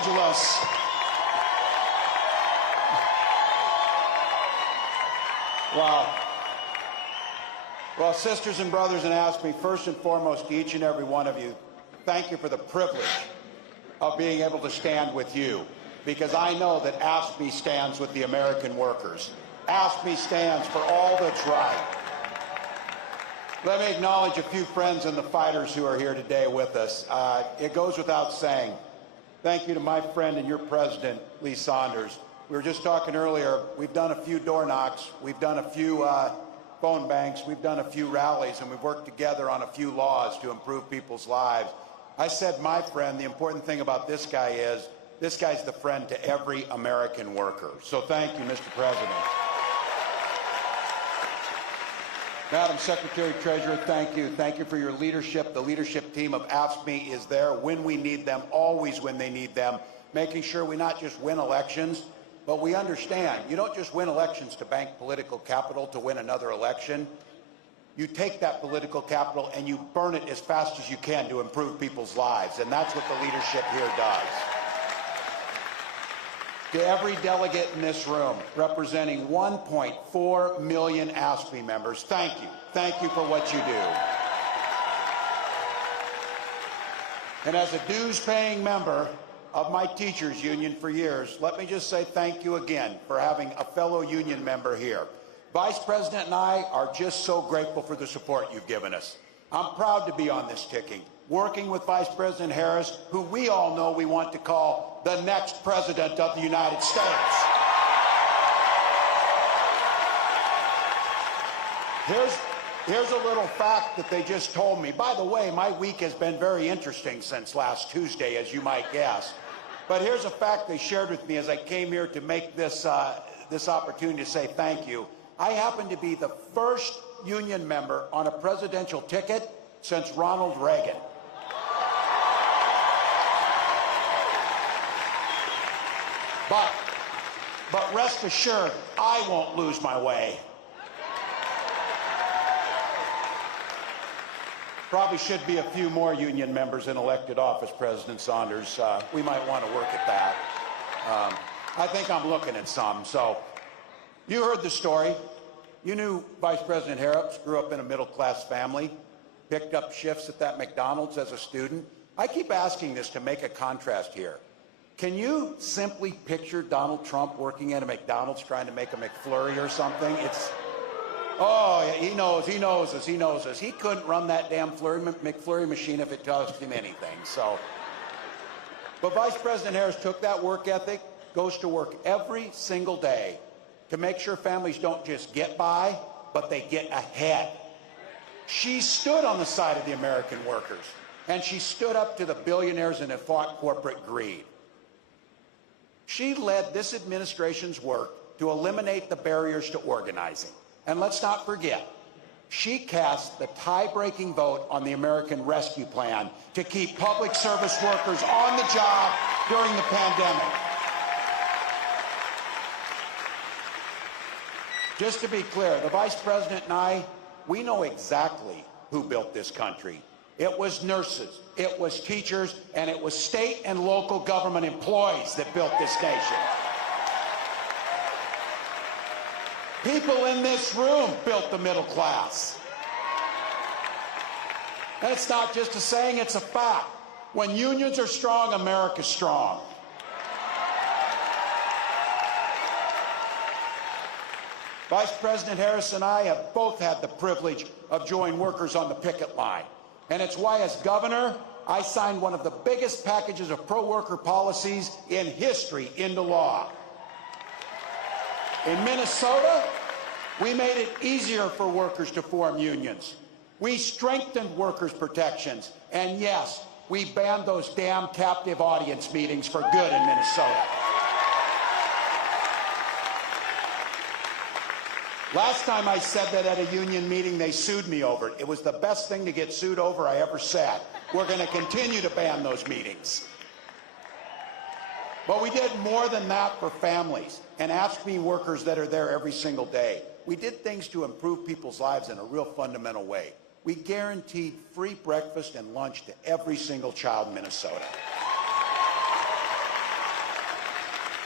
Angeles. Wow. Well, sisters and brothers in AFSCME, first and foremost, to each and every one of you, thank you for the privilege of being able to stand with you, because I know that AFSCME stands with the American workers. AFSCME stands for all that's right. Let me acknowledge a few friends and the fighters who are here today with us. It goes without saying, thank you to my friend and your president, Lee Saunders. We were just talking earlier, we've done a few door knocks, we've done a few phone banks, we've done a few rallies, and we've worked together on a few laws to improve people's lives. I said, my friend, the important thing about this guy is, this guy's the friend to every American worker. So thank you, Mr. President. Madam Secretary Treasurer, thank you. Thank you for your leadership. The leadership team of AFSCME is there when we need them, always when they need them, making sure we not just win elections, but we understand you don't just win elections to bank political capital to win another election. You take that political capital and you burn it as fast as you can to improve people's lives, and that's what the leadership here does. To every delegate in this room, representing 1.4 million AFSCME members, thank you. Thank you for what you do. And as a dues-paying member of my teachers union for years, let me just say thank you again for having a fellow union member here. Vice President and I are just so grateful for the support you've given us. I'm proud to be on this ticket, working with Vice President Harris, who we all know we want to call the next President of the United States. Here's a little fact that they just told me. By the way, my week has been very interesting since last Tuesday, as you might guess. But here's a fact they shared with me as I came here to make this opportunity to say thank you. I happen to be the first union member on a presidential ticket since Ronald Reagan. But rest assured, I won't lose my way. Probably should be a few more union members in elected office, President Saunders. We might want to work at that. I think I'm looking at some. So you heard the story. You knew Vice President Harris grew up in a middle-class family, picked up shifts at that McDonald's as a student. I keep asking this to make a contrast here. Can you simply picture Donald Trump working at a McDonald's trying to make a McFlurry or something? Oh, yeah, he knows us. He couldn't run that damn McFlurry machine if it cost him anything. So, but Vice President Harris took that work ethic, goes to work every single day to make sure families don't just get by, but they get ahead. She stood on the side of the American workers, and she stood up to the billionaires and fought corporate greed. She led this administration's work to eliminate the barriers to organizing. And let's not forget, she cast the tie-breaking vote on the American Rescue Plan to keep public service workers on the job during the pandemic. Just to be clear, the Vice President and I, we know exactly who built this country. It was nurses, it was teachers, and it was state and local government employees that built this nation. People in this room built the middle class. And it's not just a saying, it's a fact. When unions are strong, America's strong. Vice President Harris and I have both had the privilege of joining workers on the picket line. And it's why, as governor, I signed one of the biggest packages of pro-worker policies in history into law. In Minnesota, we made it easier for workers to form unions. We strengthened workers' protections. And yes, we banned those damn captive audience meetings for good in Minnesota. Last time I said that at a union meeting, they sued me over it. It was the best thing to get sued over I ever said. We're going to continue to ban those meetings. But we did more than that for families and AFSCME workers that are there every single day. We did things to improve people's lives in a real fundamental way. We guaranteed free breakfast and lunch to every single child in Minnesota.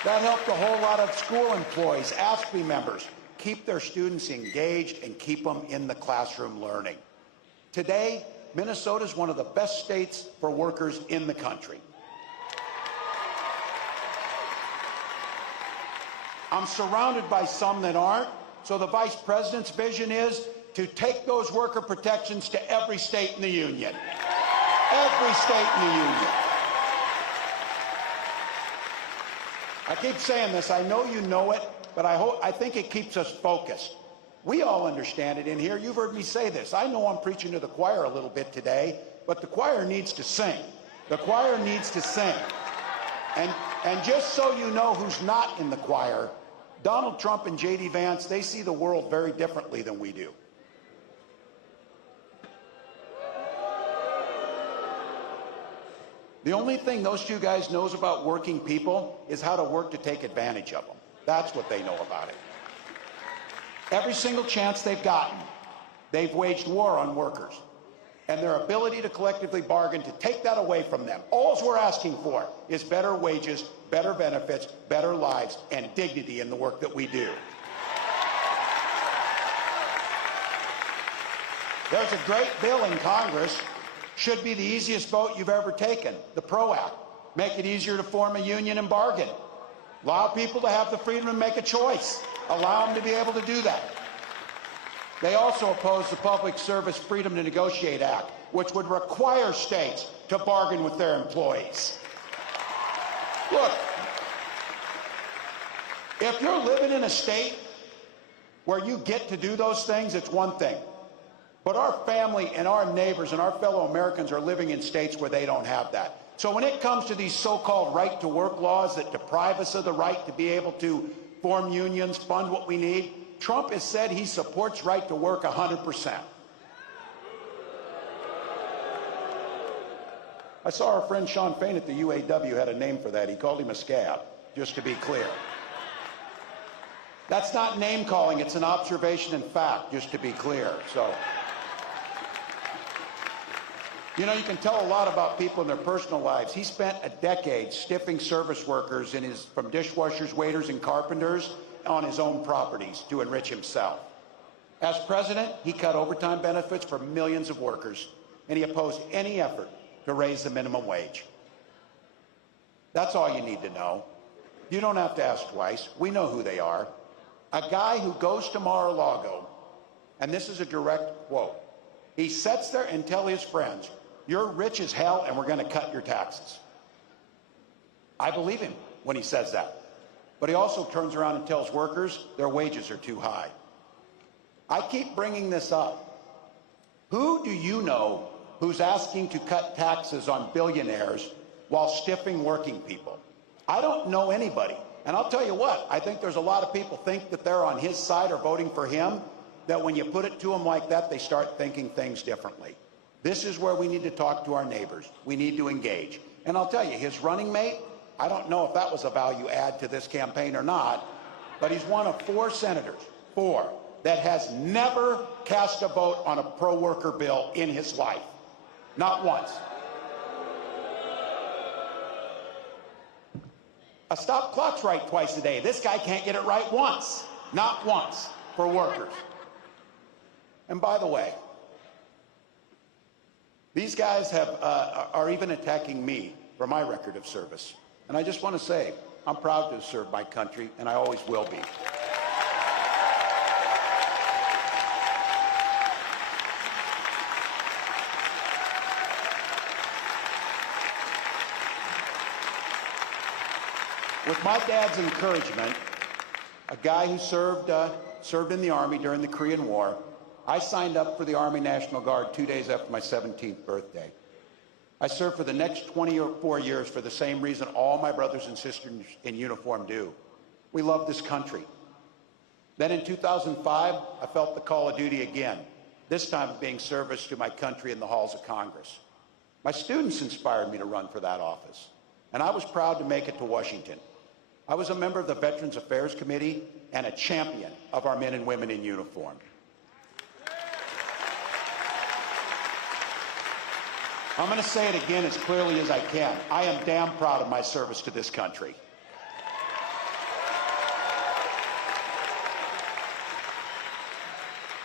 That helped a whole lot of school employees, AFSCME members, keep their students engaged and keep them in the classroom learning. Today, Minnesota is one of the best states for workers in the country. I'm surrounded by some that aren't, so the Vice President's vision is to take those worker protections to every state in the Union. Every state in the Union. I keep saying this, I know you know it, but I think it keeps us focused. We all understand it in here. You've heard me say this. I know I'm preaching to the choir a little bit today, but the choir needs to sing. The choir needs to sing. And just so you know who's not in the choir, Donald Trump and J.D. Vance, they see the world very differently than we do. The only thing those two guys knows about working people is how to work to take advantage of them. That's what they know about it. Every single chance they've gotten, they've waged war on workers and their ability to collectively bargain to take that away from them. All we're asking for is better wages, better benefits, better lives, and dignity in the work that we do. There's a great bill in Congress. Should be the easiest vote you've ever taken, the PRO Act. Make it easier to form a union and bargain. Allow people to have the freedom to make a choice. Allow them to be able to do that. They also oppose the Public Service Freedom to Negotiate Act, which would require states to bargain with their employees. Look, if you're living in a state where you get to do those things, it's one thing. But our family and our neighbors and our fellow Americans are living in states where they don't have that. So when it comes to these so-called right-to-work laws that deprive us of the right to be able to form unions, fund what we need, Trump has said he supports right to work 100%. I saw our friend Sean Fain at the UAW had a name for that. He called him a scab, just to be clear. That's not name calling, it's an observation and fact, just to be clear. So, you know, you can tell a lot about people in their personal lives. He spent a decade stiffing service workers from dishwashers, waiters, and carpenters on his own properties to enrich himself. As president, he cut overtime benefits for millions of workers, and he opposed any effort to raise the minimum wage. That's all you need to know. You don't have to ask twice. We know who they are. A guy who goes to Mar-a-Lago, and this is a direct quote, he sits there and tells his friends, "You're rich as hell and we're going to cut your taxes." I believe him when he says that. But he also turns around and tells workers their wages are too high. I keep bringing this up. Who do you know who's asking to cut taxes on billionaires while stiffing working people? I don't know anybody. And I'll tell you what, I think there's a lot of people think that they're on his side or voting for him, that when you put it to them like that, they start thinking things differently. This is where we need to talk to our neighbors. We need to engage. And I'll tell you, his running mate, I don't know if that was a value add to this campaign or not, but he's one of 4 senators, 4, that has never cast a vote on a pro-worker bill in his life. Not once. A stop clock's right twice a day. This guy can't get it right once. Not once for workers. And by the way, these guys are even attacking me for my record of service. And I just want to say, I'm proud to serve my country, and I always will be. With my dad's encouragement, a guy who served in the Army during the Korean War, I signed up for the Army National Guard 2 days after my 17th birthday. I served for the next 24 years for the same reason all my brothers and sisters in uniform do. We love this country. Then in 2005, I felt the call of duty again, this time being service to my country in the halls of Congress. My students inspired me to run for that office, and I was proud to make it to Washington. I was a member of the Veterans Affairs Committee and a champion of our men and women in uniform. I'm going to say it again as clearly as I can. I am damn proud of my service to this country.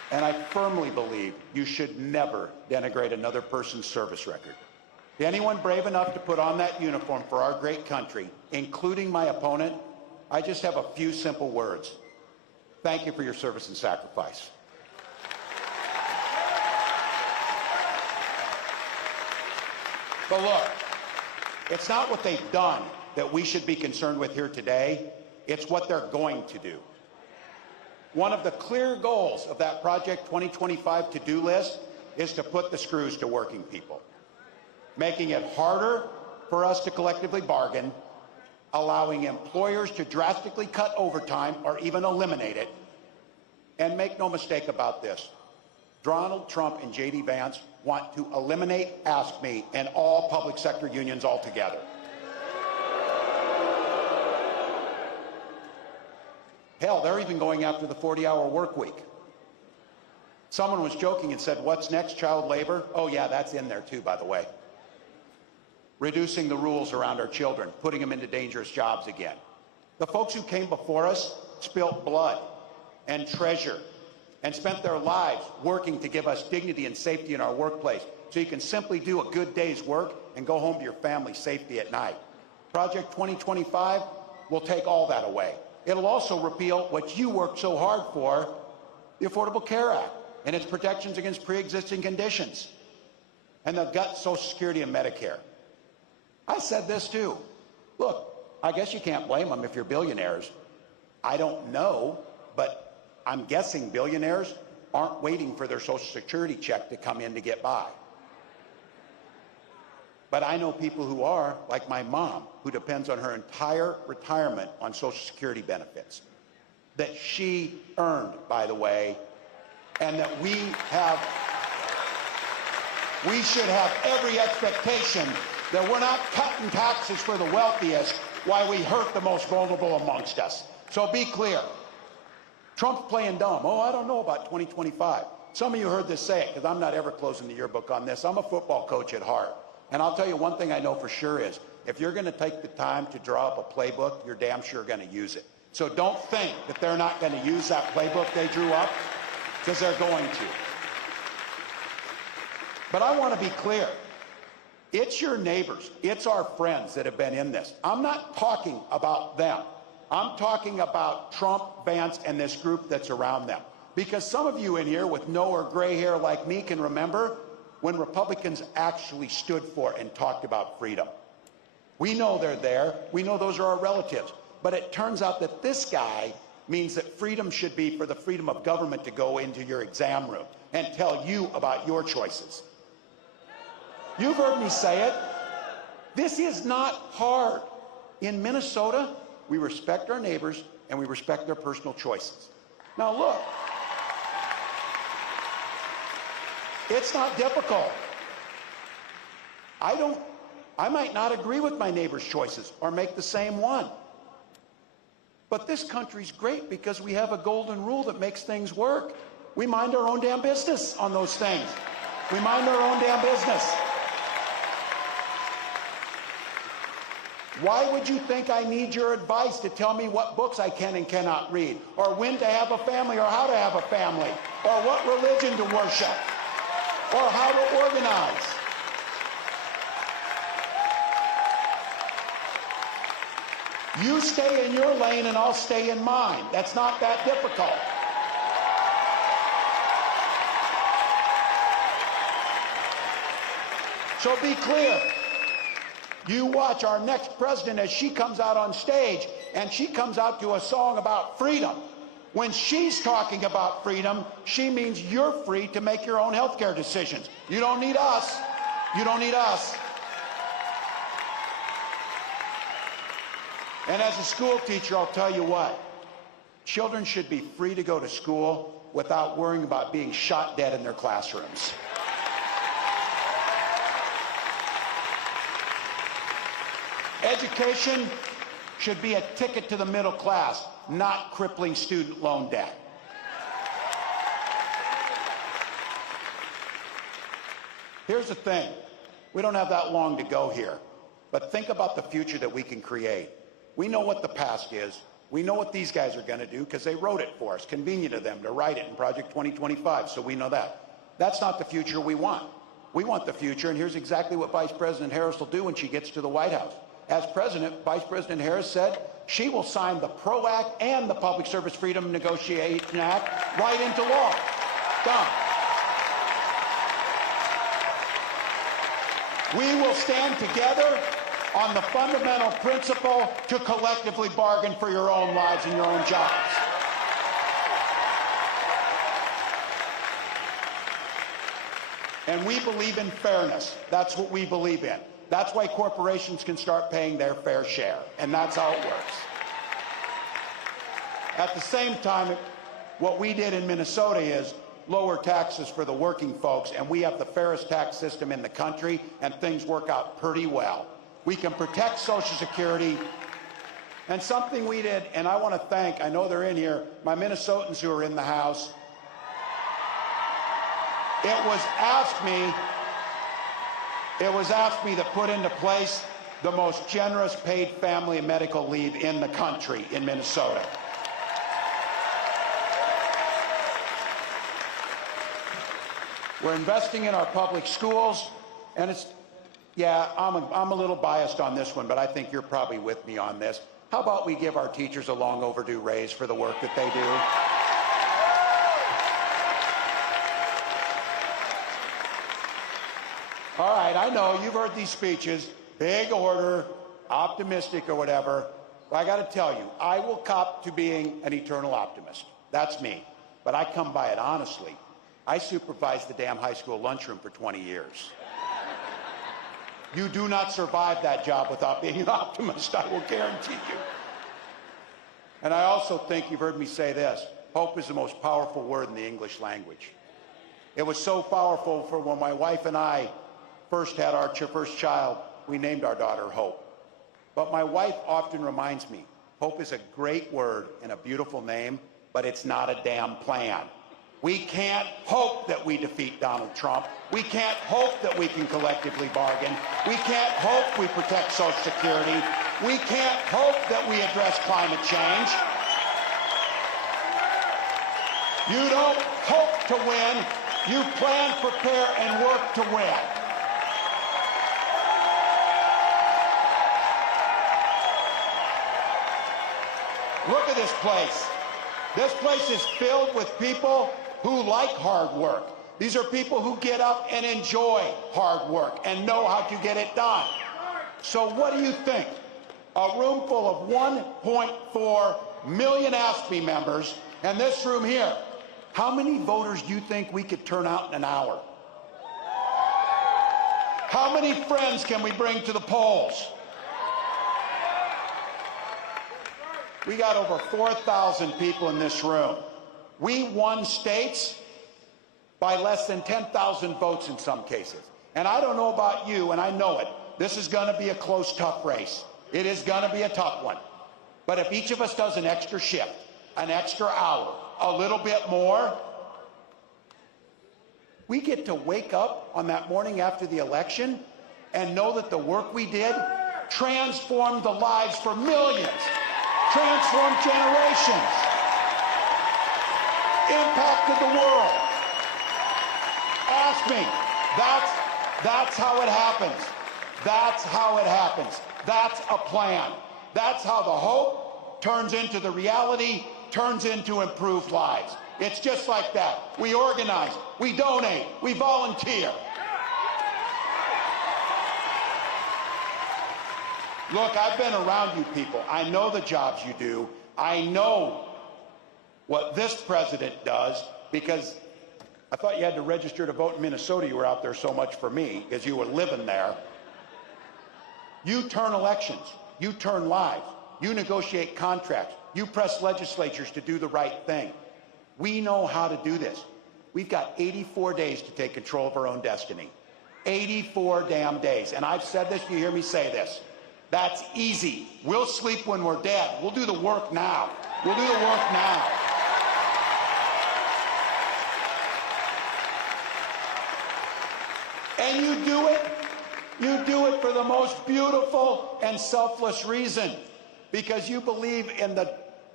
And I firmly believe you should never denigrate another person's service record. To anyone brave enough to put on that uniform for our great country, including my opponent, I just have a few simple words. Thank you for your service and sacrifice. But look, it's not what they've done that we should be concerned with here today. It's what they're going to do. One of the clear goals of that Project 2025 to-do list is to put the screws to working people, making it harder for us to collectively bargain, allowing employers to drastically cut overtime or even eliminate it. And make no mistake about this, Donald Trump and J.D. Vance want to eliminate AFSCME and all public sector unions altogether. Hell, they're even going after the 40-hour work week. Someone was joking and said, what's next, child labor? Oh yeah, that's in there too, by the way. Reducing the rules around our children, putting them into dangerous jobs again. The folks who came before us spilt blood and treasure and spent their lives working to give us dignity and safety in our workplace so you can simply do a good day's work and go home to your family safely at night. Project 2025 will take all that away. It'll also repeal what you worked so hard for, the Affordable Care Act and its protections against pre-existing conditions, and the gut Social Security and Medicare. I said this too. Look, I guess you can't blame them if you're billionaires. I don't know, but I'm guessing billionaires aren't waiting for their Social Security check to come in to get by. But I know people who are, like my mom, who depends on her entire retirement on Social Security benefits, that she earned, by the way, and that we should have every expectation that we're not cutting taxes for the wealthiest while we hurt the most vulnerable amongst us. So be clear. Trump's playing dumb. Oh, I don't know about 2025. Some of you heard this say it, because I'm not ever closing the yearbook on this. I'm a football coach at heart. And I'll tell you one thing I know for sure is, if you're going to take the time to draw up a playbook, you're damn sure going to use it. So don't think that they're not going to use that playbook they drew up, because they're going to. But I want to be clear. It's your neighbors, it's our friends that have been in this. I'm not talking about them. I'm talking about Trump, Vance, and this group that's around them. Because some of you in here with no or gray hair like me can remember when Republicans actually stood for and talked about freedom. We know they're there. We know those are our relatives. But it turns out that this guy means that freedom should be for the freedom of government to go into your exam room and tell you about your choices. You've heard me say it. This is not hard. In Minnesota, we respect our neighbors and we respect their personal choices. Now look, it's not difficult. I might not agree with my neighbor's choices or make the same one. But this country's great because we have a golden rule that makes things work. We mind our own damn business on those things. We mind our own damn business. Why would you think I need your advice to tell me what books I can and cannot read, or when to have a family, or how to have a family, or what religion to worship, or how to organize? You stay in your lane and I'll stay in mine. That's not that difficult. So be clear. You watch our next president as she comes out on stage and she comes out to a song about freedom. When she's talking about freedom, she means you're free to make your own health care decisions. You don't need us. You don't need us. And as a school teacher, I'll tell you what. Children should be free to go to school without worrying about being shot dead in their classrooms. Education should be a ticket to the middle class, not crippling student loan debt. Here's the thing. We don't have that long to go here, but think about the future that we can create. We know what the past is. We know what these guys are going to do because they wrote it for us. Convenient of them to write it in Project 2025, so we know that. That's not the future we want. We want the future, and here's exactly what Vice President Harris will do when she gets to the White House. As president, Vice President Harris said she will sign the PRO Act and the Public Service Freedom Negotiation Act right into law. Done. We will stand together on the fundamental principle to collectively bargain for your own lives and your own jobs. And we believe in fairness. That's what we believe in. That's why corporations can start paying their fair share, and that's how it works. At the same time, what we did in Minnesota is lower taxes for the working folks, and we have the fairest tax system in the country, and things work out pretty well. We can protect Social Security, and something we did, and I want to thank, I know they're in here, my Minnesotans who are in the House. It was asked me to put into place the most generous paid family and medical leave in the country in Minnesota. We're investing in our public schools, and it's, yeah, I'm a little biased on this one, but I think you're probably with me on this. How about we give our teachers a long overdue raise for the work that they do? All right, I know you've heard these speeches, big order, optimistic or whatever. But I got to tell you, I will cop to being an eternal optimist. That's me. But I come by it honestly. I supervised the damn high school lunchroom for 20 years. You do not survive that job without being an optimist, I will guarantee you. And I also think you've heard me say this. Hope is the most powerful word in the English language. It was so powerful for when my wife and I first had our first child, we named our daughter Hope. But my wife often reminds me, hope is a great word and a beautiful name, but it's not a damn plan. We can't hope that we defeat Donald Trump. We can't hope that we can collectively bargain. We can't hope we protect Social Security. We can't hope that we address climate change. You don't hope to win. You plan, prepare, and work to win. Look at this place. This place is filled with people who like hard work. These are people who get up and enjoy hard work and know how to get it done. So what do you think? A room full of 1.4 million AFSCME members, and this room here, how many voters do you think we could turn out in an hour? How many friends can we bring to the polls? We got over 4,000 people in this room. We won states by less than 10,000 votes in some cases. And I don't know about you, and I know it. This is going to be a close, tough race. It is going to be a tough one. But if each of us does an extra shift, an extra hour, a little bit more, we get to wake up on that morning after the election and know that the work we did transformed the lives for millions, transformed generations, impacted the world. Ask me. That's how it happens. That's how it happens. That's a plan. That's how the hope turns into the reality, turns into improved lives. It's just like that. We organize, we donate, we volunteer. Look, I've been around you people. I know the jobs you do. I know what this president does, because I thought you had to register to vote in Minnesota. You were out there so much for me because you were living there. You turn elections. You turn lives. You negotiate contracts. You press legislatures to do the right thing. We know how to do this. We've got 84 days to take control of our own destiny. 84 damn days. And I've said this, you hear me say this. That's easy. We'll sleep when we're dead. We'll do the work now. We'll do the work now. And you do it for the most beautiful and selfless reason, because you believe in the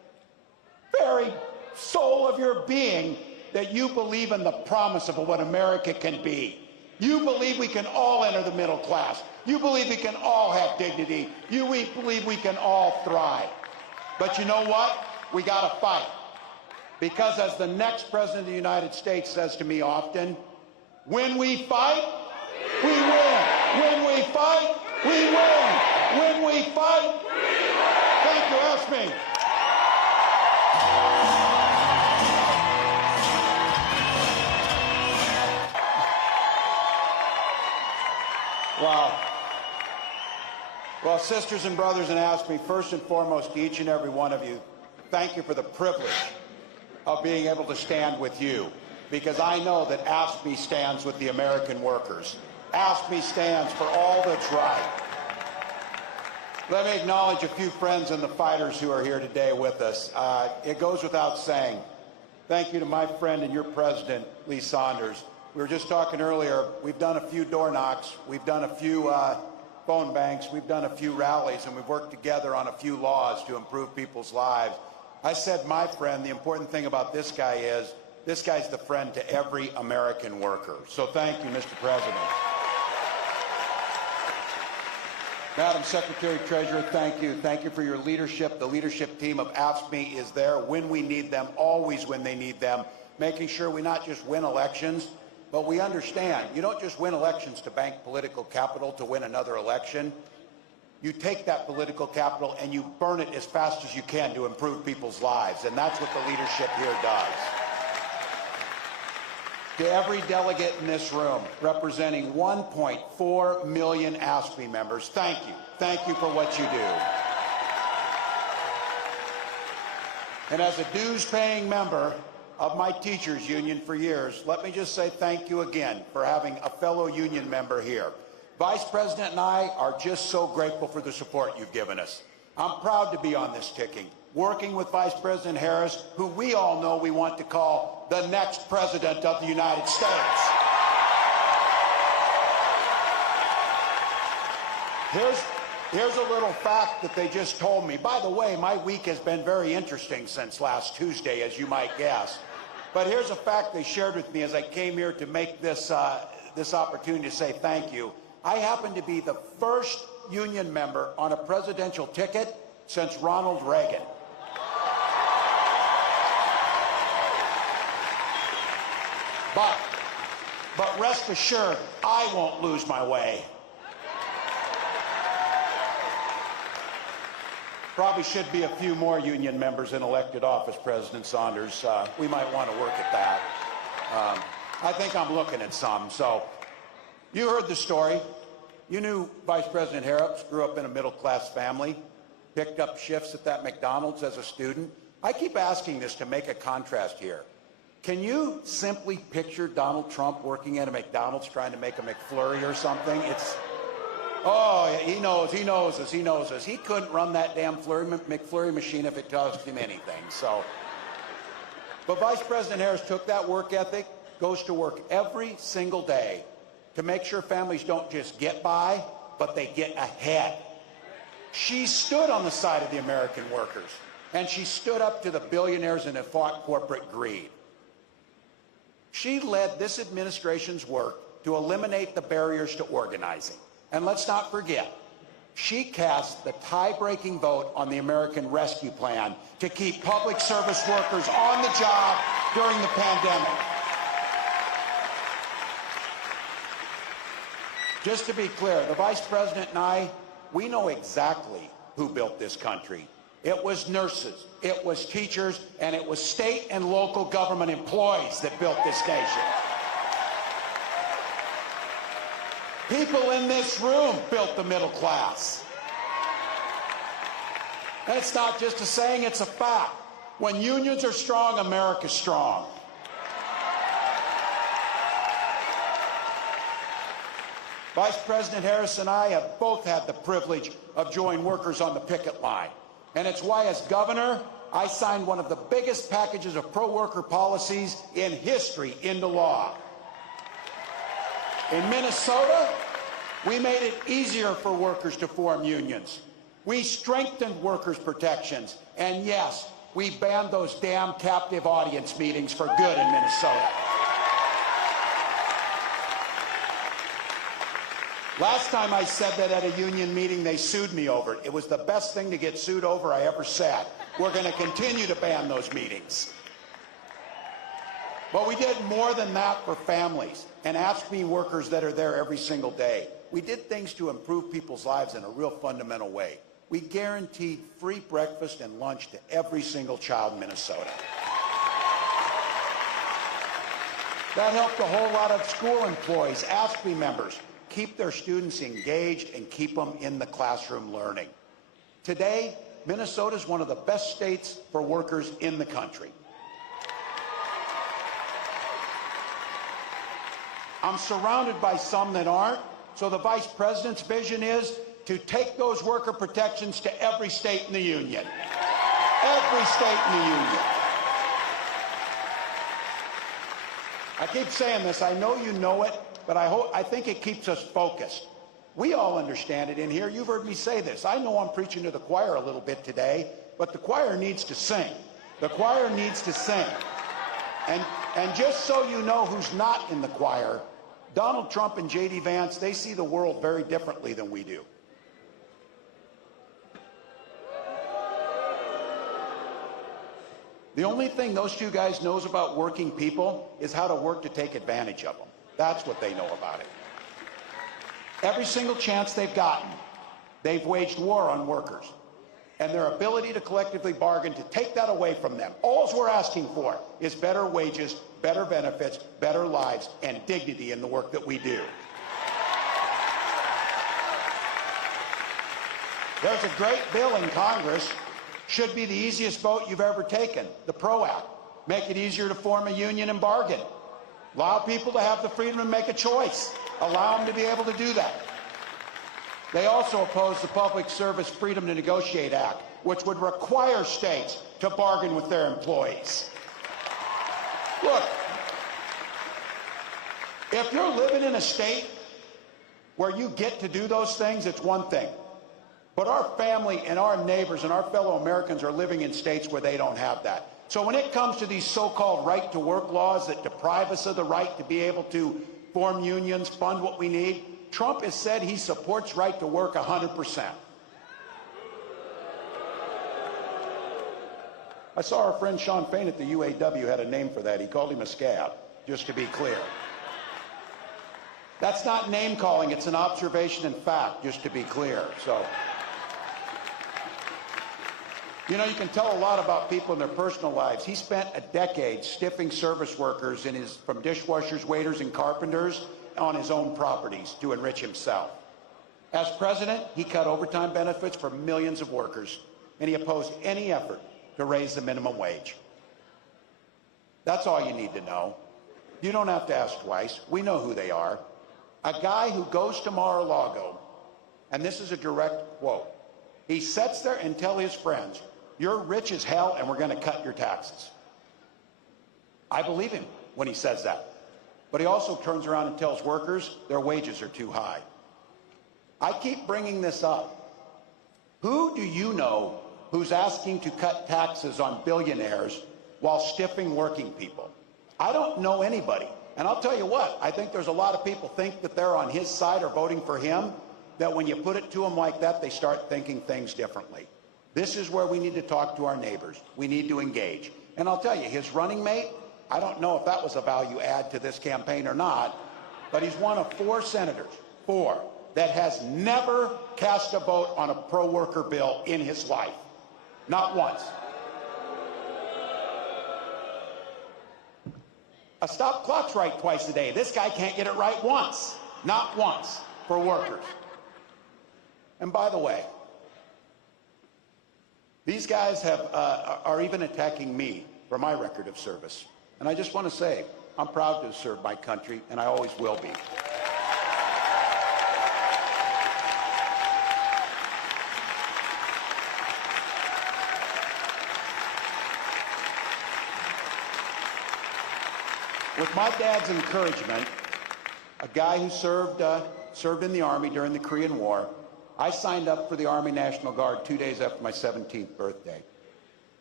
very soul of your being that you believe in the promise of what America can be. You believe we can all enter the middle class. You believe we can all have dignity. We believe we can all thrive. But you know what? We got to fight. Because as the next president of the United States says to me often, when we fight, we win. When we fight, we win. When we fight, we win. Thank you, AFSCME. Well, sisters and brothers in AFSCME, first and foremost, to each and every one of you, thank you for the privilege of being able to stand with you, because I know that AFSCME stands with the American workers. AFSCME stands for all that's right. Let me acknowledge a few friends and the fighters who are here today with us. It goes without saying, thank you to my friend and your president, Lee Saunders. We were just talking earlier, we've done a few door knocks, we've done a few phone banks, we've done a few rallies, and we've worked together on a few laws to improve people's lives. I said, my friend, the important thing about this guy is, this guy's the friend to every American worker. So thank you, Mr. President. Madam Secretary Treasurer, thank you. Thank you for your leadership. The leadership team of AFSCME is there when we need them, always when they need them, making sure we not just win elections, but we understand you don't just win elections to bank political capital to win another election. You take that political capital and you burn it as fast as you can to improve people's lives, and that's what the leadership here does. To every delegate in this room, representing 1.4 million AFSCME members, thank you. Thank you for what you do. And as a dues-paying member of my teachers union for years, let me just say thank you again for having a fellow union member here. Vice President and I are just so grateful for the support you've given us. I'm proud to be on this ticket, working with Vice President Harris, who we all know we want to call the next President of the United States. Here's a little fact that they just told me. By the way, my week has been very interesting since last Tuesday, as you might guess. But here's a fact they shared with me as I came here to make this opportunity to say thank you. I happen to be the first union member on a presidential ticket since Ronald Reagan. But rest assured, I won't lose my way. Probably should be a few more union members in elected office, President Saunders. We might want to work at that. I think I'm looking at some. So you heard the story. You knew Vice President Harris grew up in a middle-class family, picked up shifts at that McDonald's as a student. I keep asking this to make a contrast here. Can you simply picture Donald Trump working at a McDonald's trying to make a McFlurry or something? Oh, he knows us. He couldn't run that damn McFlurry machine if it cost him anything. So, but Vice President Harris took that work ethic, goes to work every single day to make sure families don't just get by, but they get ahead. She stood on the side of the American workers, and she stood up to the billionaires and fought corporate greed. She led this administration's work to eliminate the barriers to organizing. And let's not forget, she cast the tie-breaking vote on the American Rescue Plan to keep public service workers on the job during the pandemic. Just to be clear, the Vice President and I, we know exactly who built this country. It was nurses, it was teachers, and it was state and local government employees that built this nation. People in this room built the middle class. And it's not just a saying, it's a fact. When unions are strong, America's strong. Vice President Harris and I have both had the privilege of joining workers on the picket line. And it's why, as governor, I signed one of the biggest packages of pro-worker policies in history into law. In Minnesota, we made it easier for workers to form unions. We strengthened workers' protections. And yes, We banned those damn captive audience meetings for good in Minnesota. Last time I said that at a union meeting, they sued me over it. It was the best thing to get sued over I ever said. We're going to continue to ban those meetings. But we did more than that for families and AFSCME workers that are there every single day. We did things to improve people's lives in a real fundamental way. We guaranteed free breakfast and lunch to every single child in Minnesota. That helped a whole lot of school employees, AFSCME members, keep their students engaged and keep them in the classroom learning. Today, Minnesota is one of the best states for workers in the country. I'm surrounded by some that aren't, so the Vice President's vision is to take those worker protections to every state in the union. Every state in the union. I keep saying this, I know you know it, but I think it keeps us focused. We all understand it in here. You've heard me say this. I know I'm preaching to the choir a little bit today, but the choir needs to sing. The choir needs to sing. And just so you know who's not in the choir, Donald Trump and J.D. Vance, they see the world very differently than we do. The only thing those two guys knows about working people is how to work to take advantage of them. That's what they know about it. Every single chance they've gotten, they've waged war on workers and their ability to collectively bargain to take that away from them. All we're asking for is better wages, better benefits, better lives, and dignity in the work that we do. There's a great bill in Congress. Should be the easiest vote you've ever taken, the PRO Act. Make it easier to form a union and bargain. Allow people to have the freedom to make a choice. Allow them to be able to do that. They also oppose the Public Service Freedom to Negotiate Act, which would require states to bargain with their employees. Look, if you're living in a state where you get to do those things, it's one thing. But our family and our neighbors and our fellow Americans are living in states where they don't have that. So when it comes to these so-called right-to-work laws that deprive us of the right to be able to form unions, fund what we need, Trump has said he supports right to work 100%. I saw our friend Sean Fain at the UAW had a name for that. He called him a scab, just to be clear. That's not name calling, it's an observation and fact, just to be clear. So, you know, you can tell a lot about people in their personal lives. He spent a decade stiffing service workers from dishwashers, waiters, and carpenters on his own properties to enrich himself. As president, he cut overtime benefits for millions of workers, and he opposed any effort to raise the minimum wage. That's all you need to know. You don't have to ask twice. We know who they are. A guy who goes to Mar-a-Lago, and this is a direct quote, he sits there and tells his friends, "You're rich as hell and we're going to cut your taxes." I believe him when he says that. But he also turns around and tells workers their wages are too high. I keep bringing this up. Who do you know who's asking to cut taxes on billionaires while stiffing working people? I don't know anybody. And I'll tell you what, I think there's a lot of people think that they're on his side or voting for him, that when you put it to them like that, they start thinking things differently. This is where we need to talk to our neighbors. We need to engage. And I'll tell you, his running mate, I don't know if that was a value add to this campaign or not, but he's one of 4 senators, 4, that has never cast a vote on a pro-worker bill in his life. Not once. A stop clock's right twice a day. This guy can't get it right once. Not once for workers. And by the way, these guys are even attacking me for my record of service. And I just want to say, I'm proud to serve my country, and I always will be. With my dad's encouragement, a guy who served in the Army during the Korean War, I signed up for the Army National Guard 2 days after my 17th birthday.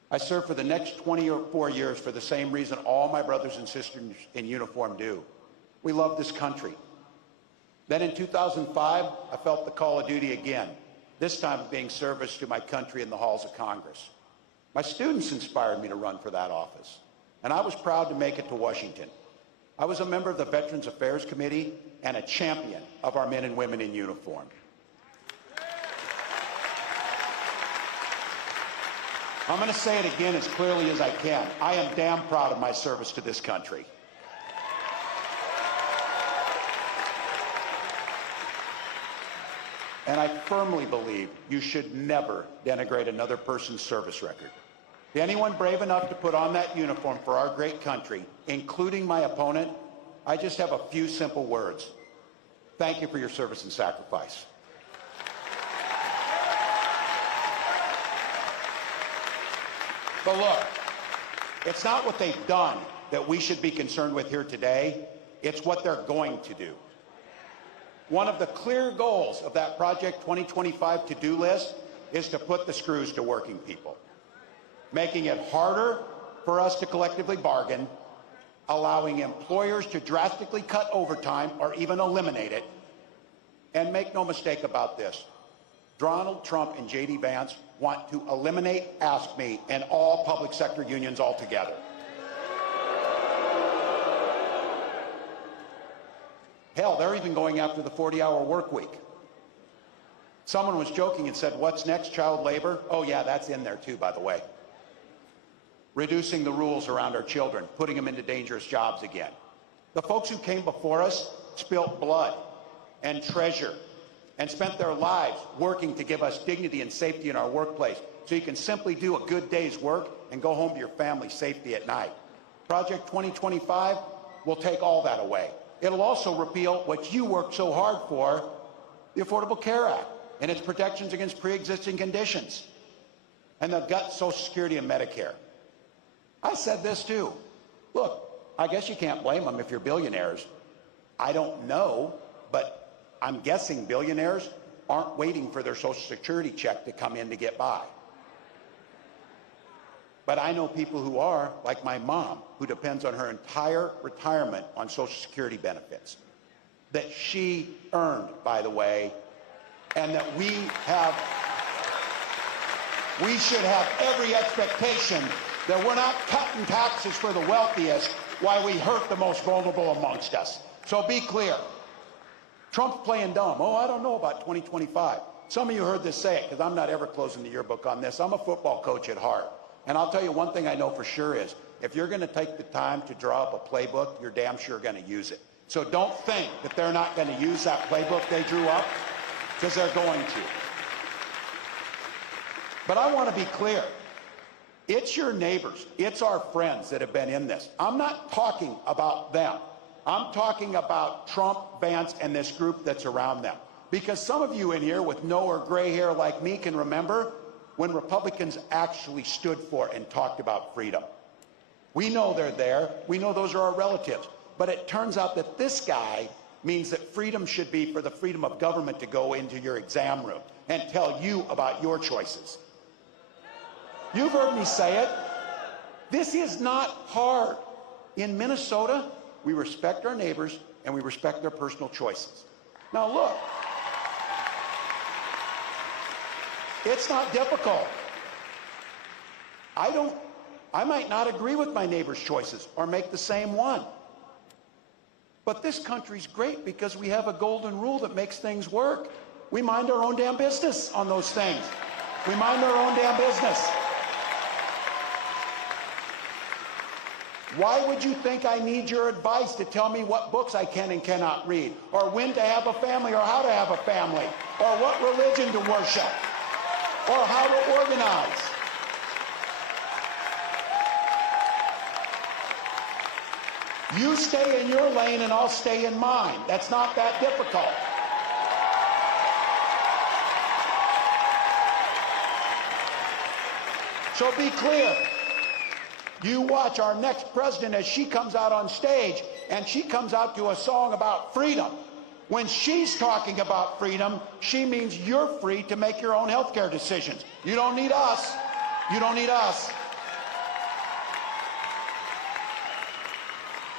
I served for the next 24 years for the same reason all my brothers and sisters in uniform do. We love this country. Then in 2005, I felt the call of duty again, this time being service to my country in the halls of Congress. My students inspired me to run for that office, and I was proud to make it to Washington. I was a member of the Veterans Affairs Committee and a champion of our men and women in uniform. I'm going to say it again as clearly as I can. I am damn proud of my service to this country. And I firmly believe you should never denigrate another person's service record. To anyone brave enough to put on that uniform for our great country, including my opponent, I just have a few simple words. Thank you for your service and sacrifice. But look, it's not what they've done that we should be concerned with here today. It's what they're going to do. One of the clear goals of that Project 2025 to-do list is to put the screws to working people, making it harder for us to collectively bargain, allowing employers to drastically cut overtime or even eliminate it. And make no mistake about this, Donald Trump and J.D. Vance want to eliminate AFSCME and all public sector unions altogether. Hell, they're even going after the 40-hour work week. Someone was joking and said, what's next, child labor? Oh yeah, that's in there too, by the way. Reducing the rules around our children, putting them into dangerous jobs again. The folks who came before us spilt blood and treasure and spent their lives working to give us dignity and safety in our workplace so you can simply do a good day's work and go home to your family safely at night. Project 2025 will take all that away. It'll also repeal what you worked so hard for, the Affordable Care Act and its protections against pre-existing conditions, and the gut Social Security and Medicare. I said this too. Look, I guess you can't blame them if you're billionaires. I don't know, but I'm guessing billionaires aren't waiting for their Social Security check to come in to get by. But I know people who are, like my mom, who depends on her entire retirement on Social Security benefits, that she earned, by the way, and that we should have every expectation that we're not cutting taxes for the wealthiest while we hurt the most vulnerable amongst us. So be clear. Trump's playing dumb. Oh, I don't know about 2025. Some of you heard this say it, because I'm not ever closing the yearbook on this. I'm a football coach at heart. And I'll tell you one thing I know for sure is, if you're going to take the time to draw up a playbook, you're damn sure going to use it. So don't think that they're not going to use that playbook they drew up, because they're going to. But I want to be clear. It's your neighbors, it's our friends that have been in this. I'm not talking about them. I'm talking about Trump, Vance, and this group that's around them. Because some of you in here with no or gray hair like me can remember when Republicans actually stood for and talked about freedom. We know they're there. We know those are our relatives. But it turns out that this guy means that freedom should be for the freedom of government to go into your exam room and tell you about your choices. You've heard me say it. This is not hard. In Minnesota, we respect our neighbors and we respect their personal choices. Now look, it's not difficult. I might not agree with my neighbor's choices or make the same one. But this country's great because we have a golden rule that makes things work. We mind our own damn business on those things. We mind our own damn business. Why would you think I need your advice to tell me what books I can and cannot read, or when to have a family, or how to have a family, or what religion to worship, or how to organize? You stay in your lane and I'll stay in mine. That's not that difficult. So be clear. You watch our next president as she comes out on stage and she comes out to a song about freedom. When she's talking about freedom, she means you're free to make your own health care decisions. You don't need us. You don't need us.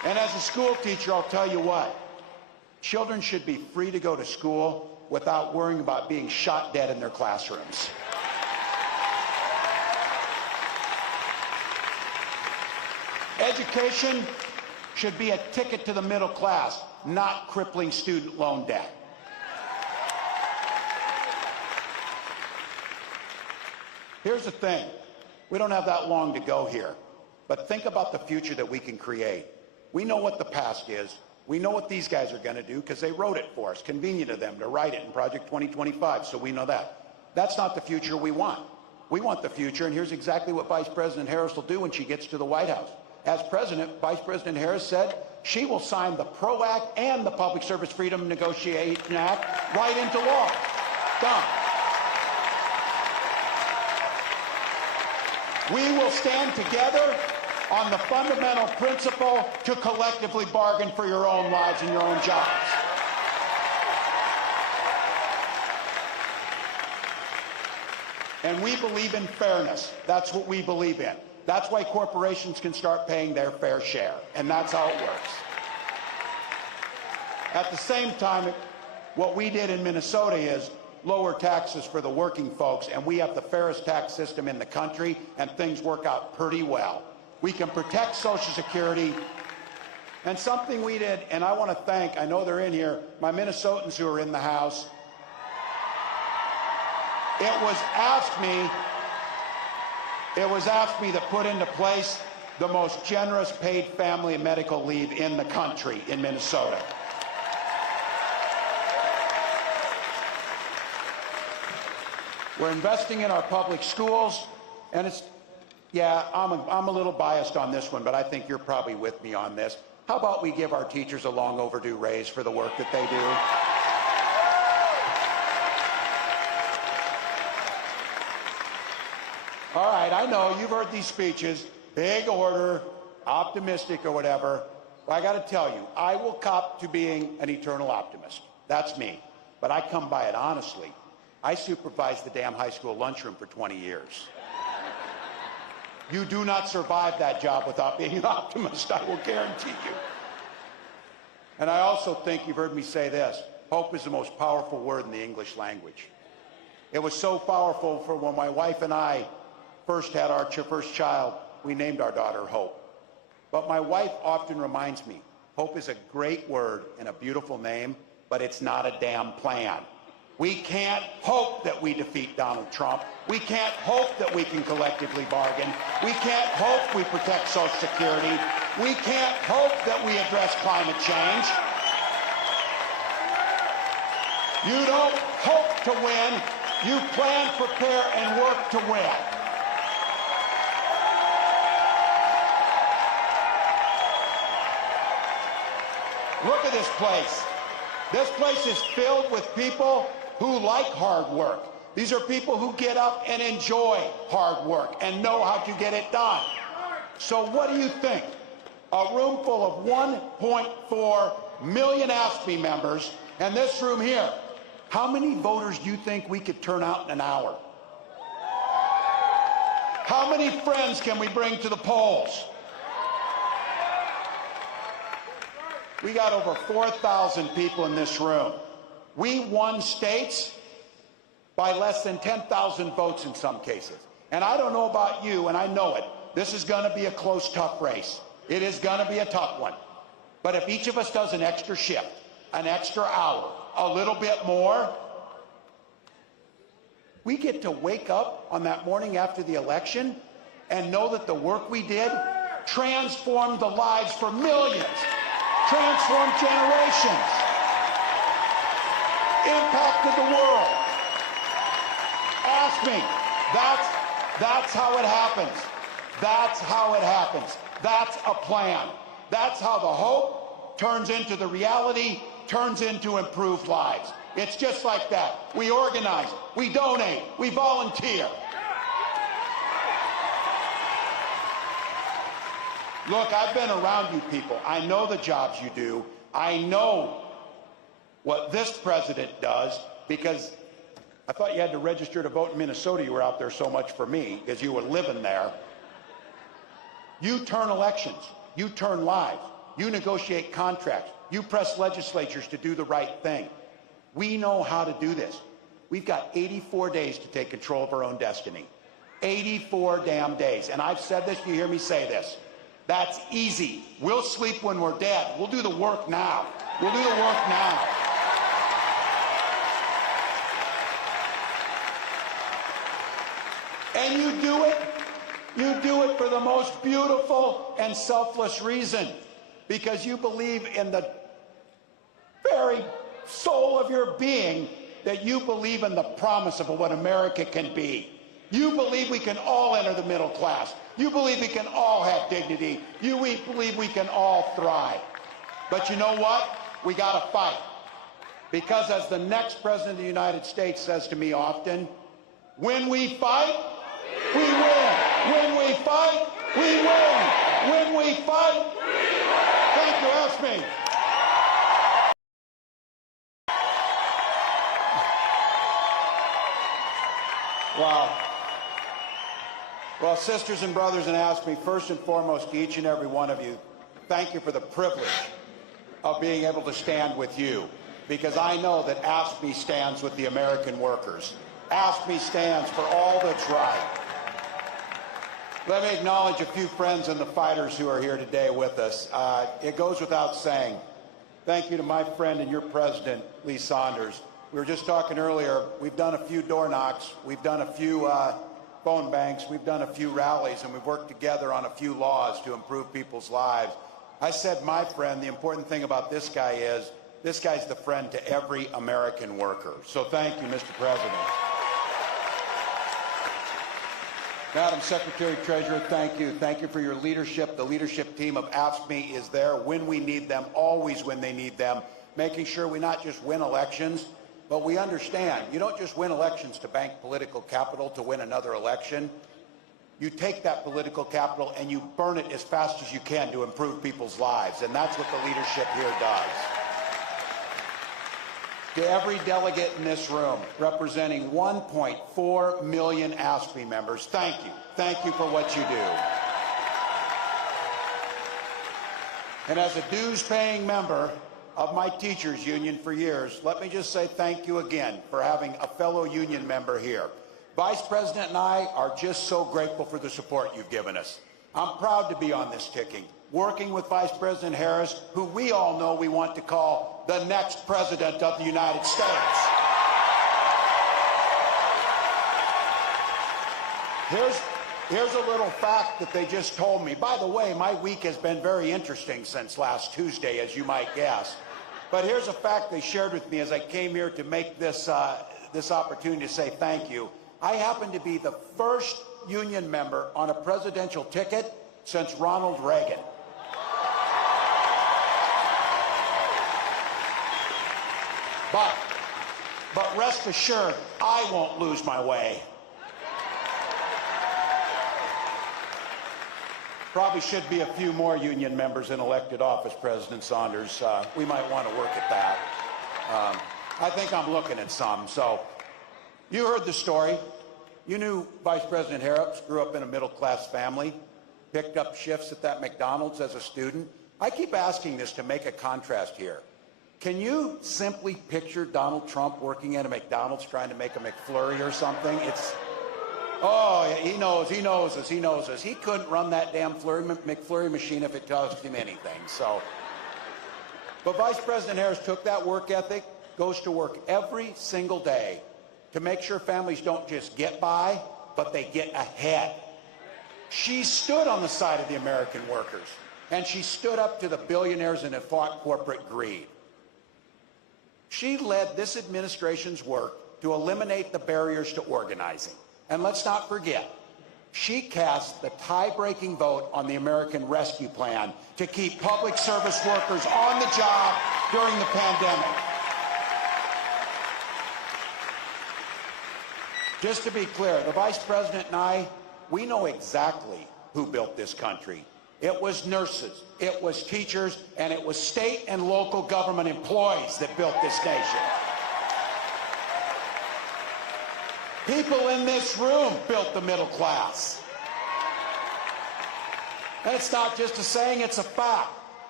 And as a school teacher, I'll tell you what, children should be free to go to school without worrying about being shot dead in their classrooms. Education should be a ticket to the middle class, not crippling student loan debt. Here's the thing. We don't have that long to go here, but think about the future that we can create. We know what the past is. We know what these guys are going to do because they wrote it for us. Convenient to them to write it in Project 2025, so we know that. That's not the future we want. We want the future, and here's exactly what Vice President Harris will do when she gets to the White House. As president, Vice President Harris said she will sign the PRO Act and the Public Service Freedom Negotiation Act right into law. Done. We will stand together on the fundamental principle to collectively bargain for your own lives and your own jobs. And we believe in fairness. That's what we believe in. That's why corporations can start paying their fair share, and that's how it works. At the same time, what we did in Minnesota is lower taxes for the working folks, and we have the fairest tax system in the country, and things work out pretty well. We can protect Social Security, and something we did, and I want to thank, I know they're in here, my Minnesotans who are in the House. It was asked me to put into place the most generous paid family and medical leave in the country in Minnesota. We're investing in our public schools, and it's, yeah, I'm a little biased on this one, but I think you're probably with me on this. How about we give our teachers a long overdue raise for the work that they do? All right, I know you've heard these speeches, big order, optimistic or whatever. But I got to tell you, I will cop to being an eternal optimist. That's me. But I come by it honestly. I supervised the damn high school lunchroom for 20 years. You do not survive that job without being an optimist, I will guarantee you. And I also think you've heard me say this. Hope is the most powerful word in the English language. It was so powerful for when my wife and I first had our first child, we named our daughter Hope. But my wife often reminds me, hope is a great word and a beautiful name, but it's not a damn plan. We can't hope that we defeat Donald Trump. We can't hope that we can collectively bargain. We can't hope we protect Social Security. We can't hope that we address climate change. You don't hope to win. You plan, prepare, and work to win. Look at this place. This place is filled with people who like hard work. These are people who get up and enjoy hard work and know how to get it done. So what do you think? A room full of 1.4 million AFSCME members, and this room here, how many voters do you think we could turn out in an hour? How many friends can we bring to the polls? We got over 4,000 people in this room. We won states by less than 10,000 votes in some cases. And I don't know about you, and I know it. This is going to be a close, tough race. It is going to be a tough one. But if each of us does an extra shift, an extra hour, a little bit more, we get to wake up on that morning after the election and know that the work we did transformed the lives for millions, transformed generations, impacted the world. Ask me. That's how it happens. That's how it happens. That's a plan. That's how the hope turns into the reality, turns into improved lives. It's just like that. We organize, we donate, we volunteer. Look, I've been around you people. I know the jobs you do. I know what this president does, because I thought you had to register to vote in Minnesota. You were out there so much for me because you were living there. You turn elections. You turn lives. You negotiate contracts. You press legislatures to do the right thing. We know how to do this. We've got 84 days to take control of our own destiny. 84 damn days. And I've said this, you hear me say this. That's easy. We'll sleep when we're dead. We'll do the work now. We'll do the work now. And you do it for the most beautiful and selfless reason, because you believe in the very soul of your being that you believe in the promise of what America can be. You believe we can all enter the middle class. You believe we can all have dignity. You believe we can all thrive. But you know what? We got to fight. Because as the next president of the United States says to me often, when we fight, we win. When we fight, we win. When we fight, we win. Thank you, AFSCME. Wow. Well, sisters and brothers in AFSCME, first and foremost, to each and every one of you, thank you for the privilege of being able to stand with you, because I know that AFSCME stands with the American workers. AFSCME stands for all that's right. Let me acknowledge a few friends and the fighters who are here today with us. It goes without saying, thank you to my friend and your president, Lee Saunders. We were just talking earlier, we've done a few door knocks, we've done a few phone banks, we've done a few rallies, and we've worked together on a few laws to improve people's lives. I said, my friend, the important thing about this guy is, this guy's the friend to every American worker. So thank you, Mr. President. Madam Secretary Treasurer, thank you. Thank you for your leadership. The leadership team of AFSCME is there when we need them, always when they need them, making sure we not just win elections, but we understand you don't just win elections to bank political capital to win another election. You take that political capital and you burn it as fast as you can to improve people's lives, and that's what the leadership here does. To every delegate in this room, representing 1.4 million AFSCME members, thank you. Thank you for what you do. And as a dues-paying member of my teachers union for years, let me just say thank you again for having a fellow union member here. Vice President and I are just so grateful for the support you've given us. I'm proud to be on this ticking, working with Vice President Harris, who we all know we want to call the next President of the United States. Here's a little fact that they just told me. By the way, my week has been very interesting since last Tuesday, as you might guess. But here's a fact they shared with me as I came here to make this opportunity to say thank you. I happen to be the first union member on a presidential ticket since Ronald Reagan. But rest assured, I won't lose my way. Probably should be a few more union members in elected office, President Saunders. We might want to work at that. I think I'm looking at some. So you heard the story. You knew Vice President Harris grew up in a middle-class family, picked up shifts at that McDonald's as a student. I keep asking this to make a contrast here. Can you simply picture Donald Trump working at a McDonald's trying to make a McFlurry or something? Oh, he knows us. He couldn't run that damn McFlurry machine if it cost him anything. So, but Vice President Harris took that work ethic, goes to work every single day to make sure families don't just get by, but they get ahead. She stood on the side of the American workers, and she stood up to the billionaires and fought corporate greed. She led this administration's work to eliminate the barriers to organizing. And let's not forget, she cast the tie-breaking vote on the American Rescue Plan to keep public service workers on the job during the pandemic. Just to be clear, the Vice President and I, we know exactly who built this country. It was nurses, it was teachers, and it was state and local government employees that built this nation. People in this room built the middle class. And it's not just a saying, it's a fact.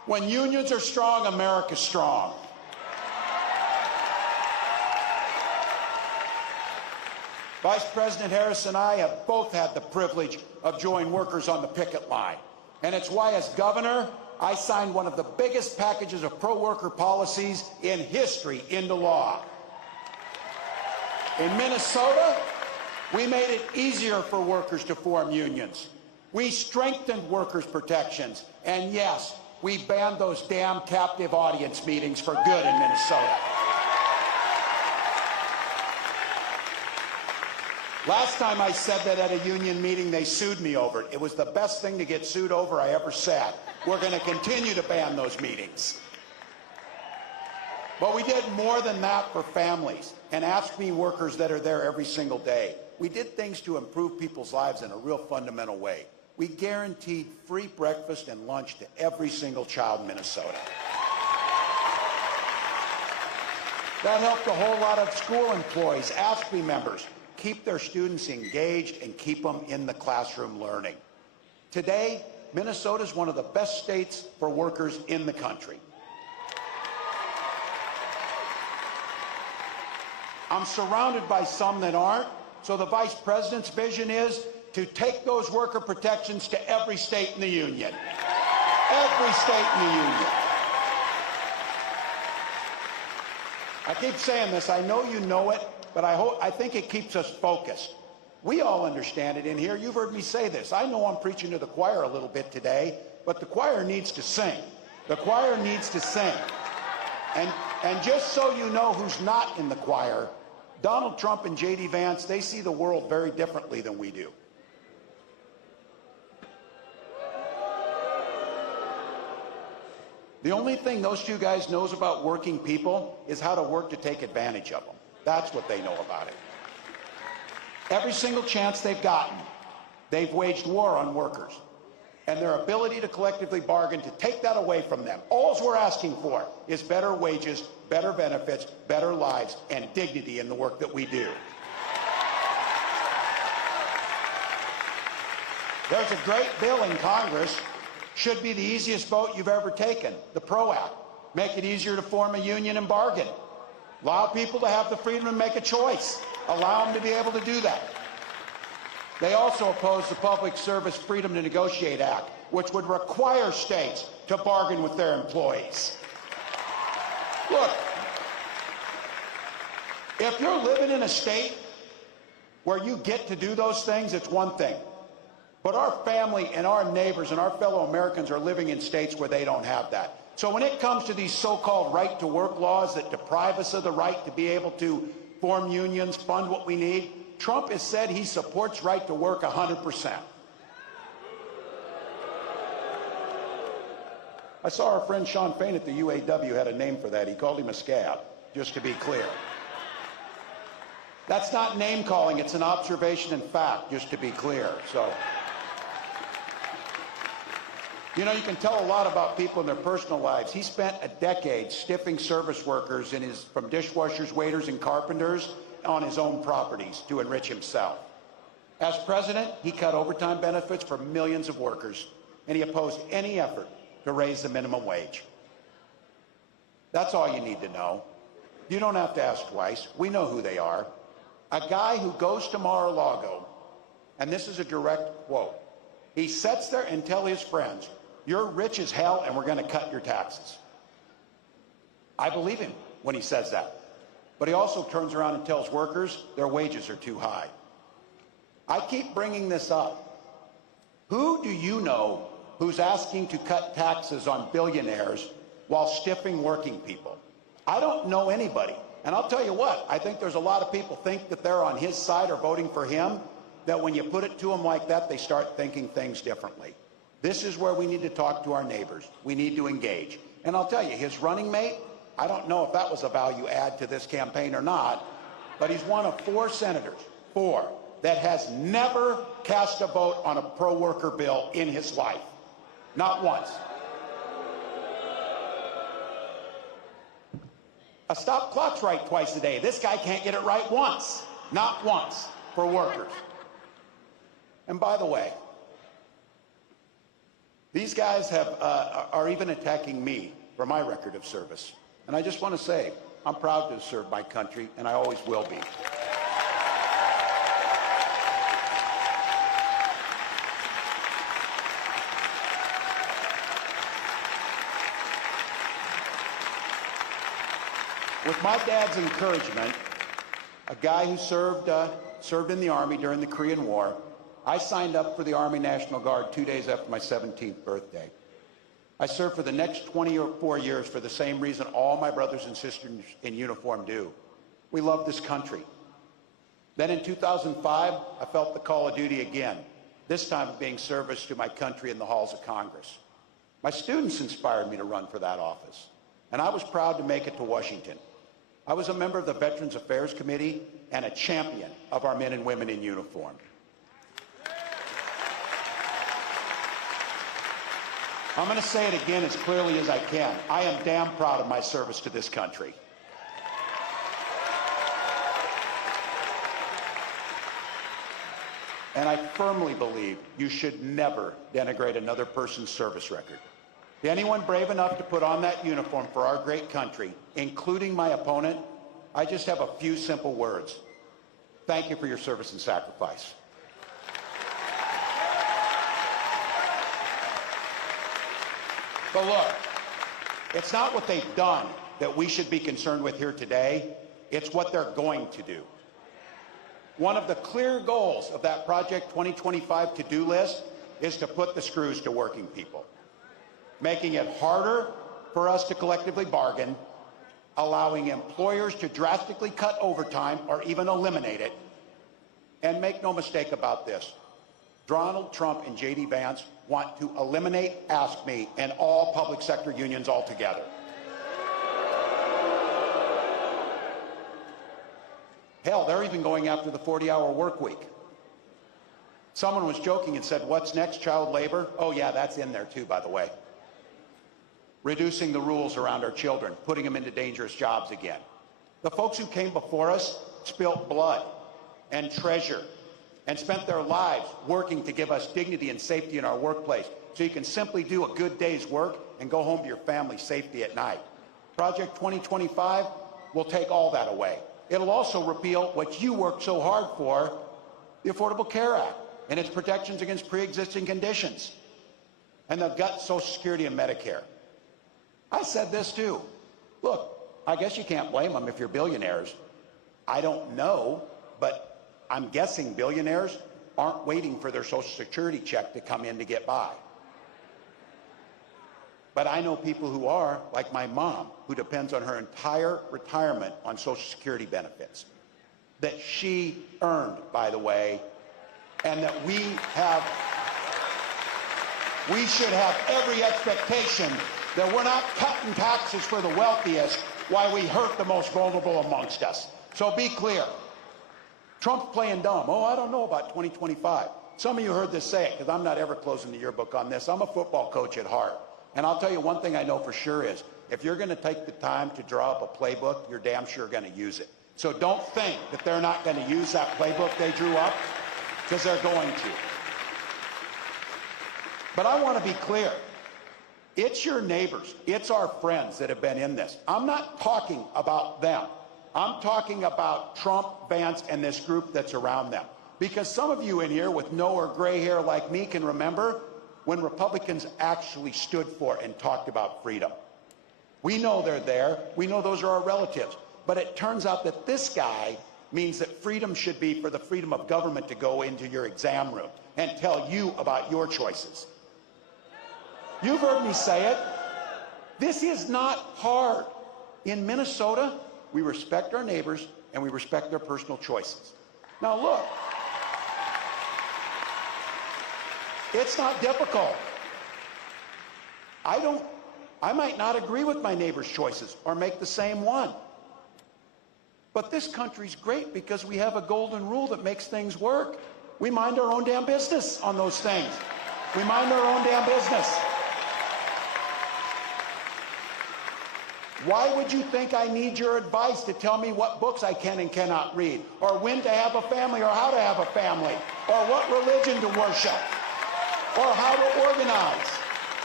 When unions are strong, America's strong. Vice President Harris and I have both had the privilege of joining workers on the picket line. And it's why, as governor, I signed one of the biggest packages of pro-worker policies in history into law. In Minnesota, we made it easier for workers to form unions. We strengthened workers' protections. And yes, we banned those damn captive audience meetings for good in Minnesota. Last time I said that at a union meeting, they sued me over it. It was the best thing to get sued over I ever said. We're going to continue to ban those meetings. But we did more than that for families and AFSCME workers that are there every single day. We did things to improve people's lives in a real fundamental way. We guaranteed free breakfast and lunch to every single child in Minnesota. That helped a whole lot of school employees, AFSCME members, keep their students engaged and keep them in the classroom learning. Today, Minnesota is one of the best states for workers in the country. I'm surrounded by some that aren't, so the Vice President's vision is to take those worker protections to every state in the union. Every state in the union. I keep saying this, I know you know it, but I think it keeps us focused. We all understand it in here. You've heard me say this. I know I'm preaching to the choir a little bit today, but the choir needs to sing. The choir needs to sing. And just so you know who's not in the choir, Donald Trump and J.D. Vance, they see the world very differently than we do. The only thing those two guys knows about working people is how to work to take advantage of them. That's what they know about it. Every single chance they've gotten, they've waged war on workers and their ability to collectively bargain to take that away from them. All we're asking for is better wages, better benefits, better lives, and dignity in the work that we do. There's a great bill in Congress, should be the easiest vote you've ever taken, the PRO Act. Make it easier to form a union and bargain. Allow people to have the freedom to make a choice. Allow them to be able to do that. They also oppose the Public Service Freedom to Negotiate Act, which would require states to bargain with their employees. Look, if you're living in a state where you get to do those things, it's one thing. But our family and our neighbors and our fellow Americans are living in states where they don't have that. So when it comes to these so-called right-to-work laws that deprive us of the right to be able to form unions, fund what we need, Trump has said he supports right to work 100%. I saw our friend Sean Fain at the UAW had a name for that. He called him a scab, just to be clear. That's not name-calling, it's an observation and fact, just to be clear. So, you know, you can tell a lot about people in their personal lives. He spent a decade stiffing service workers from dishwashers, waiters, and carpenters on his own properties to enrich himself. As president, he cut overtime benefits for millions of workers, and he opposed any effort to raise the minimum wage. That's all you need to know. You don't have to ask twice. We know who they are. A guy who goes to Mar-a-Lago, and this is a direct quote, he sits there and tells his friends, "You're rich as hell and we're going to cut your taxes." I believe him when he says that. But he also turns around and tells workers their wages are too high. I keep bringing this up. Who do you know who's asking to cut taxes on billionaires while stiffing working people? I don't know anybody. And I'll tell you what, I think there's a lot of people think that they're on his side or voting for him, that when you put it to them like that, they start thinking things differently. This is where we need to talk to our neighbors. We need to engage. And I'll tell you, his running mate, I don't know if that was a value add to this campaign or not, but he's one of 4 senators, 4, that has never cast a vote on a pro-worker bill in his life. Not once. A stop clock's right twice a day. This guy can't get it right once. Not once for workers. And by the way, These guys are even attacking me for my record of service. And I just want to say, I'm proud to serve my country, and I always will be. With my dad's encouragement, a guy who served in the Army during the Korean War, I signed up for the Army National Guard 2 days after my 17th birthday. I served for the next 24 years for the same reason all my brothers and sisters in uniform do. We love this country. Then in 2005, I felt the call of duty again, this time being service to my country in the halls of Congress. My students inspired me to run for that office, and I was proud to make it to Washington. I was a member of the Veterans Affairs Committee and a champion of our men and women in uniform. I'm going to say it again as clearly as I can. I am damn proud of my service to this country. And I firmly believe you should never denigrate another person's service record. To anyone brave enough to put on that uniform for our great country, including my opponent, I just have a few simple words. Thank you for your service and sacrifice. But look, it's not what they've done that we should be concerned with here today. It's what they're going to do. One of the clear goals of that Project 2025 to-do list is to put the screws to working people, making it harder for us to collectively bargain, allowing employers to drastically cut overtime or even eliminate it. And make no mistake about this, Donald Trump and J.D. Vance want to eliminate AFSCME and all public sector unions altogether. Hell, they're even going after the 40-hour work week. Someone was joking and said, what's next, child labor? Oh yeah, that's in there too, by the way. Reducing the rules around our children, putting them into dangerous jobs again. The folks who came before us spilt blood and treasure and spent their lives working to give us dignity and safety in our workplace so you can simply do a good day's work and go home to your family safely at night. Project 2025 will take all that away. It'll also repeal what you worked so hard for, the Affordable Care Act and its protections against pre-existing conditions, and the gut Social Security and Medicare. I said this too. Look, I guess you can't blame them if you're billionaires. I don't know, but I'm guessing billionaires aren't waiting for their Social Security check to come in to get by. But I know people who are, like my mom, who depends on her entire retirement on Social Security benefits, that she earned, by the way, and that we should have every expectation that we're not cutting taxes for the wealthiest while we hurt the most vulnerable amongst us. So be clear. Trump's playing dumb. Oh, I don't know about 2025. Some of you heard this say it, because I'm not ever closing the yearbook on this. I'm a football coach at heart. And I'll tell you one thing I know for sure is, if you're going to take the time to draw up a playbook, you're damn sure going to use it. So don't think that they're not going to use that playbook they drew up, because they're going to. But I want to be clear. It's your neighbors, it's our friends that have been in this. I'm not talking about them. I'm talking about Trump, Vance, and this group that's around them. Because some of you in here with no or gray hair like me can remember when Republicans actually stood for and talked about freedom. We know they're there. We know those are our relatives. But it turns out that this guy means that freedom should be for the freedom of government to go into your exam room and tell you about your choices. You've heard me say it. This is not hard. In Minnesota, we respect our neighbors and we respect their personal choices. Now look, it's not difficult. I might not agree with my neighbor's choices or make the same one. But this country's great because we have a golden rule that makes things work. We mind our own damn business on those things. We mind our own damn business. Why would you think I need your advice to tell me what books I can and cannot read, or when to have a family, or how to have a family, or what religion to worship, or how to organize?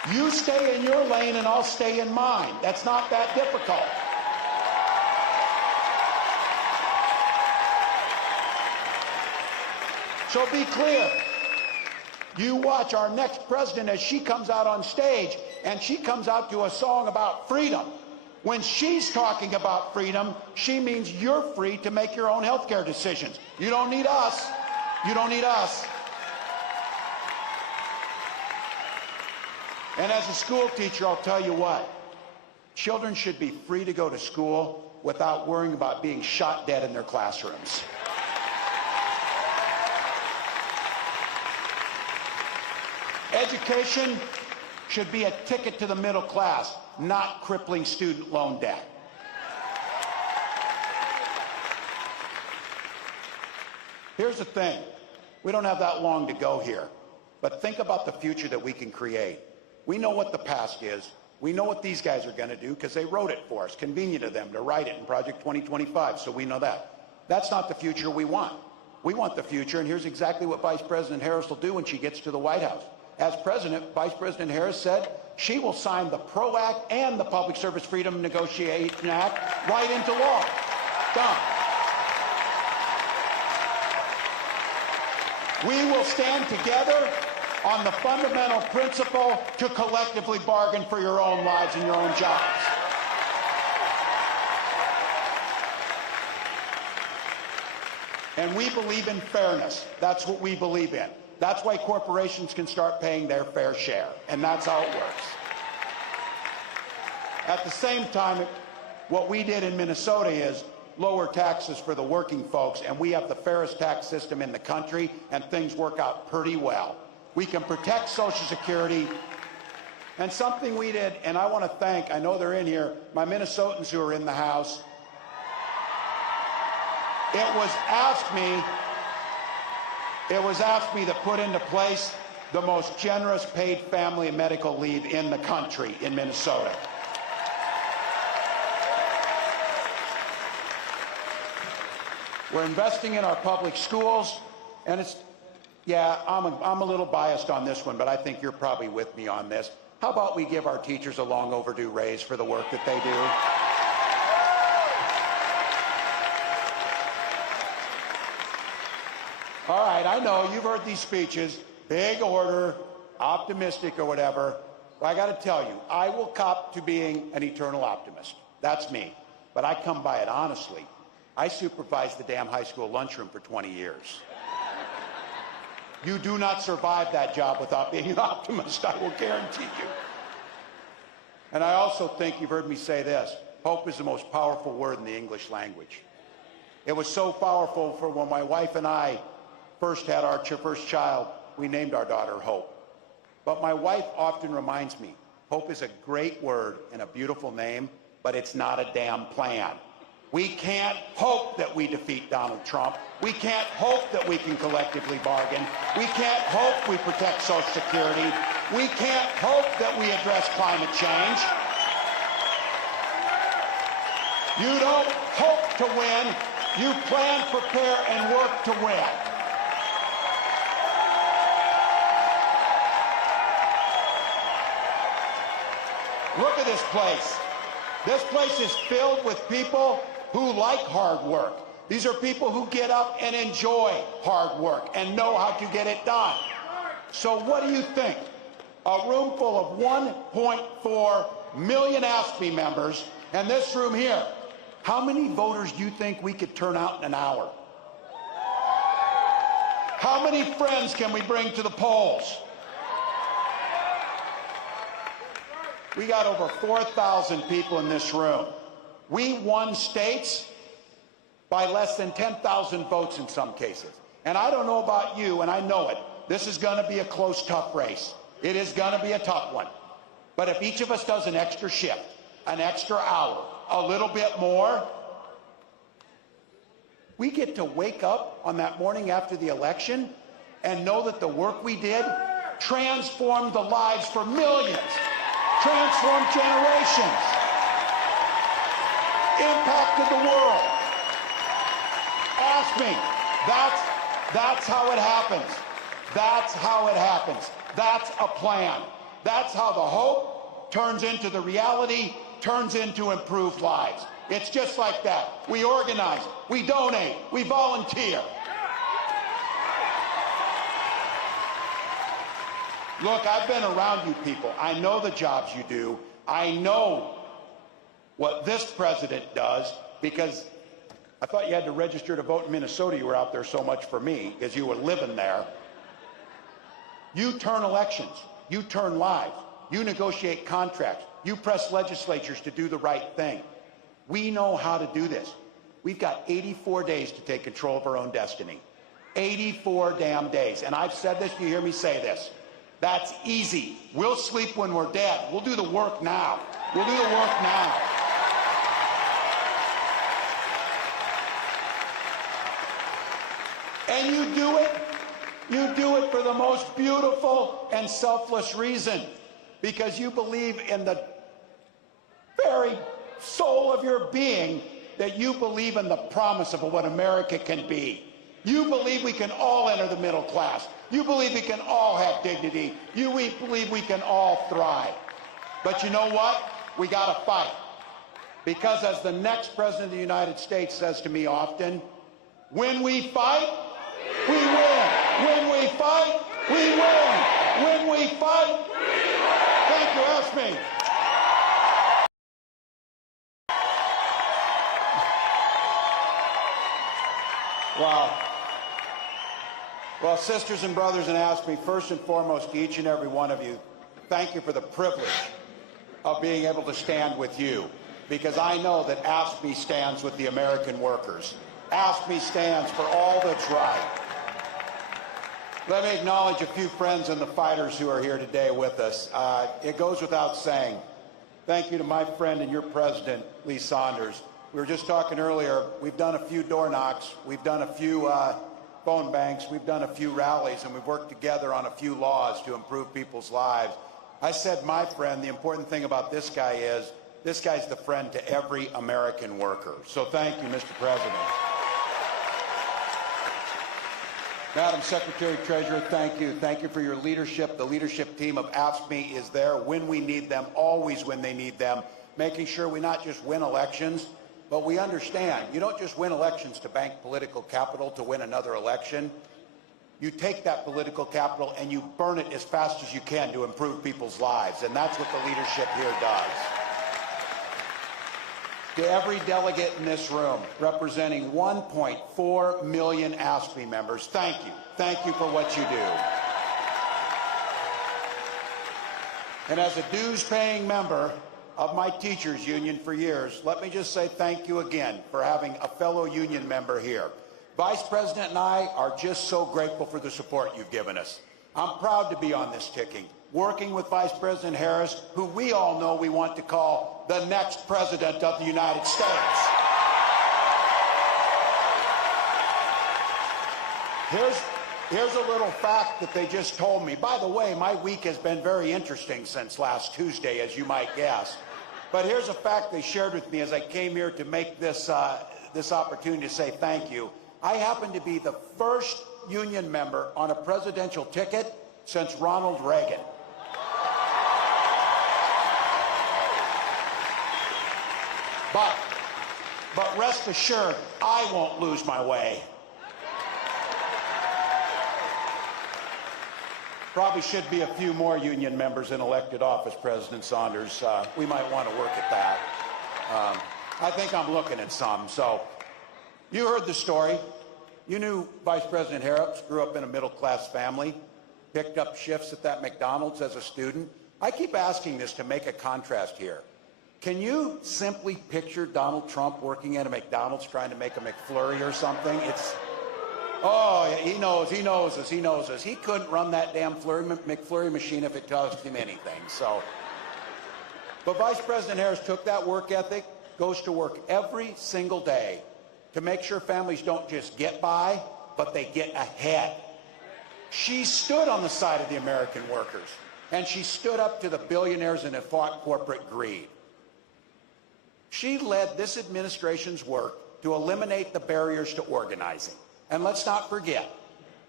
You stay in your lane and I'll stay in mine. That's not that difficult. So be clear. You watch our next president as she comes out on stage and she comes out to a song about freedom. When she's talking about freedom, she means you're free to make your own health care decisions. You don't need us. You don't need us. And as a school teacher, I'll tell you what. Children should be free to go to school without worrying about being shot dead in their classrooms. Education should be a ticket to the middle class, not crippling student loan debt. Here's the thing. We don't have that long to go here, but think about the future that we can create. We know what the past is. We know what these guys are going to do because they wrote it for us. Convenient of them to write it in Project 2025, so we know that. That's not the future we want. We want the future, and here's exactly what Vice President Harris will do when she gets to the White House. As president, Vice President Harris said she will sign the PRO Act and the Public Service Freedom Negotiation Act right into law. Done. We will stand together on the fundamental principle to collectively bargain for your own lives and your own jobs. And we believe in fairness. That's what we believe in. That's why corporations can start paying their fair share, and that's how it works. At the same time, what we did in Minnesota is lower taxes for the working folks, and we have the fairest tax system in the country, and things work out pretty well. We can protect Social Security, and something we did, and I want to thank, I know they're in here, my Minnesotans who are in the House. It was asked me to put into place the most generous paid family and medical leave in the country in Minnesota. We're investing in our public schools, and it's, yeah, I'm a little biased on this one, but I think you're probably with me on this. How about we give our teachers a long overdue raise for the work that they do? All right, I know you've heard these speeches, big order, optimistic or whatever. But I got to tell you, I will cop to being an eternal optimist. That's me. But I come by it honestly. I supervised the damn high school lunchroom for 20 years. You do not survive that job without being an optimist, I will guarantee you. And I also think you've heard me say this. Hope is the most powerful word in the English language. It was so powerful for when my wife and I first had our first child, we named our daughter Hope. But my wife often reminds me, hope is a great word and a beautiful name, but it's not a damn plan. We can't hope that we defeat Donald Trump. We can't hope that we can collectively bargain. We can't hope we protect Social Security. We can't hope that we address climate change. You don't hope to win. You plan, prepare, and work to win. Look at this place. This place is filled with people who like hard work. These are people who get up and enjoy hard work and know how to get it done. So what do you think? A room full of 1.4 million AFSCME members, and this room here, how many voters do you think we could turn out in an hour? How many friends can we bring to the polls? We got over 4,000 people in this room. We won states by less than 10,000 votes in some cases. And I don't know about you, and I know it. This is going to be a close, tough race. It is going to be a tough one. But if each of us does an extra shift, an extra hour, a little bit more, we get to wake up on that morning after the election and know that the work we did transformed the lives for millions, transformed generations, impacted the world. Ask me. That's how it happens. That's how it happens. That's a plan. That's how the hope turns into the reality, turns into improved lives. It's just like that. We organize, we donate, we volunteer. Look, I've been around you people. I know the jobs you do. I know what this president does, because I thought you had to register to vote in Minnesota. You were out there so much for me because you were living there. You turn elections. You turn lives. You negotiate contracts. You press legislatures to do the right thing. We know how to do this. We've got 84 days to take control of our own destiny. 84 damn days. And I've said this, you hear me say this. That's easy. We'll sleep when we're dead. We'll do the work now. We'll do the work now. And you do it for the most beautiful and selfless reason, because you believe in the very soul of your being that you believe in the promise of what America can be. You believe we can all enter the middle class. You believe we can all have dignity. You believe we can all thrive. But you know what? We got to fight. Because as the next president of the United States says to me often, when we fight, we win. When we fight, we win. When we fight, we win. Thank you, AFSCME. Well, sisters and brothers in AFSCME, first and foremost, to each and every one of you, thank you for the privilege of being able to stand with you, because I know that AFSCME stands with the American workers. AFSCME stands for all that's right. Let me acknowledge a few friends and the fighters who are here today with us. It goes without saying, thank you to my friend and your president, Lee Saunders. We were just talking earlier, we've done a few door knocks, we've done a few phone banks, we've done a few rallies, and we've worked together on a few laws to improve people's lives. I said, my friend, the important thing about this guy is, this guy's the friend to every American worker. So thank you, Mr. President. Madam Secretary Treasurer, thank you. Thank you for your leadership. The leadership team of AFSCME is there when we need them, always when they need them, making sure we not just win elections, but we understand you don't just win elections to bank political capital to win another election. You take that political capital and you burn it as fast as you can to improve people's lives, and that's what the leadership here does. To every delegate in this room, representing 1.4 million AFSCME members, thank you. Thank you for what you do. And as a dues-paying member of my teachers union for years, let me just say thank you again for having a fellow union member here. Vice President and I are just so grateful for the support you've given us. I'm proud to be on this ticking, working with Vice President Harris, who we all know we want to call the next President of the United States. Here's a little fact that they just told me. By the way, my week has been very interesting since last Tuesday, as you might guess. But here's a fact they shared with me as I came here to make this opportunity to say thank you. I happen to be the first union member on a presidential ticket since Ronald Reagan. But rest assured, I won't lose my way. Probably should be a few more union members in elected office, President Saunders. We might want to work at that. I think I'm looking at some. So you heard the story. You knew Vice President Harris grew up in a middle-class family, picked up shifts at that McDonald's as a student. I keep asking this to make a contrast here. Can you simply picture Donald Trump working at a McDonald's trying to make a McFlurry or something? Oh, yeah, he knows us. He couldn't run that damn McFlurry machine if it cost him anything. So, but Vice President Harris took that work ethic, goes to work every single day to make sure families don't just get by, but they get ahead. She stood on the side of the American workers, and she stood up to the billionaires and fought corporate greed. She led this administration's work to eliminate the barriers to organizing. And let's not forget,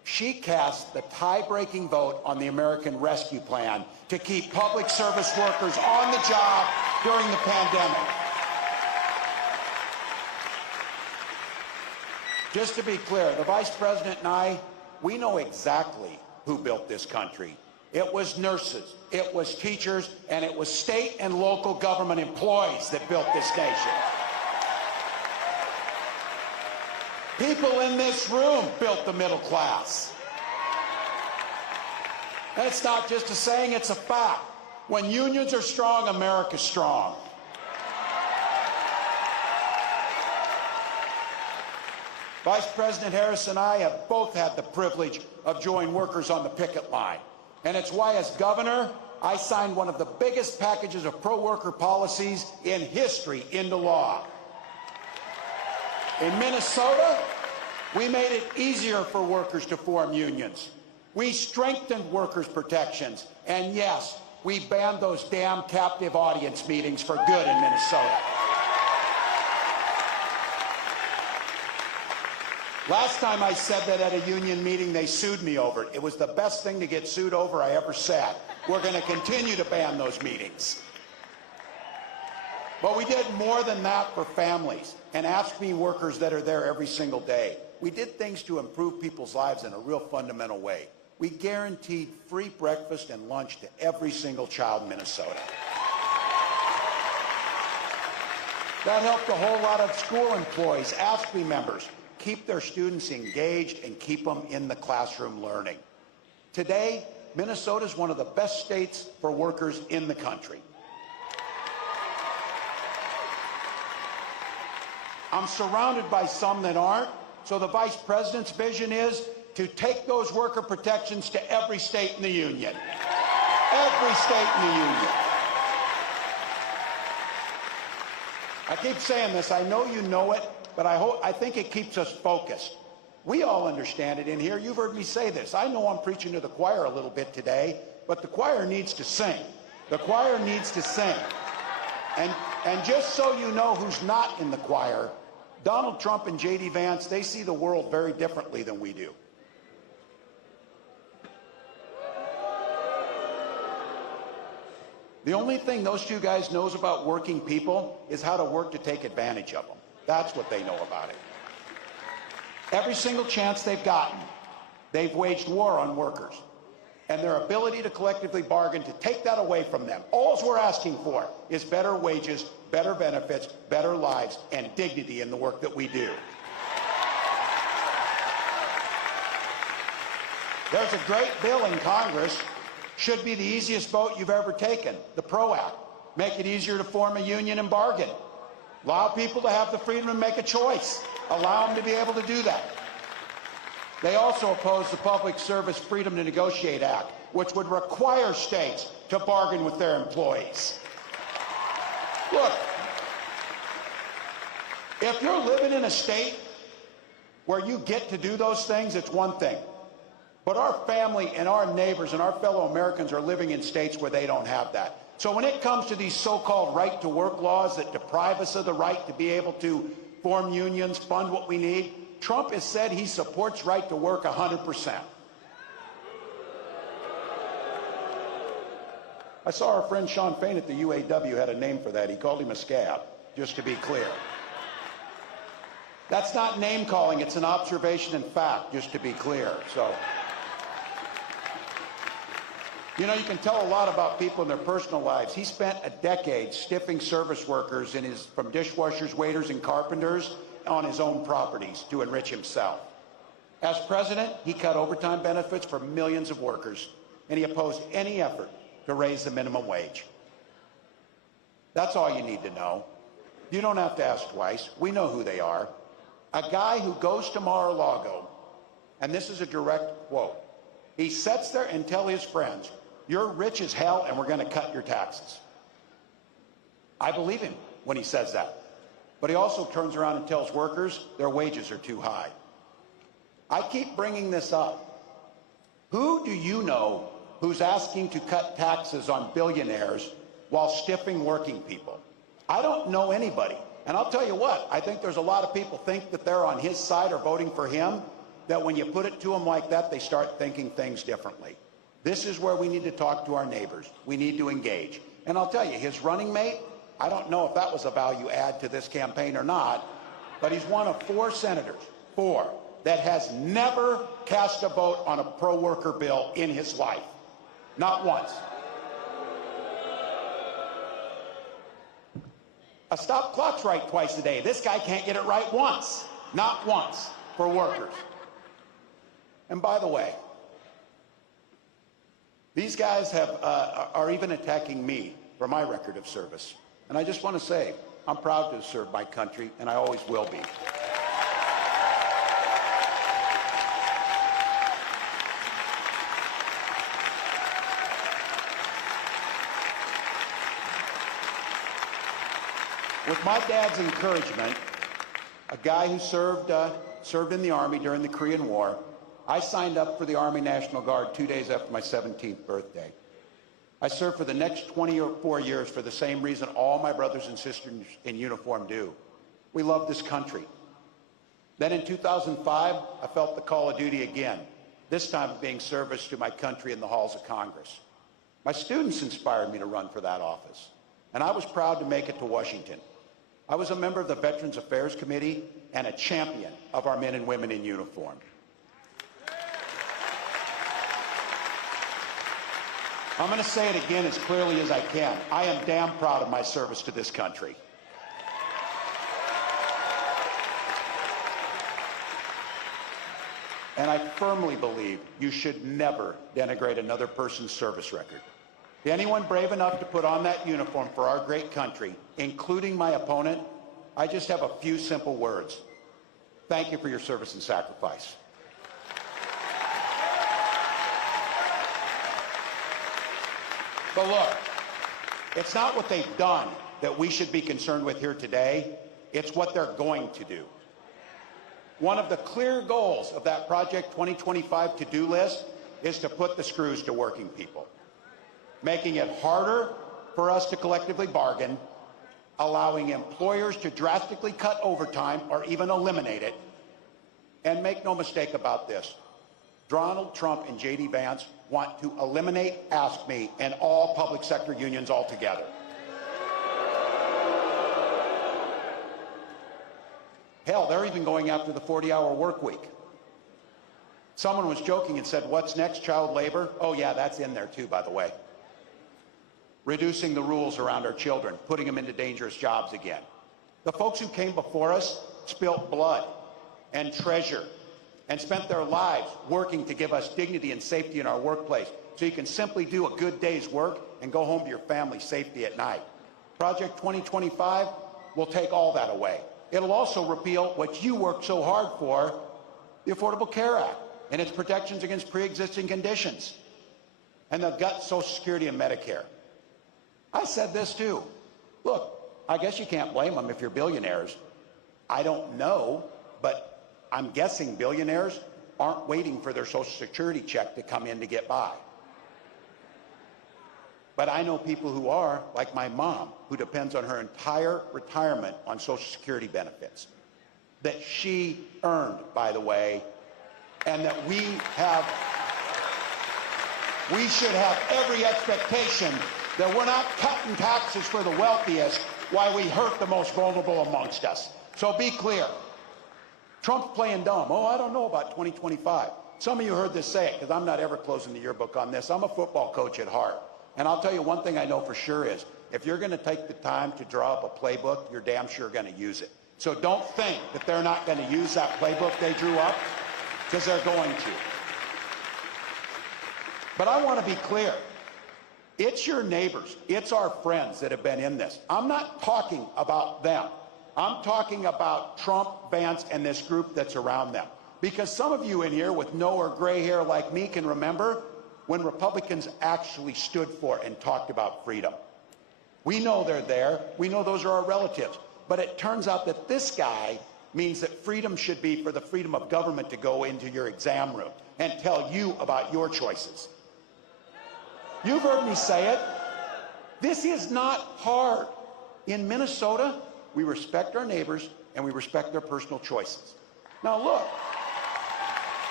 She cast the tie-breaking vote on the American Rescue Plan to keep public service workers on the job during the pandemic. Just to be clear, the Vice President and I, we know exactly who built this country. It was nurses, it was teachers, and it was state and local government employees that built this nation. People in this room built the middle class. And it's not just a saying, it's a fact. When unions are strong, America's strong. Vice President Harris and I have both had the privilege of joining workers on the picket line. And it's why, as governor, I signed one of the biggest packages of pro-worker policies in history into law. In Minnesota, we made it easier for workers to form unions. We strengthened workers' protections. And yes, we banned those damn captive audience meetings for good in Minnesota. Last time I said that at a union meeting, they sued me over it. It was the best thing to get sued over I ever said. We're going to continue to ban those meetings. But we did more than that for families and AFSCME workers that are there every single day. We did things to improve people's lives in a real fundamental way. We guaranteed free breakfast and lunch to every single child in Minnesota. That helped a whole lot of school employees, AFSCME members, keep their students engaged and keep them in the classroom learning. Today, Minnesota is one of the best states for workers in the country. I'm surrounded by some that aren't, so the Vice President's vision is to take those worker protections to every state in the union. Every state in the union. I keep saying this, I know you know it, but I think it keeps us focused. We all understand it in here. You've heard me say this. I know I'm preaching to the choir a little bit today, but the choir needs to sing. The choir needs to sing. And just so you know who's not in the choir, Donald Trump and J.D. Vance, they see the world very differently than we do. The only thing those two guys knows about working people is how to work to take advantage of them. That's what they know about it. Every single chance they've gotten, they've waged war on workers and their ability to collectively bargain to take that away from them. All we're asking for is better wages, better benefits, better lives, and dignity in the work that we do. There's a great bill in Congress, should be the easiest vote you've ever taken, the PRO Act. Make it easier to form a union and bargain. Allow people to have the freedom to make a choice. Allow them to be able to do that. They also oppose the Public Service Freedom to Negotiate Act, which would require states to bargain with their employees. Look, if you're living in a state where you get to do those things, it's one thing. But our family and our neighbors and our fellow Americans are living in states where they don't have that. So when it comes to these so-called right-to-work laws that deprive us of the right to be able to form unions, fund what we need, Trump has said he supports right-to-work 100%. I saw our friend Sean Fain at the UAW had a name for that. He called him a scab, just to be clear. That's not name-calling. It's an observation and fact, just to be clear. So, you know, you can tell a lot about people in their personal lives. He spent a decade stiffing service workers from dishwashers, waiters, and carpenters on his own properties to enrich himself. As president, he cut overtime benefits for millions of workers, and he opposed any effort to raise the minimum wage. That's all you need to know. You don't have to ask twice. We know who they are. A guy who goes to Mar-a-Lago, and this is a direct quote, he sits there and tells his friends, "You're rich as hell and we're going to cut your taxes." I believe him when he says that. But he also turns around and tells workers their wages are too high. I keep bringing this up. Who do you know who's asking to cut taxes on billionaires while stiffing working people? I don't know anybody. And I'll tell you what, I think there's a lot of people think that they're on his side or voting for him. that when you put it to them like that, they start thinking things differently. This is where we need to talk to our neighbors. We need to engage. And I'll tell you, his running mate, I don't know if that was a value add to this campaign or not, but he's one of 4 senators, 4, that has never cast a vote on a pro-worker bill in his life. Not once. A stop clock's right twice a day. This guy can't get it right once. Not once for workers. And by the way, these guys are even attacking me for my record of service. And I just want to say, I'm proud to serve my country, and I always will be. With my dad's encouragement, a guy who served in the Army during the Korean War, I signed up for the Army National Guard 2 days after my 17th birthday. I served for the next 24 years for the same reason all my brothers and sisters in uniform do. We love this country. Then in 2005, I felt the call of duty again, this time being service to my country in the halls of Congress. My students inspired me to run for that office, and I was proud to make it to Washington. I was a member of the Veterans Affairs Committee and a champion of our men and women in uniform. I'm going to say it again as clearly as I can. I am damn proud of my service to this country. And I firmly believe you should never denigrate another person's service record. Anyone brave enough to put on that uniform for our great country, including my opponent, I just have a few simple words. Thank you for your service and sacrifice. But look, it's not what they've done that we should be concerned with here today. It's what they're going to do. One of the clear goals of that Project 2025 to-do list is to put the screws to working people, making it harder for us to collectively bargain, allowing employers to drastically cut overtime or even eliminate it. And make no mistake about this, Donald Trump and J.D. Vance want to eliminate AFSCME and all public sector unions altogether. Hell, they're even going after the 40-hour work week. Someone was joking and said, what's next, child labor? Oh yeah, that's in there too, by the way. Reducing the rules around our children, putting them into dangerous jobs again. The folks who came before us spilt blood and treasure and spent their lives working to give us dignity and safety in our workplace so you can simply do a good day's work and go home to your family safely at night. Project 2025 will take all that away. It'll also repeal what you worked so hard for, the Affordable Care Act and its protections against pre-existing conditions, and they've got Social Security and Medicare. I said this too. Look, I guess you can't blame them if you're billionaires. I don't know, but I'm guessing billionaires aren't waiting for their Social Security check to come in to get by. But I know people who are, like my mom, who depends on her entire retirement on Social Security benefits, that she earned, by the way, and that we should have every expectation that we're not cutting taxes for the wealthiest while we hurt the most vulnerable amongst us. So be clear. Trump's playing dumb. Oh, I don't know about 2025. Some of you heard this say it, because I'm not ever closing the yearbook on this. I'm a football coach at heart. And I'll tell you one thing I know for sure is, if you're going to take the time to draw up a playbook, you're damn sure going to use it. So don't think that they're not going to use that playbook they drew up, because they're going to. But I want to be clear. It's your neighbors, it's our friends that have been in this. I'm not talking about them. I'm talking about Trump, Vance, and this group that's around them. Because some of you in here with no or gray hair like me can remember when Republicans actually stood for and talked about freedom. We know they're there. We know those are our relatives. But it turns out that this guy means that freedom should be for the freedom of government to go into your exam room and tell you about your choices. You've heard me say it. This is not hard. In Minnesota, we respect our neighbors and we respect their personal choices. Now look,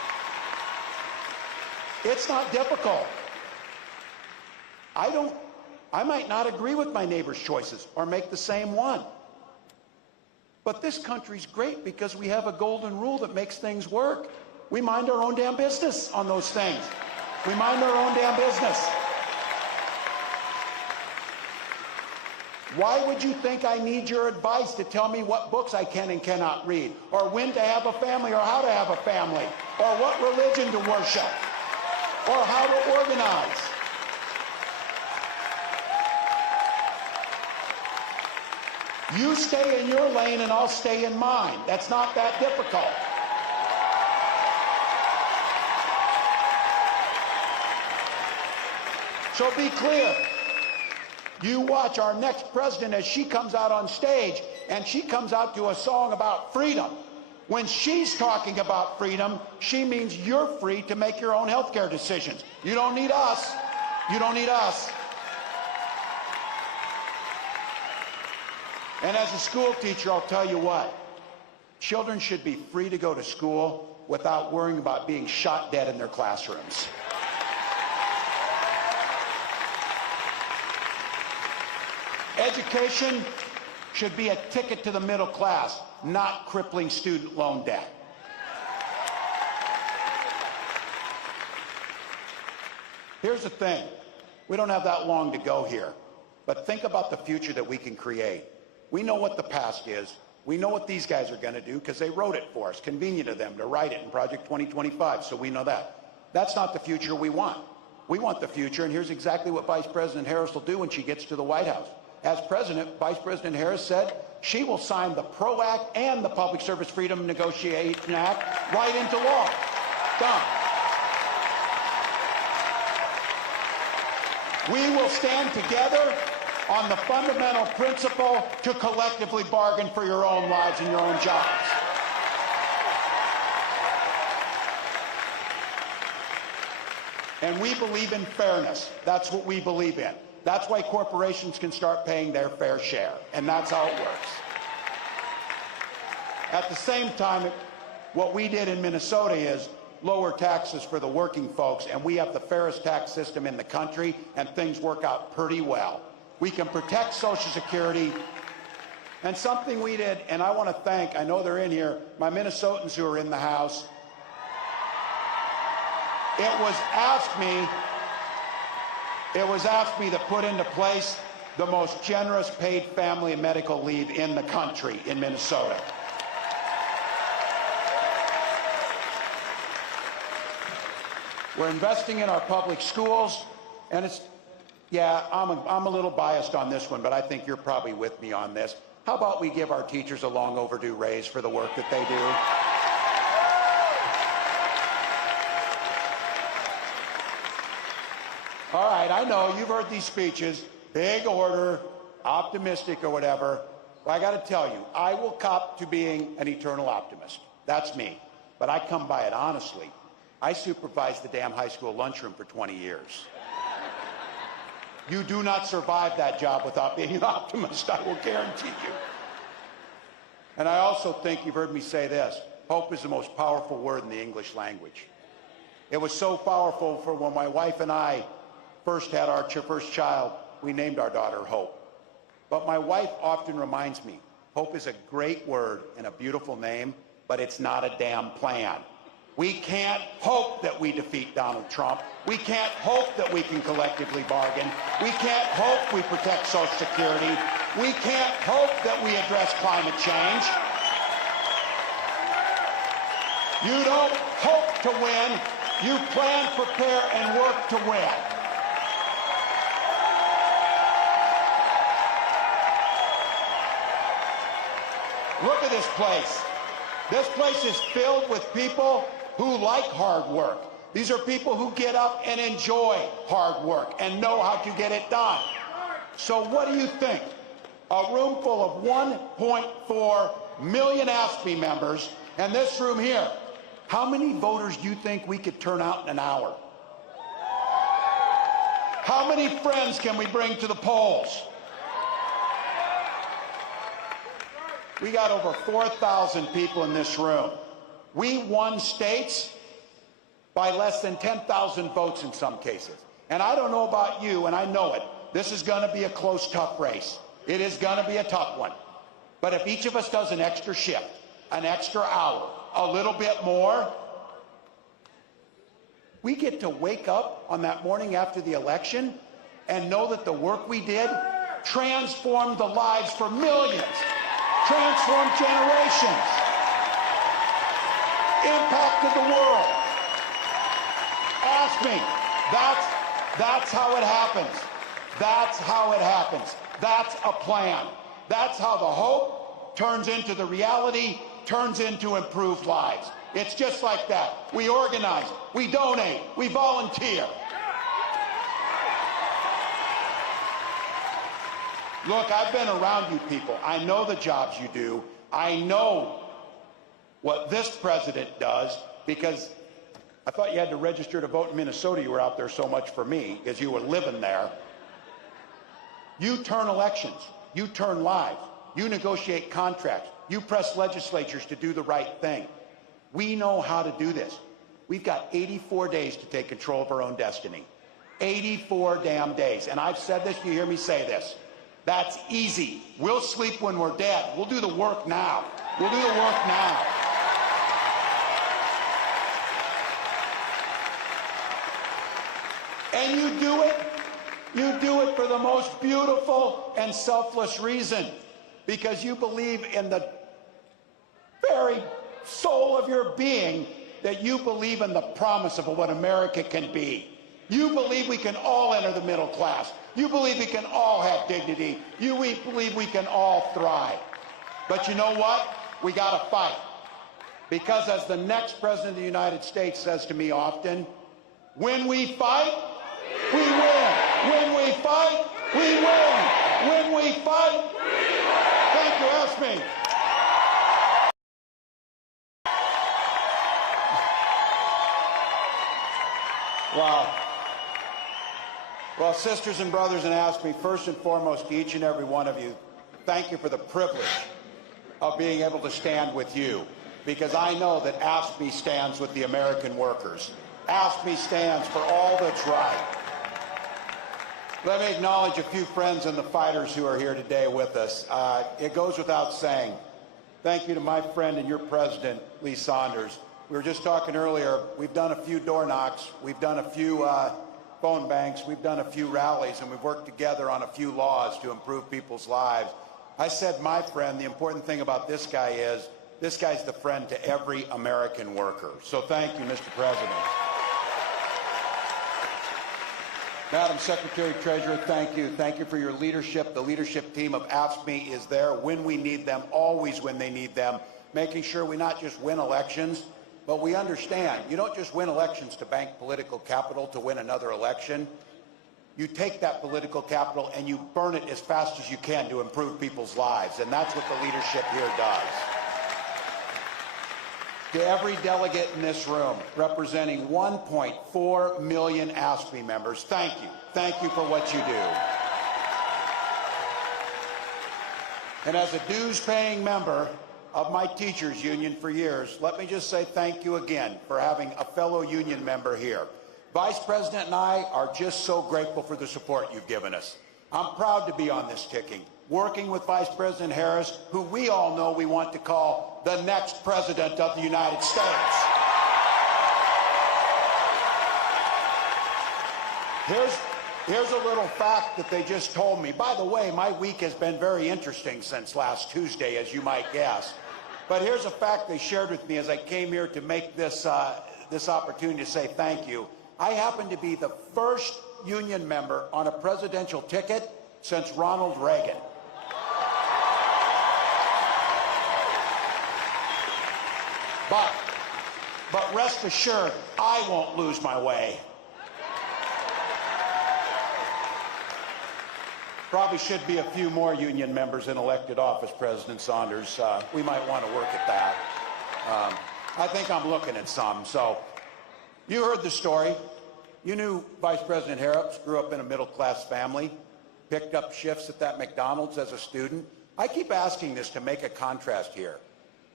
It's not difficult. I might not agree with my neighbor's choices or make the same one. But this country's great because we have a golden rule that makes things work. We mind our own damn business on those things. We mind our own damn business. Why would you think I need your advice to tell me what books I can and cannot read, or when to have a family, or how to have a family, or what religion to worship, or how to organize? You stay in your lane and I'll stay in mine. That's not that difficult. So be clear. You watch our next president as she comes out on stage and she comes out to a song about freedom. When she's talking about freedom, she means you're free to make your own health care decisions. You don't need us. You don't need us. And as a school teacher, I'll tell you what, children should be free to go to school without worrying about being shot dead in their classrooms. Education should be a ticket to the middle class, not crippling student loan debt. Here's the thing, we don't have that long to go here, but think about the future that we can create. We know what the past is. We know what these guys are going to do because they wrote it for us. Convenient to them to write it in Project 2025, so we know that. That's not the future we want. We want the future, and here's exactly what Vice President Harris will do when she gets to the White House. As president, Vice President Harris said she will sign the PRO Act and the Public Service Freedom Negotiation Act right into law. Done. We will stand together on the fundamental principle to collectively bargain for your own lives and your own jobs. And we believe in fairness. That's what we believe in. That's why corporations can start paying their fair share, and that's how it works. At the same time, what we did in Minnesota is lower taxes for the working folks, and we have the fairest tax system in the country, and things work out pretty well. We can protect Social Security, and something we did, and I want to thank, I know they're in here, my Minnesotans who are in the House. It was asked me to put into place the most generous paid family and medical leave in the country in Minnesota. We're investing in our public schools, and it's, yeah, I'm a little biased on this one, but I think you're probably with me on this. How about we give our teachers a long overdue raise for the work that they do? All right, I know you've heard these speeches, big order, optimistic or whatever. But I got to tell you, I will cop to being an eternal optimist. That's me. But I come by it honestly. I supervised the damn high school lunchroom for 20 years. You do not survive that job without being an optimist, I will guarantee you. And I also think you've heard me say this, hope is the most powerful word in the English language. It was so powerful for when my wife and I first had our first child, we named our daughter Hope. But my wife often reminds me, hope is a great word and a beautiful name, but it's not a damn plan. We can't hope that we defeat Donald Trump. We can't hope that we can collectively bargain. We can't hope we protect Social Security. We can't hope that we address climate change. You don't hope to win. You plan, prepare, and work to win. Look at this place. This place is filled with people who like hard work. These are people who get up and enjoy hard work and know how to get it done. So what do you think? A room full of 1.4 million AFSCME members, and this room here, how many voters do you think we could turn out in an hour? How many friends can we bring to the polls? We got over 4,000 people in this room. We won states by less than 10,000 votes in some cases. And I don't know about you, and I know it. This is going to be a close, tough race. It is going to be a tough one. But if each of us does an extra shift, an extra hour, a little bit more, we get to wake up on that morning after the election and know that the work we did transformed the lives for millions, transformed generations, impacted the world. Ask me. That's how it happens. That's how it happens. That's a plan. That's how the hope turns into the reality, turns into improved lives. It's just like that. We organize, we donate, we volunteer. Look, I've been around you people. I know the jobs you do. I know what this president does, because I thought you had to register to vote in Minnesota. You were out there so much for me because you were living there. You turn elections. You turn lives. You negotiate contracts. You press legislatures to do the right thing. We know how to do this. We've got 84 days to take control of our own destiny. 84 damn days. And I've said this, you hear me say this. That's easy. We'll sleep when we're dead. We'll do the work now. We'll do the work now. And you do it for the most beautiful and selfless reason, because you believe in the very soul of your being that you believe in the promise of what America can be. You believe we can all enter the middle class. You believe we can all have dignity. You believe we can all thrive. But you know what? We got to fight. Because as the next president of the United States says to me often, when we fight, we win. When we fight, we win. When we fight, we win. Thank you, AFSCME. Wow. Well, sisters and brothers in AFSCME, first and foremost, to each and every one of you, thank you for the privilege of being able to stand with you, because I know that AFSCME stands with the American workers. AFSCME stands for all that's right. Let me acknowledge a few friends and the fighters who are here today with us. It goes without saying, thank you to my friend and your president, Lee Saunders. We were just talking earlier, we've done a few door knocks, we've done a few phone banks, we've done a few rallies, and we've worked together on a few laws to improve people's lives. I said, my friend, the important thing about this guy is, this guy's the friend to every American worker. So thank you, Mr. President. Madam Secretary Treasurer, thank you. Thank you for your leadership. The leadership team of AFSCME is there when we need them, always when they need them, making sure we not just win elections, but we understand you don't just win elections to bank political capital to win another election. You take that political capital and you burn it as fast as you can to improve people's lives, and that's what the leadership here does. To every delegate in this room, representing 1.4 million AFSCME members, thank you. Thank you for what you do. And as a dues-paying member of my teachers union for years, let me just say thank you again for having a fellow union member here. Vice President and I are just so grateful for the support you've given us. I'm proud to be on this ticket, working with Vice President Harris, who we all know we want to call the next President of the United States. Here's a little fact that they just told me. By the way, my week has been very interesting since last Tuesday, as you might guess. But here's a fact they shared with me as I came here to make this opportunity to say thank you. I happen to be the first union member on a presidential ticket since Ronald Reagan. But rest assured, I won't lose my way. Probably should be a few more union members in elected office, President Saunders. We might want to work at that. I think I'm looking at some. So you heard the story. You knew Vice President Harris grew up in a middle-class family, picked up shifts at that McDonald's as a student. I keep asking this to make a contrast here.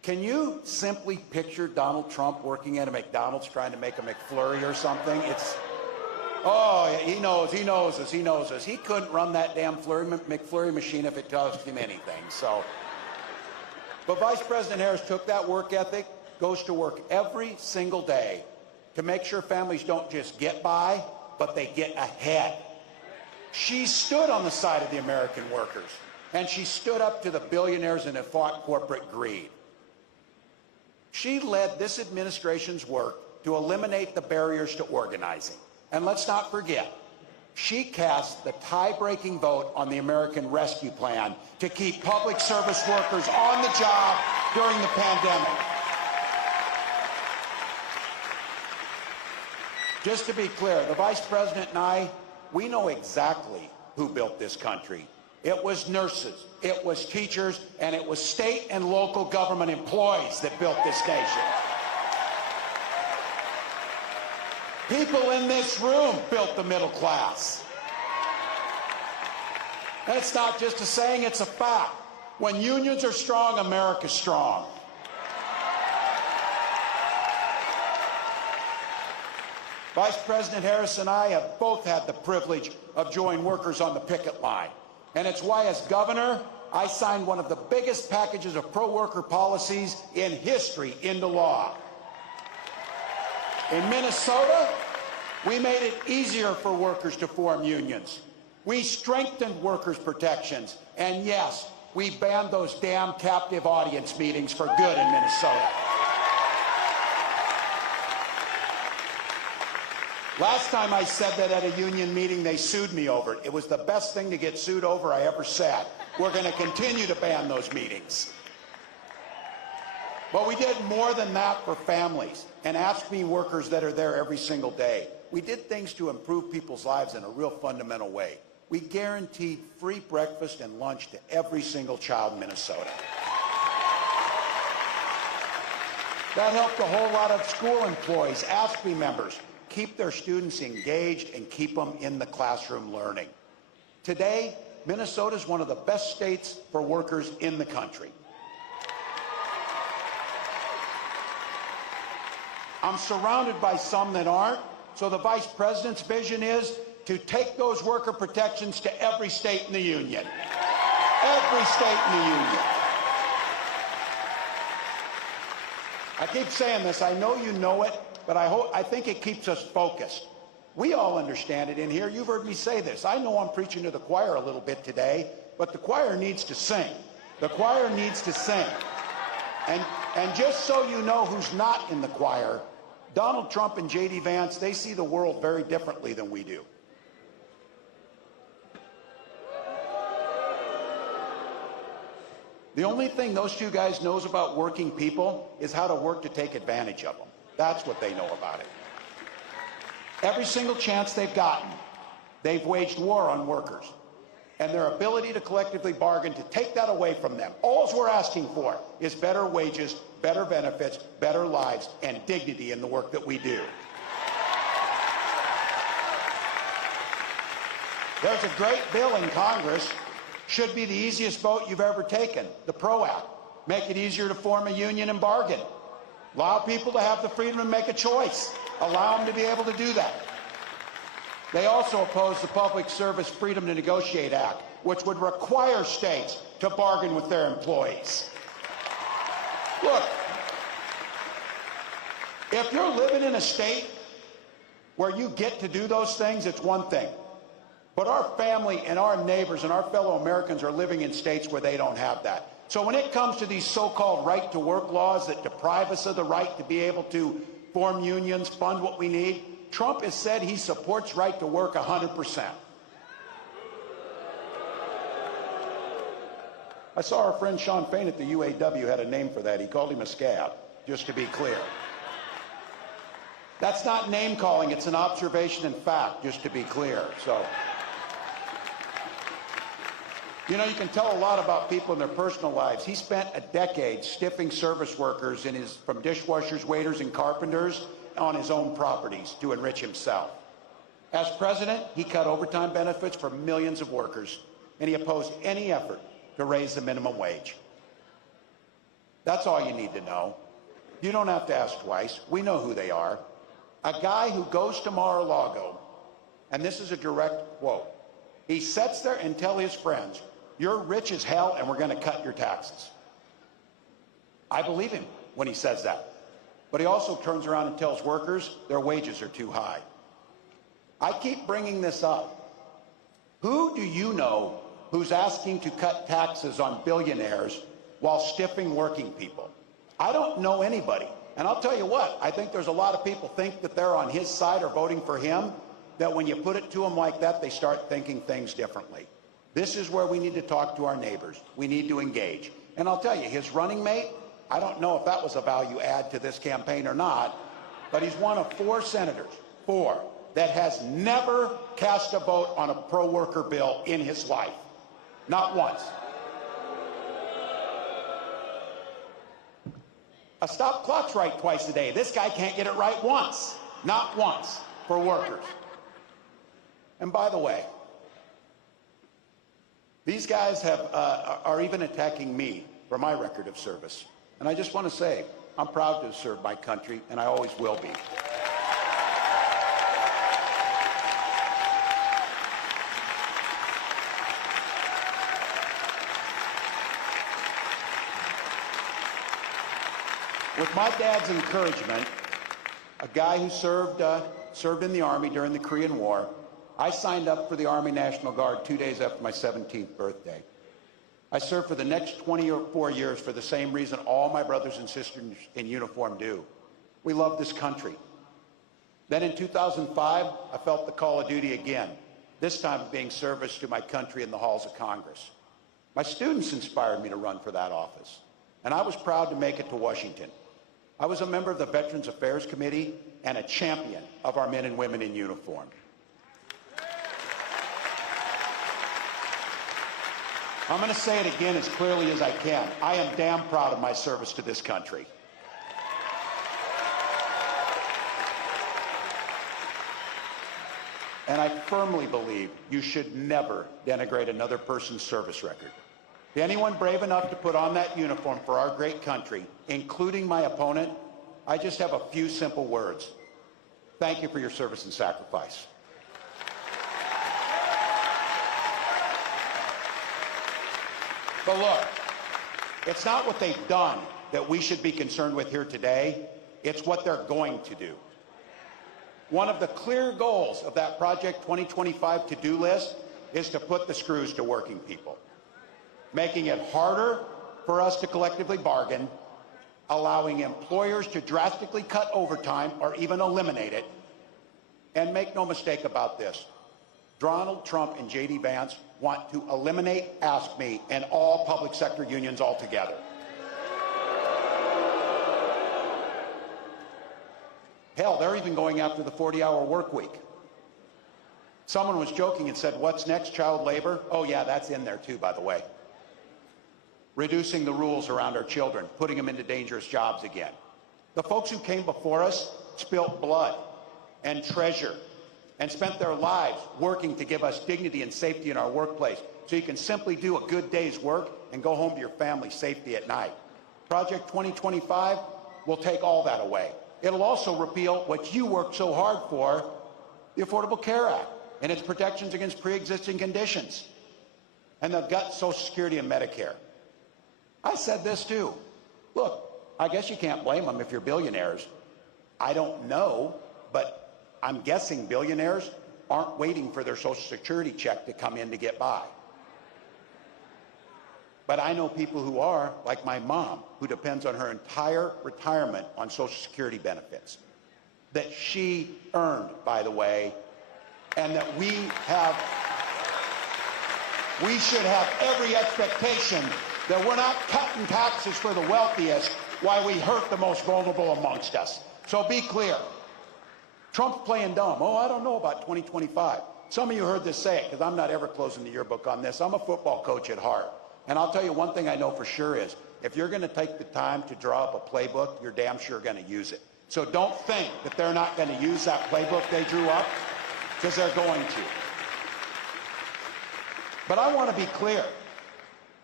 Can you simply picture Donald Trump working at a McDonald's trying to make a McFlurry or something? Oh, he knows us. He couldn't run that damn McFlurry machine if it cost him anything. So, but Vice President Harris took that work ethic, goes to work every single day to make sure families don't just get by, but they get ahead. She stood on the side of the American workers, and she stood up to the billionaires and fought corporate greed. She led this administration's work to eliminate the barriers to organizing. And let's not forget, she cast the tie-breaking vote on the American Rescue Plan to keep public service workers on the job during the pandemic. Just to be clear, the Vice President and I, we know exactly who built this country. It was nurses, it was teachers, and it was state and local government employees that built this nation. People in this room built the middle class. And it's not just a saying, it's a fact. When unions are strong, America's strong. Vice President Harris and I have both had the privilege of joining workers on the picket line. And it's why, as governor, I signed one of the biggest packages of pro-worker policies in history into law. In Minnesota, we made it easier for workers to form unions. We strengthened workers' protections. And yes, we banned those damn captive audience meetings for good in Minnesota. Last time I said that at a union meeting, they sued me over it. It was the best thing to get sued over I ever said. We're going to continue to ban those meetings. But we did more than that for families and AFSCME workers that are there every single day. We did things to improve people's lives in a real fundamental way. We guaranteed free breakfast and lunch to every single child in Minnesota. That helped a whole lot of school employees, AFSCME members, keep their students engaged and keep them in the classroom learning. Today, Minnesota is one of the best states for workers in the country. I'm surrounded by some that aren't, so the Vice President's vision is to take those worker protections to every state in the union. Every state in the union. I keep saying this, I know you know it, but I think it keeps us focused. We all understand it in here. You've heard me say this. I know I'm preaching to the choir a little bit today, but the choir needs to sing. The choir needs to sing. And just so you know who's not in the choir, Donald Trump and J.D. Vance, they see the world very differently than we do. The only thing those two guys knows about working people is how to work to take advantage of them. That's what they know about it. Every single chance they've gotten, they've waged war on workers and their ability to collectively bargain to take that away from them. All we're asking for is better wages, better benefits, better lives, and dignity in the work that we do. There's a great bill in Congress, should be the easiest vote you've ever taken, the PRO Act. Make it easier to form a union and bargain. Allow people to have the freedom to make a choice. Allow them to be able to do that. They also oppose the Public Service Freedom to Negotiate Act, which would require states to bargain with their employees. Look, if you're living in a state where you get to do those things, it's one thing. But our family and our neighbors and our fellow Americans are living in states where they don't have that. So when it comes to these so-called right-to-work laws that deprive us of the right to be able to form unions, fund what we need, Trump has said he supports right to work 100%. I saw our friend Sean Fain at the UAW had a name for that. He called him a scab, just to be clear. That's not name-calling, it's an observation and fact, just to be clear. So, you know, you can tell a lot about people in their personal lives. He spent a decade stiffing service workers from dishwashers, waiters, and carpenters on his own properties to enrich himself. As president, he cut overtime benefits for millions of workers, and he opposed any effort to raise the minimum wage. That's all you need to know. You don't have to ask twice. We know who they are. A guy who goes to Mar-a-Lago, and this is a direct quote, he sits there and tells his friends, "You're rich as hell and we're going to cut your taxes." I believe him when he says that. But he also turns around and tells workers their wages are too high. I keep bringing this up. Who do you know who's asking to cut taxes on billionaires while stiffing working people? I don't know anybody. And I'll tell you what, I think there's a lot of people think that they're on his side or voting for him, that when you put it to them like that, they start thinking things differently. This is where we need to talk to our neighbors. We need to engage. And I'll tell you, his running mate, I don't know if that was a value add to this campaign or not, but he's one of 4 senators, 4, that has never cast a vote on a pro-worker bill in his life. Not once. A stop clock's right twice a day. This guy can't get it right once. Not once for workers. And by the way, these guys are even attacking me for my record of service. And I just want to say, I'm proud to serve my country, and I always will be. With my dad's encouragement, a guy who served in the Army during the Korean War, I signed up for the Army National Guard 2 days after my 17th birthday. I served for the next 24 years for the same reason all my brothers and sisters in uniform do. We love this country. Then in 2005, I felt the call of duty again, this time being service to my country in the halls of Congress. My students inspired me to run for that office, and I was proud to make it to Washington. I was a member of the Veterans Affairs Committee and a champion of our men and women in uniform. I'm going to say it again as clearly as I can. I am damn proud of my service to this country. And I firmly believe you should never denigrate another person's service record. To anyone brave enough to put on that uniform for our great country, including my opponent, I just have a few simple words. Thank you for your service and sacrifice. But look, it's not what they've done that we should be concerned with here today. It's what they're going to do. One of the clear goals of that Project 2025 to-do list is to put the screws to working people, making it harder for us to collectively bargain, allowing employers to drastically cut overtime or even eliminate it. And make no mistake about this, Donald Trump and J.D. Vance want to eliminate AFSCME and all public sector unions altogether. Hell, they're even going after the 40-hour work week. Someone was joking and said, "What's next, child labor?" Oh yeah, that's in there too, by the way. Reducing the rules around our children, putting them into dangerous jobs again. The folks who came before us spilt blood and treasure and spent their lives working to give us dignity and safety in our workplace, so you can simply do a good day's work and go home to your family safely at night. Project 2025 will take all that away. It'll also repeal what you worked so hard for, the Affordable Care Act, and its protections against pre-existing conditions, and the gut Social Security and Medicare. I said this too. Look, I guess you can't blame them if you're billionaires. I don't know, but I'm guessing billionaires aren't waiting for their Social Security check to come in to get by. But I know people who are, like my mom, who depends on her entire retirement on Social Security benefits, that she earned, by the way, and that we should have every expectation that we're not cutting taxes for the wealthiest while we hurt the most vulnerable amongst us. So be clear. Trump's playing dumb. Oh, I don't know about 2025. Some of you heard this say it, because I'm not ever closing the yearbook on this. I'm a football coach at heart. And I'll tell you one thing I know for sure is, if you're going to take the time to draw up a playbook, you're damn sure going to use it. So don't think that they're not going to use that playbook they drew up, because they're going to. But I want to be clear.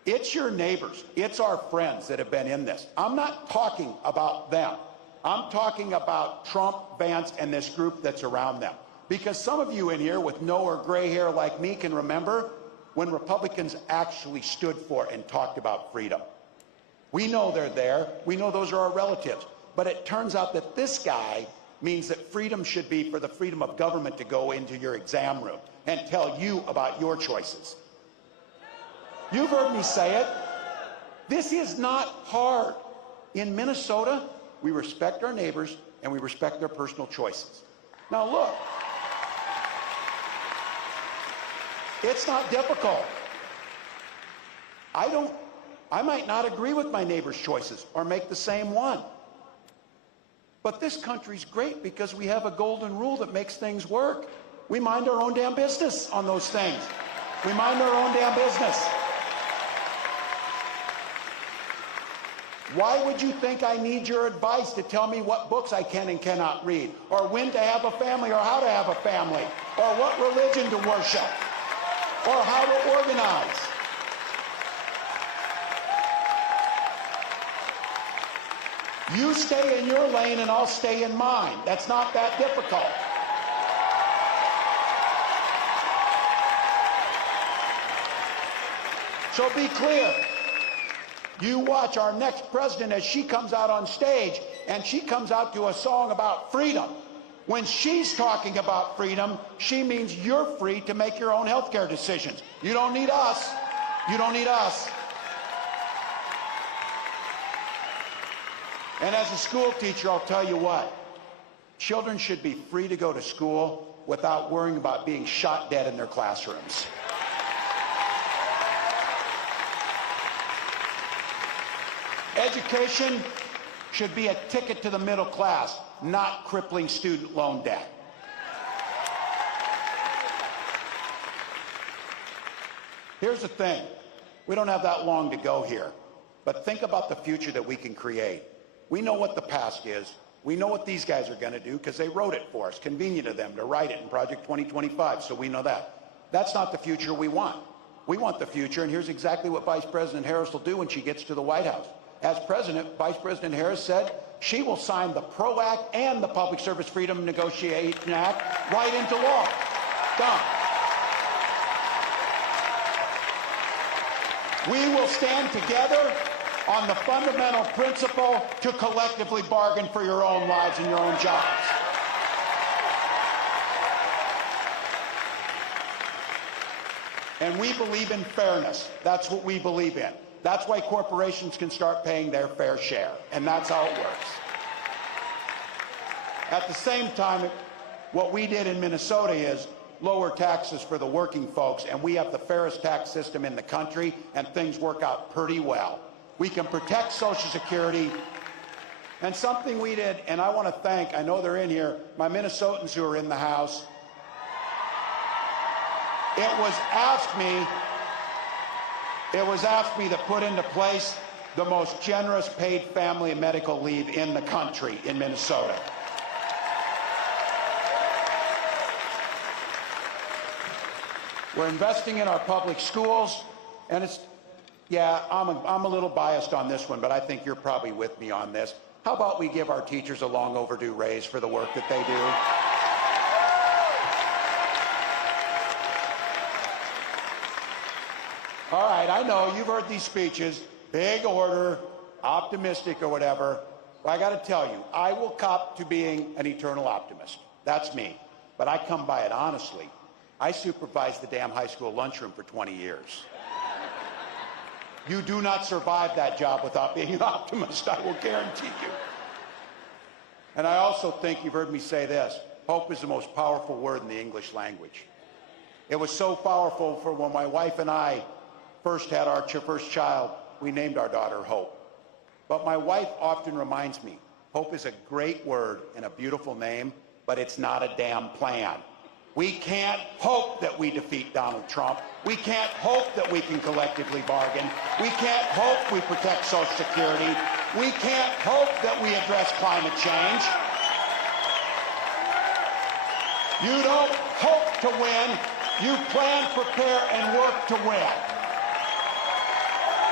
It's your neighbors. It's our friends that have been in this. I'm not talking about them. I'm talking about Trump, Vance, and this group that's around them. Because some of you in here with no or gray hair like me can remember when Republicans actually stood for and talked about freedom. We know they're there. We know those are our relatives. But it turns out that this guy means that freedom should be for the freedom of government to go into your exam room and tell you about your choices. You've heard me say it. This is not hard. In Minnesota, we respect our neighbors and we respect their personal choices. Now look, it's not difficult. I might not agree with my neighbor's choices or make the same one. But this country's great because we have a golden rule that makes things work. We mind our own damn business on those things. We mind our own damn business. Why would you think I need your advice to tell me what books I can and cannot read, or when to have a family, or how to have a family, or what religion to worship, or how to organize? You stay in your lane and I'll stay in mine. That's not that difficult. So be clear. You watch our next president as she comes out on stage and she comes out to a song about freedom. When she's talking about freedom, she means you're free to make your own health care decisions. You don't need us. You don't need us. And as a school teacher, I'll tell you what. Children should be free to go to school without worrying about being shot dead in their classrooms. Education should be a ticket to the middle class, not crippling student loan debt. Here's the thing. We don't have that long to go here, but think about the future that we can create. We know what the past is. We know what these guys are going to do because they wrote it for us. Convenient to them to write it in Project 2025, so we know that. That's not the future we want. We want the future, and here's exactly what Vice President Harris will do when she gets to the White House. As president, Vice President Harris said she will sign the PRO Act and the Public Service Freedom Negotiation Act right into law. Done. We will stand together on the fundamental principle to collectively bargain for your own lives and your own jobs. And we believe in fairness. That's what we believe in. That's why corporations can start paying their fair share, and that's how it works. At the same time, what we did in Minnesota is lower taxes for the working folks, and we have the fairest tax system in the country, and things work out pretty well. We can protect Social Security, and something we did, and I want to thank, I know they're in here, my Minnesotans who are in the House. It was asked me to put into place the most generous paid family and medical leave in the country in Minnesota. We're investing in our public schools, and it's, yeah, I'm a little biased on this one, but I think you're probably with me on this. How about we give our teachers a long overdue raise for the work that they do? All right, I know you've heard these speeches, big order, optimistic or whatever. But I got to tell you, I will cop to being an eternal optimist. That's me. But I come by it honestly. I supervised the damn high school lunchroom for 20 years. You do not survive that job without being an optimist, I will guarantee you. And I also think you've heard me say this. Hope is the most powerful word in the English language. It was so powerful for when my wife and I first had our first child, we named our daughter Hope. But my wife often reminds me, hope is a great word and a beautiful name, but it's not a damn plan. We can't hope that we defeat Donald Trump. We can't hope that we can collectively bargain. We can't hope we protect Social Security. We can't hope that we address climate change. You don't hope to win. You plan, prepare, and work to win.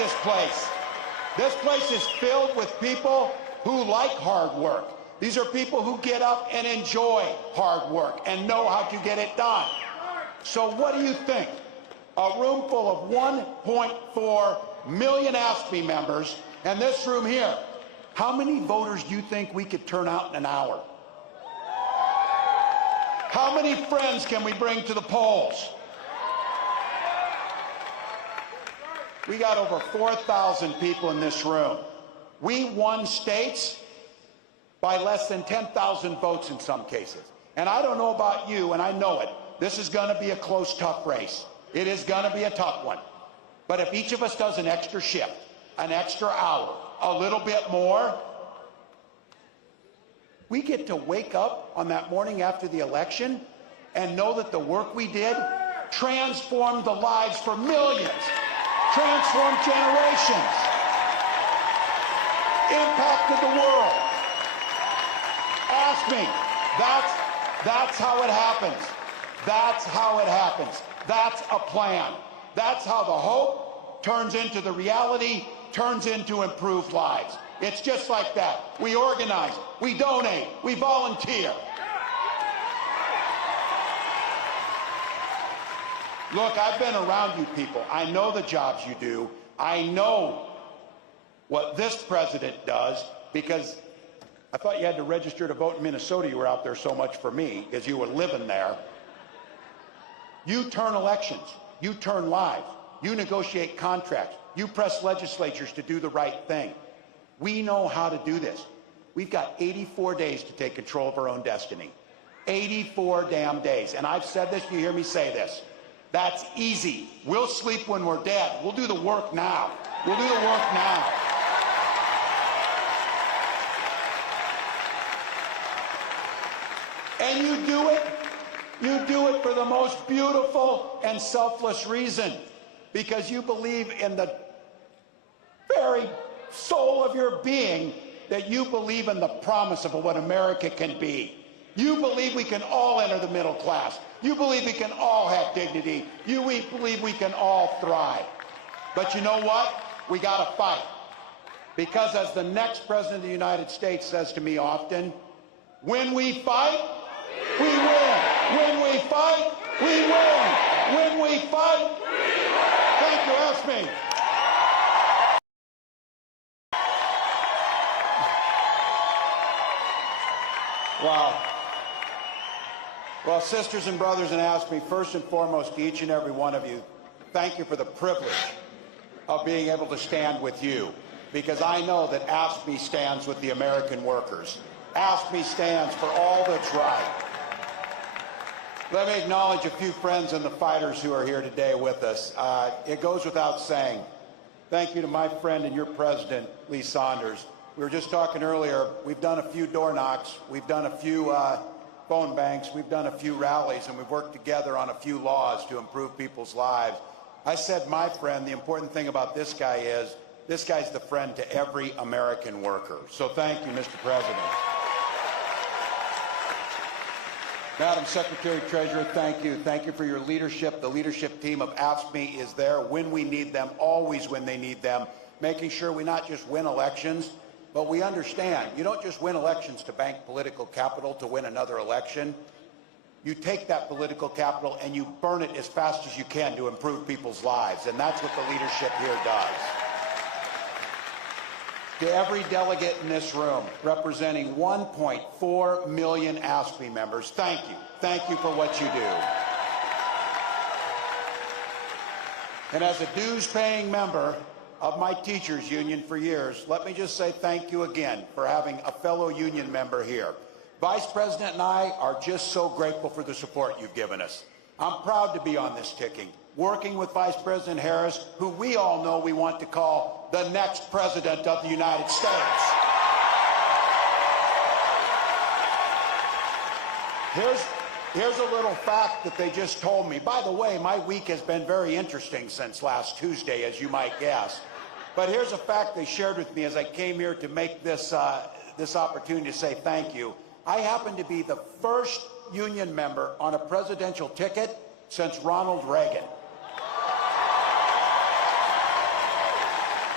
this place. This place is filled with people who like hard work. These are people who get up and enjoy hard work and know how to get it done. So what do you think? A room full of 1.4 million AFSCME members, and this room here, how many voters do you think we could turn out in an hour? How many friends can we bring to the polls? We got over 4,000 people in this room. We won states by less than 10,000 votes in some cases. And I don't know about you, and I know it. This is going to be a close, tough race. It is going to be a tough one. But if each of us does an extra shift, an extra hour, a little bit more, we get to wake up on that morning after the election and know that the work we did transformed the lives for millions, transformed generations, impacted the world. Ask me. That's how it happens. That's how it happens. That's a plan. That's how the hope turns into the reality, turns into improved lives. It's just like that. We organize, we donate, we volunteer. Look, I've been around you people. I know the jobs you do. I know what this president does, because I thought you had to register to vote in Minnesota. You were out there so much for me because you were living there. You turn elections. You turn lives. You negotiate contracts. You press legislatures to do the right thing. We know how to do this. We've got 84 days to take control of our own destiny. 84 damn days. And I've said this, you hear me say this. That's easy. We'll sleep when we're dead. We'll do the work now. We'll do the work now. And you do it for the most beautiful and selfless reason, because you believe in the very soul of your being that you believe in the promise of what America can be. You believe we can all enter the middle class. You believe we can all have dignity. You believe we can all thrive. But you know what? We got to fight. Because as the next president of the United States says to me often, when we fight, we win. When we fight, we win. When we fight, we win. Thank you, AFSCME. Wow. Well, sisters and brothers in AFSCME, first and foremost, to each and every one of you, thank you for the privilege of being able to stand with you, because I know that AFSCME stands with the American workers. AFSCME stands for all that's right. Let me acknowledge a few friends and the fighters who are here today with us. It goes without saying, thank you to my friend and your president, Lee Saunders. We were just talking earlier, we've done a few door knocks, we've done a few phone banks, we've done a few rallies, and we've worked together on a few laws to improve people's lives. I said, my friend, the important thing about this guy is, this guy's the friend to every American worker. So thank you, Mr. President. Madam Secretary-Treasurer, thank you. Thank you for your leadership. The leadership team of AFSCME is there when we need them, always when they need them, making sure we not just win elections, but we understand you don't just win elections to bank political capital to win another election. You take that political capital and you burn it as fast as you can to improve people's lives, and that's what the leadership here does. To every delegate in this room, representing 1.4 million AFSCME members, thank you. Thank you for what you do. And as a dues-paying member of my teachers union for years, let me just say thank you again for having a fellow union member here. Vice President and I are just so grateful for the support you've given us. I'm proud to be on this ticket, working with Vice President Harris, who we all know we want to call the next President of the United States. Here's a little fact that they just told me. By the way, my week has been very interesting since last Tuesday, as you might guess. But here's a fact they shared with me as I came here to make this opportunity to say thank you. I happen to be the first union member on a presidential ticket since Ronald Reagan.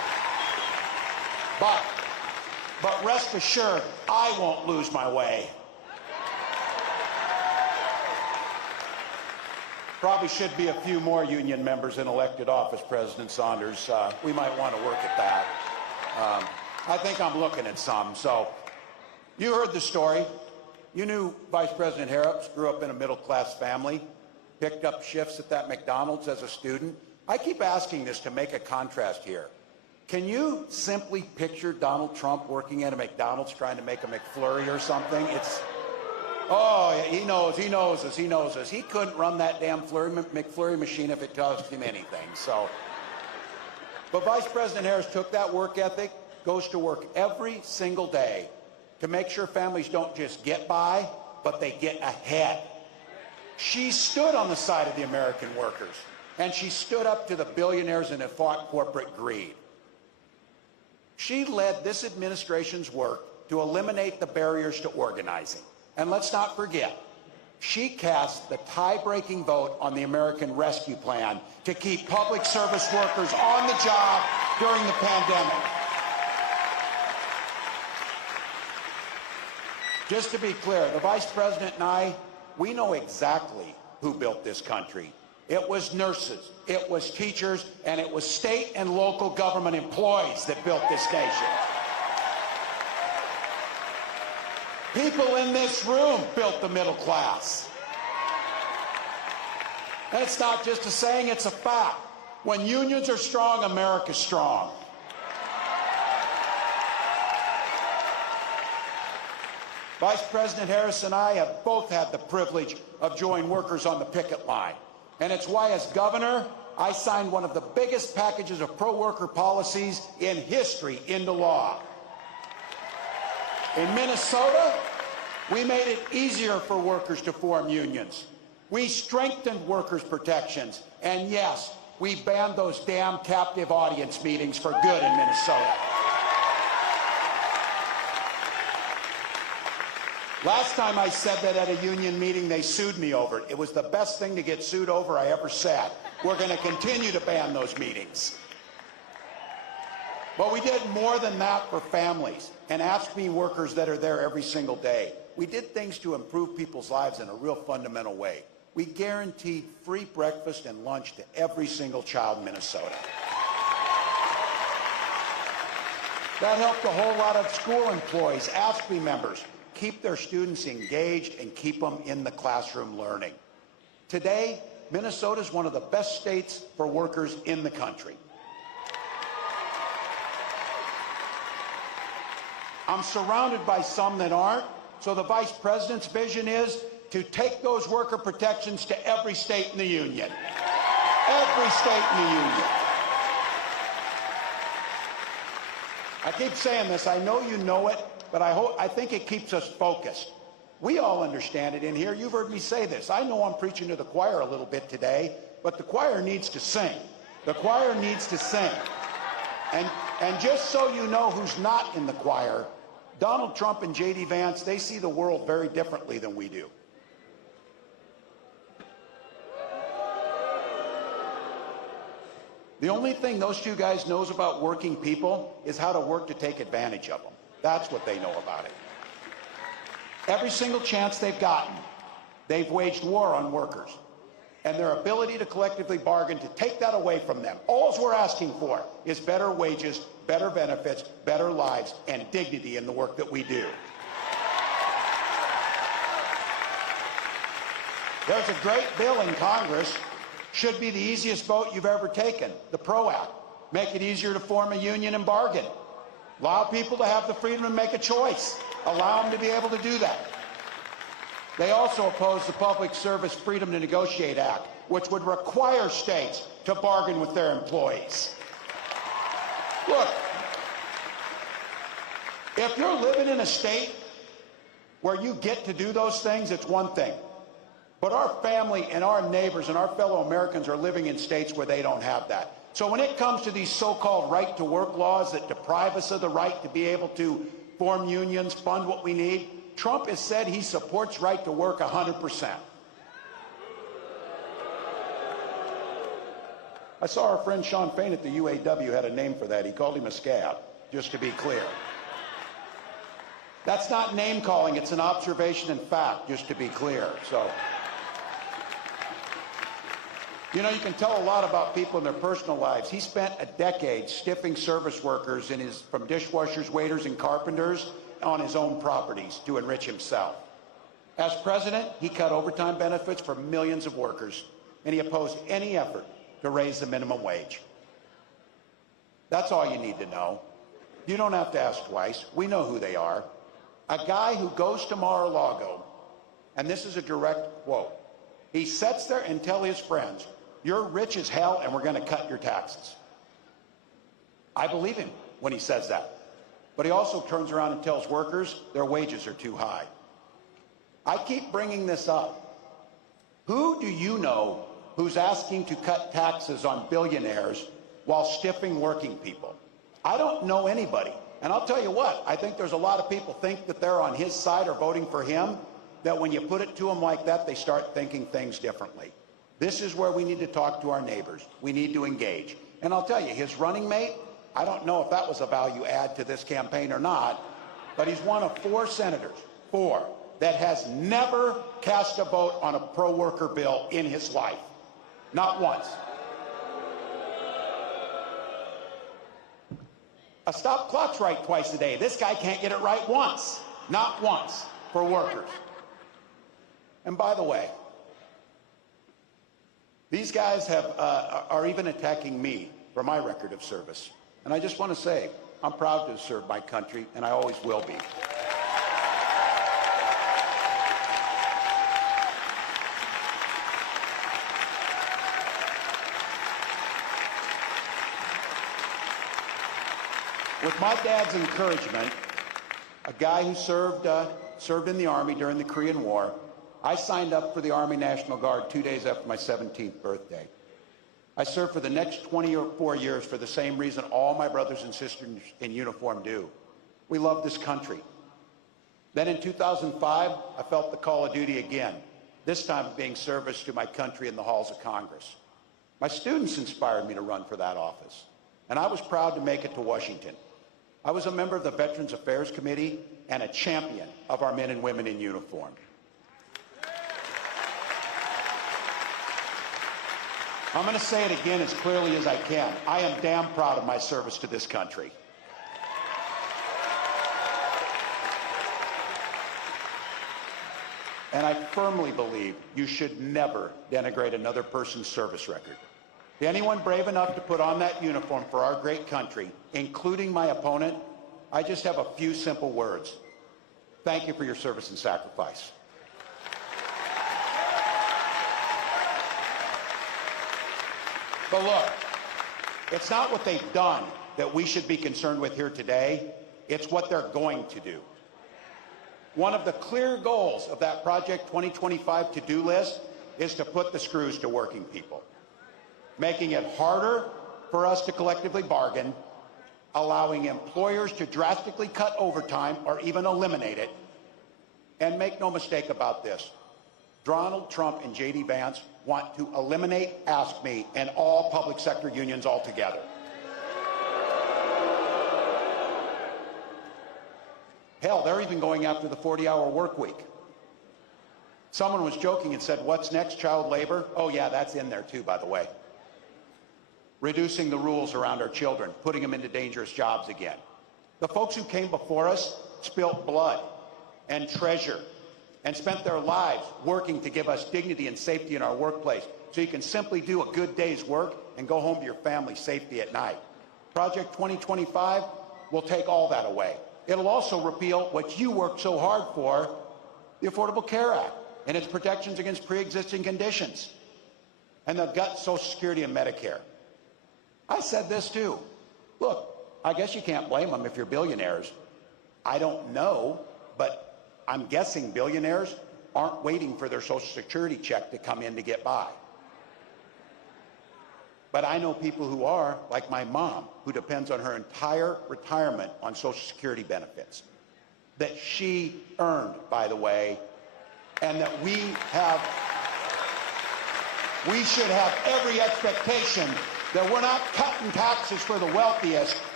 But rest assured, I won't lose my way. Probably should be a few more union members in elected office, President Saunders. We might want to work at that. I think I'm looking at some. So you heard the story. You knew Vice President Harris grew up in a middle-class family, picked up shifts at that McDonald's as a student. I keep asking this to make a contrast here. Can you simply picture Donald Trump working at a McDonald's trying to make a McFlurry or something? Oh, he knows us. He couldn't run that damn McFlurry machine if it cost him anything. So, but Vice President Harris took that work ethic, goes to work every single day to make sure families don't just get by, but they get ahead. She stood on the side of the American workers, and she stood up to the billionaires and fought corporate greed. She led this administration's work to eliminate the barriers to organizing. And let's not forget, she cast the tie-breaking vote on the American Rescue Plan to keep public service workers on the job during the pandemic. Just to be clear, the Vice President and I, we know exactly who built this country. It was nurses, it was teachers, and it was state and local government employees that built this nation. People in this room built the middle class. And it's not just a saying, it's a fact. When unions are strong, America's strong. Vice President Harris and I have both had the privilege of joining workers on the picket line. And it's why, as governor, I signed one of the biggest packages of pro-worker policies in history into law. In Minnesota, we made it easier for workers to form unions. We strengthened workers' protections. And yes, we banned those damn captive audience meetings for good in Minnesota. Last time I said that at a union meeting, they sued me over it. It was the best thing to get sued over I ever said. We're going to continue to ban those meetings. But we did more than that for families and AFSCME workers that are there every single day. We did things to improve people's lives in a real fundamental way. We guaranteed free breakfast and lunch to every single child in Minnesota. That helped a whole lot of school employees, AFSCME members, keep their students engaged and keep them in the classroom learning. Today, Minnesota is one of the best states for workers in the country. I'm surrounded by some that aren't, so the Vice President's vision is to take those worker protections to every state in the union. Every state in the union. I keep saying this, I know you know it, but I think it keeps us focused. We all understand it in here. You've heard me say this. I know I'm preaching to the choir a little bit today, but the choir needs to sing. The choir needs to sing. And just so you know who's not in the choir, Donald Trump and J.D. Vance, they see the world very differently than we do. The only thing those two guys knows about working people is how to work to take advantage of them. That's what they know about it. Every single chance they've gotten, they've waged war on workers and their ability to collectively bargain to take that away from them. All we're asking for is better wages, better benefits, better lives, and dignity in the work that we do. There's a great bill in Congress, should be the easiest vote you've ever taken, the PRO Act. Make it easier to form a union and bargain. Allow people to have the freedom to make a choice. Allow them to be able to do that. They also oppose the Public Service Freedom to Negotiate Act, which would require states to bargain with their employees. Look, if you're living in a state where you get to do those things, it's one thing. But our family and our neighbors and our fellow Americans are living in states where they don't have that. So when it comes to these so-called right-to-work laws that deprive us of the right to be able to form unions, fund what we need, Trump has said he supports right to work 100%. I saw our friend Sean Fain at the UAW had a name for that. He called him a scab. just to be clear. That's not name calling, it's an observation and fact, just to be clear. So, you know, you can tell a lot about people in their personal lives. He spent a decade stiffing service workers from dishwashers, waiters, and carpenters on his own properties to enrich himself. As president, he cut overtime benefits for millions of workers, and he opposed any effort to raise the minimum wage. That's all you need to know. You don't have to ask twice. We know who they are. A guy who goes to Mar-a-Lago, and this is a direct quote, he sits there and tells his friends, "You're rich as hell and we're going to cut your taxes." I believe him when he says that. But he also turns around and tells workers their wages are too high. I keep bringing this up. Who do you know who's asking to cut taxes on billionaires while stiffing working people? I don't know anybody. And I'll tell you what, I think there's a lot of people think that they're on his side or voting for him, that when you put it to them like that, they start thinking things differently. This is where we need to talk to our neighbors. We need to engage. And I'll tell you, his running mate, I don't know if that was a value add to this campaign or not, but he's one of 4 senators, 4, that has never cast a vote on a pro-worker bill in his life. Not once. A stop clock's right twice a day. This guy can't get it right once. Not once for workers. And by the way, these guys are even attacking me for my record of service. And I just want to say, I'm proud to have served my country, and I always will be. With my dad's encouragement, a guy who served in the Army during the Korean War, I signed up for the Army National Guard 2 days after my 17th birthday. I served for the next 24 years for the same reason all my brothers and sisters in uniform do. We love this country. Then in 2005, I felt the call of duty again, this time being service to my country in the halls of Congress. My students inspired me to run for that office, and I was proud to make it to Washington. I was a member of the Veterans Affairs Committee and a champion of our men and women in uniform. I'm going to say it again as clearly as I can. I am damn proud of my service to this country. And I firmly believe you should never denigrate another person's service record. To anyone brave enough to put on that uniform for our great country, including my opponent, I just have a few simple words. Thank you for your service and sacrifice. But look, it's not what they've done that we should be concerned with here today. It's what they're going to do. One of the clear goals of that Project 2025 to-do list is to put the screws to working people, making it harder for us to collectively bargain, allowing employers to drastically cut overtime or even eliminate it. And make no mistake about this, Donald Trump and J.D. Vance want to eliminate AFSCME and all public sector unions altogether. Hell, they're even going after the 40-hour work week. Someone was joking and said, "What's next, child labor?" Oh yeah, that's in there too, by the way. Reducing the rules around our children, putting them into dangerous jobs again. The folks who came before us spilt blood and treasure and spent their lives working to give us dignity and safety in our workplace, so you can simply do a good day's work and go home to your family safely at night. Project 2025 will take all that away. It'll also repeal what you worked so hard for, the Affordable Care Act, and its protections against pre-existing conditions, and the gut Social Security and Medicare. I said this too. Look, I guess you can't blame them if you're billionaires. I don't know, but I'm guessing billionaires aren't waiting for their Social Security check to come in to get by. But I know people who are, like my mom, who depends on her entire retirement on Social Security benefits, that she earned, by the way, and that we should have every expectation that we're not cutting taxes for the wealthiest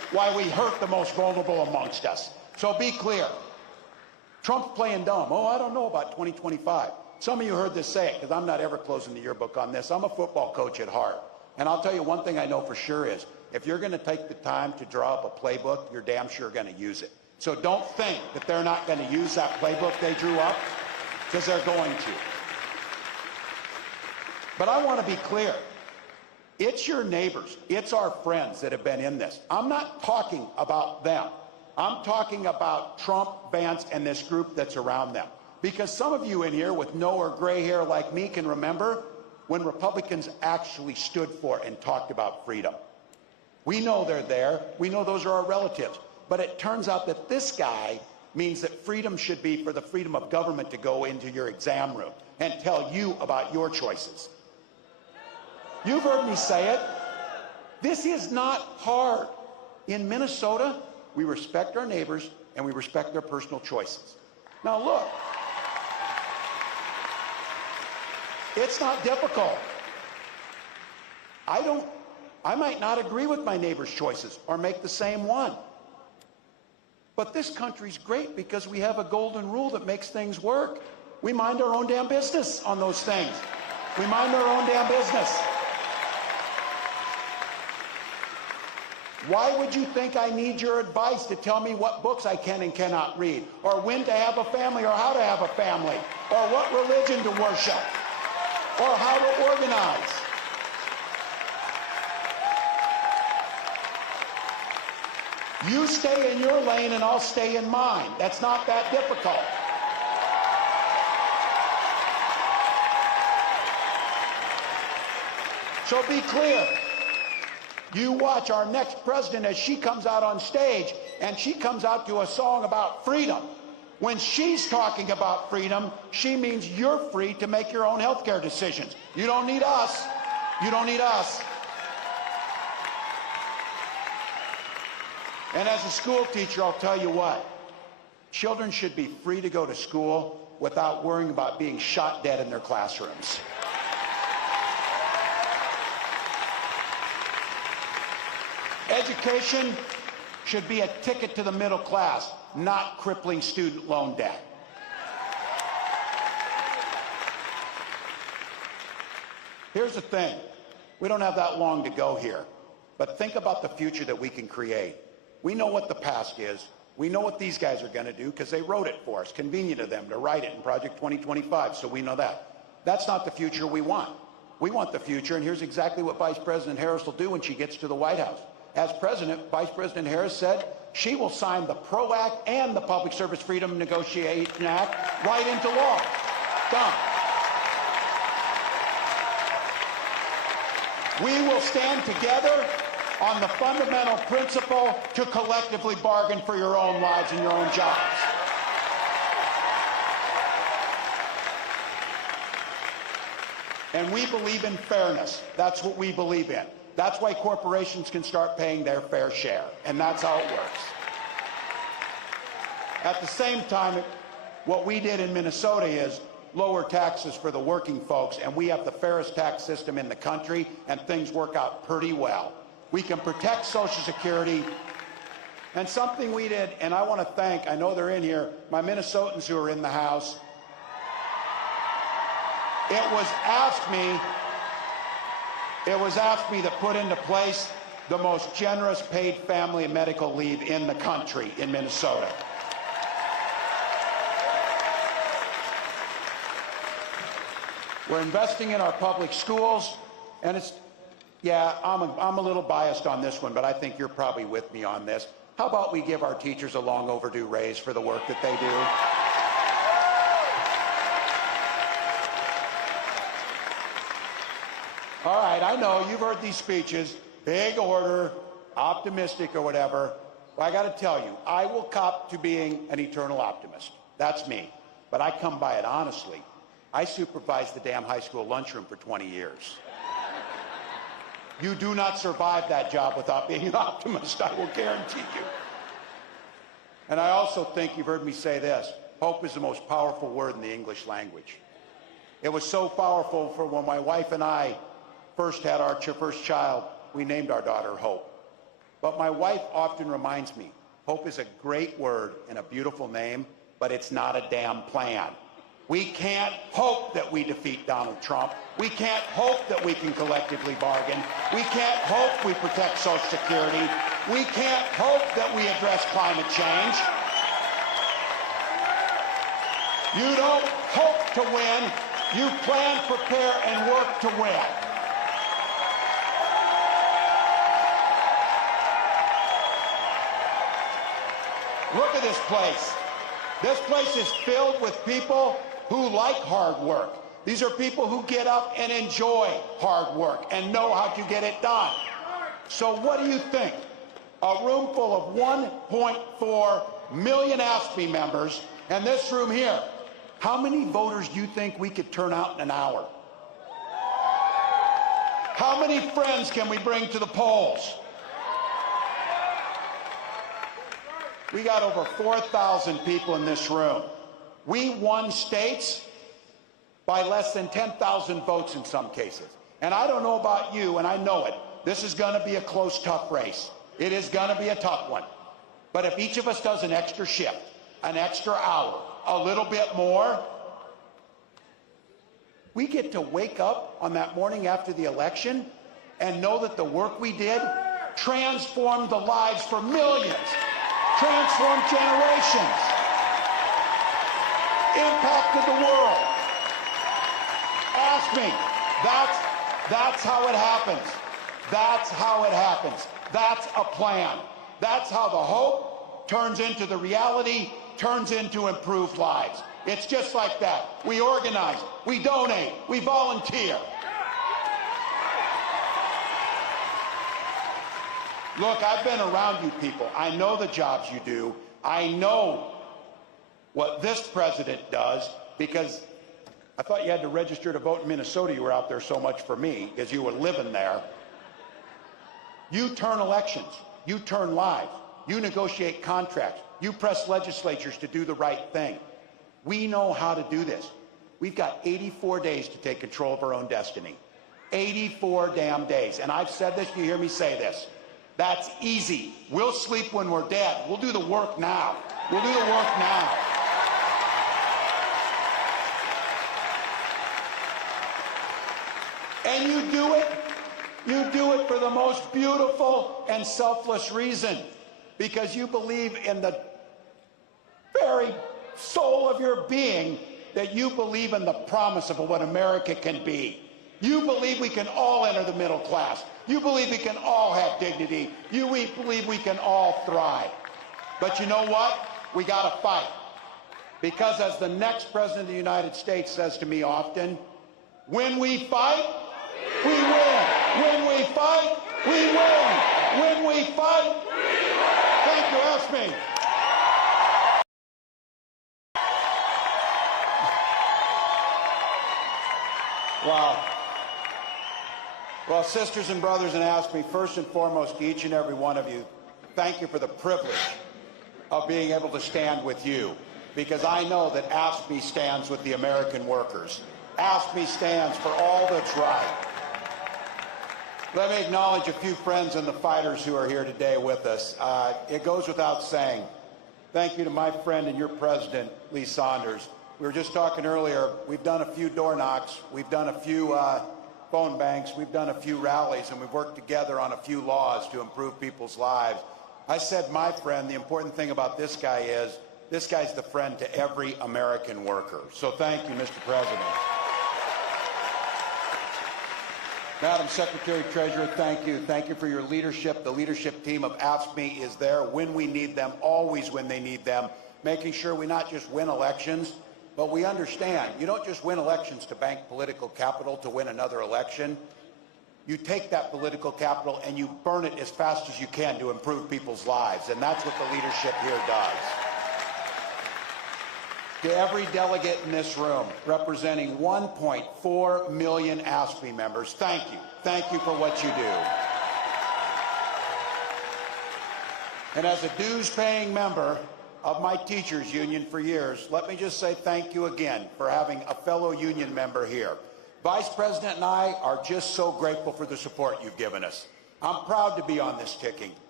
why we hurt the most vulnerable amongst us. So be clear. Trump's playing dumb. Oh, I don't know about 2025. Some of you heard this say it, because I'm not ever closing the yearbook on this. I'm a football coach at heart. And I'll tell you one thing I know for sure is, if you're going to take the time to draw up a playbook, you're damn sure going to use it. So don't think that they're not going to use that playbook they drew up, because they're going to. But I want to be clear. It's your neighbors, it's our friends that have been in this. I'm not talking about them. I'm talking about Trump, Vance, and this group that's around them. Because some of you in here with no or gray hair like me can remember when Republicans actually stood for and talked about freedom. We know they're there. We know those are our relatives. But it turns out that this guy means that freedom should be for the freedom of government to go into your exam room and tell you about your choices. You've heard me say it. This is not hard. In Minnesota, we respect our neighbors and we respect their personal choices. Now look, it's not difficult. I might not agree with my neighbor's choices or make the same one. But this country's great because we have a golden rule that makes things work. We mind our own damn business on those things. We mind our own damn business. Why would you think I need your advice to tell me what books I can and cannot read, or when to have a family, or how to have a family, or what religion to worship, or how to organize? You stay in your lane and I'll stay in mine. That's not that difficult. So be clear. You watch our next president as she comes out on stage and she comes out to a song about freedom. When she's talking about freedom, she means you're free to make your own health care decisions. You don't need us. You don't need us. And as a school teacher, I'll tell you what. Children should be free to go to school without worrying about being shot dead in their classrooms. Education should be a ticket to the middle class, not crippling student loan debt. Here's the thing. We don't have that long to go here. But think about the future that we can create. We know what the past is. We know what these guys are going to do because they wrote it for us. Convenient of them to write it in Project 2025, so we know that. That's not the future we want. We want the future, and here's exactly what Vice President Harris will do when she gets to the White House. As president, Vice President Harris said she will sign the PRO Act and the Public Service Freedom Negotiation Act right into law. Done. We will stand together on the fundamental principle to collectively bargain for your own lives and your own jobs. And we believe in fairness. That's what we believe in. That's why corporations can start paying their fair share, and that's how it works. At the same time, what we did in Minnesota is lower taxes for the working folks, and we have the fairest tax system in the country, and things work out pretty well. We can protect Social Security, and something we did, and I want to thank, I know they're in here, my Minnesotans who are in the House. It was asked me to put into place the most generous paid family and medical leave in the country in Minnesota. We're investing in our public schools, and it's, yeah, I'm a little biased on this one, but I think you're probably with me on this. How about we give our teachers a long overdue raise for the work that they do? All right, I know you've heard these speeches, big order, optimistic or whatever. Well, I got to tell you, I will cop to being an eternal optimist. That's me. But I come by it honestly. I supervised the damn high school lunchroom for 20 years. You do not survive that job without being an optimist, I will guarantee you. And I also think you've heard me say this. Hope is the most powerful word in the English language. It was so powerful for when my wife and I first had our first child, we named our daughter Hope. But my wife often reminds me, hope is a great word and a beautiful name, but it's not a damn plan. We can't hope that we defeat Donald Trump. We can't hope that we can collectively bargain. We can't hope we protect Social Security. We can't hope that we address climate change. You don't hope to win. You plan, prepare, and work to win. Look at this place. This place is filled with people who like hard work. These are people who get up and enjoy hard work and know how to get it done. So what do you think? A room full of 1.4 million AFSCME members, and this room here, how many voters do you think we could turn out in an hour? How many friends can we bring to the polls? We got over 4,000 people in this room. We won states by less than 10,000 votes in some cases. And I don't know about you, and I know it. This is going to be a close, tough race. It is going to be a tough one. But if each of us does an extra shift, an extra hour, a little bit more, we get to wake up on that morning after the election and know that the work we did transformed the lives for millions, transformed generations, impacted the world. Ask me. That's how it happens. That's how it happens. That's a plan. That's how the hope turns into the reality, turns into improved lives. It's just like that. We organize, we donate, we volunteer. Look, I've been around you people. I know the jobs you do. I know what this president does, because I thought you had to register to vote in Minnesota. You were out there so much for me because you were living there. You turn elections. You turn lives. You negotiate contracts. You press legislatures to do the right thing. We know how to do this. We've got 84 days to take control of our own destiny. 84 damn days. And I've said this, you hear me say this. That's easy. We'll sleep when we're dead. We'll do the work now. We'll do the work now. And you do it for the most beautiful and selfless reason, because you believe in the very soul of your being that you believe in the promise of what America can be. You believe we can all enter the middle class. You believe we can all have dignity. You believe we can all thrive. But you know what? We got to fight. Because as the next president of the United States says to me often, when we fight, we win. When we fight, we win. When we fight, we win. Thank you, AFSCME. Wow. Well, sisters and brothers in AFSCME, first and foremost, to each and every one of you, thank you for the privilege of being able to stand with you, because I know that AFSCME stands with the American workers. AFSCME stands for all that's right. Let me acknowledge a few friends and the fighters who are here today with us. It goes without saying, thank you to my friend and your president, Lee Saunders. We were just talking earlier, we've done a few door knocks, we've done a few phone banks, we've done a few rallies, and we've worked together on a few laws to improve people's lives. I said, my friend, the important thing about this guy is, this guy's the friend to every American worker. So thank you, Mr. President. Madam Secretary Treasurer, thank you. Thank you for your leadership. The leadership team of AFSCME is there when we need them, always when they need them, making sure we not just win elections, but we understand you don't just win elections to bank political capital to win another election. You take that political capital and you burn it as fast as you can to improve people's lives, and that's what the leadership here does. To every delegate in this room, representing 1.4 million AFSCME members, thank you. Thank you for what you do. And as a dues-paying member of my teachers union for years, let me just say thank you again for having a fellow union member here. Vice President and I are just so grateful for the support you've given us. I'm proud to be on this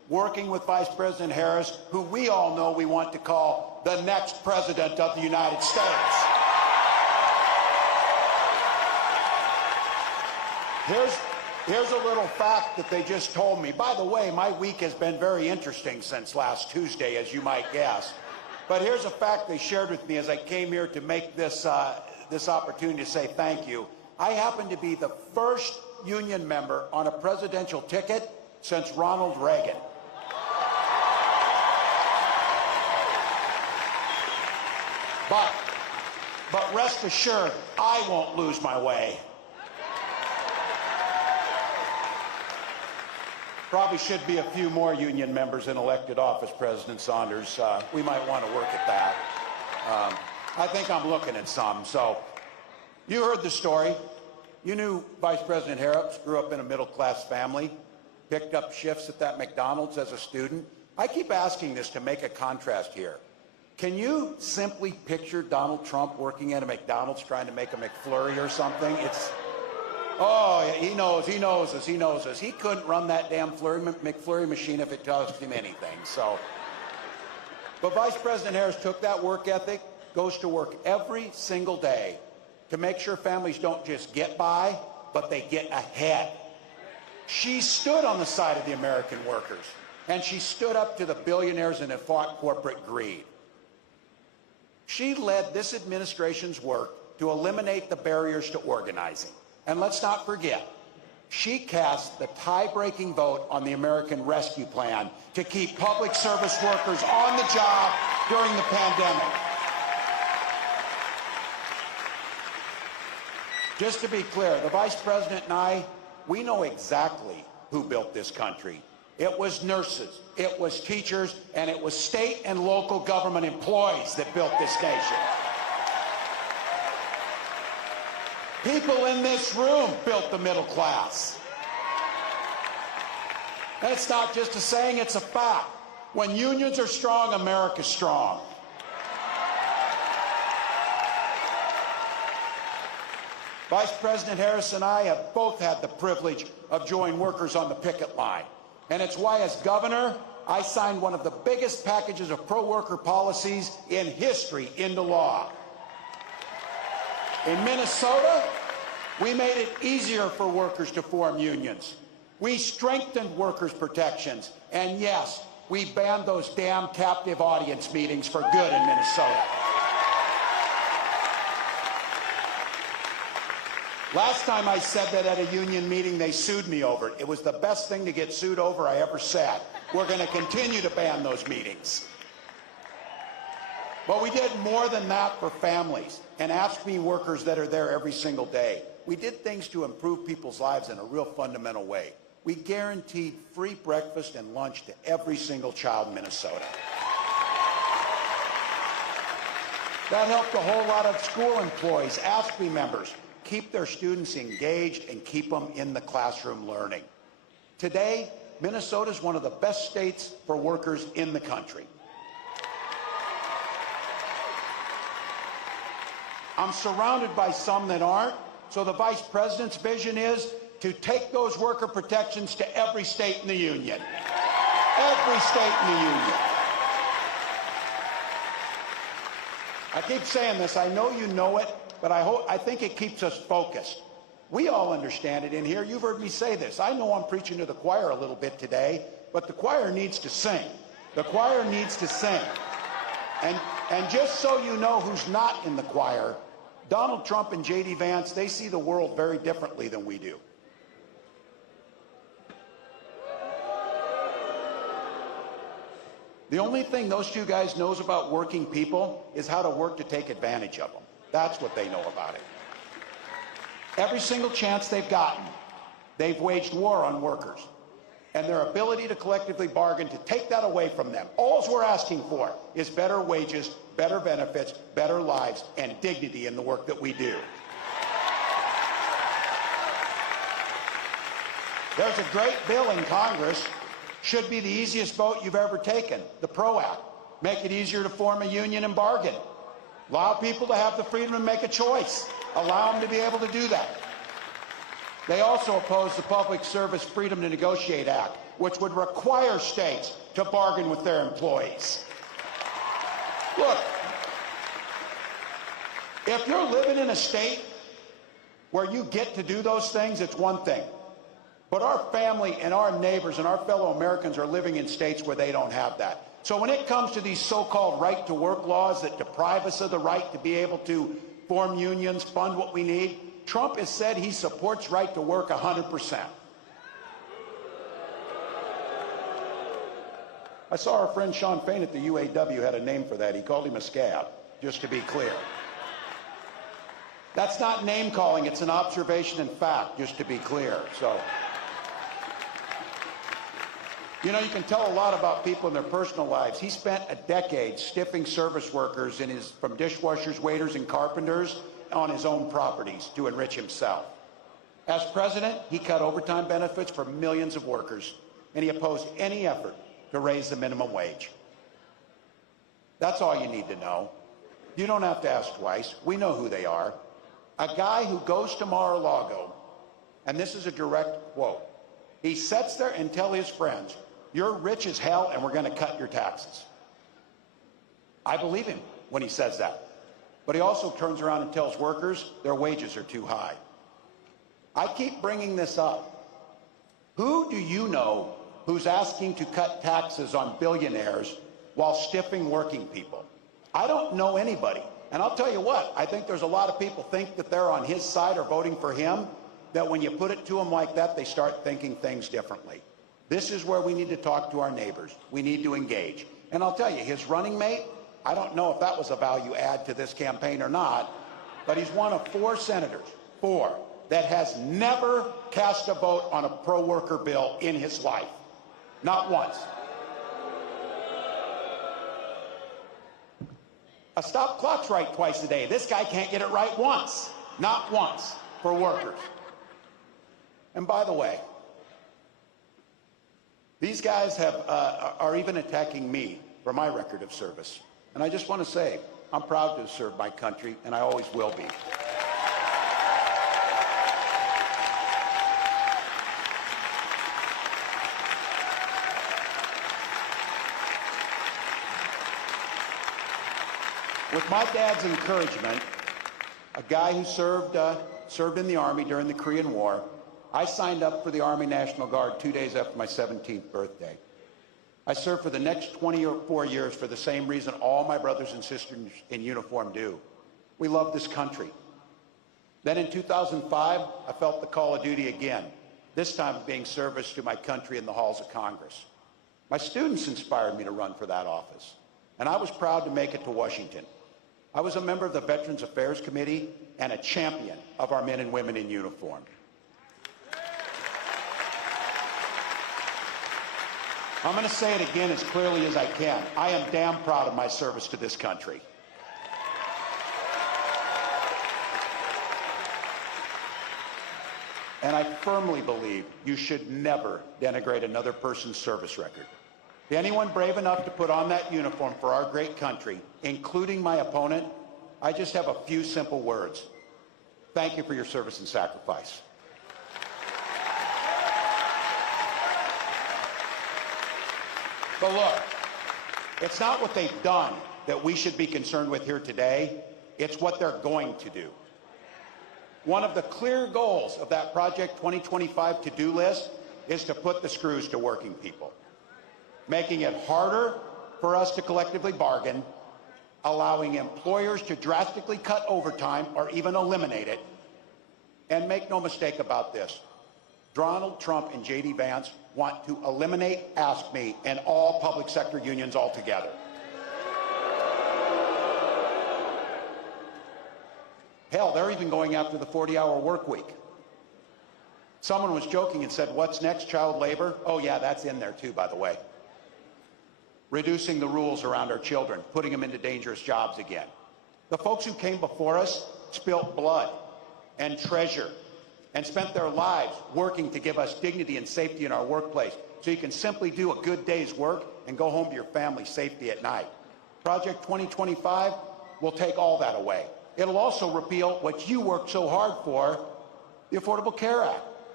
working with Vice President Harris, who we all know we want to call the next President of the United States. Here's a little fact that they just told me. By the way, my week has been very interesting since last Tuesday, as you might guess. But here's a fact they shared with me as I came here to make this opportunity to say thank you. I happen to be the first union member on a presidential ticket since Ronald Reagan. But rest assured, I won't lose my way. Probably should be a few more union members in elected office, President Saunders. We might want to work at that. I think I'm looking at some. So you heard the story. You knew Vice President Harris grew up in a middle-class family, picked up shifts at that McDonald's as a student. I keep asking this to make a contrast here. Can you simply picture Donald Trump working at a McDonald's trying to make a McFlurry or something? Oh, he knows us. He couldn't run that damn McFlurry machine if it cost him anything. But Vice President Harris took that work ethic, goes to work every single day to make sure families don't just get by, but they get ahead. She stood on the side of the American workers, and she stood up to the billionaires and fought corporate greed. She led this administration's work to eliminate the barriers to organizing. And let's not forget, she cast the tie-breaking vote on the American Rescue Plan to keep public service workers on the job during the pandemic. Just to be clear, the Vice President and I, we know exactly who built this country. It was nurses, it was teachers, and it was state and local government employees that built this nation. People in this room built the middle class. And it's not just a saying, it's a fact. When unions are strong, America's strong. Vice President Harris and I have both had the privilege of joining workers on the picket line. And it's why, as governor, I signed one of the biggest packages of pro-worker policies in history into law. In Minnesota, we made it easier for workers to form unions. We strengthened workers' protections. And yes, we banned those damn captive audience meetings for good in Minnesota. Last time I said that at a union meeting, they sued me over it. It was the best thing to get sued over I ever said. We're going to continue to ban those meetings. But we did more than that for families and AFSCME workers that are there every single day. We did things to improve people's lives in a real fundamental way. We guaranteed free breakfast and lunch to every single child in Minnesota. That helped a whole lot of school employees, AFSCME members, keep their students engaged and keep them in the classroom learning. Today, Minnesota is one of the best states for workers in the country. I'm surrounded by some that aren't, so the Vice President's vision is to take those worker protections to every state in the union. Every state in the union. I keep saying this, I know you know it, but I think it keeps us focused. We all understand it in here. You've heard me say this. I know I'm preaching to the choir a little bit today, but the choir needs to sing. The choir needs to sing. And just so you know who's not in the choir, Donald Trump and J.D. Vance, they see the world very differently than we do. The only thing those two guys knows about working people is how to work to take advantage of them. That's what they know about it. Every single chance they've gotten, they've waged war on workers and their ability to collectively bargain to take that away from them. All we're asking for is better wages, better benefits, better lives, and dignity in the work that we do. There's a great bill in Congress, should be the easiest vote you've ever taken, the PRO Act. Make it easier to form a union and bargain. Allow people to have the freedom to make a choice. Allow them to be able to do that. They also oppose the Public Service Freedom to Negotiate Act, which would require states to bargain with their employees. Look, if you're living in a state where you get to do those things, it's one thing. But our family and our neighbors and our fellow Americans are living in states where they don't have that. So when it comes to these so-called right-to-work laws that deprive us of the right to be able to form unions, fund what we need, Trump has said he supports right to work 100%. I saw our friend Sean Fain at the UAW had a name for that. He called him a scab, just to be clear. That's not name calling, it's an observation and fact, just to be clear. So, you know, you can tell a lot about people in their personal lives. He spent a decade stiffing service workers from dishwashers, waiters, and carpenters on his own properties to enrich himself. As president, he cut overtime benefits for millions of workers, and he opposed any effort to raise the minimum wage. That's all you need to know. You don't have to ask twice. We know who they are. A guy who goes to Mar-a-Lago, and this is a direct quote, he sits there and tells his friends, "You're rich as hell and we're going to cut your taxes." I believe him when he says that. But he also turns around and tells workers their wages are too high. I keep bringing this up. Who do you know who's asking to cut taxes on billionaires while stiffing working people? I don't know anybody. And I'll tell you what, I think there's a lot of people think that they're on his side or voting for him, that when you put it to them like that, they start thinking things differently. This is where we need to talk to our neighbors. We need to engage. And I'll tell you, his running mate, I don't know if that was a value add to this campaign or not, but he's one of 4 senators, 4, that has never cast a vote on a pro-worker bill in his life. Not once. A stop clock's right twice a day. This guy can't get it right once. Not once for workers. And by the way, these guys are even attacking me for my record of service. And I just want to say, I'm proud to serve my country, and I always will be. With my dad's encouragement, a guy who served in the Army during the Korean War, I signed up for the Army National Guard 2 days after my 17th birthday. I served for the next 24 years for the same reason all my brothers and sisters in uniform do. We love this country. Then in 2005, I felt the call of duty again, this time being service to my country in the halls of Congress. My students inspired me to run for that office, and I was proud to make it to Washington. I was a member of the Veterans Affairs Committee and a champion of our men and women in uniform. I'm going to say it again as clearly as I can. I am damn proud of my service to this country. And I firmly believe you should never denigrate another person's service record. Anyone brave enough to put on that uniform for our great country, including my opponent, I just have a few simple words. Thank you for your service and sacrifice. But look, it's not what they've done that we should be concerned with here today. It's what they're going to do. One of the clear goals of that Project 2025 to-do list is to put the screws to working people, making it harder for us to collectively bargain, allowing employers to drastically cut overtime or even eliminate it. And make no mistake about this, Donald Trump and J.D. Vance want to eliminate AFSCME and all public sector unions altogether. Hell, they're even going after the 40-hour work week. Someone was joking and said, "What's next, child labor?" Oh yeah, that's in there too, by the way. Reducing the rules around our children, putting them into dangerous jobs again. The folks who came before us spilt blood and treasure and spent their lives working to give us dignity and safety in our workplace so you can simply do a good day's work and go home to your family safely at night. Project 2025 will take all that away. It'll also repeal what you worked so hard for, the Affordable Care Act.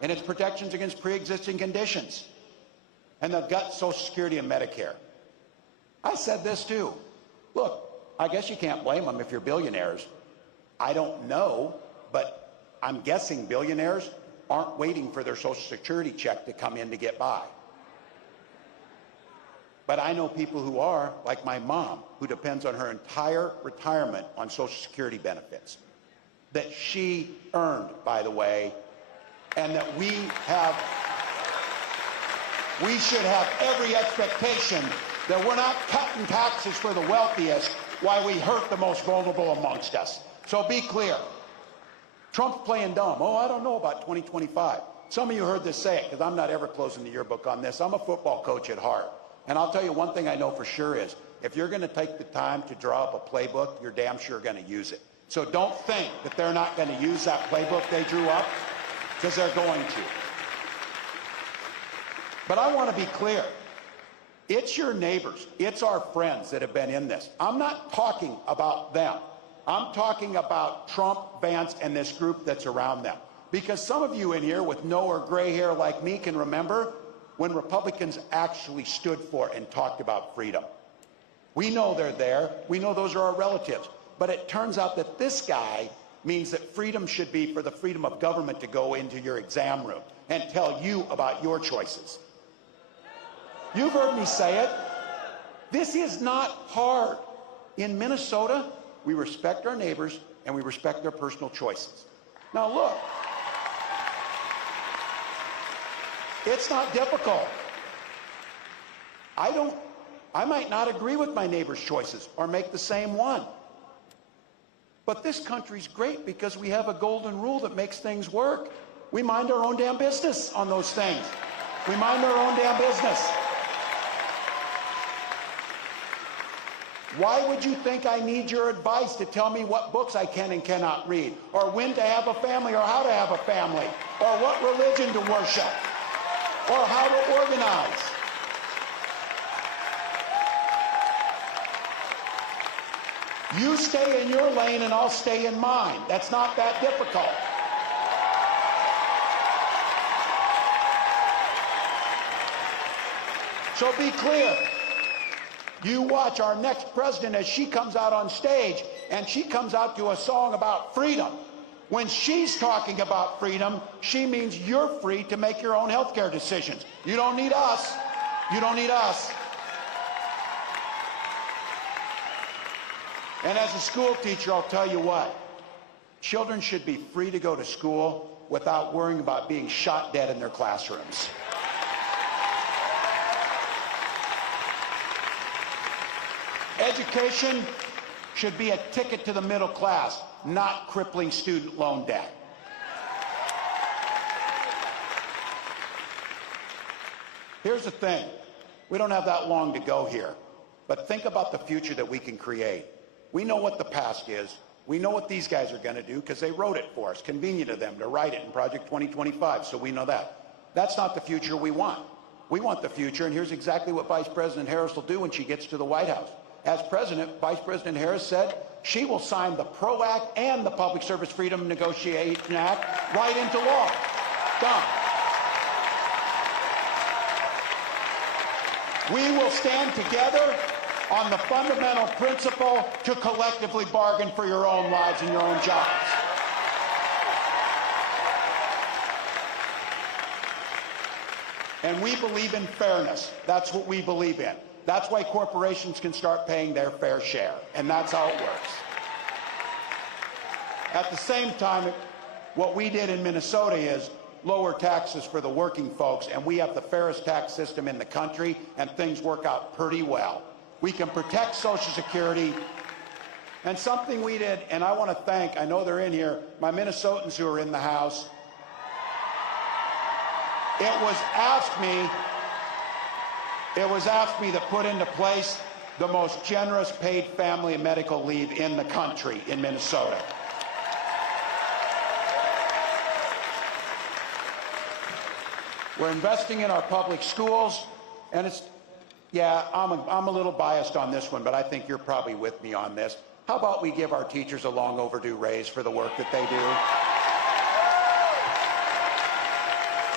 and its protections against pre-existing conditions. And they've got Social Security and Medicare. I said this too. Look, I guess you can't blame them if you're billionaires. I don't know, but I'm guessing billionaires aren't waiting for their Social Security check to come in to get by. But I know people who are, like my mom, who depends on her entire retirement on Social Security benefits, that she earned, by the way, and that we should have every expectation that we're not cutting taxes for the wealthiest while we hurt the most vulnerable amongst us. So be clear. Trump's playing dumb. Oh, I don't know about 2025. Some of you heard this say it, because I'm not ever closing the yearbook on this. I'm a football coach at heart. And I'll tell you one thing I know for sure is, if you're going to take the time to draw up a playbook, you're damn sure going to use it. So don't think that they're not going to use that playbook they drew up, because they're going to. But I want to be clear. It's your neighbors, it's our friends that have been in this. I'm not talking about them. I'm talking about Trump, Vance, and this group that's around them. Because some of you in here with no or gray hair like me can remember when Republicans actually stood for and talked about freedom. We know they're there. We know those are our relatives. But it turns out that this guy means that freedom should be for the freedom of government to go into your exam room and tell you about your choices. You've heard me say it. This is not hard. In Minnesota, we respect our neighbors and we respect their personal choices. Now look, it's not difficult. I might not agree with my neighbor's choices or make the same one. But this country's great because we have a golden rule that makes things work. We mind our own damn business on those things. We mind our own damn business. Why would you think I need your advice to tell me what books I can and cannot read, or when to have a family, or how to have a family, or what religion to worship, or how to organize? You stay in your lane and I'll stay in mine. That's not that difficult. So be clear. You watch our next president as she comes out on stage, and she comes out to a song about freedom. When she's talking about freedom, she means you're free to make your own health care decisions. You don't need us. You don't need us. And as a school teacher, I'll tell you what. Children should be free to go to school without worrying about being shot dead in their classrooms. Education should be a ticket to the middle class, not crippling student loan debt. Here's the thing. We don't have that long to go here, but think about the future that we can create. We know what the past is. We know what these guys are going to do because they wrote it for us. Convenient to them to write it in Project 2025, so we know that. That's not the future we want. We want the future, and here's exactly what Vice President Harris will do when she gets to the White House. As president, Vice President Harris said she will sign the PRO Act and the Public Service Freedom Negotiation Act right into law. Done. We will stand together on the fundamental principle to collectively bargain for your own lives and your own jobs. And we believe in fairness. That's what we believe in. That's why corporations can start paying their fair share, and that's how it works. At the same time, what we did in Minnesota is lower taxes for the working folks, and we have the fairest tax system in the country, and things work out pretty well. We can protect Social Security, and something we did, and I want to thank, I know they're in here, my Minnesotans who are in the House. It was asked me to put into place the most generous paid family and medical leave in the country in Minnesota. We're investing in our public schools, and it's, yeah, I'm a little biased on this one, but I think you're probably with me on this. How about we give our teachers a long overdue raise for the work that they do?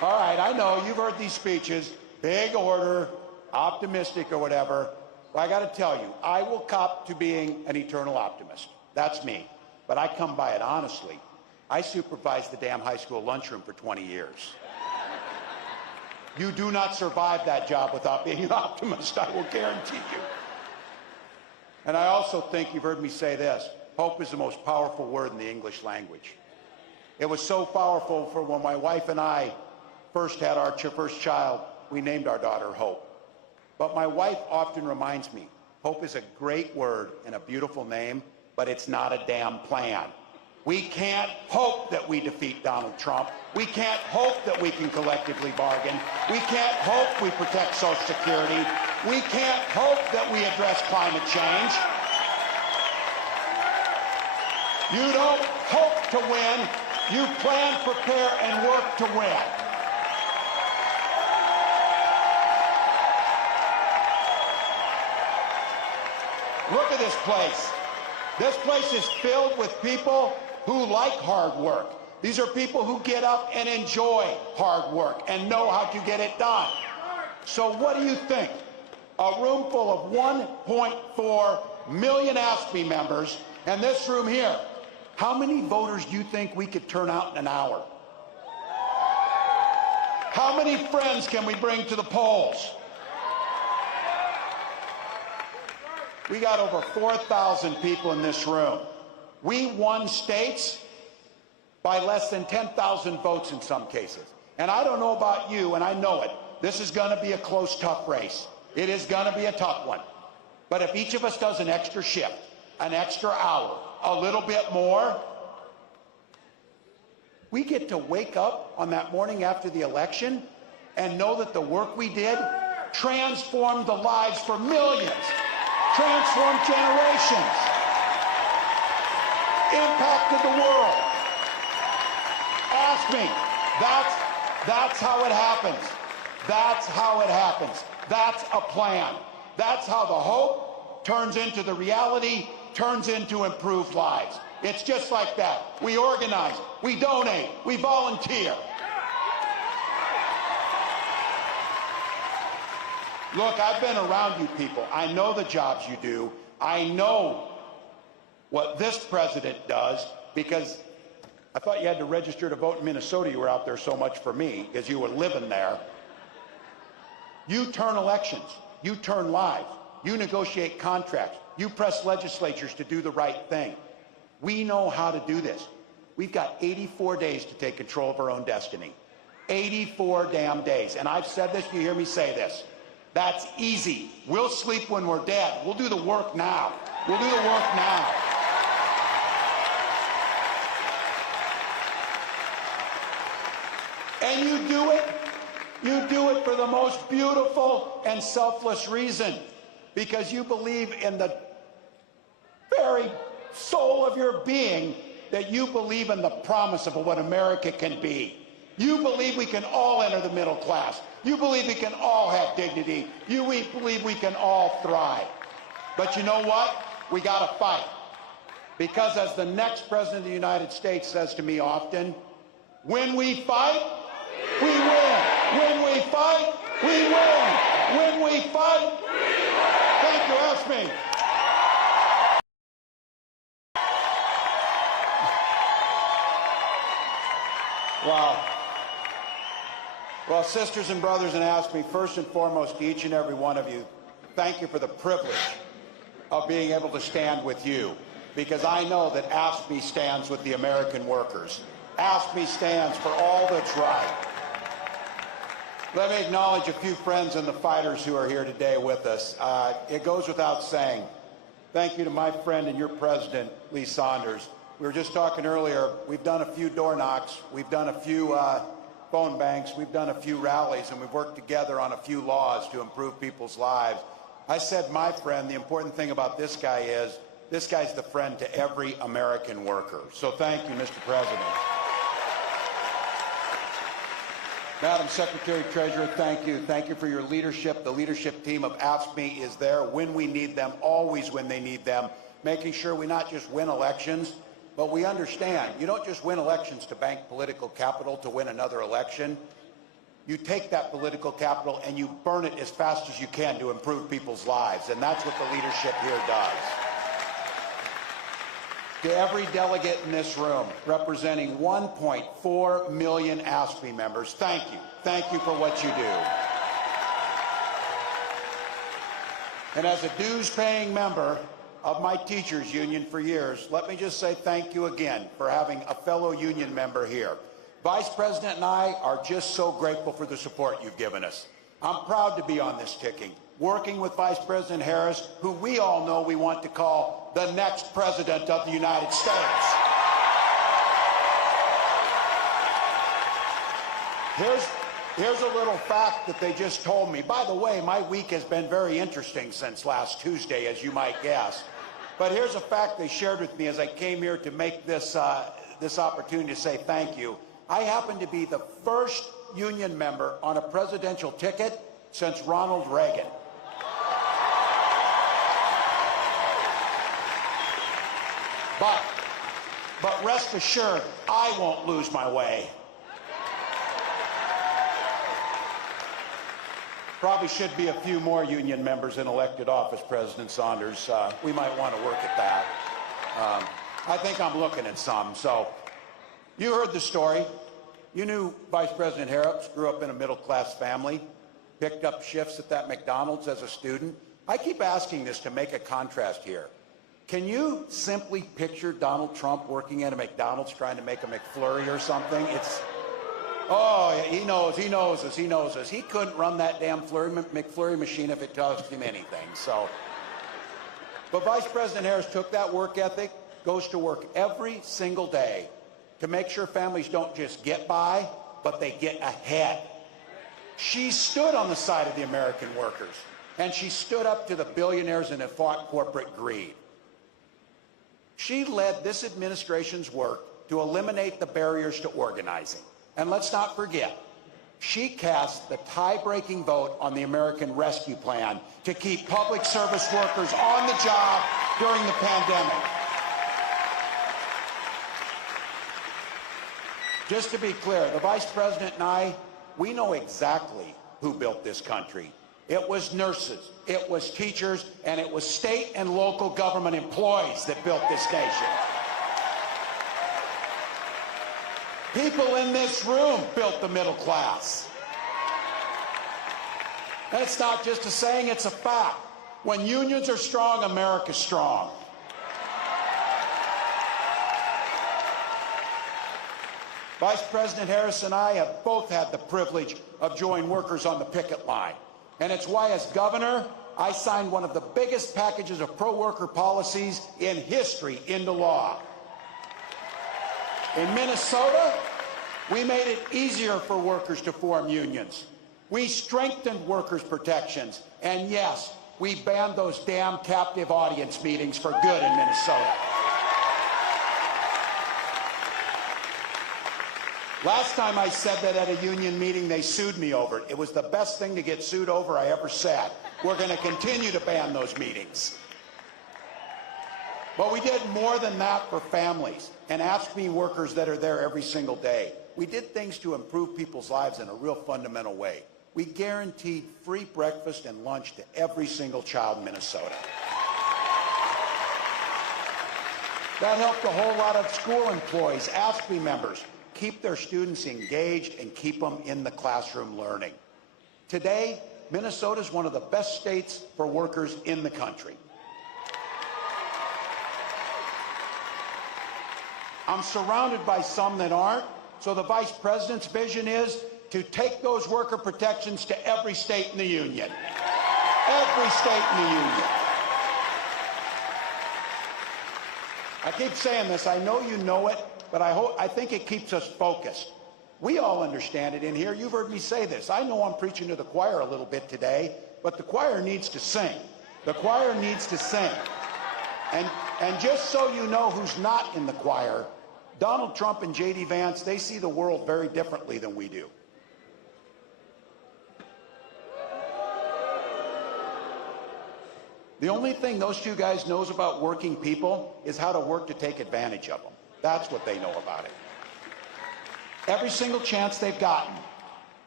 All right, I know you've heard these speeches, big order, optimistic or whatever. But I got to tell you, I will cop to being an eternal optimist. That's me. But I come by it honestly. I supervised the damn high school lunchroom for 20 years. You do not survive that job without being an optimist, I will guarantee you. And I also think you've heard me say this. Hope is the most powerful word in the English language. It was so powerful for when my wife and I first had our first child, we named our daughter Hope. But my wife often reminds me, hope is a great word and a beautiful name, but it's not a damn plan. We can't hope that we defeat Donald Trump. We can't hope that we can collectively bargain. We can't hope we protect Social Security. We can't hope that we address climate change. You don't hope to win. You plan, prepare, and work to win. Look at this place. This place is filled with people who like hard work. These are people who get up and enjoy hard work and know how to get it done. So what do you think? A room full of 1.4 million AFSCME members, and this room here, how many voters do you think we could turn out in an hour? How many friends can we bring to the polls? We got over 4,000 people in this room. We won states by less than 10,000 votes in some cases. And I don't know about you, and I know it. This is going to be a close, tough race. It is going to be a tough one. But if each of us does an extra shift, an extra hour, a little bit more, we get to wake up on that morning after the election and know that the work we did transformed the lives for millions, transformed generations, impacted the world. Ask me. That's how it happens. That's how it happens. That's a plan. That's how the hope turns into the reality, turns into improved lives. It's just like that. We organize, we donate, we volunteer. Look, I've been around you people. I know the jobs you do. I know what this president does, because I thought you had to register to vote in Minnesota. You were out there so much for me because you were living there. You turn elections. You turn lives. You negotiate contracts. You press legislatures to do the right thing. We know how to do this. We've got 84 days to take control of our own destiny. 84 damn days. And I've said this, you hear me say this. That's easy. We'll sleep when we're dead. We'll do the work now. We'll do the work now. And you do it for the most beautiful and selfless reason, because you believe in the very soul of your being that you believe in the promise of what America can be. You believe we can all enter the middle class. You believe we can all have dignity. You believe we can all thrive. But you know what? We got to fight. Because as the next president of the United States says to me often, when we fight, we win. When we fight, we win. When we fight, we win. Thank you, AFSCME. Wow. Well, sisters and brothers in AFSCME, first and foremost, to each and every one of you, thank you for the privilege of being able to stand with you, because I know that AFSCME stands with the American workers. AFSCME stands for all that's right. Let me acknowledge a few friends and the fighters who are here today with us. It goes without saying, thank you to my friend and your president, Lee Saunders. We were just talking earlier, we've done a few door knocks, we've done a few phone banks, we've done a few rallies, and we've worked together on a few laws to improve people's lives. I said, my friend, the important thing about this guy is, this guy's the friend to every American worker. So thank you, Mr. President. Madam Secretary Treasurer, thank you. Thank you for your leadership. The leadership team of AFSCME is there when we need them, always when they need them, making sure we not just win elections, but we understand you don't just win elections to bank political capital to win another election. you take that political capital and you burn it as fast as you can to improve people's lives. And that's what the leadership here does. To every delegate in this room, representing 1.4 million AFSCME members, thank you. Thank you for what you do. And as a dues-paying member of my teachers union for years, let me just say thank you again for having a fellow union member here. Vice President and I are just so grateful for the support you've given us. I'm proud to be on this ticket, working with Vice President Harris, who we all know we want to call the next President of the United States. Here's a little fact that they just told me. By the way, my week has been very interesting since last Tuesday, as you might guess. But here's a fact they shared with me as I came here to make this opportunity to say thank you. I happen to be the first union member on a presidential ticket since Ronald Reagan. But rest assured, I won't lose my way. Probably should be a few more union members in elected office, President Saunders. We might want to work at that. I think I'm looking at some. So you heard the story. You knew Vice President Harris grew up in a middle-class family, picked up shifts at that McDonald's as a student. I keep asking this to make a contrast here. Can you simply picture Donald Trump working at a McDonald's trying to make a McFlurry or something? Oh, he knows us. He couldn't run that damn McFlurry machine if it cost him anything. So, but Vice President Harris took that work ethic, goes to work every single day to make sure families don't just get by, but they get ahead. She stood on the side of the American workers, and she stood up to the billionaires and fought corporate greed. She led this administration's work to eliminate the barriers to organizing. And let's not forget, she cast the tie-breaking vote on the American Rescue Plan to keep public service workers on the job during the pandemic. Just to be clear, the Vice President and I, we know exactly who built this country. It was nurses, it was teachers, and it was state and local government employees that built this nation. People in this room built the middle class. And it's not just a saying, it's a fact. When unions are strong, America's strong. Vice President Harris and I have both had the privilege of joining workers on the picket line. And it's why, as governor, I signed one of the biggest packages of pro-worker policies in history into law. In Minnesota, we made it easier for workers to form unions. We strengthened workers' protections. And yes, we banned those damn captive audience meetings for good in Minnesota. Last time I said that at a union meeting, they sued me over it. It was the best thing to get sued over I ever said. We're going to continue to ban those meetings. But we did more than that for families and AFSCME workers that are there every single day. We did things to improve people's lives in a real fundamental way. We guaranteed free breakfast and lunch to every single child in Minnesota. That helped a whole lot of school employees, AFSCME members, keep their students engaged and keep them in the classroom learning. Today, Minnesota is one of the best states for workers in the country. I'm surrounded by some that aren't, so the Vice President's vision is to take those worker protections to every state in the union. Every state in the union. I keep saying this, I know you know it, but I think it keeps us focused. We all understand it in here. You've heard me say this. I know I'm preaching to the choir a little bit today, but the choir needs to sing. The choir needs to sing. And just so you know who's not in the choir, Donald Trump and J.D. Vance, they see the world very differently than we do. The only thing those two guys knows about working people is how to work to take advantage of them. That's what they know about it. Every single chance they've gotten,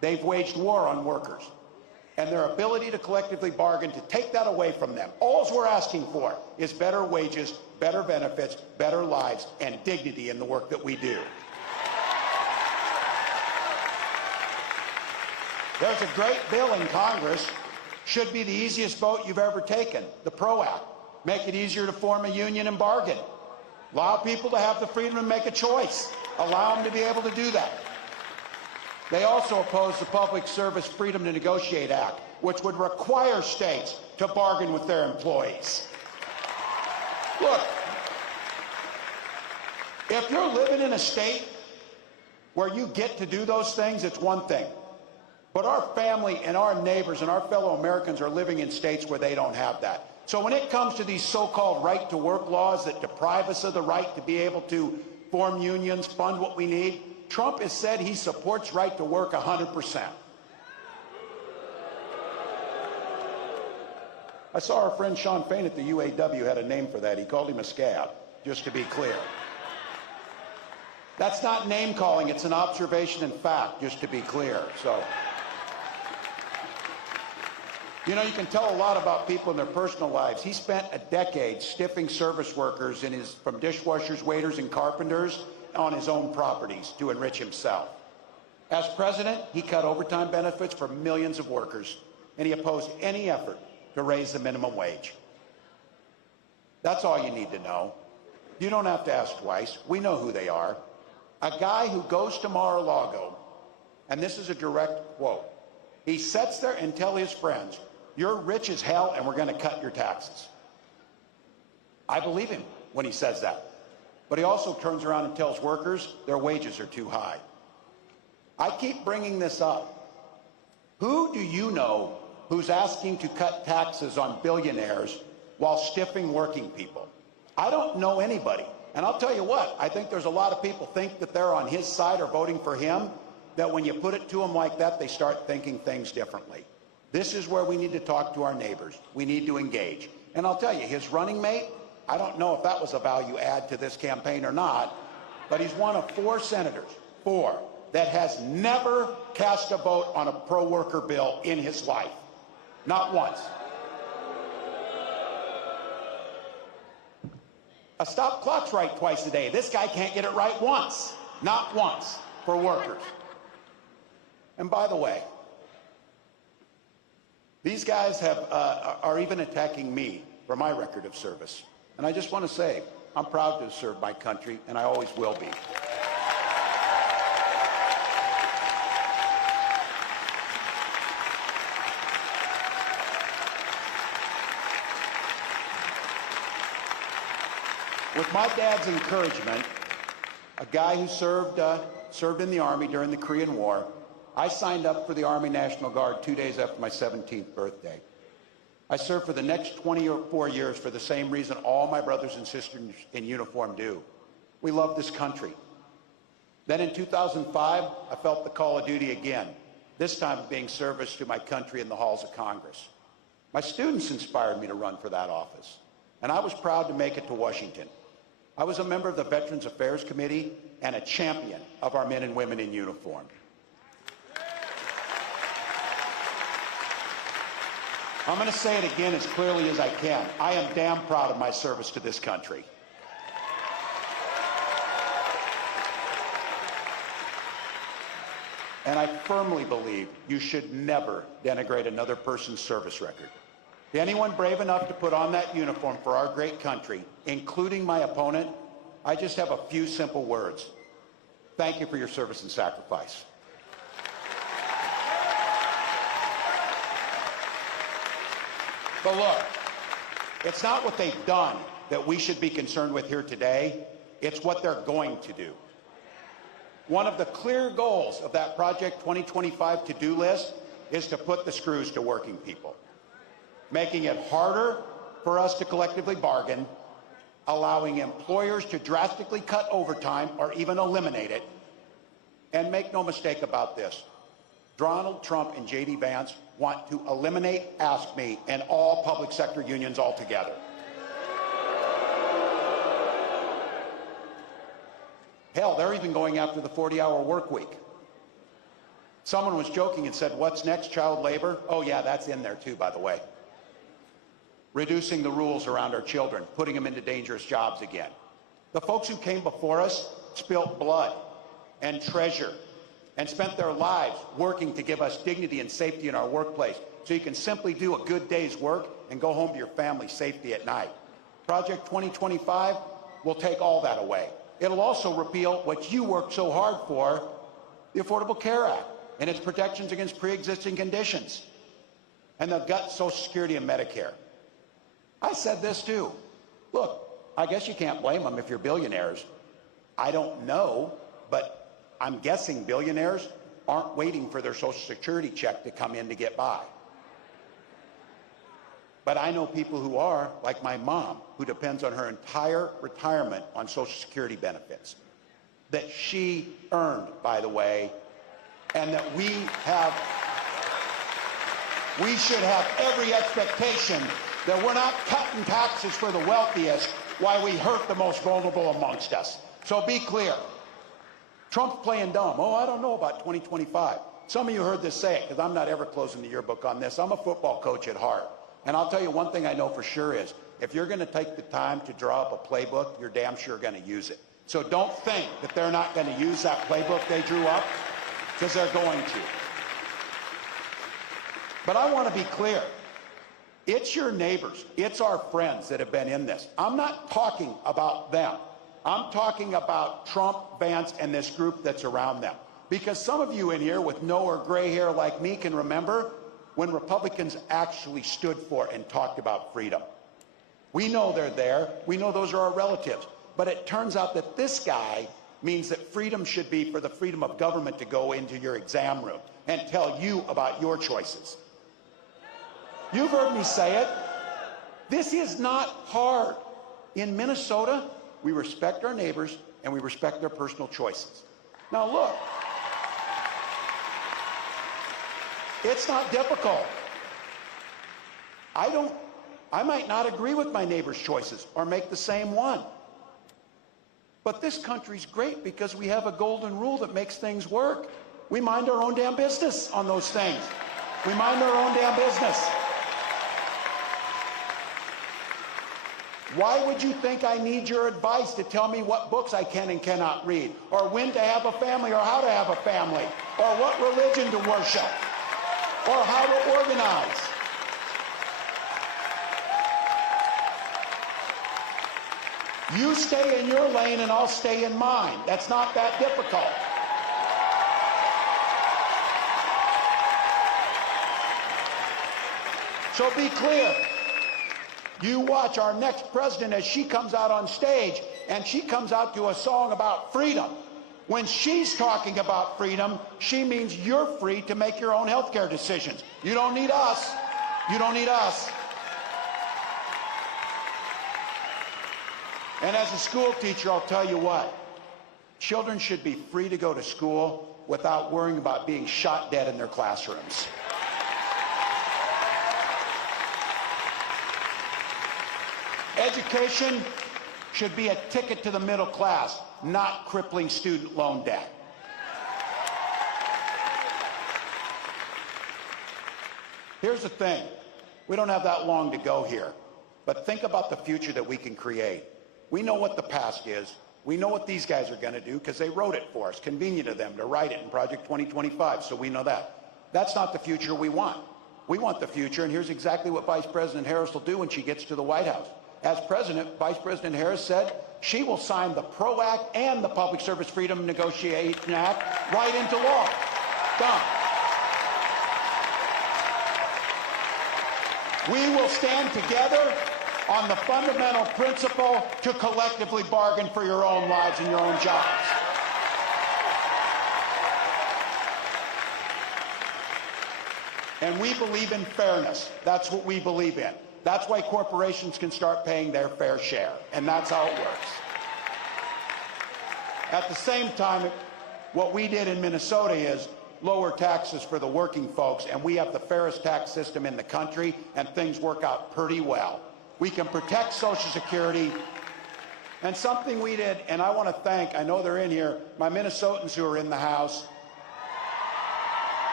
they've waged war on workers and their ability to collectively bargain to take that away from them. All we're asking for is better wages, better benefits, better lives, and dignity in the work that we do. There's a great bill in Congress, should be the easiest vote you've ever taken, the PRO Act. Make it easier to form a union and bargain. Allow people to have the freedom to make a choice. Allow them to be able to do that. They also oppose the Public Service Freedom to Negotiate Act, which would require states to bargain with their employees. Look, if you're living in a state where you get to do those things, it's one thing. But our family and our neighbors and our fellow Americans are living in states where they don't have that. So when it comes to these so-called right-to-work laws that deprive us of the right to be able to form unions, fund what we need, Trump has said he supports right to work 100%. I saw our friend Sean Fain at the UAW had a name for that. He called him a scab, just to be clear. That's not name calling, it's an observation and fact, just to be clear. So, you know, you can tell a lot about people in their personal lives. He spent a decade stiffing service workers from dishwashers, waiters, and carpenters on his own properties to enrich himself. As president, he cut overtime benefits for millions of workers, and he opposed any effort to raise the minimum wage. That's all you need to know. You don't have to ask twice. We know who they are. A guy who goes to Mar-a-Lago, and this is a direct quote, he sits there and tells his friends, "You're rich as hell and we're going to cut your taxes." I believe him when he says that. But he also turns around and tells workers their wages are too high. I keep bringing this up. Who do you know who's asking to cut taxes on billionaires while stiffing working people? I don't know anybody. And I'll tell you what, I think there's a lot of people think that they're on his side or voting for him, that when you put it to them like that, they start thinking things differently. This is where we need to talk to our neighbors. We need to engage. And I'll tell you, his running mate, I don't know if that was a value add to this campaign or not, but he's one of 4 senators, 4, that has never cast a vote on a pro-worker bill in his life. Not once. A stop clock's right twice a day. This guy can't get it right once. Not once for workers. And by the way, these guys are even attacking me for my record of service. And I just want to say, I'm proud to serve my country, and I always will be. With my dad's encouragement, a guy who served in the Army during the Korean War, I signed up for the Army National Guard 2 days after my 17th birthday. I served for the next 24 years for the same reason all my brothers and sisters in uniform do. We love this country. Then in 2005, I felt the call of duty again, this time being service to my country in the halls of Congress. My students inspired me to run for that office, and I was proud to make it to Washington. I was a member of the Veterans Affairs Committee and a champion of our men and women in uniform. I'm going to say it again as clearly as I can. I am damn proud of my service to this country. And I firmly believe you should never denigrate another person's service record. To anyone brave enough to put on that uniform for our great country, including my opponent, I just have a few simple words. Thank you for your service and sacrifice. But look, it's not what they've done that we should be concerned with here today. It's what they're going to do. One of the clear goals of that Project 2025 to-do list is to put the screws to working people, making it harder for us to collectively bargain, allowing employers to drastically cut overtime or even eliminate it. And make no mistake about this, Donald Trump and J.D. Vance want to eliminate AFSCME and all public sector unions altogether. Hell, they're even going after the 40-hour work week. Someone was joking and said, what's next, child labor? Oh yeah, that's in there too, by the way. Reducing the rules around our children, putting them into dangerous jobs again. The folks who came before us spilt blood and treasure and spent their lives working to give us dignity and safety in our workplace, so you can simply do a good day's work and go home to your family safely at night. Project 2025 will take all that away. It'll also repeal what you worked so hard for, the Affordable Care Act, and its protections against pre-existing conditions, and they'll gut Social Security and Medicare. I said this too. Look, I guess you can't blame them if you're billionaires. I don't know, but I'm guessing billionaires aren't waiting for their Social Security check to come in to get by. But I know people who are, like my mom, who depends on her entire retirement on Social Security benefits, that she earned, by the way, and that we should have every expectation that we're not cutting taxes for the wealthiest while we hurt the most vulnerable amongst us. So be clear. Trump's playing dumb. Oh, I don't know about 2025. Some of you heard this say it, because I'm not ever closing the yearbook on this. I'm a football coach at heart. And I'll tell you one thing I know for sure is, if you're going to take the time to draw up a playbook, you're damn sure going to use it. So don't think that they're not going to use that playbook they drew up, because they're going to. But I want to be clear. It's your neighbors, it's our friends that have been in this. I'm not talking about them. I'm talking about Trump, Vance, and this group that's around them. Because some of you in here with no or gray hair like me can remember when Republicans actually stood for and talked about freedom. We know they're there. We know those are our relatives. But it turns out that this guy means that freedom should be for the freedom of government to go into your exam room and tell you about your choices. You've heard me say it. This is not hard. In Minnesota, we respect our neighbors and we respect their personal choices. Now look, it's not difficult. I might not agree with my neighbor's choices or make the same one. But this country's great because we have a golden rule that makes things work. We mind our own damn business on those things. We mind our own damn business. Why would you think I need your advice to tell me what books I can and cannot read, or when to have a family, or how to have a family, or what religion to worship, or how to organize? You stay in your lane and I'll stay in mine. That's not that difficult. So be clear. You watch our next president as she comes out on stage and she comes out to a song about freedom. When she's talking about freedom, she means you're free to make your own health care decisions. You don't need us. You don't need us. And as a school teacher, I'll tell you what. Children should be free to go to school without worrying about being shot dead in their classrooms. Education should be a ticket to the middle class, not crippling student loan debt. Here's the thing. We don't have that long to go here, but think about the future that we can create. We know what the past is. We know what these guys are going to do because they wrote it for us. Convenient to them to write it in Project 2025, so we know that. That's not the future we want. We want the future, and here's exactly what Vice President Harris will do when she gets to the White House. As president, Vice President Harris said she will sign the PRO Act and the Public Service Freedom Negotiation Act right into law. Done. We will stand together on the fundamental principle to collectively bargain for your own lives and your own jobs. And we believe in fairness. That's what we believe in. That's why corporations can start paying their fair share, and that's how it works. At the same time, what we did in Minnesota is lower taxes for the working folks, and we have the fairest tax system in the country, and things work out pretty well. We can protect Social Security, and something we did, and I want to thank, I know they're in here, my Minnesotans who are in the House.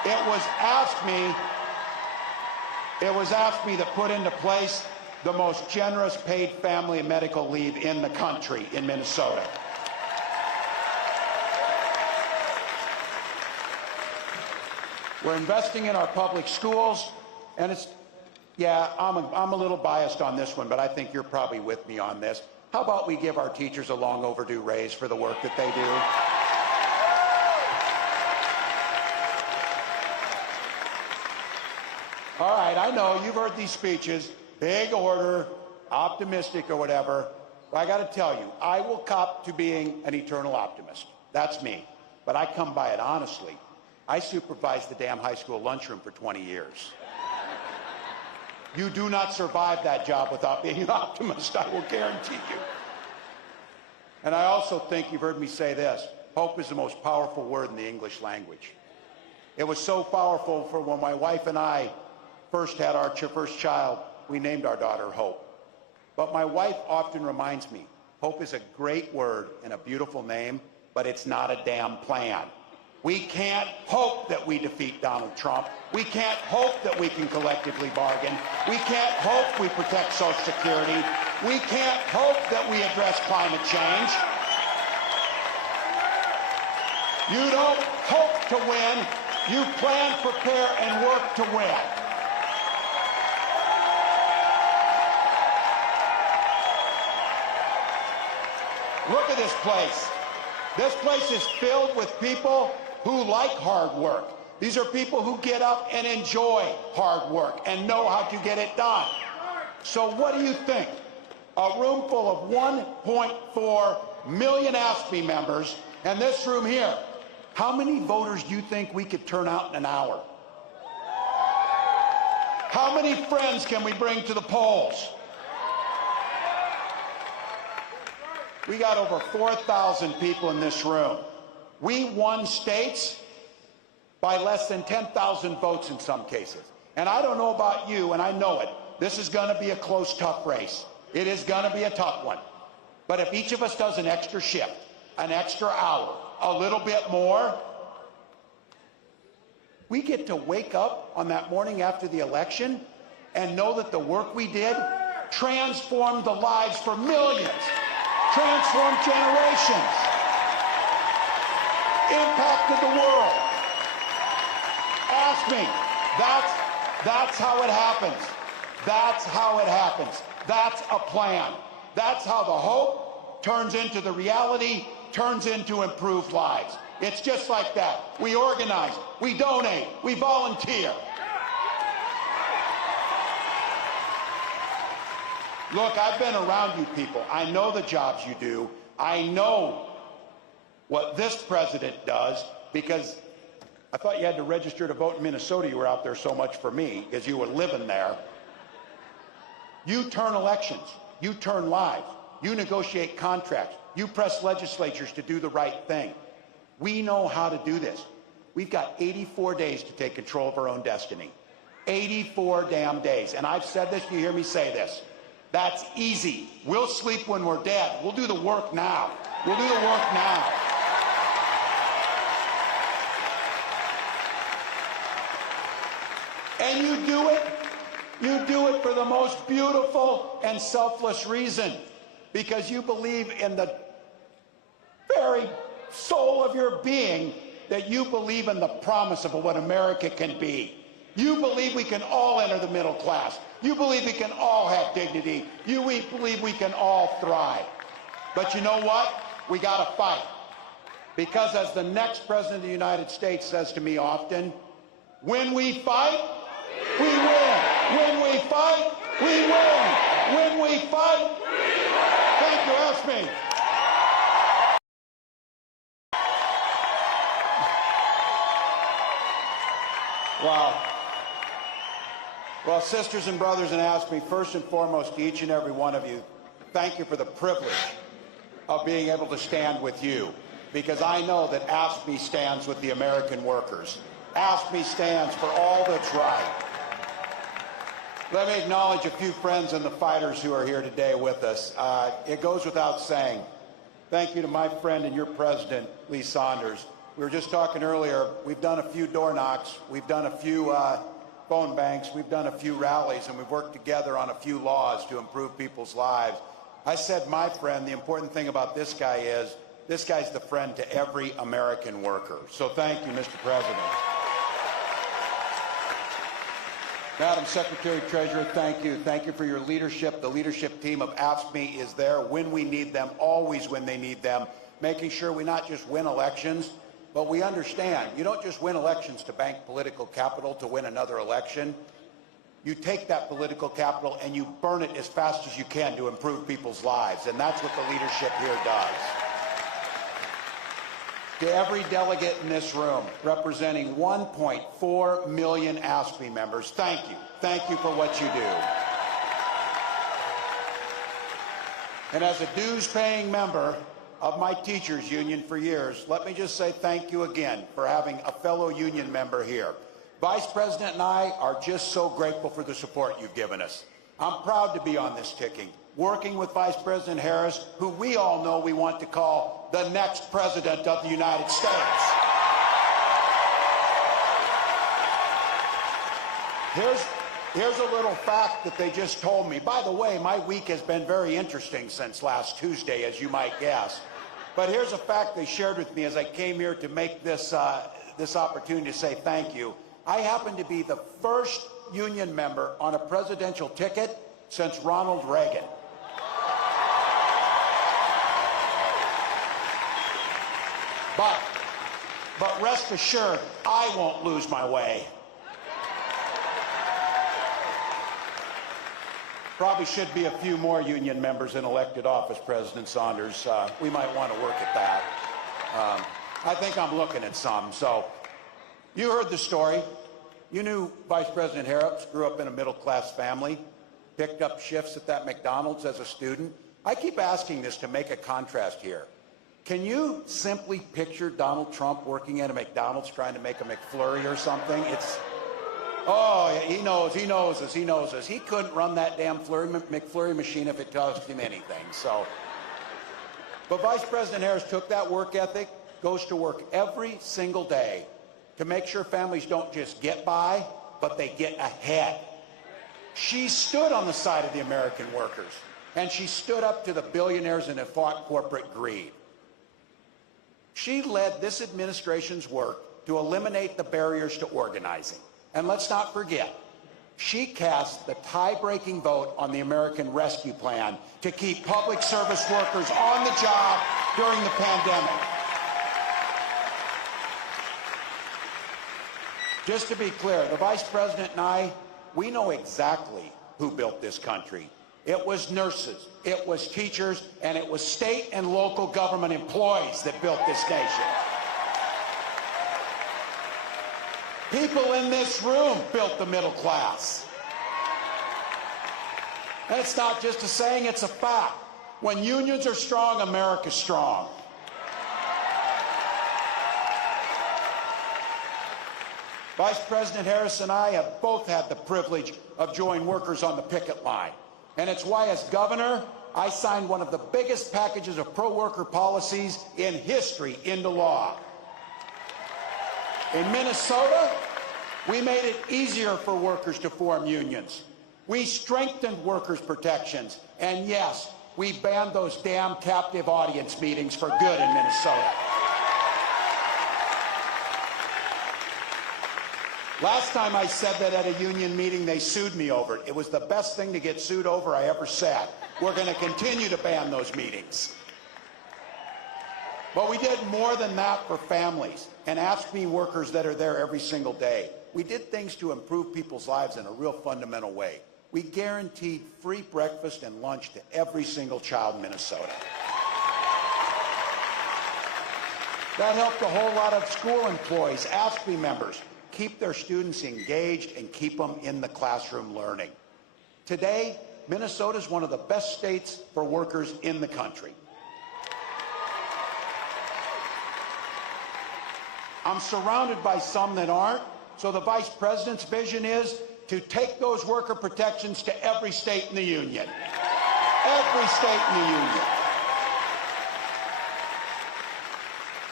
it was asked me to put into place the most generous paid family and medical leave in the country in Minnesota. We're investing in our public schools, and yeah, I'm a little biased on this one, but I think you're probably with me on this. How about we give our teachers a long overdue raise for the work that they do? All right, I know you've heard these speeches, big order, optimistic or whatever. But I got to tell you, I will cop to being an eternal optimist. That's me. But I come by it honestly. I supervised the damn high school lunchroom for 20 years. You do not survive that job without being an optimist, I will guarantee you. And I also think you've heard me say this. Hope is the most powerful word in the English language. It was so powerful for when my wife and I first had our first child, we named our daughter Hope. But my wife often reminds me, hope is a great word and a beautiful name, but it's not a damn plan. We can't hope that we defeat Donald Trump. We can't hope that we can collectively bargain. We can't hope we protect Social Security. We can't hope that we address climate change. You don't hope to win. You plan, prepare, and work to win. Look at this place. This place is filled with people who like hard work. These are people who get up and enjoy hard work and know how to get it done. So what do you think? A room full of 1.4 million AFSCME members, and this room here, how many voters do you think we could turn out in an hour? How many friends can we bring to the polls? We got over 4,000 people in this room. We won states by less than 10,000 votes in some cases. And I don't know about you, and I know it. This is going to be a close, tough race. It is going to be a tough one. But if each of us does an extra shift, an extra hour, a little bit more, we get to wake up on that morning after the election and know that the work we did transformed the lives for millions, transformed generations, impacted the world. Ask me. That's how it happens. That's how it happens. That's a plan. That's how the hope turns into the reality, turns into improved lives. It's just like that. We organize, we donate, we volunteer. Look, I've been around you people. I know the jobs you do. I know what this president does, because I thought you had to register to vote in Minnesota. You were out there so much for me because you were living there. You turn elections. You turn lives. You negotiate contracts. You press legislatures to do the right thing. We know how to do this. We've got 84 days to take control of our own destiny. 84 damn days. And I've said this, you hear me say this. That's easy. We'll sleep when we're dead. We'll do the work now. We'll do the work now. And you do it for the most beautiful and selfless reason, because you believe in the very soul of your being that you believe in the promise of what America can be. You believe we can all enter the middle class. You believe we can all have dignity. You believe we can all thrive. But you know what? We got to fight. Because as the next president of the United States says to me often, when we fight, we win. When we fight, we win. When we fight, we win. Thank you, AFSCME. Wow. Well, sisters and brothers in AFSCME, first and foremost, to each and every one of you, thank you for the privilege of being able to stand with you, because I know that AFSCME stands with the American workers. AFSCME stands for all that's right. Let me acknowledge a few friends and the fighters who are here today with us. It goes without saying, thank you to my friend and your president, Lee Saunders. We were just talking earlier, we've done a few door knocks, we've done a few phone banks, we've done a few rallies, and we've worked together on a few laws to improve people's lives. I said, my friend, the important thing about this guy is, this guy's the friend to every American worker. So thank you, Mr. President. Madam Secretary Treasurer, thank you. Thank you for your leadership. The leadership team of AFSCME is there when we need them, always when they need them, making sure we not just win elections, but we understand you don't just win elections to bank political capital to win another election. You take that political capital and you burn it as fast as you can to improve people's lives, and that's what the leadership here does. To every delegate in this room, representing 1.4 million AFSCME members, thank you. Thank you for what you do. And as a dues-paying member of my teachers union for years, let me just say thank you again for having a fellow union member here. Vice President and I are just so grateful for the support you've given us. I'm proud to be on this ticket, working with Vice President Harris, who we all know we want to call the next President of the United States. Here's a little fact that they just told me. By the way, my week has been very interesting since last Tuesday, as you might guess. But here's a fact they shared with me as I came here to make this opportunity to say thank you. I happen to be the first union member on a presidential ticket since Ronald Reagan. But rest assured, I won't lose my way. Probably should be a few more union members in elected office, President Saunders. We might want to work at that. I think I'm looking at some. So you heard the story. You knew Vice President Harris grew up in a middle-class family, picked up shifts at that McDonald's as a student. I keep asking this to make a contrast here. Can you simply picture Donald Trump working at a McDonald's trying to make a McFlurry or something? Oh, he knows us. He couldn't run that damn McFlurry machine if it cost him anything. So, but Vice President Harris took that work ethic, goes to work every single day to make sure families don't just get by, but they get ahead. She stood on the side of the American workers, and she stood up to the billionaires and fought corporate greed. She led this administration's work to eliminate the barriers to organizing. And let's not forget, she cast the tie-breaking vote on the American Rescue Plan to keep public service workers on the job during the pandemic. Just to be clear, the Vice President and I, we know exactly who built this country. It was nurses, it was teachers, and it was state and local government employees that built this nation. People in this room built the middle class. And it's not just a saying, it's a fact. When unions are strong, America's strong. Vice President Harris and I have both had the privilege of joining workers on the picket line. And it's why, as governor, I signed one of the biggest packages of pro-worker policies in history into law. In Minnesota, we made it easier for workers to form unions. We strengthened workers' protections. And yes, we banned those damn captive audience meetings for good in Minnesota. Last time I said that at a union meeting, they sued me over it. It was the best thing to get sued over I ever said. We're going to continue to ban those meetings. But we did more than that for families and AFSCME workers that are there every single day. We did things to improve people's lives in a real fundamental way. We guaranteed free breakfast and lunch to every single child in Minnesota. That helped a whole lot of school employees, AFSCME members, keep their students engaged and keep them in the classroom learning. Today, Minnesota is one of the best states for workers in the country. I'm surrounded by some that aren't, so the Vice President's vision is to take those worker protections to every state in the union. Every state in the union.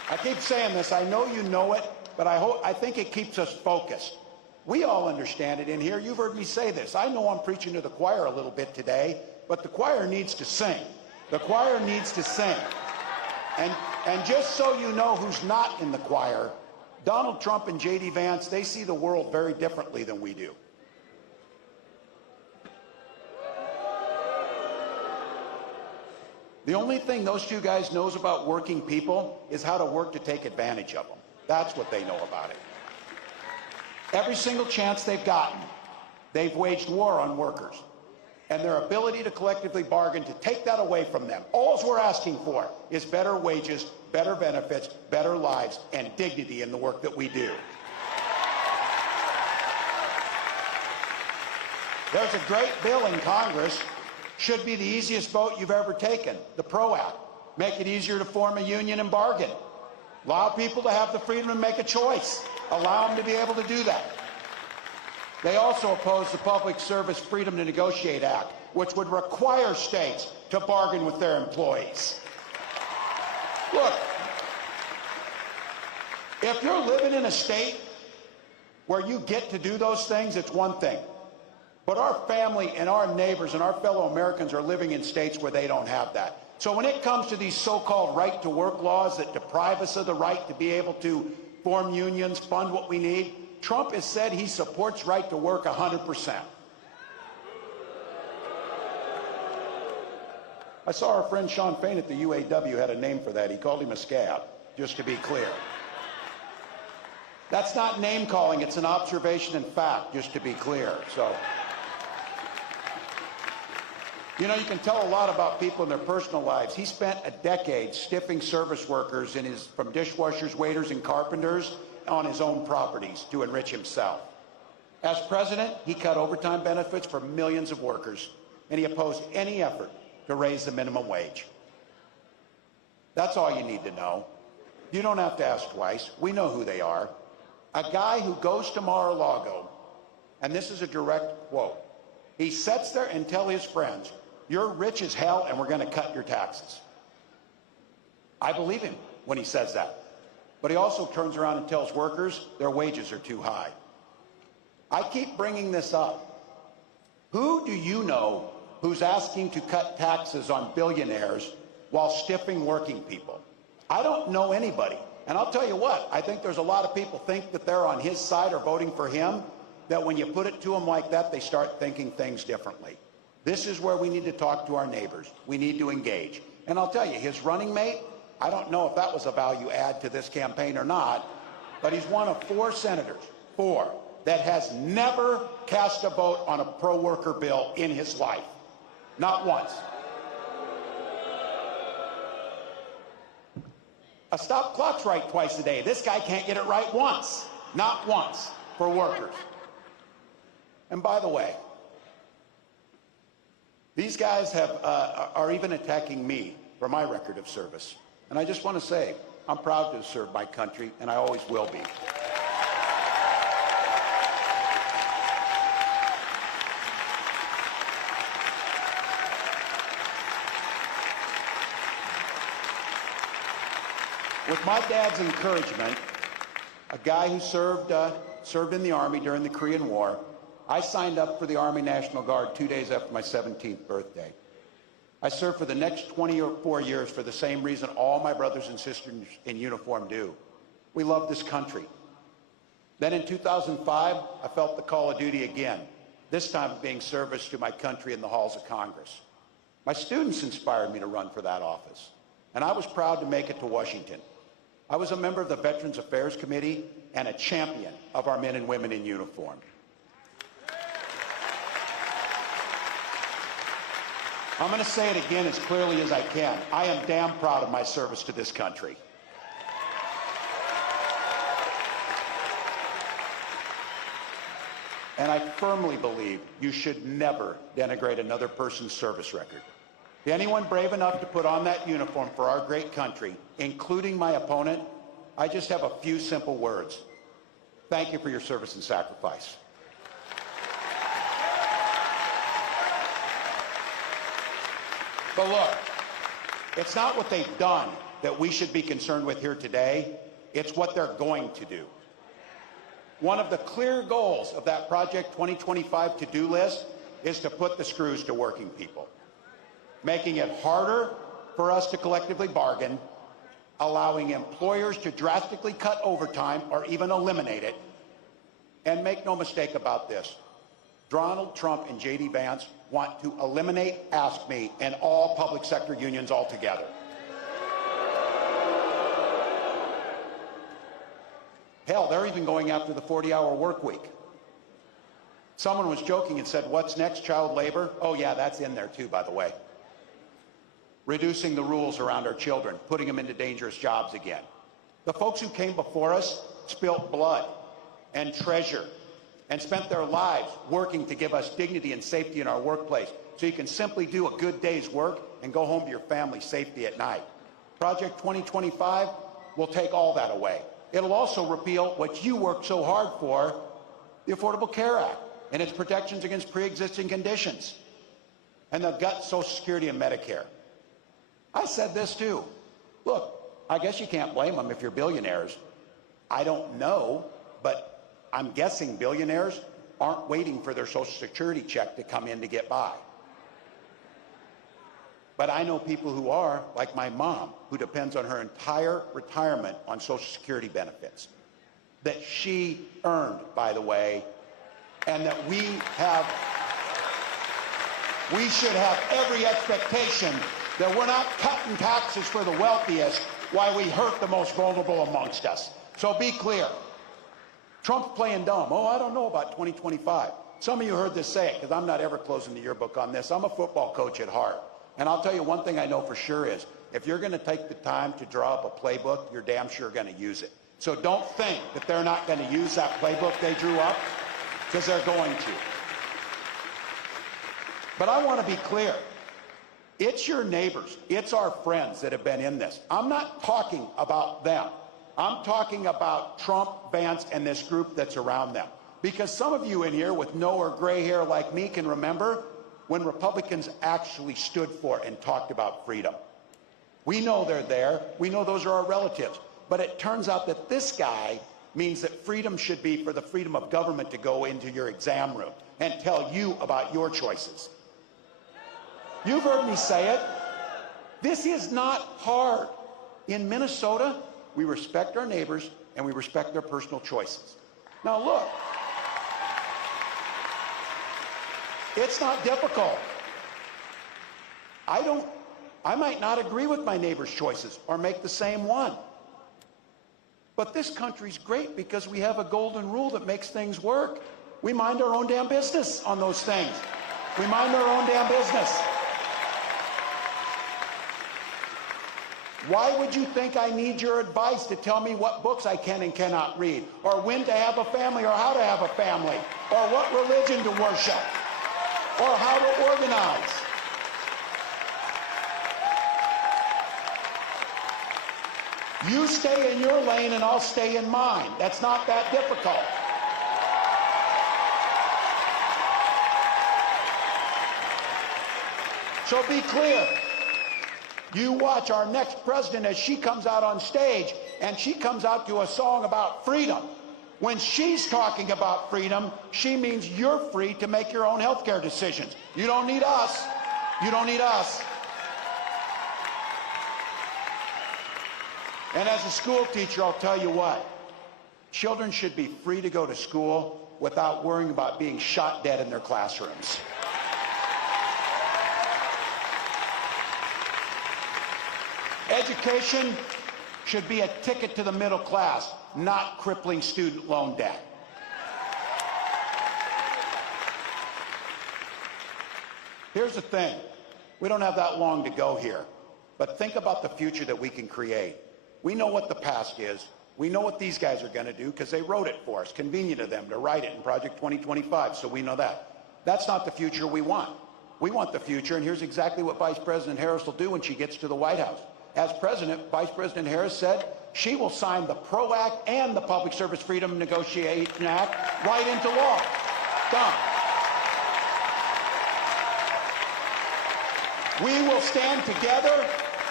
I keep saying this, I know you know it, but I think it keeps us focused. We all understand it in here. You've heard me say this. I know I'm preaching to the choir a little bit today, but the choir needs to sing. The choir needs to sing. And just so you know who's not in the choir, Donald Trump and J.D. Vance, they see the world very differently than we do. The only thing those two guys knows about working people is how to work to take advantage of them. That's what they know about it. Every single chance they've gotten, they've waged war on workers and their ability to collectively bargain to take that away from them. All we're asking for is better wages, better benefits, better lives, and dignity in the work that we do. There's a great bill in Congress, should be the easiest vote you've ever taken, the PRO Act. Make it easier to form a union and bargain. Allow people to have the freedom to make a choice. Allow them to be able to do that. They also oppose the Public Service Freedom to Negotiate Act, which would require states to bargain with their employees. Look, if you're living in a state where you get to do those things, it's one thing. But our family and our neighbors and our fellow Americans are living in states where they don't have that. So when it comes to these so-called right-to-work laws that deprive us of the right to be able to form unions, fund what we need, Trump has said he supports right to work 100%. I saw our friend Sean Fain at the UAW had a name for that. He called him a scab, just to be clear. That's not name calling, it's an observation and fact, just to be clear. So, you know, you can tell a lot about people in their personal lives. He spent a decade stiffing service workers from dishwashers, waiters, and carpenters on his own properties to enrich himself. As president, he cut overtime benefits for millions of workers, and he opposed any effort to raise the minimum wage. That's all you need to know. You don't have to ask twice. We know who they are. A guy who goes to Mar-a-Lago, and this is a direct quote, he sits there and tells his friends, "You're rich as hell and we're going to cut your taxes." I believe him when he says that. But he also turns around and tells workers their wages are too high. I keep bringing this up. Who do you know who's asking to cut taxes on billionaires while stiffing working people? I don't know anybody. And I'll tell you what, I think there's a lot of people think that they're on his side or voting for him, that when you put it to them like that, they start thinking things differently. This is where we need to talk to our neighbors. We need to engage. And I'll tell you, his running mate, I don't know if that was a value add to this campaign or not, but he's one of 4 senators, 4, that has never cast a vote on a pro-worker bill in his life. Not once. A stop clock's right twice a day. This guy can't get it right once. Not once for workers. And by the way, these guys are even attacking me for my record of service. And I just want to say, I'm proud to have served my country, and I always will be. With my dad's encouragement, a guy who served in the Army during the Korean War, I signed up for the Army National Guard 2 days after my 17th birthday. I served for the next 24 years for the same reason all my brothers and sisters in uniform do. We love this country. Then in 2005, I felt the call of duty again, this time being service to my country in the halls of Congress. My students inspired me to run for that office, and I was proud to make it to Washington. I was a member of the Veterans Affairs Committee and a champion of our men and women in uniform. I'm going to say it again as clearly as I can. I am damn proud of my service to this country. And I firmly believe you should never denigrate another person's service record. To anyone brave enough to put on that uniform for our great country, including my opponent, I just have a few simple words. Thank you for your service and sacrifice. But look, it's not what they've done that we should be concerned with here today. It's what they're going to do. One of the clear goals of that Project 2025 to-do list is to put the screws to working people, making it harder for us to collectively bargain, allowing employers to drastically cut overtime or even eliminate it. And make no mistake about this, Donald Trump and J.D. Vance want to eliminate AFSCME and all public sector unions altogether. Hell, they're even going after the 40-hour work week. Someone was joking and said, what's next, child labor? Oh yeah, that's in there too, by the way. Reducing the rules around our children, putting them into dangerous jobs again. The folks who came before us spilt blood and treasure and spent their lives working to give us dignity and safety in our workplace so you can simply do a good day's work and go home to your family safely at night. Project 2025 will take all that away. It'll also repeal what you worked so hard for, the Affordable Care Act and its protections against pre-existing conditions, and they'll gut Social Security and Medicare. I said this too. Look, I guess you can't blame them if you're billionaires. I don't know, but I'm guessing billionaires aren't waiting for their Social Security check to come in to get by. But I know people who are, like my mom, who depends on her entire retirement on Social Security benefits, that she earned, by the way, and that we should have every expectation that we're not cutting taxes for the wealthiest while we hurt the most vulnerable amongst us. So be clear. Trump's playing dumb. Oh, I don't know about 2025. Some of you heard this say it, because I'm not ever closing the yearbook on this. I'm a football coach at heart. And I'll tell you one thing I know for sure is, if you're going to take the time to draw up a playbook, you're damn sure going to use it. So don't think that they're not going to use that playbook they drew up, because they're going to. But I want to be clear. It's your neighbors, it's our friends that have been in this. I'm not talking about them. I'm talking about Trump, Vance, and this group that's around them. Because some of you in here with no or gray hair like me can remember when Republicans actually stood for and talked about freedom. We know they're there. We know those are our relatives. But it turns out that this guy means that freedom should be for the freedom of government to go into your exam room and tell you about your choices. You've heard me say it. This is not hard. In Minnesota, we respect our neighbors and we respect their personal choices. Now look, it's not difficult. I might not agree with my neighbor's choices or make the same one. But this country's great because we have a golden rule that makes things work. We mind our own damn business on those things. We mind our own damn business. Why would you think I need your advice to tell me what books I can and cannot read, or when to have a family, or how to have a family, or what religion to worship, or how to organize? You stay in your lane and I'll stay in mine. That's not that difficult. So be clear. You watch our next president as she comes out on stage and she comes out to a song about freedom. When she's talking about freedom, she means you're free to make your own health care decisions. You don't need us. You don't need us. And as a school teacher, I'll tell you what. Children should be free to go to school without worrying about being shot dead in their classrooms. Education should be a ticket to the middle class, not crippling student loan debt. Here's the thing. We don't have that long to go here, but think about the future that we can create. We know what the past is. We know what these guys are going to do because they wrote it for us. Convenient of them to write it in Project 2025, so we know that. That's not the future we want. We want the future, and here's exactly what Vice President Harris will do when she gets to the White House. As president, Vice President Harris said she will sign the PRO Act and the Public Service Freedom Negotiation Act right into law. Done. We will stand together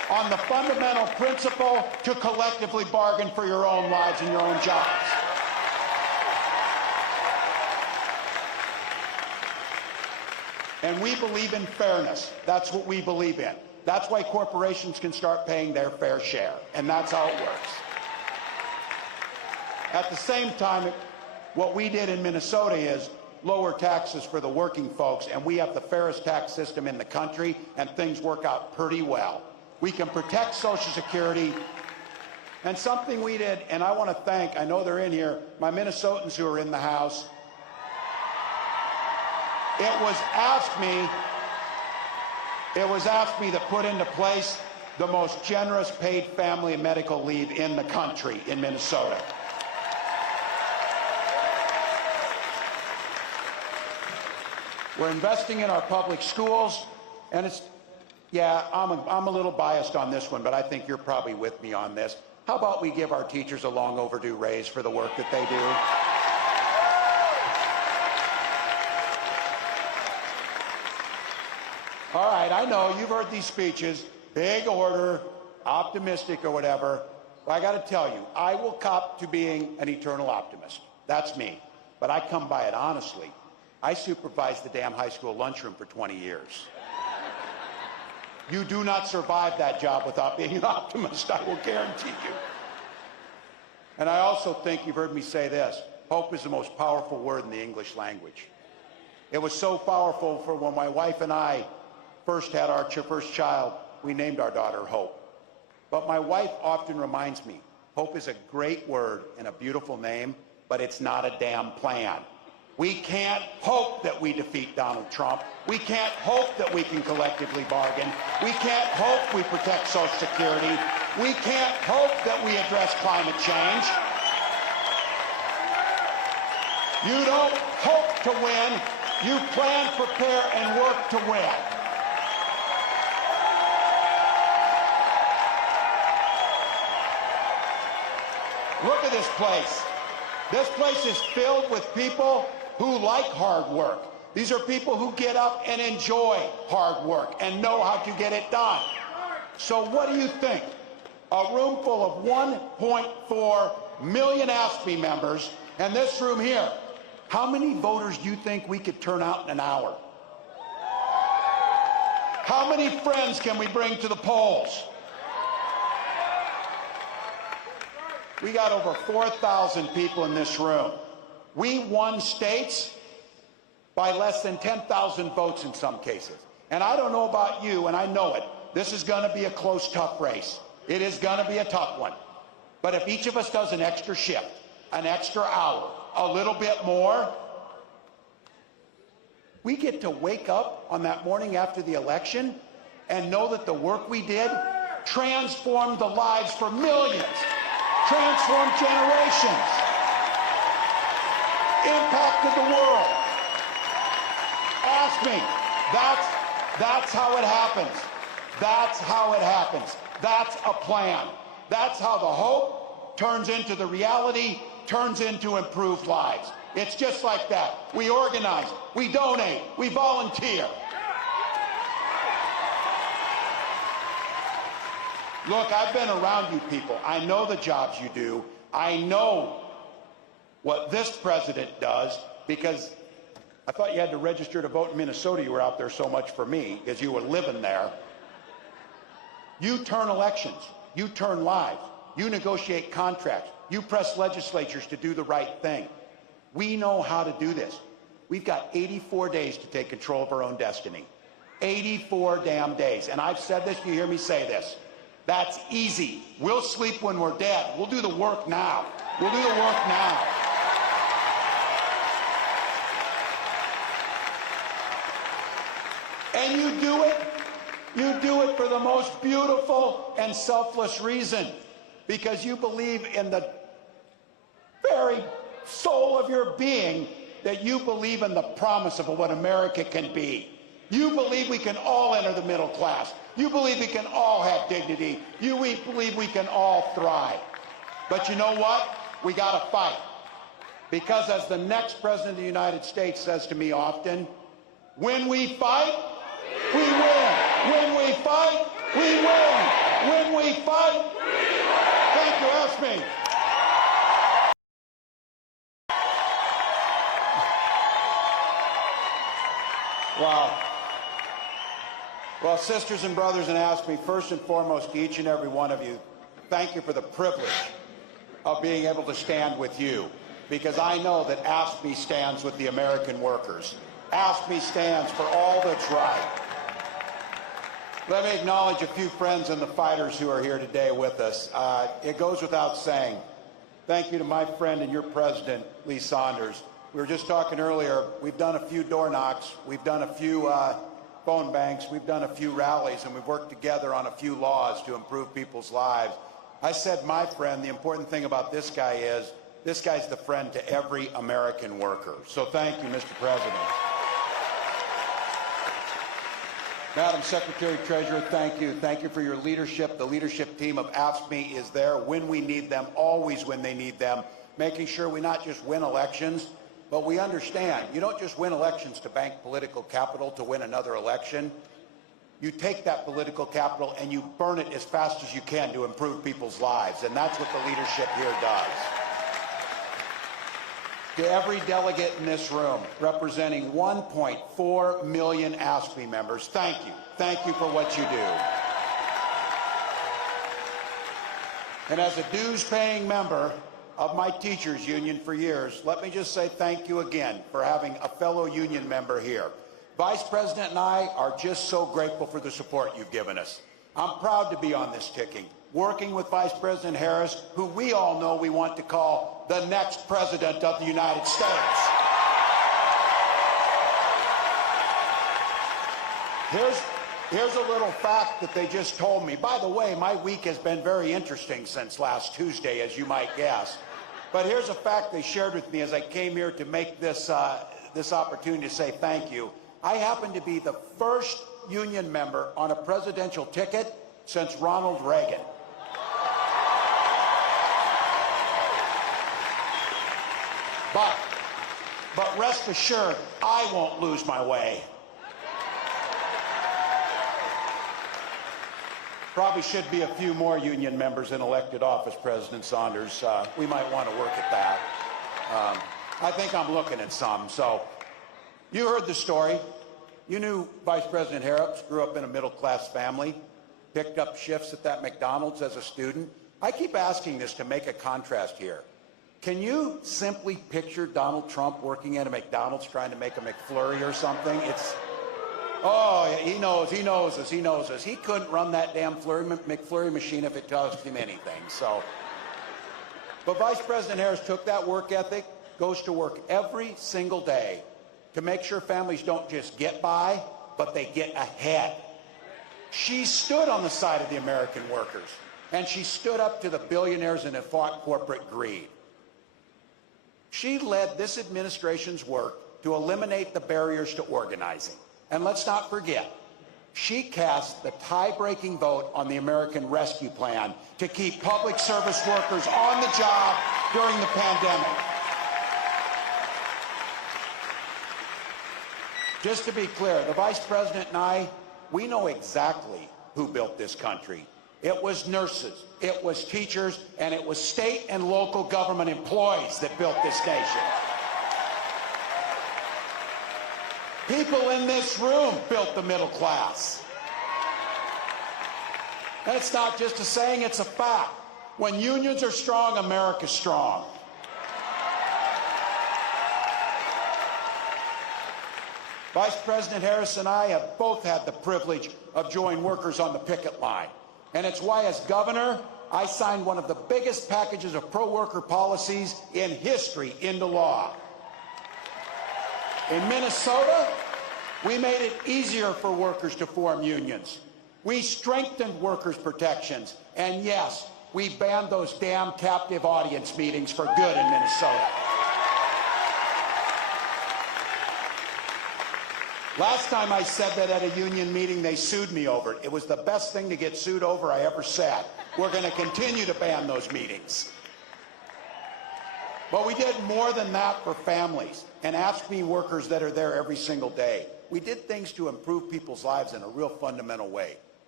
on the fundamental principle to collectively bargain for your own lives and your own jobs. And we believe in fairness. That's what we believe in. That's why corporations can start paying their fair share, and that's how it works. At the same time, what we did in Minnesota is lower taxes for the working folks, and we have the fairest tax system in the country, and things work out pretty well. We can protect Social Security, and something we did, and I want to thank, I know they're in here, my Minnesotans who are in the House. It was asked me to put into place the most generous paid family and medical leave in the country in Minnesota. We're investing in our public schools, and it's, yeah, I'm a little biased on this one, but I think you're probably with me on this. How about we give our teachers a long overdue raise for the work that they do? All right, I know you've heard these speeches, big order, optimistic or whatever. But I got to tell you, I will cop to being an eternal optimist. That's me. But I come by it honestly. I supervised the damn high school lunchroom for 20 years. You do not survive that job without being an optimist, I will guarantee you. And I also think you've heard me say this, hope is the most powerful word in the English language. It was so powerful for when my wife and I first had our first child, we named our daughter Hope. But my wife often reminds me, hope is a great word and a beautiful name, but it's not a damn plan. We can't hope that we defeat Donald Trump. We can't hope that we can collectively bargain. We can't hope we protect Social Security. We can't hope that we address climate change. You don't hope to win. You plan, prepare, and work to win. Look at this place. This place is filled with people who like hard work. These are people who get up and enjoy hard work and know how to get it done. So what do you think? A room full of 1.4 million AFSCME members, and this room here, how many voters do you think we could turn out in an hour? How many friends can we bring to the polls? We got over 4,000 people in this room. We won states by less than 10,000 votes in some cases. And I don't know about you, and I know it. This is going to be a close, tough race. It is going to be a tough one. But if each of us does an extra shift, an extra hour, a little bit more, we get to wake up on that morning after the election and know that the work we did transformed the lives for millions, transformed generations, impacted the world. Ask me. That's how it happens. That's how it happens. That's a plan. That's how the hope turns into the reality, turns into improved lives. It's just like that. We organize, we donate, we volunteer. Look, I've been around you people. I know the jobs you do. I know what this president does, because I thought you had to register to vote in Minnesota. You were out there so much for me because you were living there. You turn elections. You turn lives. You negotiate contracts. You press legislatures to do the right thing. We know how to do this. We've got 84 days to take control of our own destiny. 84 damn days. And I've said this, you hear me say this. That's easy. We'll sleep when we're dead. We'll do the work now. We'll do the work now. And you do it for the most beautiful and selfless reason, because you believe in the very soul of your being that you believe in the promise of what America can be. You believe we can all enter the middle class. You believe we can all have dignity. You believe we can all thrive. But you know what? We got to fight. Because as the next president of the United States says to me often, when we fight, we win. When we fight, we win. When we fight, thank you, AFSCME. Wow. Well, sisters and brothers in AFSCME, first and foremost, to each and every one of you, thank you for the privilege of being able to stand with you, because I know that AFSCME stands with the American workers. AFSCME stands for all that's right. Let me acknowledge a few friends and the fighters who are here today with us. It goes without saying, thank you to my friend and your president, Lee Saunders. We were just talking earlier, we've done a few door knocks, we've done a few phone banks, we've done a few rallies, and we've worked together on a few laws to improve people's lives. I said, my friend, the important thing about this guy is, this guy's the friend to every American worker. So thank you, Mr. President. Madam Secretary-Treasurer, thank you. Thank you for your leadership. The leadership team of AFSCME is there when we need them, always when they need them, making sure we not just win elections, but we understand you don't just win elections to bank political capital to win another election. You take that political capital and you burn it as fast as you can to improve people's lives, and that's what the leadership here does. To every delegate in this room, representing 1.4 million AFSCME members, thank you. Thank you for what you do. And as a dues-paying member of my teachers union for years, let me just say thank you again for having a fellow union member here. Vice President and I are just so grateful for the support you've given us. I'm proud to be on this ticket, working with Vice President Harris, who we all know we want to call the next President of the United States. Here's a little fact that they just told me. By the way, my week has been very interesting since last Tuesday, as you might guess. But here's a fact they shared with me as I came here to make this opportunity to say thank you. I happen to be the first union member on a presidential ticket since Ronald Reagan. But rest assured, I won't lose my way. Probably should be a few more union members in elected office, President Saunders. We might want to work at that. I think I'm looking at some. So you heard the story. You knew Vice President Harris grew up in a middle-class family, picked up shifts at that McDonald's as a student. I keep asking this to make a contrast here. Can you simply picture Donald Trump working at a McDonald's trying to make a McFlurry or something? Oh, he knows us. He couldn't run that damn McFlurry machine if it cost him anything. So, but Vice President Harris took that work ethic, goes to work every single day to make sure families don't just get by, but they get ahead. She stood on the side of the American workers, and she stood up to the billionaires and fought corporate greed. She led this administration's work to eliminate the barriers to organizing. And let's not forget, she cast the tie-breaking vote on the American Rescue Plan to keep public service workers on the job during the pandemic. Just to be clear, the Vice President and I, we know exactly who built this country. It was nurses, it was teachers, and it was state and local government employees that built this nation. People in this room built the middle class. And it's not just a saying, it's a fact. When unions are strong, America's strong. Vice President Harris and I have both had the privilege of joining workers on the picket line. And it's why, as governor, I signed one of the biggest packages of pro-worker policies in history into law. In Minnesota, we made it easier for workers to form unions. We strengthened workers' protections. And yes, we banned those damn captive audience meetings for good in Minnesota. Last time I said that at a union meeting, they sued me over it. It was the best thing to get sued over I ever said. We're going to continue to ban those meetings. But we did more than that for families and AFSCME workers that are there every single day. We did things to improve people's lives in a real fundamental way.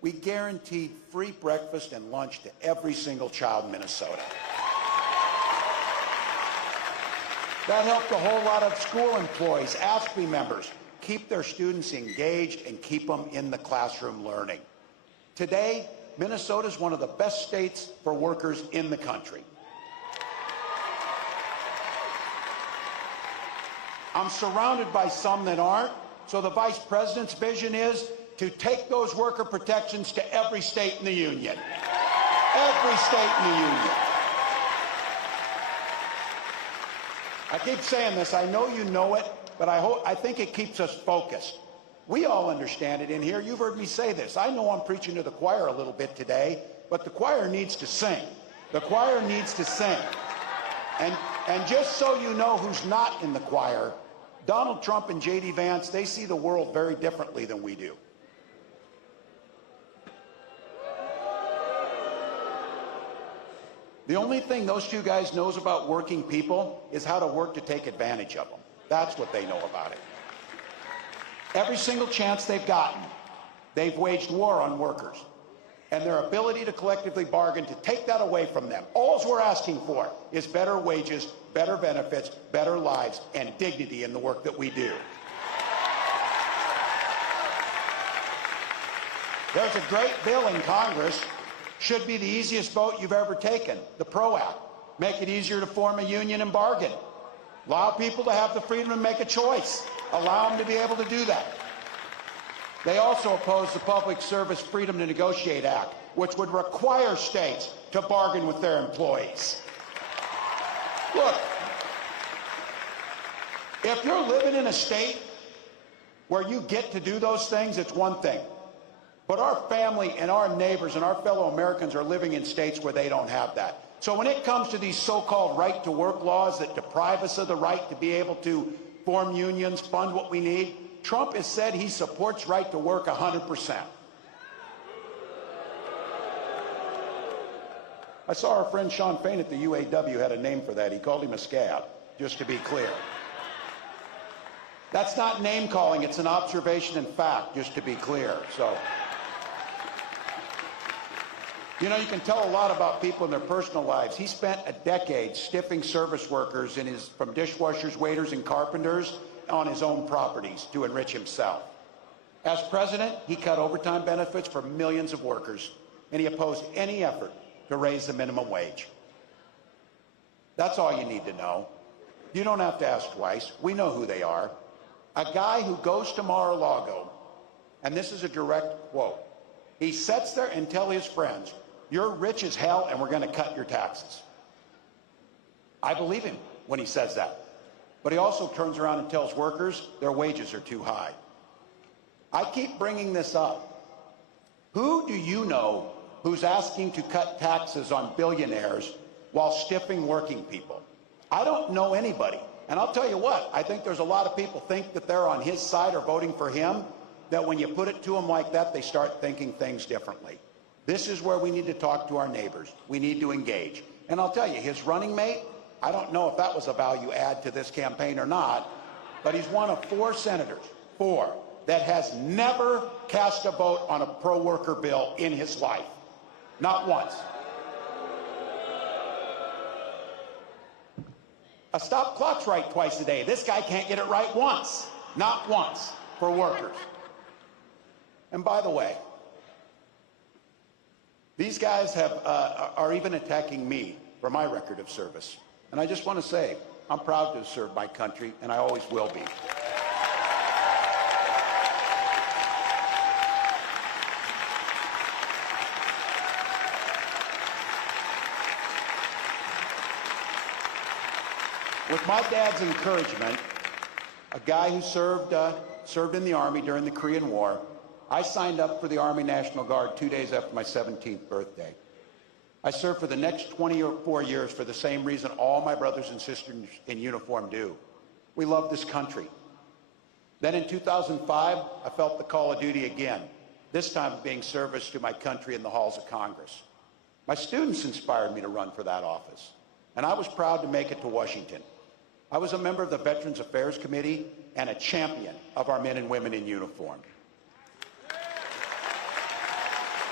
we guaranteed free breakfast and lunch to every single child in Minnesota. That helped a whole lot of school employees, AFSCME members, keep their students engaged and keep them in the classroom learning. Today, Minnesota is one of the best states for workers in the country. I'm surrounded by some that aren't, so the Vice President's vision is to take those worker protections to every state in the Union. Every state in the Union. I keep saying this, I know you know it, but I think it keeps us focused. We all understand it in here. You've heard me say this. I know I'm preaching to the choir a little bit today, but the choir needs to sing. The choir needs to sing. And just so you know who's not in the choir, Donald Trump and J.D. Vance, they see the world very differently than we do. The only thing those two guys knows about working people is how to work to take advantage of them. That's what they know about it. Every single chance they've gotten, they've waged war on workers and their ability to collectively bargain to take that away from them. All we're asking for is better wages, better benefits, better lives, and dignity in the work that we do. There's a great bill in Congress. Should be the easiest vote you've ever taken, the PRO Act. Make it easier to form a union and bargain. Allow people to have the freedom to make a choice. Allow them to be able to do that. They also oppose the Public Service Freedom to Negotiate Act, which would require states to bargain with their employees. Look, if you're living in a state where you get to do those things, it's one thing. But our family and our neighbors and our fellow Americans are living in states where they don't have that. So when it comes to these so-called right-to-work laws that deprive us of the right to be able to form unions, fund what we need, Trump has said he supports right to work 100%. I saw our friend Sean Fain at the UAW had a name for that. He called him a scab, just to be clear. That's not name calling, it's an observation and fact, just to be clear. So, you know, you can tell a lot about people in their personal lives. He spent a decade stiffing service workers from dishwashers, waiters, and carpenters on his own properties to enrich himself. As president, he cut overtime benefits for millions of workers, and he opposed any effort to raise the minimum wage. That's all you need to know. You don't have to ask twice. We know who they are. A guy who goes to Mar-a-Lago, and this is a direct quote, he sits there and tells his friends, "You're rich as hell and we're going to cut your taxes." I believe him when he says that. But he also turns around and tells workers their wages are too high. I keep bringing this up. Who do you know who's asking to cut taxes on billionaires while stiffing working people? I don't know anybody. And I'll tell you what, I think there's a lot of people think that they're on his side or voting for him, that when you put it to them like that, they start thinking things differently. This is where we need to talk to our neighbors. We need to engage. And I'll tell you, his running mate, I don't know if that was a value add to this campaign or not, but he's one of 4 senators, 4, that has never cast a vote on a pro-worker bill in his life. Not once. A stop clock's right twice a day. This guy can't get it right once. Not once for workers. And by the way, these guys are even attacking me for my record of service. And I just want to say, I'm proud to have served my country, and I always will be. With my dad's encouragement, a guy who served in the Army during the Korean War, I signed up for the Army National Guard 2 days after my 17th birthday. I served for the next 24 years for the same reason all my brothers and sisters in uniform do. We love this country. Then in 2005, I felt the call of duty again, this time being service to my country in the halls of Congress. My students inspired me to run for that office, and I was proud to make it to Washington. I was a member of the Veterans Affairs Committee and a champion of our men and women in uniform.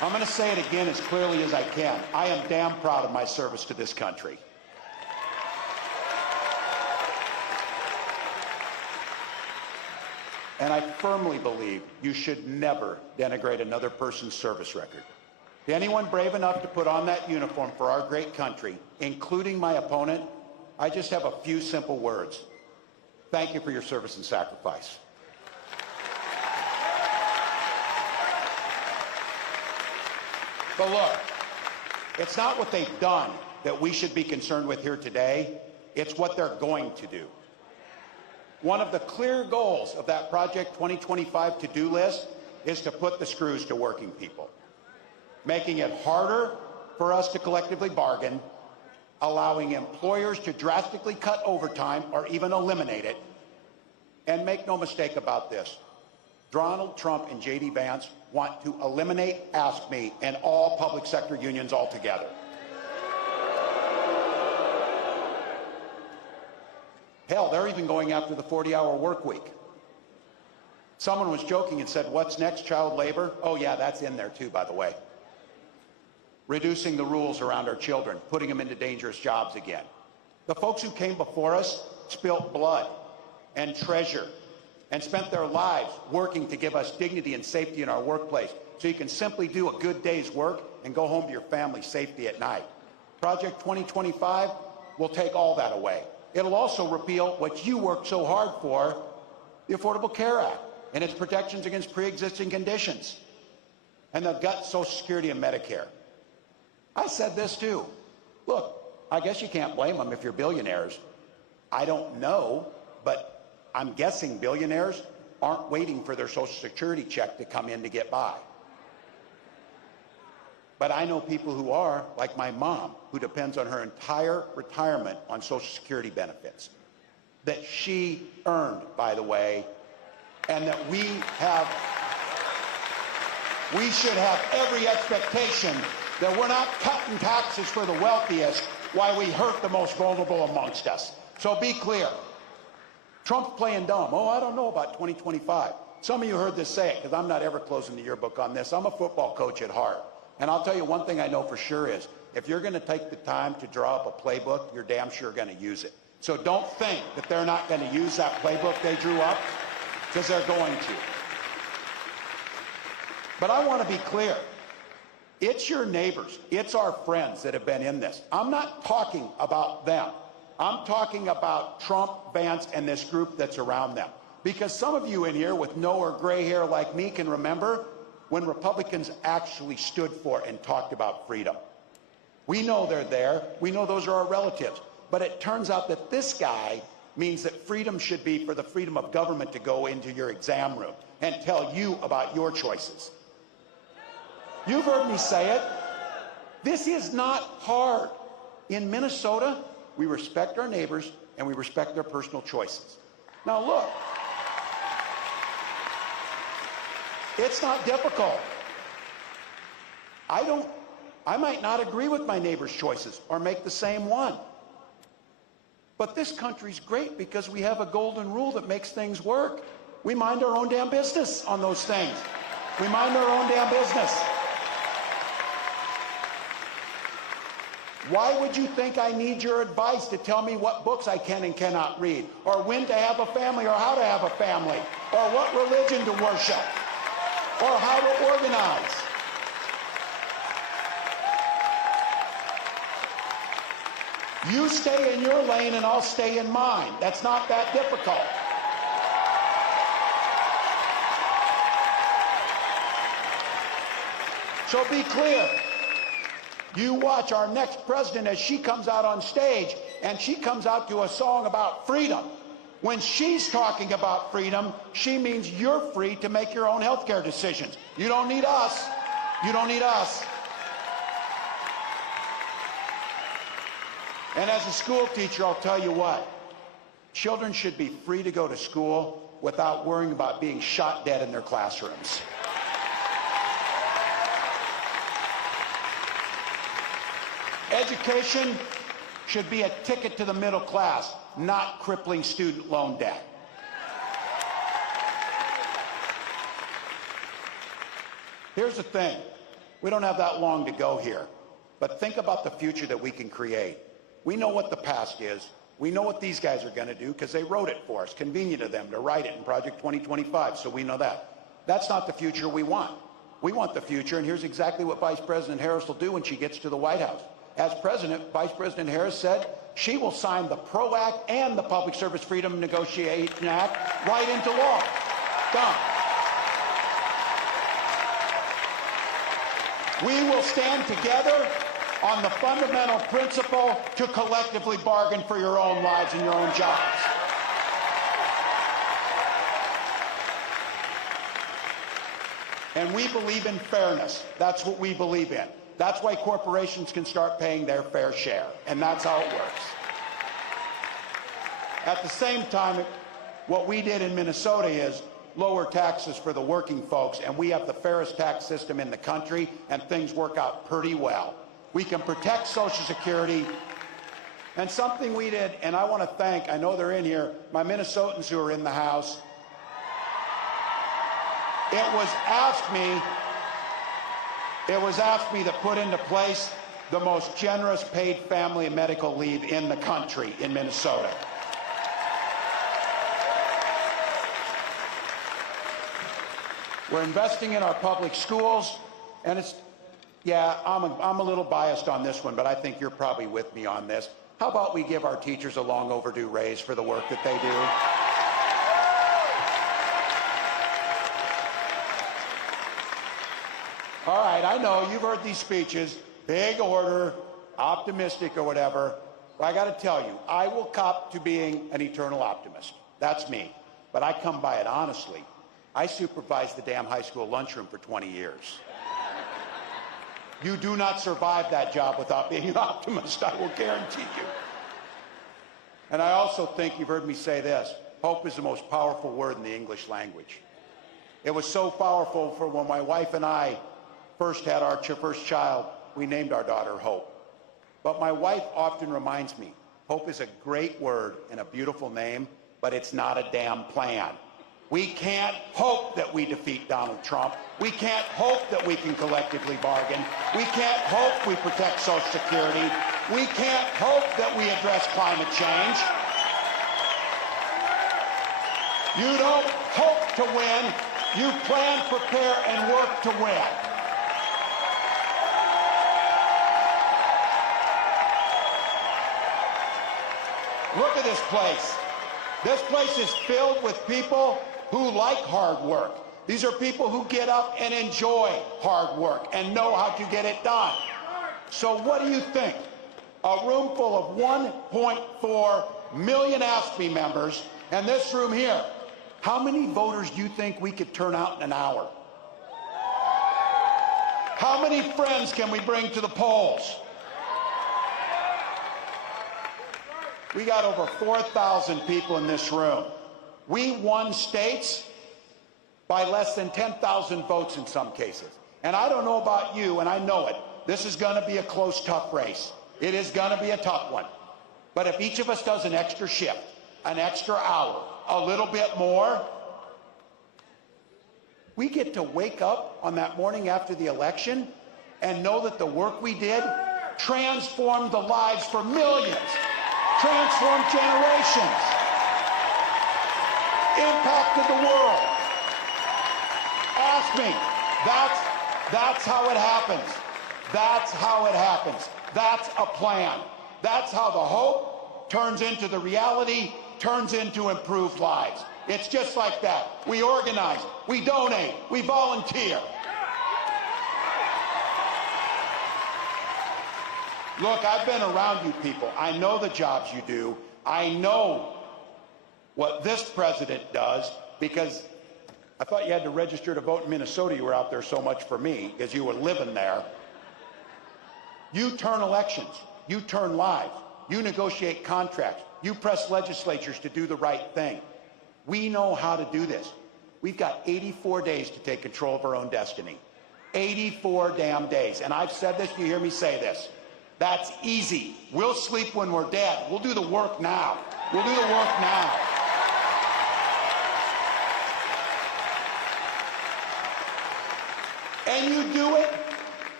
I'm going to say it again as clearly as I can. I am damn proud of my service to this country. And I firmly believe you should never denigrate another person's service record. To anyone brave enough to put on that uniform for our great country, including my opponent, I just have a few simple words. Thank you for your service and sacrifice. But look, it's not what they've done that we should be concerned with here today. It's what they're going to do. One of the clear goals of that Project 2025 to-do list is to put the screws to working people, making it harder for us to collectively bargain, allowing employers to drastically cut overtime or even eliminate it. And make no mistake about this, Donald Trump and J.D. Vance want to eliminate AFSCME and all public sector unions altogether. Hell, they're even going after the 40-hour work week. Someone was joking and said, what's next, child labor? Oh yeah, that's in there too, by the way. Reducing the rules around our children, putting them into dangerous jobs again. The folks who came before us spilt blood and treasure and spent their lives working to give us dignity and safety in our workplace so you can simply do a good day's work and go home to your family safely at night. Project 2025 will take all that away. It'll also repeal what you worked so hard for, the Affordable Care Act and its protections against pre-existing conditions. And they've got Social Security and Medicare. I said this too. Look, I guess you can't blame them if you're billionaires. I don't know, but I'm guessing billionaires aren't waiting for their Social Security check to come in to get by. But I know people who are, like my mom, who depends on her entire retirement on Social Security benefits, that she earned, by the way, and that we should have every expectation that we're not cutting taxes for the wealthiest while we hurt the most vulnerable amongst us. So be clear. Trump's playing dumb. Oh, I don't know about 2025. Some of you heard this say it, because I'm not ever closing the yearbook on this. I'm a football coach at heart. And I'll tell you one thing I know for sure is, if you're going to take the time to draw up a playbook, you're damn sure going to use it. So don't think that they're not going to use that playbook they drew up, because they're going to. But I want to be clear. It's your neighbors, it's our friends that have been in this. I'm not talking about them. I'm talking about Trump, Vance, and this group that's around them. Because some of you in here with no or gray hair like me can remember when Republicans actually stood for and talked about freedom. We know they're there. We know those are our relatives. But it turns out that this guy means that freedom should be for the freedom of government to go into your exam room and tell you about your choices. You've heard me say it. This is not hard. In Minnesota, we respect our neighbors and we respect their personal choices. Now look, it's not difficult. I might not agree with my neighbor's choices or make the same one. But this country's great because we have a golden rule that makes things work. We mind our own damn business on those things. We mind our own damn business. Why would you think I need your advice to tell me what books I can and cannot read, or when to have a family, or how to have a family, or what religion to worship, or how to organize? You stay in your lane and I'll stay in mine. That's not that difficult. So be clear. You watch our next president as she comes out on stage and she comes out to a song about freedom. When she's talking about freedom, she means you're free to make your own health care decisions. You don't need us. You don't need us. And as a school teacher, I'll tell you what, children should be free to go to school without worrying about being shot dead in their classrooms. Education should be a ticket to the middle class, not crippling student loan debt. Here's the thing. We don't have that long to go here. But think about the future that we can create. We know what the past is. We know what these guys are going to do because they wrote it for us. Convenient of them to write it in Project 2025, so we know that. That's not the future we want. We want the future, and here's exactly what Vice President Harris will do when she gets to the White House. As president, Vice President Harris said she will sign the PRO Act and the Public Service Freedom Negotiation Act right into law. Done. We will stand together on the fundamental principle to collectively bargain for your own lives and your own jobs. And we believe in fairness. That's what we believe in. That's why corporations can start paying their fair share, and that's how it works. At the same time, what we did in Minnesota is lower taxes for the working folks, and we have the fairest tax system in the country, and things work out pretty well. We can protect Social Security, and something we did, and I want to thank, I know they're in here, my Minnesotans who are in the House. It was asked me to put into place the most generous paid family and medical leave in the country in Minnesota. We're investing in our public schools, and it's, yeah, I'm a little biased on this one, but I think you're probably with me on this. How about we give our teachers a long overdue raise for the work that they do? All right, I know you've heard these speeches, big order, optimistic or whatever. But I got to tell you, I will cop to being an eternal optimist. That's me. But I come by it honestly. I supervised the damn high school lunchroom for 20 years. You do not survive that job without being an optimist, I will guarantee you. And I also think you've heard me say this, hope is the most powerful word in the English language. It was so powerful for when my wife and I first had our first child, we named our daughter Hope. But my wife often reminds me, hope is a great word and a beautiful name, but it's not a damn plan. We can't hope that we defeat Donald Trump. We can't hope that we can collectively bargain. We can't hope we protect Social Security. We can't hope that we address climate change. You don't hope to win. You plan, prepare, and work to win. Look at this place. This place is filled with people who like hard work. These are people who get up and enjoy hard work and know how to get it done. So what do you think? A room full of 1.4 million AFSCME members, and this room here, how many voters do you think we could turn out in an hour? How many friends can we bring to the polls? We got over 4,000 people in this room. We won states by less than 10,000 votes in some cases. And I don't know about you, and I know it. This is going to be a close, tough race. It is going to be a tough one. But if each of us does an extra shift, an extra hour, a little bit more, we get to wake up on that morning after the election and know that the work we did transformed the lives for millions, transformed generations, impacted the world. Ask me. That's how it happens. That's how it happens. That's a plan. That's how the hope turns into the reality, turns into improved lives. It's just like that. We organize, we donate, we volunteer. Look, I've been around you people. I know the jobs you do. I know what this president does, because I thought you had to register to vote in Minnesota. You were out there so much for me because you were living there. You turn elections. You turn lives. You negotiate contracts. You press legislatures to do the right thing. We know how to do this. We've got 84 days to take control of our own destiny. 84 damn days. And I've said this, you hear me say this. That's easy. We'll sleep when we're dead. We'll do the work now. We'll do the work now. And you do it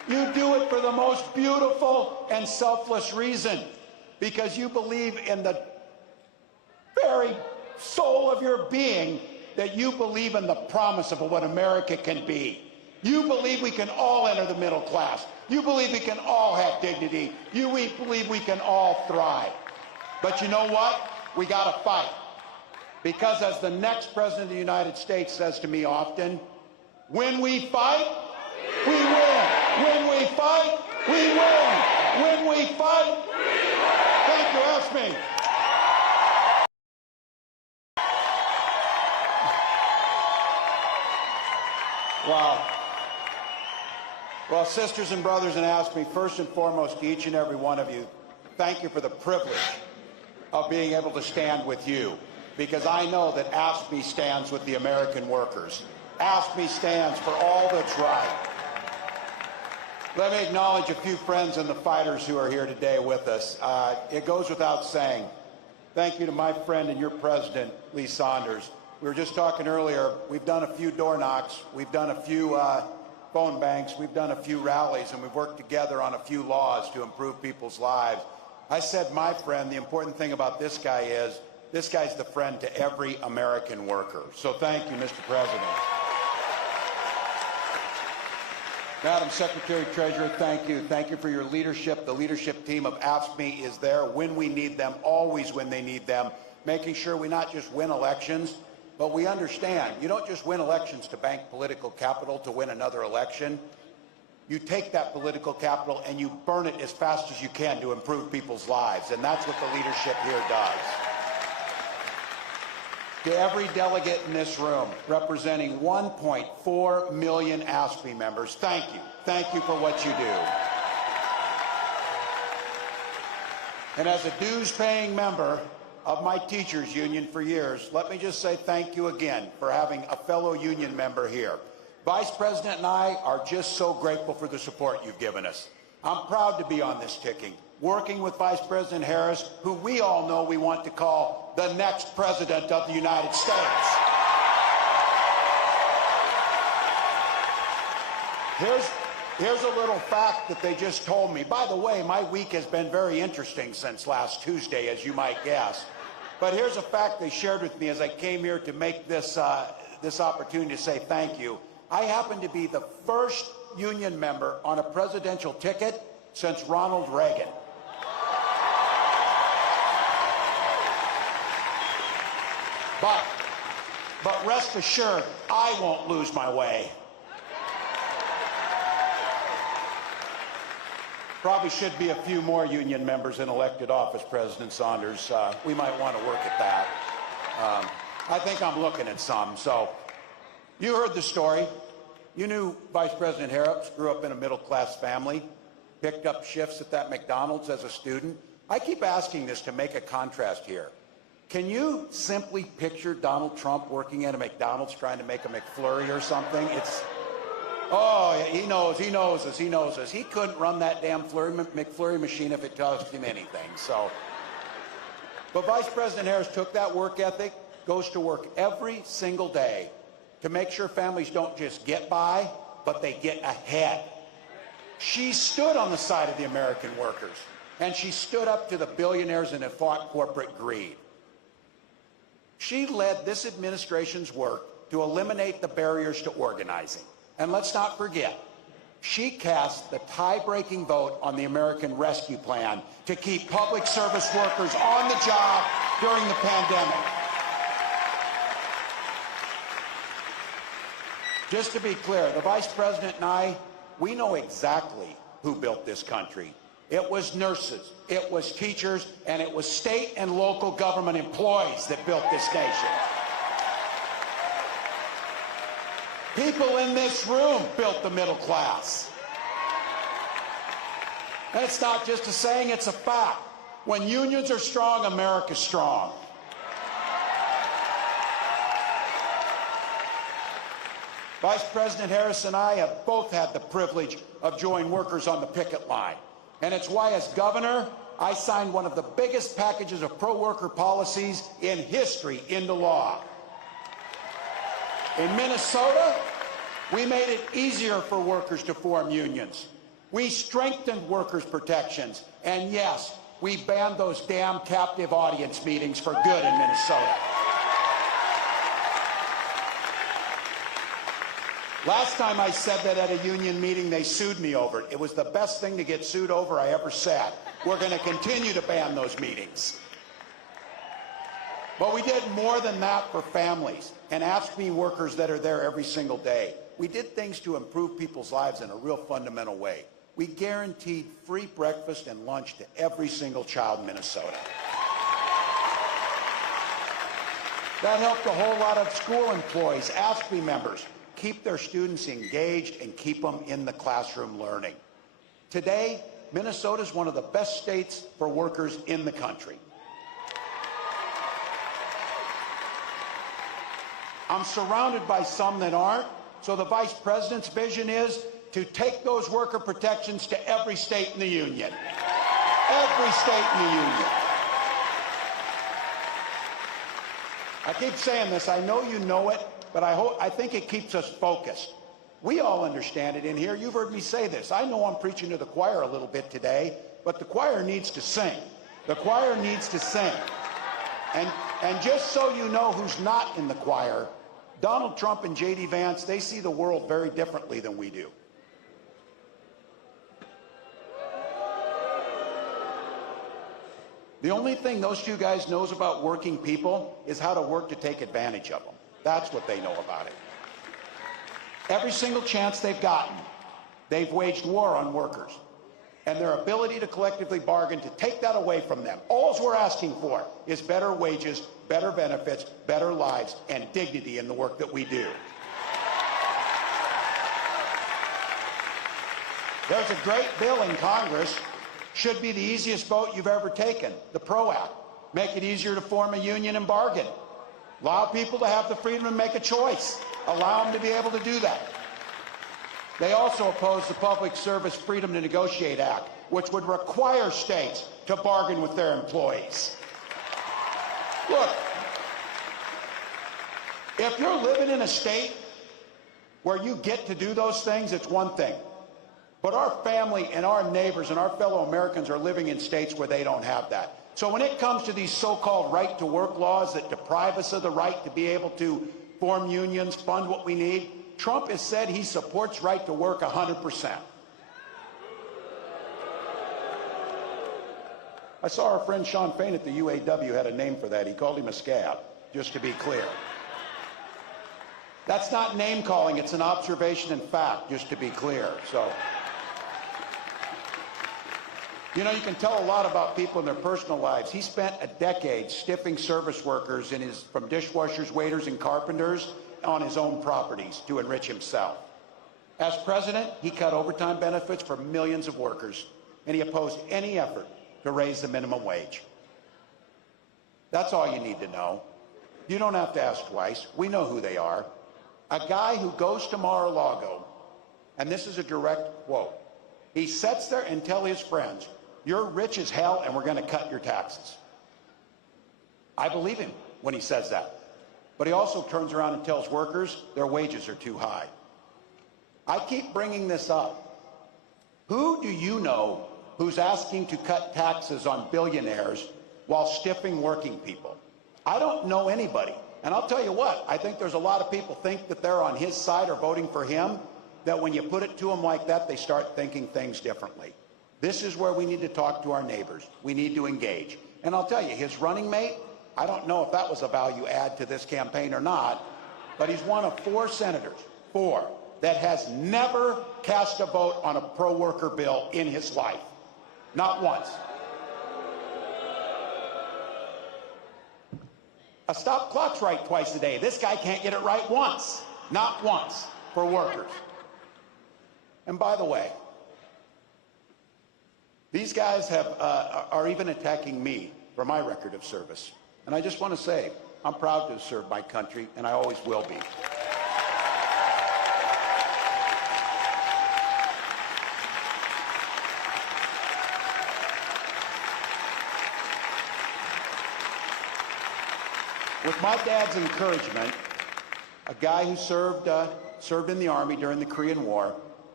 You do it for the most beautiful and selfless reason, because you believe in the very soul of your being that you believe in the promise of what America can be. You believe we can all enter the middle class. You believe we can all have dignity. You believe we can all thrive. But you know what? We got to fight. Because as the next President of the United States says to me often, when we fight, we win. When we fight, we win. When we fight, we win. Thank you, AFSCME. Wow. Well, sisters and brothers in AFSCME, first and foremost, to each and every one of you, thank you for the privilege of being able to stand with you, because I know that AFSCME stands with the American workers. AFSCME stands for all that's right. Let me acknowledge a few friends and the fighters who are here today with us. It goes without saying, thank you to my friend and your president, Lee Saunders. We were just talking earlier, we've done a few door knocks, we've done a few phone banks, we've done a few rallies, and we've worked together on a few laws to improve people's lives. I said, my friend, the important thing about this guy is, this guy's the friend to every American worker. So thank you, Mr. President. Madam Secretary Treasurer, thank you. Thank you for your leadership. The leadership team of AFSCME is there when we need them, always when they need them, making sure we not just win elections, but we understand you don't just win elections to bank political capital to win another election. You take that political capital and you burn it as fast as you can to improve people's lives, and that's what the leadership here does. To every delegate in this room, representing 1.4 million AFSCME members, thank you. Thank you for what you do. And as a dues-paying member of my teachers union for years, let me just say thank you again for having a fellow union member here. Vice President and I are just so grateful for the support you've given us. I'm proud to be on this ticking, working with Vice President Harris, who we all know we want to call the next President of the United States. Here's a little fact that they just told me. By the way, my week has been very interesting since last Tuesday, as you might guess. But here's a fact they shared with me as I came here to make this opportunity to say thank you. I happen to be the first union member on a presidential ticket since Ronald Reagan. But rest assured, I won't lose my way. Probably should be a few more union members in elected office, President Saunders. We might want to work at that. I think I'm looking at some. So you heard the story. You knew Vice President Harris grew up in a middle-class family, picked up shifts at that McDonald's as a student. I keep asking this to make a contrast here. Can you simply picture Donald Trump working at a McDonald's trying to make a McFlurry or something? Oh, he knows us. He couldn't run that damn McFlurry machine if it cost him anything. But Vice President Harris took that work ethic, goes to work every single day to make sure families don't just get by, but they get ahead. She stood on the side of the American workers, and she stood up to the billionaires and fought corporate greed. She led this administration's work to eliminate the barriers to organizing. And let's not forget, she cast the tie-breaking vote on the American Rescue Plan to keep public service workers on the job during the pandemic. Just to be clear, the Vice President and I, we know exactly who built this country. It was nurses, it was teachers, and it was state and local government employees that built this nation. People in this room built the middle class. And it's not just a saying, it's a fact. When unions are strong, America's strong. Vice President Harris and I have both had the privilege of joining workers on the picket line. And it's why, as governor, I signed one of the biggest packages of pro-worker policies in history into law. In Minnesota, we made it easier for workers to form unions. We strengthened workers' protections. And yes, we banned those damn captive audience meetings for good in Minnesota. Last time I said that at a union meeting, they sued me over it. It was the best thing to get sued over I ever said. We're going to continue to ban those meetings. But we did more than that for families and AFSCME workers that are there every single day. We did things to improve people's lives in a real fundamental way. We guaranteed free breakfast and lunch to every single child in Minnesota. That helped a whole lot of school employees, AFSCME members, keep their students engaged and keep them in the classroom learning. Today, Minnesota is one of the best states for workers in the country. I'm surrounded by some that aren't, so the Vice President's vision is to take those worker protections to every state in the union. Every state in the union. I keep saying this, I know you know it, but I think it keeps us focused. We all understand it in here. You've heard me say this. I know I'm preaching to the choir a little bit today, but the choir needs to sing. The choir needs to sing. And just so you know who's not in the choir, Donald Trump and J.D. Vance, they see the world very differently than we do. The only thing those two guys knows about working people is how to work to take advantage of them. That's what they know about it. Every single chance they've gotten, they've waged war on workers and their ability to collectively bargain to take that away from them. All we're asking for is better wages, better benefits, better lives, and dignity in the work that we do. There's a great bill in Congress, should be the easiest vote you've ever taken, the PRO Act. Make it easier to form a union and bargain. Allow people to have the freedom to make a choice. Allow them to be able to do that. They also oppose the Public Service Freedom to Negotiate Act, which would require states to bargain with their employees. Look, if you're living in a state where you get to do those things, it's one thing. But our family and our neighbors and our fellow Americans are living in states where they don't have that. So when it comes to these so-called right-to-work laws that deprive us of the right to be able to form unions, fund what we need, Trump has said he supports right to work 100%. I saw our friend Sean Fain at the UAW had a name for that. He called him a scab, just to be clear. That's not name calling, it's an observation and fact, just to be clear. So, you know, you can tell a lot about people in their personal lives. He spent a decade stiffing service workers from dishwashers, waiters, and carpenters on his own properties to enrich himself. As president, he cut overtime benefits for millions of workers, and he opposed any effort to raise the minimum wage. That's all you need to know. You don't have to ask twice. We know who they are. A guy who goes to Mar-a-Lago, and this is a direct quote, he sits there and tells his friends, "You're rich as hell and we're going to cut your taxes." I believe him when he says that. But he also turns around and tells workers their wages are too high. I keep bringing this up. Who do you know who's asking to cut taxes on billionaires while stiffing working people? I don't know anybody. And I'll tell you what, I think there's a lot of people think that they're on his side or voting for him, that when you put it to them like that, they start thinking things differently. This is where we need to talk to our neighbors. We need to engage. And I'll tell you, his running mate, I don't know if that was a value add to this campaign or not, but he's one of 4 senators, 4, that has never cast a vote on a pro-worker bill in his life. Not once. A stop clock's right twice a day. This guy can't get it right once. Not once for workers. And by the way, these guys are even attacking me for my record of service. And I just want to say, I'm proud to serve my country, and I always will be. With my dad's encouragement, a guy who served in the Army during the Korean War,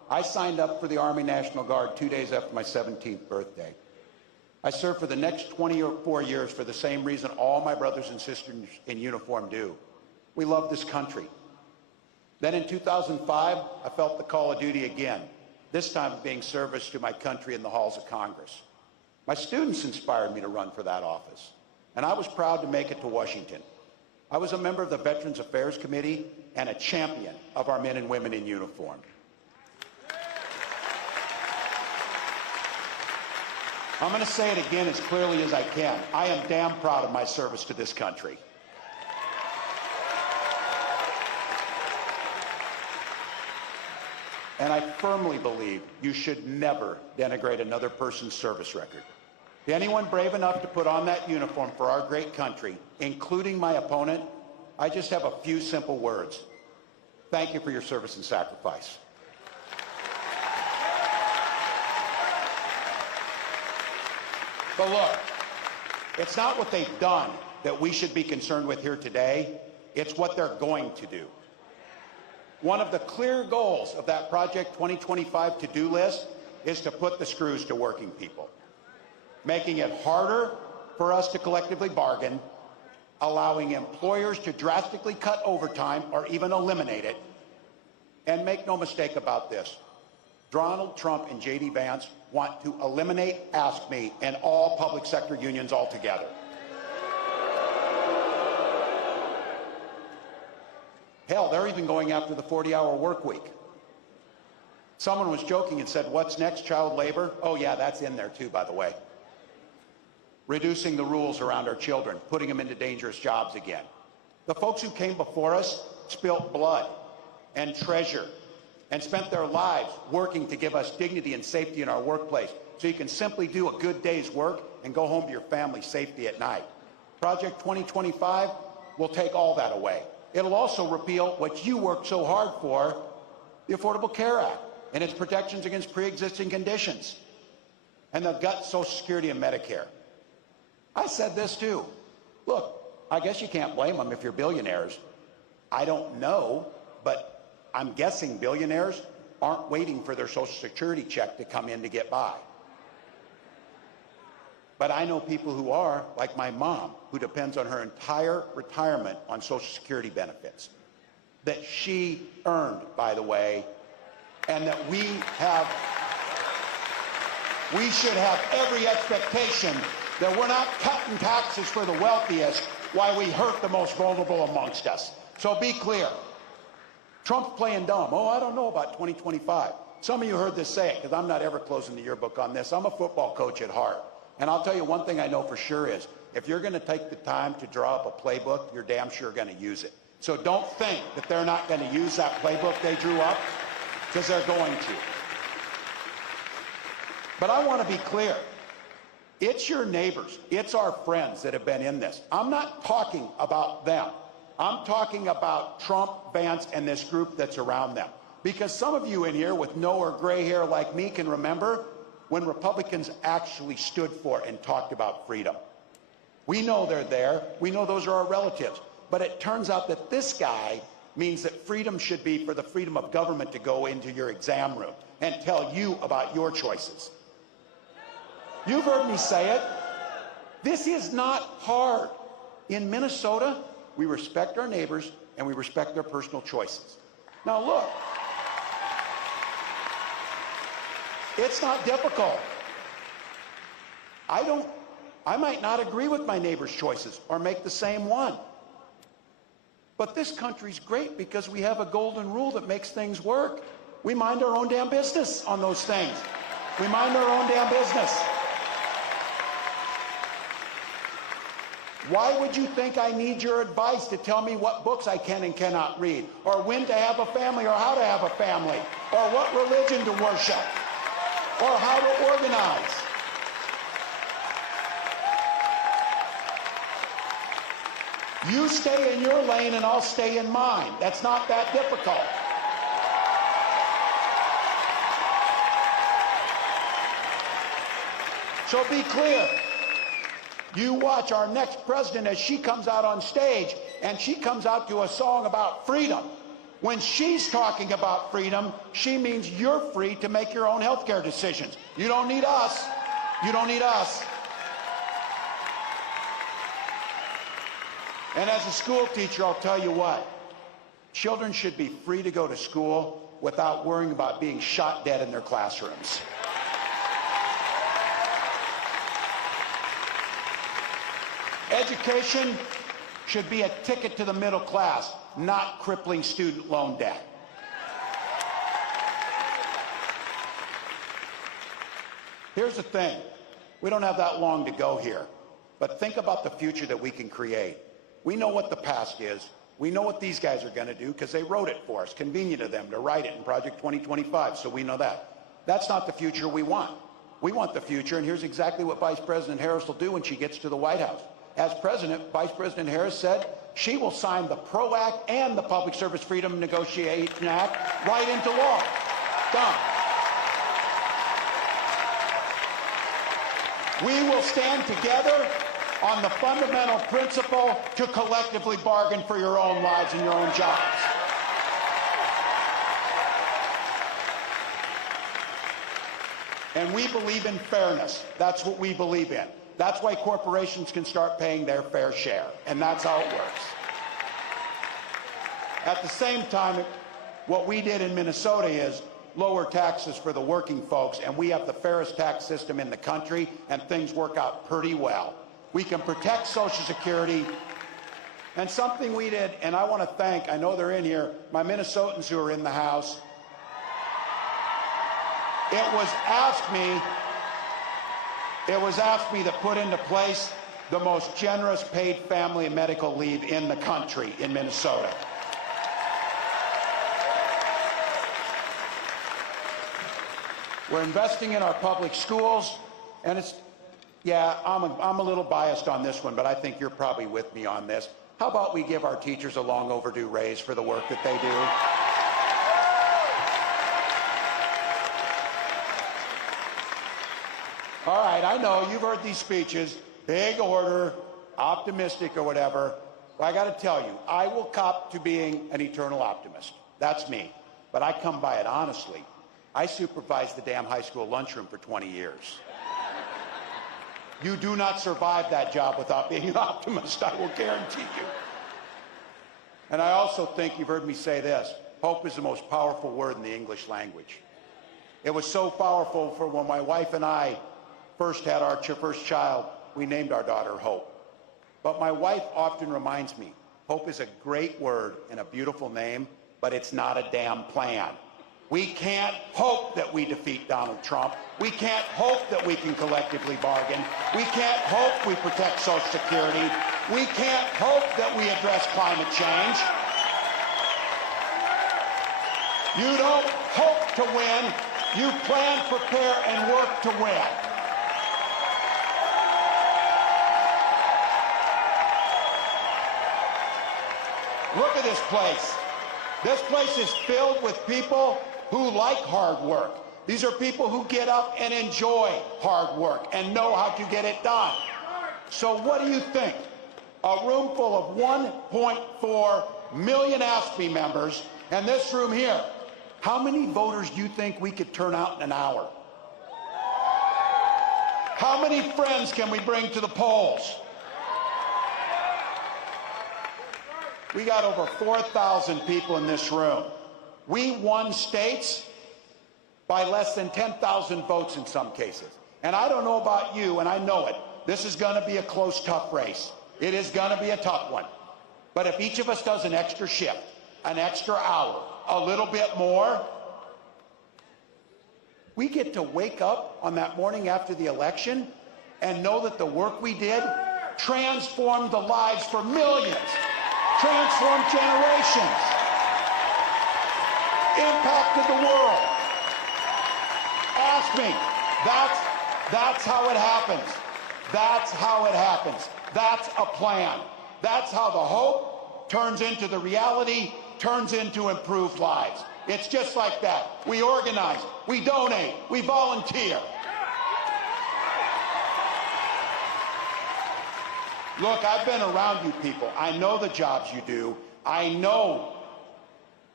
I signed up for the Army National Guard 2 days after my 17th birthday. I served for the next 24 years for the same reason all my brothers and sisters in uniform do. We love this country. Then in 2005, I felt the call of duty again, this time being service to my country in the halls of Congress. My students inspired me to run for that office, and I was proud to make it to Washington. I was a member of the Veterans Affairs Committee and a champion of our men and women in uniform. I'm going to say it again as clearly as I can. I am damn proud of my service to this country. And I firmly believe you should never denigrate another person's service record. Anyone brave enough to put on that uniform for our great country, including my opponent, I just have a few simple words. Thank you for your service and sacrifice. But look, it's not what they've done that we should be concerned with here today. It's what they're going to do. One of the clear goals of that Project 2025 to-do list is to put the screws to working people, making it harder for us to collectively bargain, allowing employers to drastically cut overtime or even eliminate it. And make no mistake about this, Donald Trump and J.D. Vance want to eliminate AFSCME and all public sector unions altogether. Hell, they're even going after the 40-hour work week. Someone was joking and said, what's next, child labor? Oh yeah, that's in there too, by the way. Reducing the rules around our children, putting them into dangerous jobs again. The folks who came before us spilt blood and treasure and spent their lives working to give us dignity and safety in our workplace so you can simply do a good day's work and go home to your family safely at night. Project 2025 will take all that away. It'll also repeal what you worked so hard for, the Affordable Care Act and its protections against pre-existing conditions, and the gut Social Security and Medicare. I said this too. Look, I guess you can't blame them if you're billionaires. I don't know, but I'm guessing billionaires aren't waiting for their Social Security check to come in to get by. But I know people who are, like my mom, who depends on her entire retirement on Social Security benefits, that she earned, by the way, and that we should have every expectation that we're not cutting taxes for the wealthiest while we hurt the most vulnerable amongst us. So be clear. Trump's playing dumb. Oh, I don't know about 2025. Some of you heard this say it, because I'm not ever closing the yearbook on this. I'm a football coach at heart. And I'll tell you one thing I know for sure is, if you're going to take the time to draw up a playbook, you're damn sure going to use it. So don't think that they're not going to use that playbook they drew up, because they're going to. But I want to be clear. It's your neighbors, it's our friends that have been in this. I'm not talking about them. I'm talking about Trump, Vance, and this group that's around them. Because some of you in here with no or gray hair like me can remember when Republicans actually stood for and talked about freedom. We know they're there. We know those are our relatives. But it turns out that this guy means that freedom should be for the freedom of government to go into your exam room and tell you about your choices. You've heard me say it. This is not hard. In Minnesota, we respect our neighbors and we respect their personal choices. Now look, it's not difficult. I might not agree with my neighbor's choices or make the same one. But this country's great because we have a golden rule that makes things work. We mind our own damn business on those things. We mind our own damn business. Why would you think I need your advice to tell me what books I can and cannot read, or when to have a family, or how to have a family, or what religion to worship, or how to organize? You stay in your lane and I'll stay in mine. That's not that difficult. So be clear. You watch our next president as she comes out on stage and she comes out to a song about freedom. When she's talking about freedom, she means you're free to make your own health care decisions. You don't need us. You don't need us. And as a school teacher, I'll tell you what, children should be free to go to school without worrying about being shot dead in their classrooms. Education should be a ticket to the middle class, not crippling student loan debt. Here's the thing. We don't have that long to go here, but think about the future that we can create. We know what the past is. We know what these guys are going to do because they wrote it for us. Convenient to them to write it in Project 2025, so we know that. That's not the future we want. We want the future, and here's exactly what Vice President Harris will do when she gets to the White House. As president, Vice President Harris said she will sign the PRO Act and the Public Service Freedom Negotiation Act right into law. Done. We will stand together on the fundamental principle to collectively bargain for your own lives and your own jobs. And we believe in fairness. That's what we believe in. That's why corporations can start paying their fair share, and that's how it works. At the same time, what we did in Minnesota is lower taxes for the working folks, and we have the fairest tax system in the country, and things work out pretty well. We can protect Social Security, and something we did, and I want to thank, I know they're in here, my Minnesotans who are in the House. It was asked me to put into place the most generous paid family and medical leave in the country in Minnesota. We're investing in our public schools, and it's, yeah, I'm a little biased on this one, but I think you're probably with me on this. How about we give our teachers a long overdue raise for the work that they do? All right, I know you've heard these speeches, big order, optimistic or whatever. But I got to tell you, I will cop to being an eternal optimist. That's me. But I come by it honestly. I supervised the damn high school lunchroom for 20 years. You do not survive that job without being an optimist, I will guarantee you. And I also think you've heard me say this. Hope is the most powerful word in the English language. It was so powerful for when my wife and I first had our first child, we named our daughter Hope. But my wife often reminds me, hope is a great word and a beautiful name, but it's not a damn plan. We can't hope that we defeat Donald Trump. We can't hope that we can collectively bargain. We can't hope we protect Social Security. We can't hope that we address climate change. You don't hope to win. You plan, prepare, and work to win. Look at this place. This place is filled with people who like hard work. These are people who get up and enjoy hard work and know how to get it done. So what do you think? A room full of 1.4 million AFSCME members, and this room here, how many voters do you think we could turn out in an hour? How many friends can we bring to the polls? We got over 4,000 people in this room. We won states by less than 10,000 votes in some cases. And I don't know about you, and I know it. This is going to be a close, tough race. It is going to be a tough one. But if each of us does an extra shift, an extra hour, a little bit more, we get to wake up on that morning after the election and know that the work we did transformed the lives for millions, transformed generations, impacted the world. Ask me. That's how it happens. That's how it happens. That's a plan. That's how the hope turns into the reality, turns into improved lives. It's just like that. We organize, we donate, we volunteer. Look, I've been around you people. I know the jobs you do. I know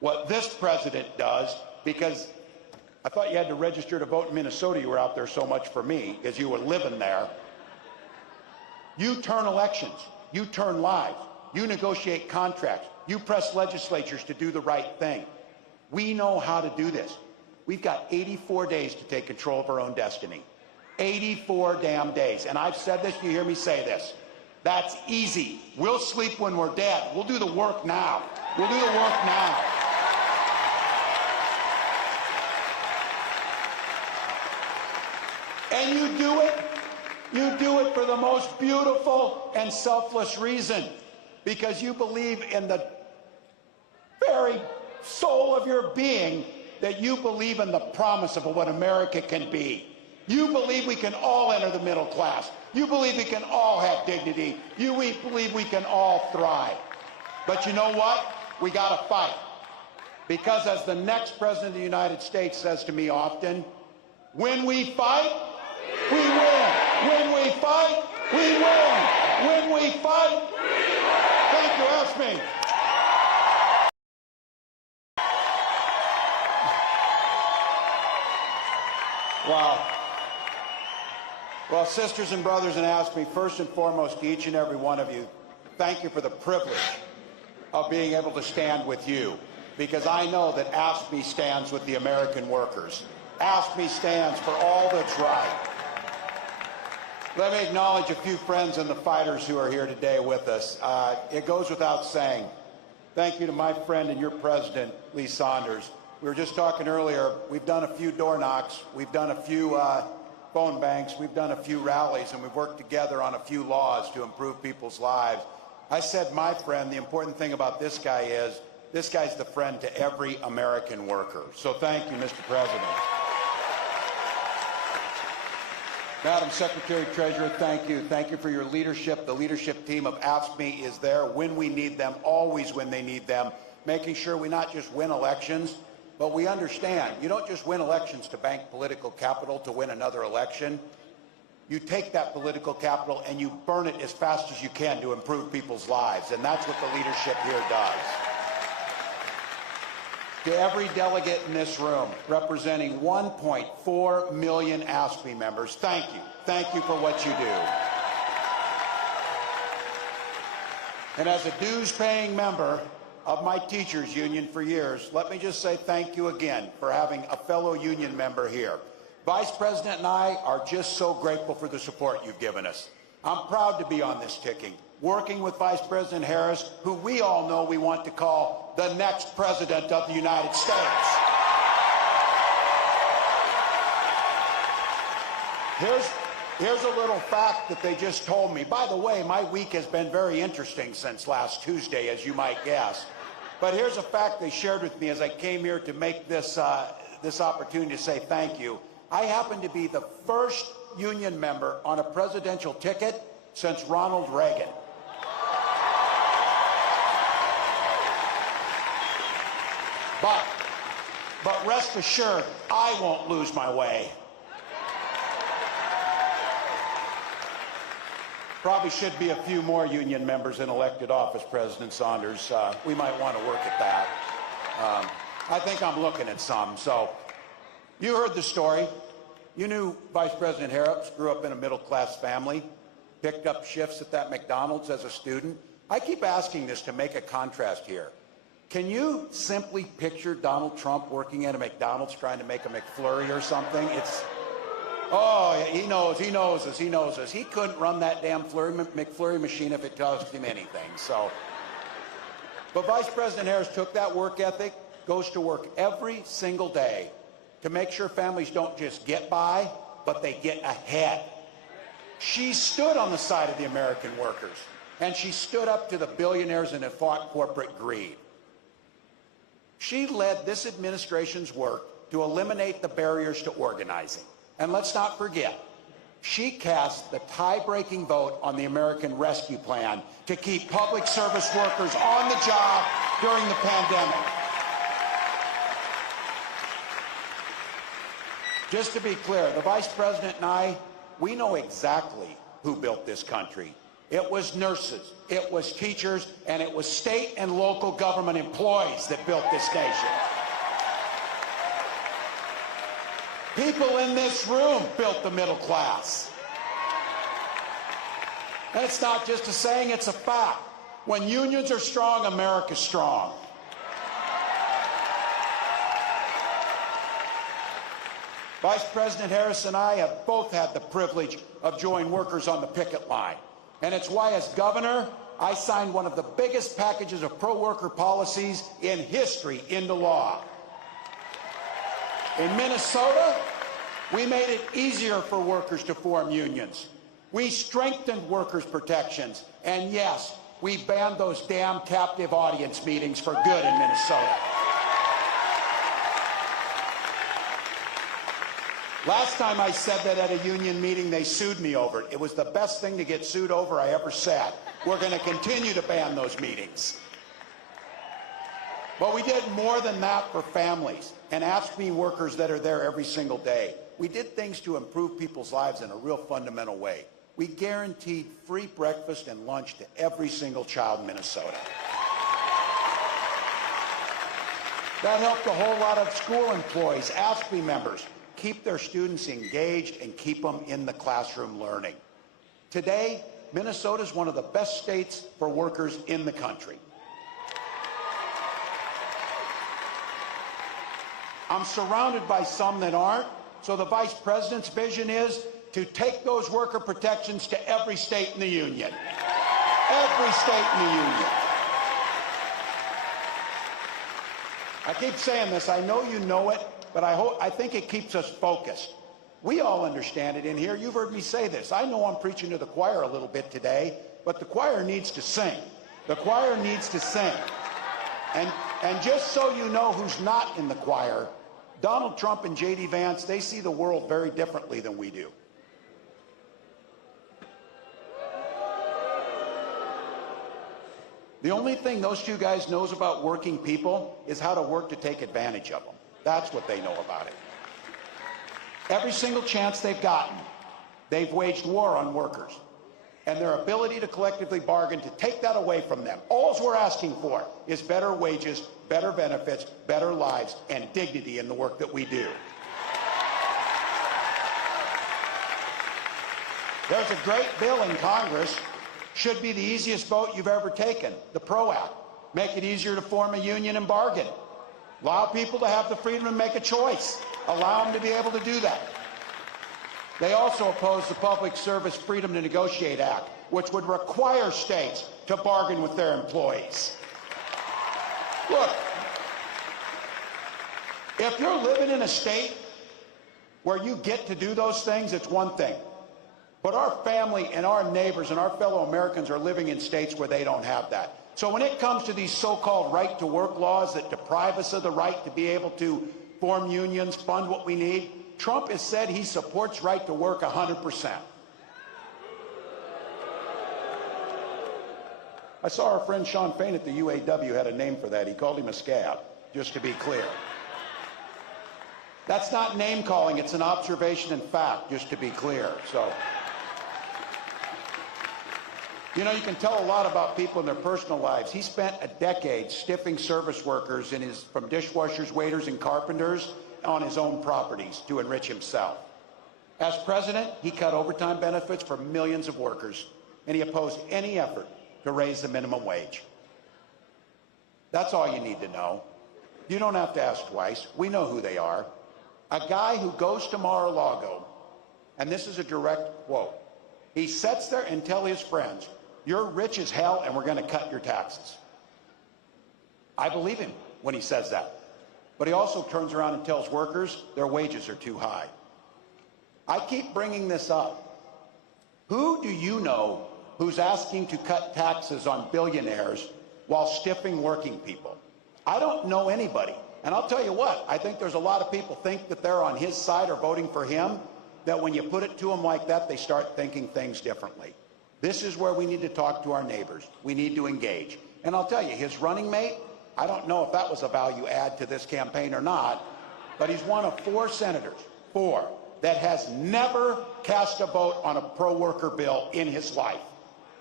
what this president does, because I thought you had to register to vote in Minnesota. You were out there so much for me because you were living there. You turn elections. You turn lives. You negotiate contracts. You press legislatures to do the right thing. We know how to do this. We've got 84 days to take control of our own destiny. 84 damn days. And I've said this, you hear me say this. That's easy. We'll sleep when we're dead. We'll do the work now. We'll do the work now. And you do it for the most beautiful and selfless reason, because you believe in the very soul of your being that you believe in the promise of what America can be. You believe we can all enter the middle class. You believe we can all have dignity. You believe we can all thrive. But you know what? We got to fight. Because as the next president of the United States says to me often, when we fight, we win. When we fight, we win. When we fight, we win. Thank you, AFSCME. Wow. Well, sisters and brothers in AFSCME, first and foremost, to each and every one of you, thank you for the privilege of being able to stand with you, because I know that AFSCME stands with the American workers. AFSCME stands for all that's right. Let me acknowledge a few friends and the fighters who are here today with us. It goes without saying, thank you to my friend and your president, Lee Saunders. We were just talking earlier, we've done a few door knocks, we've done a few phone banks, we've done a few rallies, and we've worked together on a few laws to improve people's lives. I said, my friend, the important thing about this guy is, this guy's the friend to every American worker. So thank you, Mr. President. Madam Secretary Treasurer, thank you. Thank you for your leadership. The leadership team of AFSCME is there when we need them, always when they need them, making sure we not just win elections, but we understand you don't just win elections to bank political capital to win another election. You take that political capital and you burn it as fast as you can to improve people's lives, and that's what the leadership here does. To every delegate in this room, representing 1.4 million AFSCME members, thank you. Thank you for what you do. And as a dues-paying member of my teachers union for years, let me just say thank you again for having a fellow union member here. Vice President and I are just so grateful for the support you've given us. I'm proud to be on this ticket, working with Vice President Harris, who we all know we want to call the next President of the United States. Here's a little fact that they just told me. By the way, my week has been very interesting since last Tuesday, as you might guess. But here's a fact they shared with me as I came here to make this opportunity to say thank you. I happen to be the first union member on a presidential ticket since Ronald Reagan. But rest assured, I won't lose my way. Probably should be a few more union members in elected office, President Saunders. We might want to work at that. I think I'm looking at some. So you heard the story. You knew Vice President Harris grew up in a middle-class family, picked up shifts at that McDonald's as a student. I keep asking this to make a contrast here. Can you simply picture Donald Trump working at a McDonald's trying to make a McFlurry or something? Oh, he knows us. He couldn't run that damn McFlurry machine if it cost him anything. But Vice President Harris took that work ethic, goes to work every single day to make sure families don't just get by, but they get ahead. She stood on the side of the American workers, and she stood up to the billionaires and fought corporate greed. She led this administration's work to eliminate the barriers to organizing. And let's not forget, she cast the tie-breaking vote on the American Rescue Plan to keep public service workers on the job during the pandemic. Just to be clear, the Vice President and I, we know exactly who built this country. it was nurses, it was teachers, and it was state and local government employees that built this nation. People in this room built the middle class. That's not just a saying, it's a fact. When unions are strong, America's strong. Vice President Harris and I have both had the privilege of joining workers on the picket line. And it's why, as governor, I signed one of the biggest packages of pro-worker policies in history into law. In Minnesota, we made it easier for workers to form unions. We strengthened workers' protections. And yes, we banned those damn captive audience meetings for good in Minnesota. Last time I said that at a union meeting, they sued me over it. It was the best thing to get sued over I ever said. We're going to continue to ban those meetings. But we did more than that for families and AFSCME workers that are there every single day. We did things to improve people's lives in a real fundamental way. We guaranteed free breakfast and lunch to every single child in Minnesota. That helped a whole lot of school employees, AFSCME members, keep their students engaged and keep them in the classroom learning. Today, Minnesota is one of the best states for workers in the country. I'm surrounded by some that aren't, so the Vice President's vision is to take those worker protections to every state in the union. Every state in the union. I keep saying this, I know you know it, but I think it keeps us focused. We all understand it in here. You've heard me say this. I know I'm preaching to the choir a little bit today, but the choir needs to sing. The choir needs to sing. And just so you know who's not in the choir, Donald Trump and J.D. Vance, they see the world very differently than we do. The only thing those two guys knows about working people is how to work to take advantage of them. That's what they know about it. Every single chance they've gotten, they've waged war on workers and their ability to collectively bargain to take that away from them. All we're asking for is better wages, better benefits, better lives, and dignity in the work that we do. There's a great bill in Congress, should be the easiest vote you've ever taken, the PRO Act. Make it easier to form a union and bargain. Allow people to have the freedom to make a choice. Allow them to be able to do that. They also oppose the Public Service Freedom to Negotiate Act, which would require states to bargain with their employees. Look, if you're living in a state where you get to do those things, it's one thing. But our family and our neighbors and our fellow Americans are living in states where they don't have that. So when it comes to these so-called right-to-work laws that deprive us of the right to be able to form unions, fund what we need, Trump has said he supports right to work 100%. I saw our friend Sean Fain at the UAW had a name for that. He called him a scab, just to be clear. That's not name calling, it's an observation and fact, just to be clear. So, you know, you can tell a lot about people in their personal lives. He spent a decade stiffing service workers from dishwashers, waiters, and carpenters on his own properties to enrich himself. As president, he cut overtime benefits for millions of workers, and he opposed any effort to raise the minimum wage. That's all you need to know. You don't have to ask twice. We know who they are. A guy who goes to Mar-a-Lago, and this is a direct quote, he sits there and tells his friends, "You're rich as hell and we're going to cut your taxes." I believe him when he says that. But he also turns around and tells workers their wages are too high. I keep bringing this up. Who do you know who's asking to cut taxes on billionaires while stiffing working people? I don't know anybody. And I'll tell you what, I think there's a lot of people think that they're on his side or voting for him, that when you put it to them like that, they start thinking things differently. This is where we need to talk to our neighbors. We need to engage. And I'll tell you, his running mate, I don't know if that was a value add to this campaign or not, but he's one of 4 senators, 4, that has never cast a vote on a pro-worker bill in his life.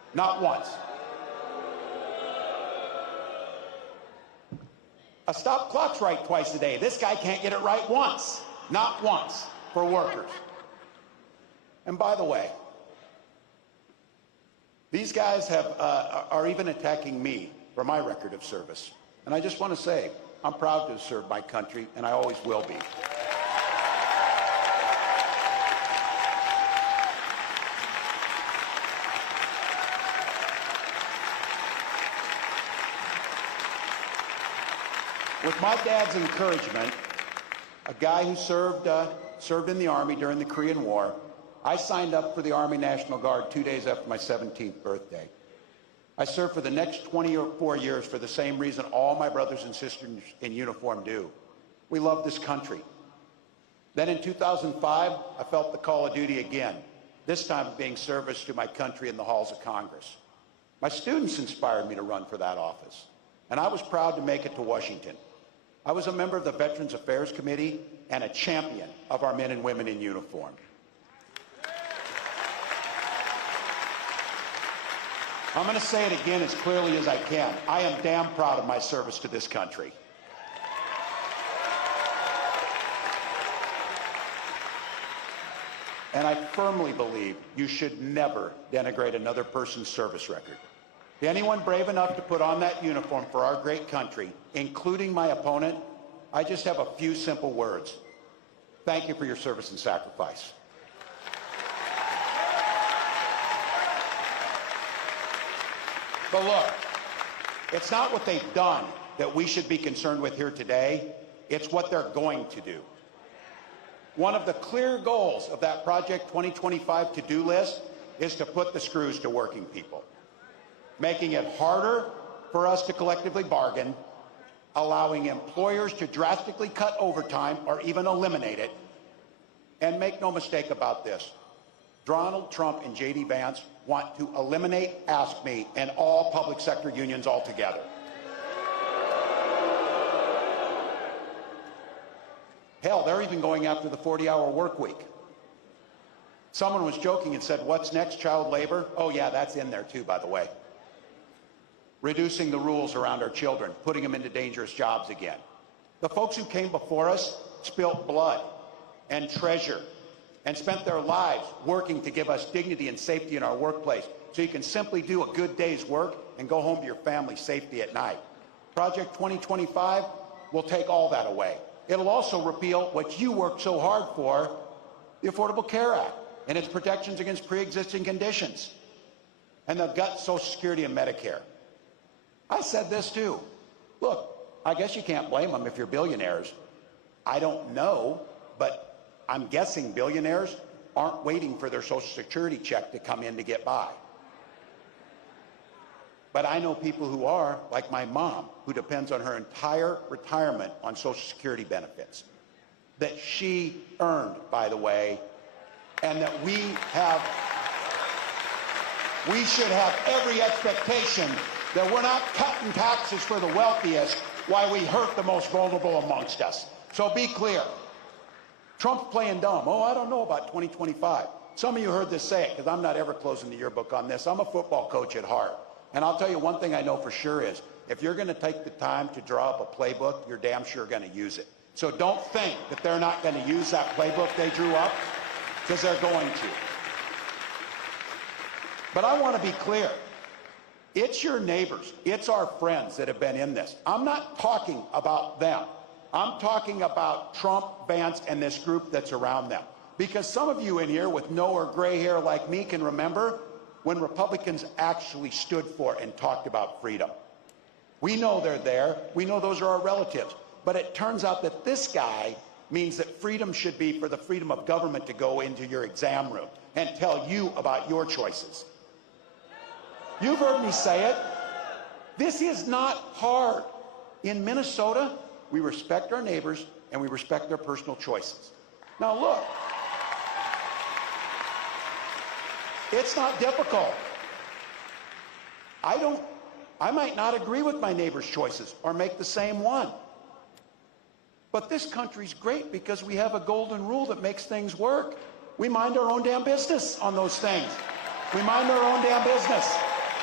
Not once. A stop clock's right twice a day. This guy can't get it right once. Not once for workers. And by the way, these guys are even attacking me for my record of service. And I just want to say, I'm proud to have served my country, and I always will be. With my dad's encouragement, a guy who served in the Army during the Korean War, I signed up for the Army National Guard 2 days after my 17th birthday. I served for the next 24 years for the same reason all my brothers and sisters in uniform do. We love this country. Then in 2005, I felt the call of duty again, this time being service to my country in the halls of Congress. My students inspired me to run for that office, and I was proud to make it to Washington. I was a member of the Veterans Affairs Committee and a champion of our men and women in uniform. I'm going to say it again as clearly as I can. I am damn proud of my service to this country. And I firmly believe you should never denigrate another person's service record. Anyone brave enough to put on that uniform for our great country, including my opponent, I just have a few simple words. Thank you for your service and sacrifice. But look, it's not what they've done that we should be concerned with here today. It's what they're going to do. One of the clear goals of that Project 2025 to-do list is to put the screws to working people, making it harder for us to collectively bargain, allowing employers to drastically cut overtime or even eliminate it. And make no mistake about this, Donald Trump and J.D. Vance want to eliminate AFSCME and all public sector unions altogether. Hell, they're even going after the 40-hour work week. Someone was joking and said, what's next, child labor? Oh yeah, that's in there too, by the way. Reducing the rules around our children, putting them into dangerous jobs again. The folks who came before us spilt blood and treasure and spent their lives working to give us dignity and safety in our workplace so you can simply do a good day's work and go home to your family safely at night. Project 2025 will take all that away. It'll also repeal what you worked so hard for, the Affordable Care Act and its protections against pre-existing conditions, and they've got Social Security and Medicare. I said this too. Look, I guess you can't blame them if you're billionaires. I don't know, but I'm guessing billionaires aren't waiting for their Social Security check to come in to get by. But I know people who are, like my mom, who depends on her entire retirement on Social Security benefits, that she earned, by the way, and that we should have every expectation that we're not cutting taxes for the wealthiest while we hurt the most vulnerable amongst us. So be clear. Trump's playing dumb. Oh, I don't know about 2025. Some of you heard this say it, because I'm not ever closing the yearbook on this. I'm a football coach at heart. And I'll tell you one thing I know for sure is, if you're going to take the time to draw up a playbook, you're damn sure going to use it. So don't think that they're not going to use that playbook they drew up, because they're going to. But I want to be clear. It's your neighbors, it's our friends that have been in this. I'm not talking about them. I'm talking about Trump, Vance, and this group that's around them. Because some of you in here with no or gray hair like me can remember when Republicans actually stood for and talked about freedom. We know they're there. We know those are our relatives. But it turns out that this guy means that freedom should be for the freedom of government to go into your exam room and tell you about your choices. You've heard me say it. This is not hard. In Minnesota, we respect our neighbors and we respect their personal choices. Now look, it's not difficult. I might not agree with my neighbor's choices or make the same one. But this country's great because we have a golden rule that makes things work. We mind our own damn business on those things. We mind our own damn business.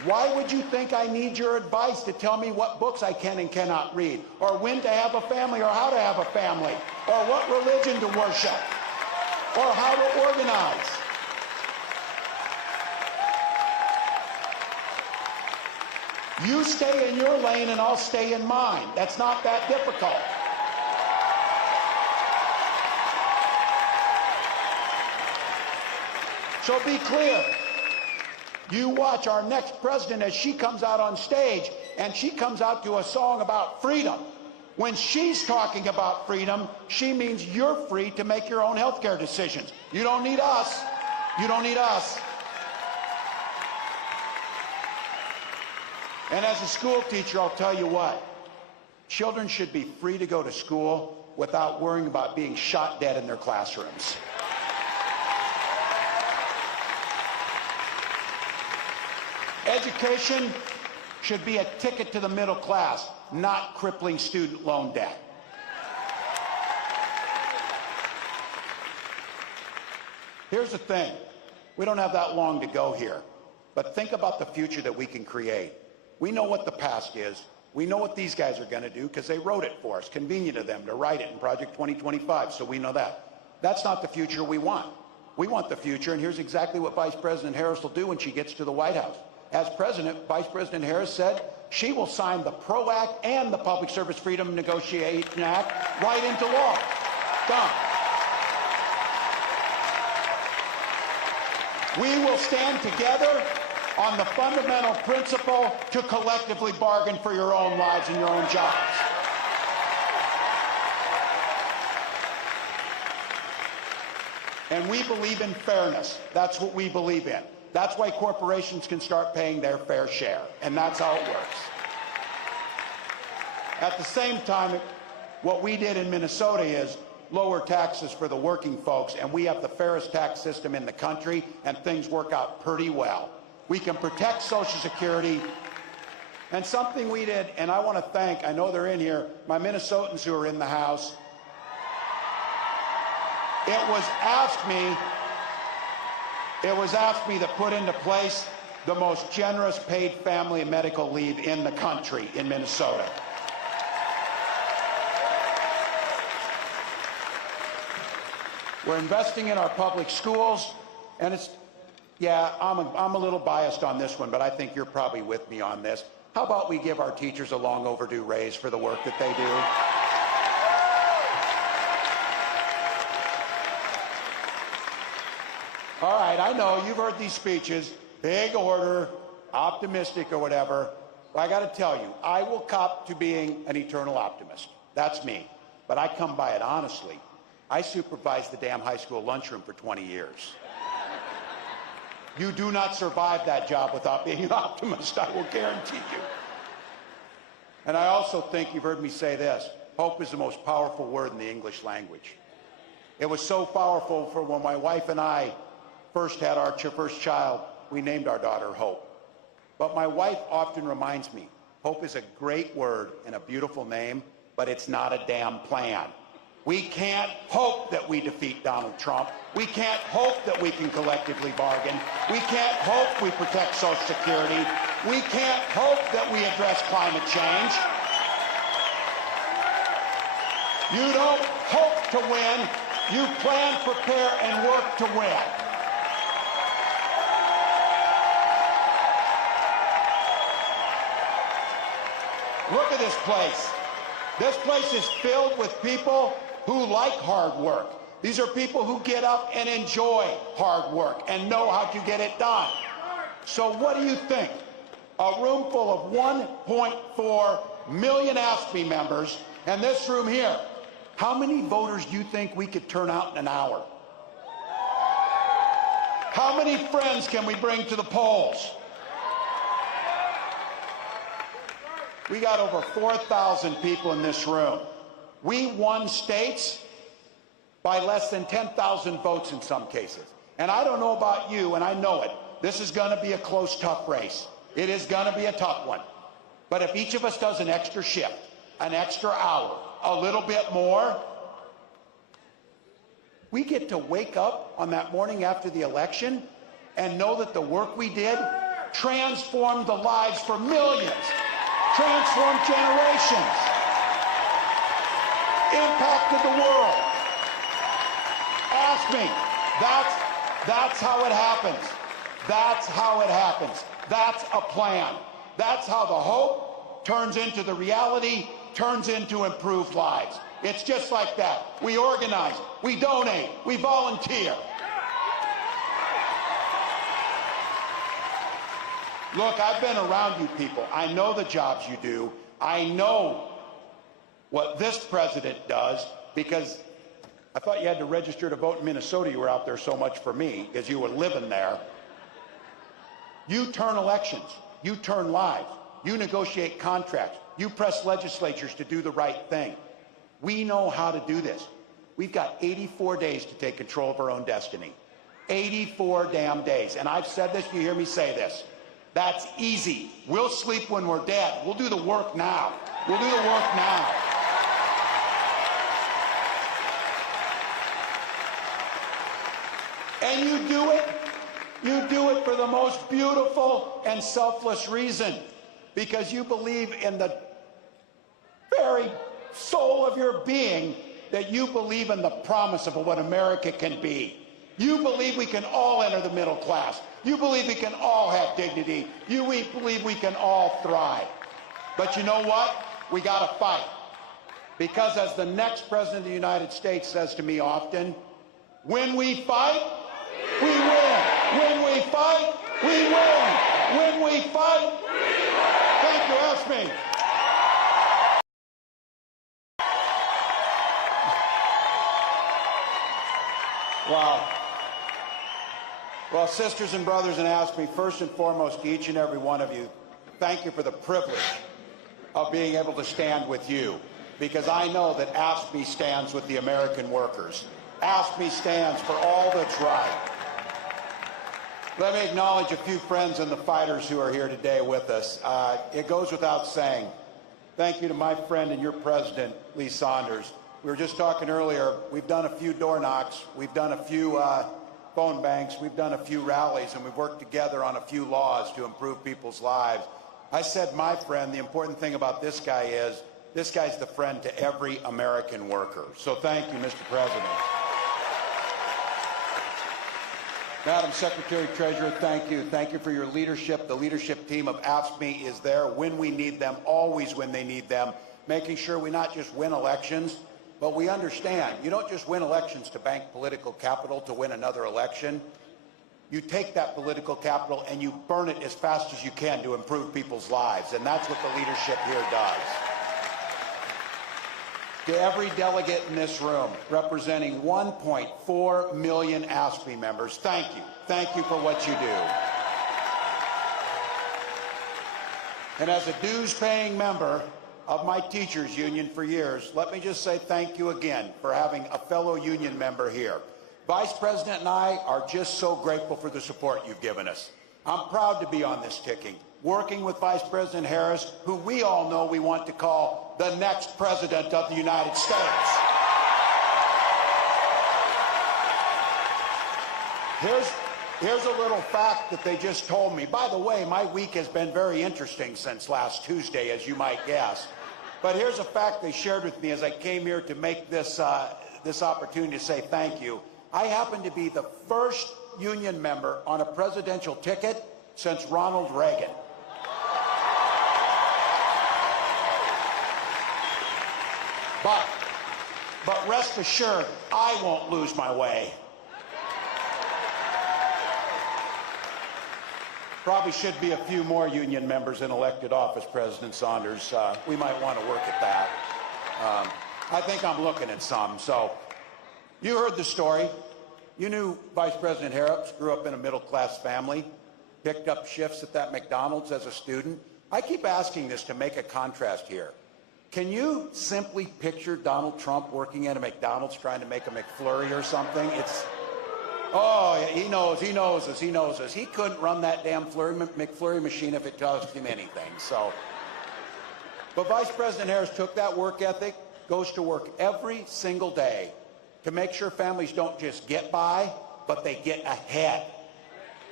Why would you think I need your advice to tell me what books I can and cannot read, or when to have a family, or how to have a family, or what religion to worship, or how to organize? You stay in your lane and I'll stay in mine. That's not that difficult. So be clear. You watch our next president as she comes out on stage, and she comes out to a song about freedom. When she's talking about freedom, she means you're free to make your own health care decisions. You don't need us. You don't need us. And as a school teacher, I'll tell you what. Children should be free to go to school without worrying about being shot dead in their classrooms. Education should be a ticket to the middle class, not crippling student loan debt. Here's the thing. We don't have that long to go here, but think about the future that we can create. We know what the past is. We know what these guys are going to do because they wrote it for us. Convenient to them to write it in Project 2025, so we know that. That's not the future we want. We want the future, and here's exactly what Vice President Harris will do when she gets to the White House. As president, Vice President Harris said she will sign the PRO Act and the Public Service Freedom Negotiation Act right into law. Done. We will stand together on the fundamental principle to collectively bargain for your own lives and your own jobs. And we believe in fairness. That's what we believe in. That's why corporations can start paying their fair share, and that's how it works. At the same time, what we did in Minnesota is lower taxes for the working folks, and we have the fairest tax system in the country, and things work out pretty well. We can protect Social Security, and something we did, and I want to thank, I know they're in here, my Minnesotans who are in the House. It was asked me to put into place the most generous paid family and medical leave in the country in Minnesota. We're investing in our public schools, and it's, yeah, I'm a little biased on this one, but I think you're probably with me on this. How about we give our teachers a long overdue raise for the work that they do? All right, I know you've heard these speeches, big order, optimistic or whatever. But I got to tell you, I will cop to being an eternal optimist. That's me. But I come by it honestly. I supervised the damn high school lunchroom for 20 years. You do not survive that job without being an optimist, I will guarantee you. And I also think you've heard me say this. Hope is the most powerful word in the English language. It was so powerful for when my wife and I first had our first child, we named our daughter Hope. But my wife often reminds me, hope is a great word and a beautiful name, but it's not a damn plan. We can't hope that we defeat Donald Trump. We can't hope that we can collectively bargain. We can't hope we protect Social Security. We can't hope that we address climate change. You don't hope to win. You plan, prepare, and work to win. Look at this place. This place is filled with people who like hard work. These are people who get up and enjoy hard work and know how to get it done. So what do you think? A room full of 1.4 million AFSCME members, and this room here, how many voters do you think we could turn out in an hour? How many friends can we bring to the polls? We got over 4,000 people in this room. We won states by less than 10,000 votes in some cases. And I don't know about you, and I know it. This is going to be a close, tough race. It is going to be a tough one. But if each of us does an extra shift, an extra hour, a little bit more, we get to wake up on that morning after the election and know that the work we did transformed the lives for millions, transformed generations, impacted the world. Ask me. That's how it happens. That's how it happens. That's a plan. That's how the hope turns into the reality, turns into improved lives. It's just like that. We organize, we donate, we volunteer. Look, I've been around you people. I know the jobs you do. I know what this president does, because I thought you had to register to vote in Minnesota. You were out there so much for me because you were living there. You turn elections. You turn lives. You negotiate contracts. You press legislatures to do the right thing. We know how to do this. We've got 84 days to take control of our own destiny. 84 damn days. And I've said this, you hear me say this. That's easy. We'll sleep when we're dead. We'll do the work now. We'll do the work now. And you do it for the most beautiful and selfless reason, because you believe in the very soul of your being that you believe in the promise of what America can be. You believe we can all enter the middle class. You believe we can all have dignity. You believe we can all thrive. But you know what? We got to fight. Because as the next president of the United States says to me often, when we fight, we win. When we fight, we win. When we fight, we win. Thank you, AFSCME. Wow. Well, sisters and brothers in AFSCME, first and foremost, to each and every one of you, thank you for the privilege of being able to stand with you, because I know that AFSCME stands with the American workers. AFSCME stands for all that's right. Let me acknowledge a few friends and the fighters who are here today with us. It goes without saying, thank you to my friend and your president, Lee Saunders. We were just talking earlier, we've done a few door knocks, we've done a few phone banks, we've done a few rallies, and we've worked together on a few laws to improve people's lives. I said, my friend, the important thing about this guy is, this guy's the friend to every American worker. So thank you, Mr. President. Madam Secretary Treasurer, thank you. Thank you for your leadership. The leadership team of AFSCME is there when we need them, always when they need them, making sure we not just win elections, but we understand you don't just win elections to bank political capital to win another election. You take that political capital and you burn it as fast as you can to improve people's lives, and that's what the leadership here does. To every delegate in this room, representing 1.4 million AFSCME members, thank you. Thank you for what you do. And as a dues-paying member of my teachers union for years, let me just say thank you again for having a fellow union member here. Vice President and I are just so grateful for the support you've given us. I'm proud to be on this ticking, working with Vice President Harris, who we all know we want to call the next President of the United States. Here's a little fact that they just told me. By the way, my week has been very interesting since last Tuesday, as you might guess. But here's a fact they shared with me as I came here to make this opportunity to say thank you. I happen to be the first union member on a presidential ticket since Ronald Reagan. But rest assured, I won't lose my way. Probably should be a few more union members in elected office, President Saunders. We might want to work at that. I think I'm looking at some. So you heard the story. You knew Vice President Harris grew up in a middle-class family, picked up shifts at that McDonald's as a student. I keep asking this to make a contrast here. Can you simply picture Donald Trump working at a McDonald's trying to make a McFlurry or something? Oh, yeah, he knows us. He couldn't run that damn McFlurry machine if it cost him anything. So, but Vice President Harris took that work ethic, goes to work every single day to make sure families don't just get by, but they get ahead.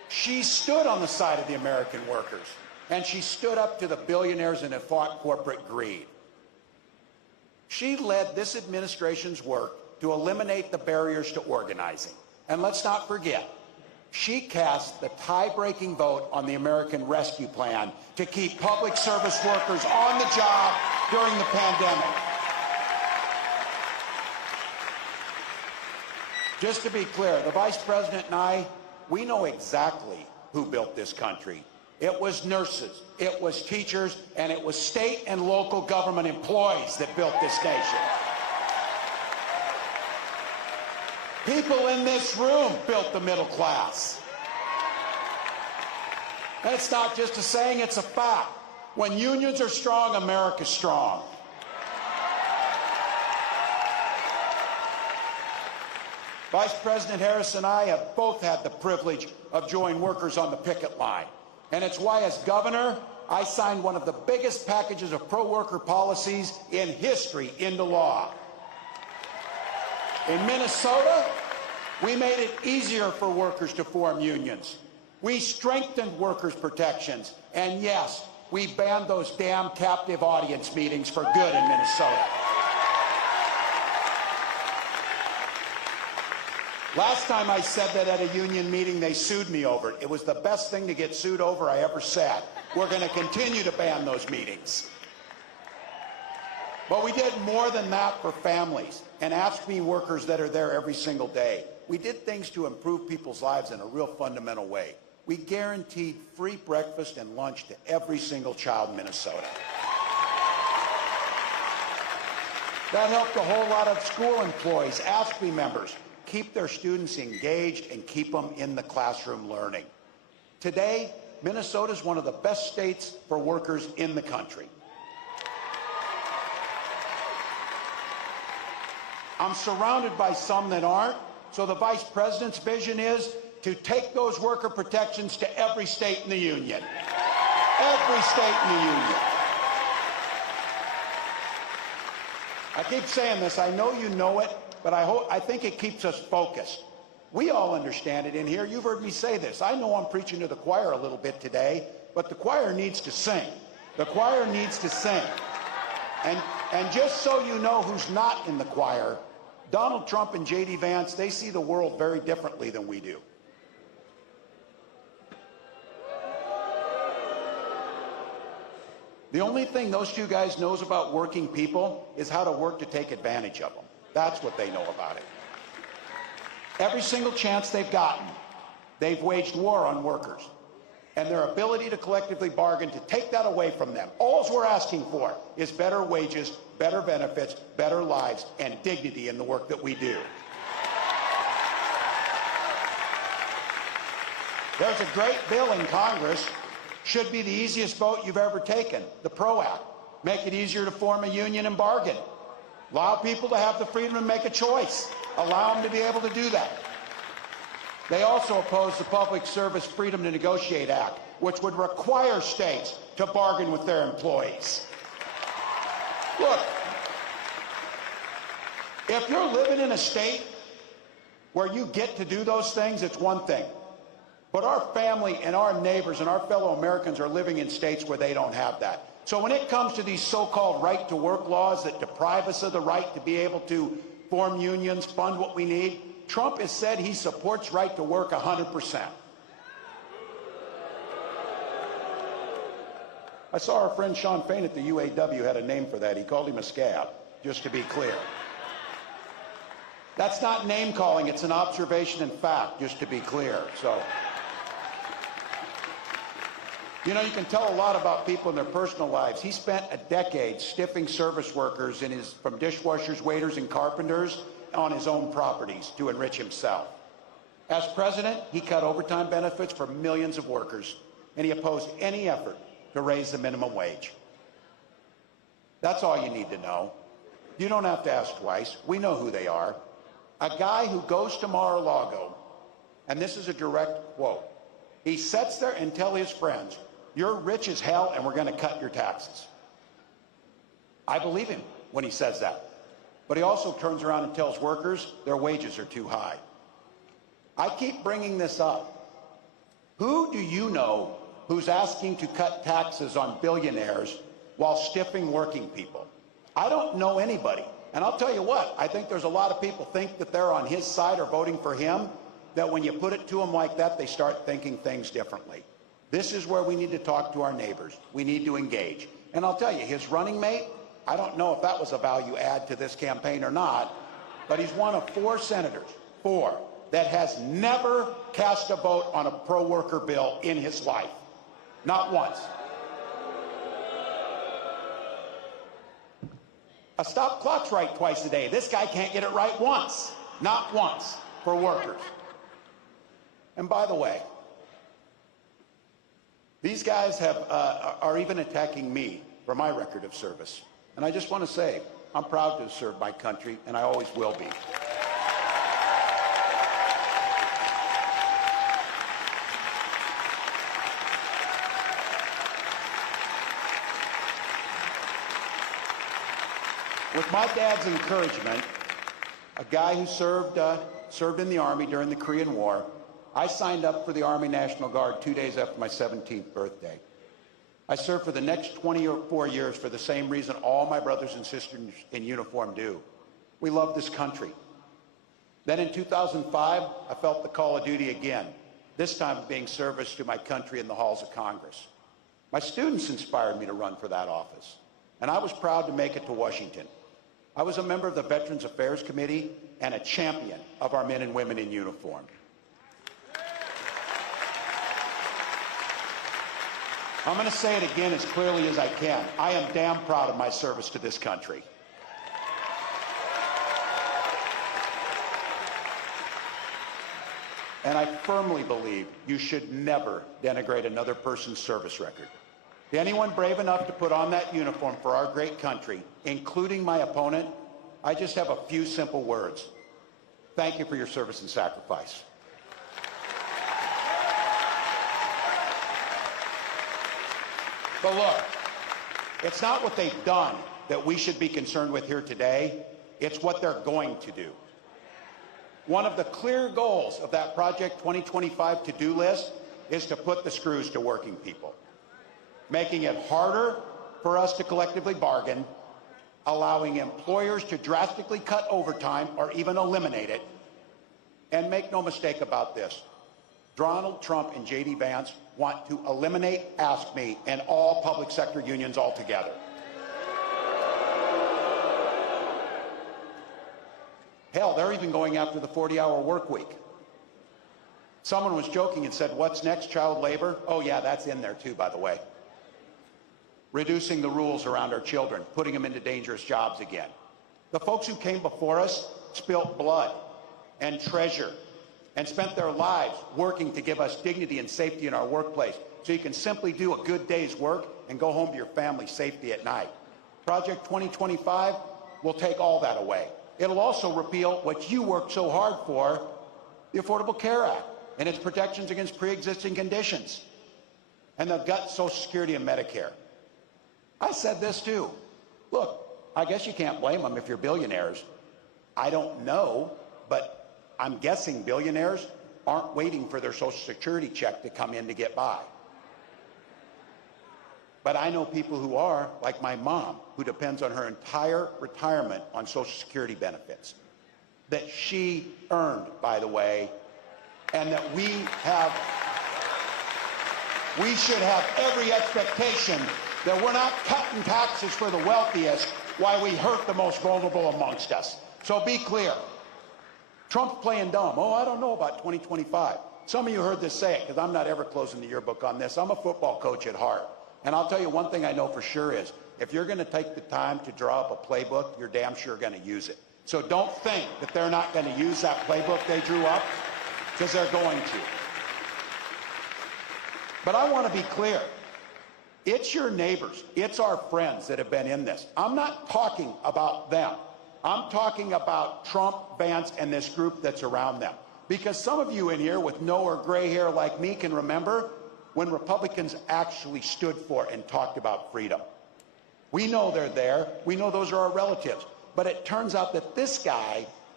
She stood on the side of the American workers, and she stood up to the billionaires and fought corporate greed. She led this administration's work to eliminate the barriers to organizing. And let's not forget, she cast the tie-breaking vote on the American Rescue Plan to keep public service workers on the job during the pandemic. Just to be clear, the Vice President and I, we know exactly who built this country. It was nurses, it was teachers, and it was state and local government employees that built this nation. People in this room built the middle class. And it's not just a saying, it's a fact. When unions are strong, America's strong. Vice President Harris and I have both had the privilege of joining workers on the picket line. And it's why, as governor, I signed one of the biggest packages of pro-worker policies in history into law. In Minnesota, we made it easier for workers to form unions. We strengthened workers' protections. And yes, we banned those damn captive audience meetings for good in Minnesota. Last time I said that at a union meeting, they sued me over it. It was the best thing to get sued over I ever said. We're going to continue to ban those meetings. But we did more than that for families and AFSCME workers that are there every single day. We did things to improve people's lives in a real fundamental way. We guaranteed free breakfast and lunch to every single child in Minnesota. That helped a whole lot of school employees, AFSCME members, keep their students engaged and keep them in the classroom learning. Today, Minnesota is one of the best states for workers in the country. I'm surrounded by some that aren't, so the Vice President's vision is to take those worker protections to every state in the union. Every state in the union. I keep saying this, I know you know it, but I think it keeps us focused. We all understand it in here. You've heard me say this. I know I'm preaching to the choir a little bit today, but the choir needs to sing. The choir needs to sing. And just so you know who's not in the choir, Donald Trump and J.D. Vance, they see the world very differently than we do. The only thing those two guys knows about working people is how to work to take advantage of them. That's what they know about it. Every single chance they've gotten, they've waged war on workers and their ability to collectively bargain to take that away from them. All we're asking for is better wages, better benefits, better lives, and dignity in the work that we do. There's a great bill in Congress, should be the easiest vote you've ever taken, the PRO Act. Make it easier to form a union and bargain. Allow people to have the freedom to make a choice. Allow them to be able to do that. They also oppose the Public Service Freedom to Negotiate Act, which would require states to bargain with their employees. Look, if you're living in a state where you get to do those things, it's one thing. But our family and our neighbors and our fellow Americans are living in states where they don't have that. So when it comes to these so-called right-to-work laws that deprive us of the right to be able to form unions, fund what we need, Trump has said he supports right-to-work 100%. I saw our friend Sean Fain at the UAW had a name for that. He called him a scab, just to be clear. That's not name-calling. It's an observation and fact, just to be clear. So, you know, you can tell a lot about people in their personal lives. He spent a decade stiffing service workers from dishwashers, waiters, and carpenters on his own properties to enrich himself. As president, he cut overtime benefits for millions of workers, and he opposed any effort to raise the minimum wage. That's all you need to know. You don't have to ask twice. We know who they are. A guy who goes to Mar-a-Lago, and this is a direct quote, he sits there and tells his friends, "You're rich as hell and we're going to cut your taxes." I believe him when he says that. But he also turns around and tells workers their wages are too high. I keep bringing this up Who do you know who's asking to cut taxes on billionaires while stiffing working people? I don't know anybody. And I'll tell you what, I think there's a lot of people think that they're on his side or voting for him, that when you put it to them like that, they start thinking things differently. This is where we need to talk to our neighbors. We need to engage. And I'll tell you, his running mate, I don't know if that was a value add to this campaign or not, but he's one of 4 senators, 4, that has never cast a vote on a pro-worker bill in his life. Not once. A stop clock's right twice a day. This guy can't get it right once. Not once for workers. And by the way, these guys are even attacking me for my record of service. And I just want to say, I'm proud to have served my country, and I always will be. With my dad's encouragement, a guy who served in the Army during the Korean War, I signed up for the Army National Guard 2 days after my 17th birthday. I served for the next 24 years for the same reason all my brothers and sisters in uniform do. We love this country. Then in 2005, I felt the call of duty again, this time being service to my country in the halls of Congress. My students inspired me to run for that office, and I was proud to make it to Washington. I was a member of the Veterans Affairs Committee and a champion of our men and women in uniform. I'm going to say it again as clearly as I can. I am damn proud of my service to this country. And I firmly believe you should never denigrate another person's service record. Anyone brave enough to put on that uniform for our great country, including my opponent, I just have a few simple words. Thank you for your service and sacrifice. But look, it's not what they've done that we should be concerned with here today. It's what they're going to do. One of the clear goals of that Project 2025 to-do list is to put the screws to working people, making it harder for us to collectively bargain, allowing employers to drastically cut overtime or even eliminate it. And make no mistake about this, Donald Trump and J.D. Vance want to eliminate AFSCME and all public sector unions altogether. Hell, they're even going after the 40-hour work week. Someone was joking and said, what's next, child labor? Oh yeah, that's in there too, by the way. Reducing the rules around our children, putting them into dangerous jobs again. The folks who came before us spilt blood and treasure and spent their lives working to give us dignity and safety in our workplace, so you can simply do a good day's work and go home to your family safely at night. Project 2025 will take all that away. It'll also repeal what you worked so hard for, the Affordable Care Act and its protections against pre-existing conditions, and they've got Social Security and Medicare. I said this too. Look, I guess you can't blame them if you're billionaires. I don't know, but I'm guessing billionaires aren't waiting for their Social Security check to come in to get by. But I know people who are, like my mom, who depends on her entire retirement on Social Security benefits, that she earned, by the way, and that we should have every expectation that we're not cutting taxes for the wealthiest while we hurt the most vulnerable amongst us. So be clear. Trump's playing dumb. Oh, I don't know about 2025. Some of you heard this say it, because I'm not ever closing the yearbook on this. I'm a football coach at heart. And I'll tell you one thing I know for sure is, if you're going to take the time to draw up a playbook, you're damn sure going to use it. So don't think that they're not going to use that playbook they drew up, because they're going to. But I want to be clear. It's your neighbors, it's our friends that have been in this. I'm not talking about them. I'm talking about Trump, Vance, and this group that's around them. Because some of you in here with no or gray hair like me can remember when Republicans actually stood for and talked about freedom. We know they're there. We know those are our relatives. But it turns out that this guy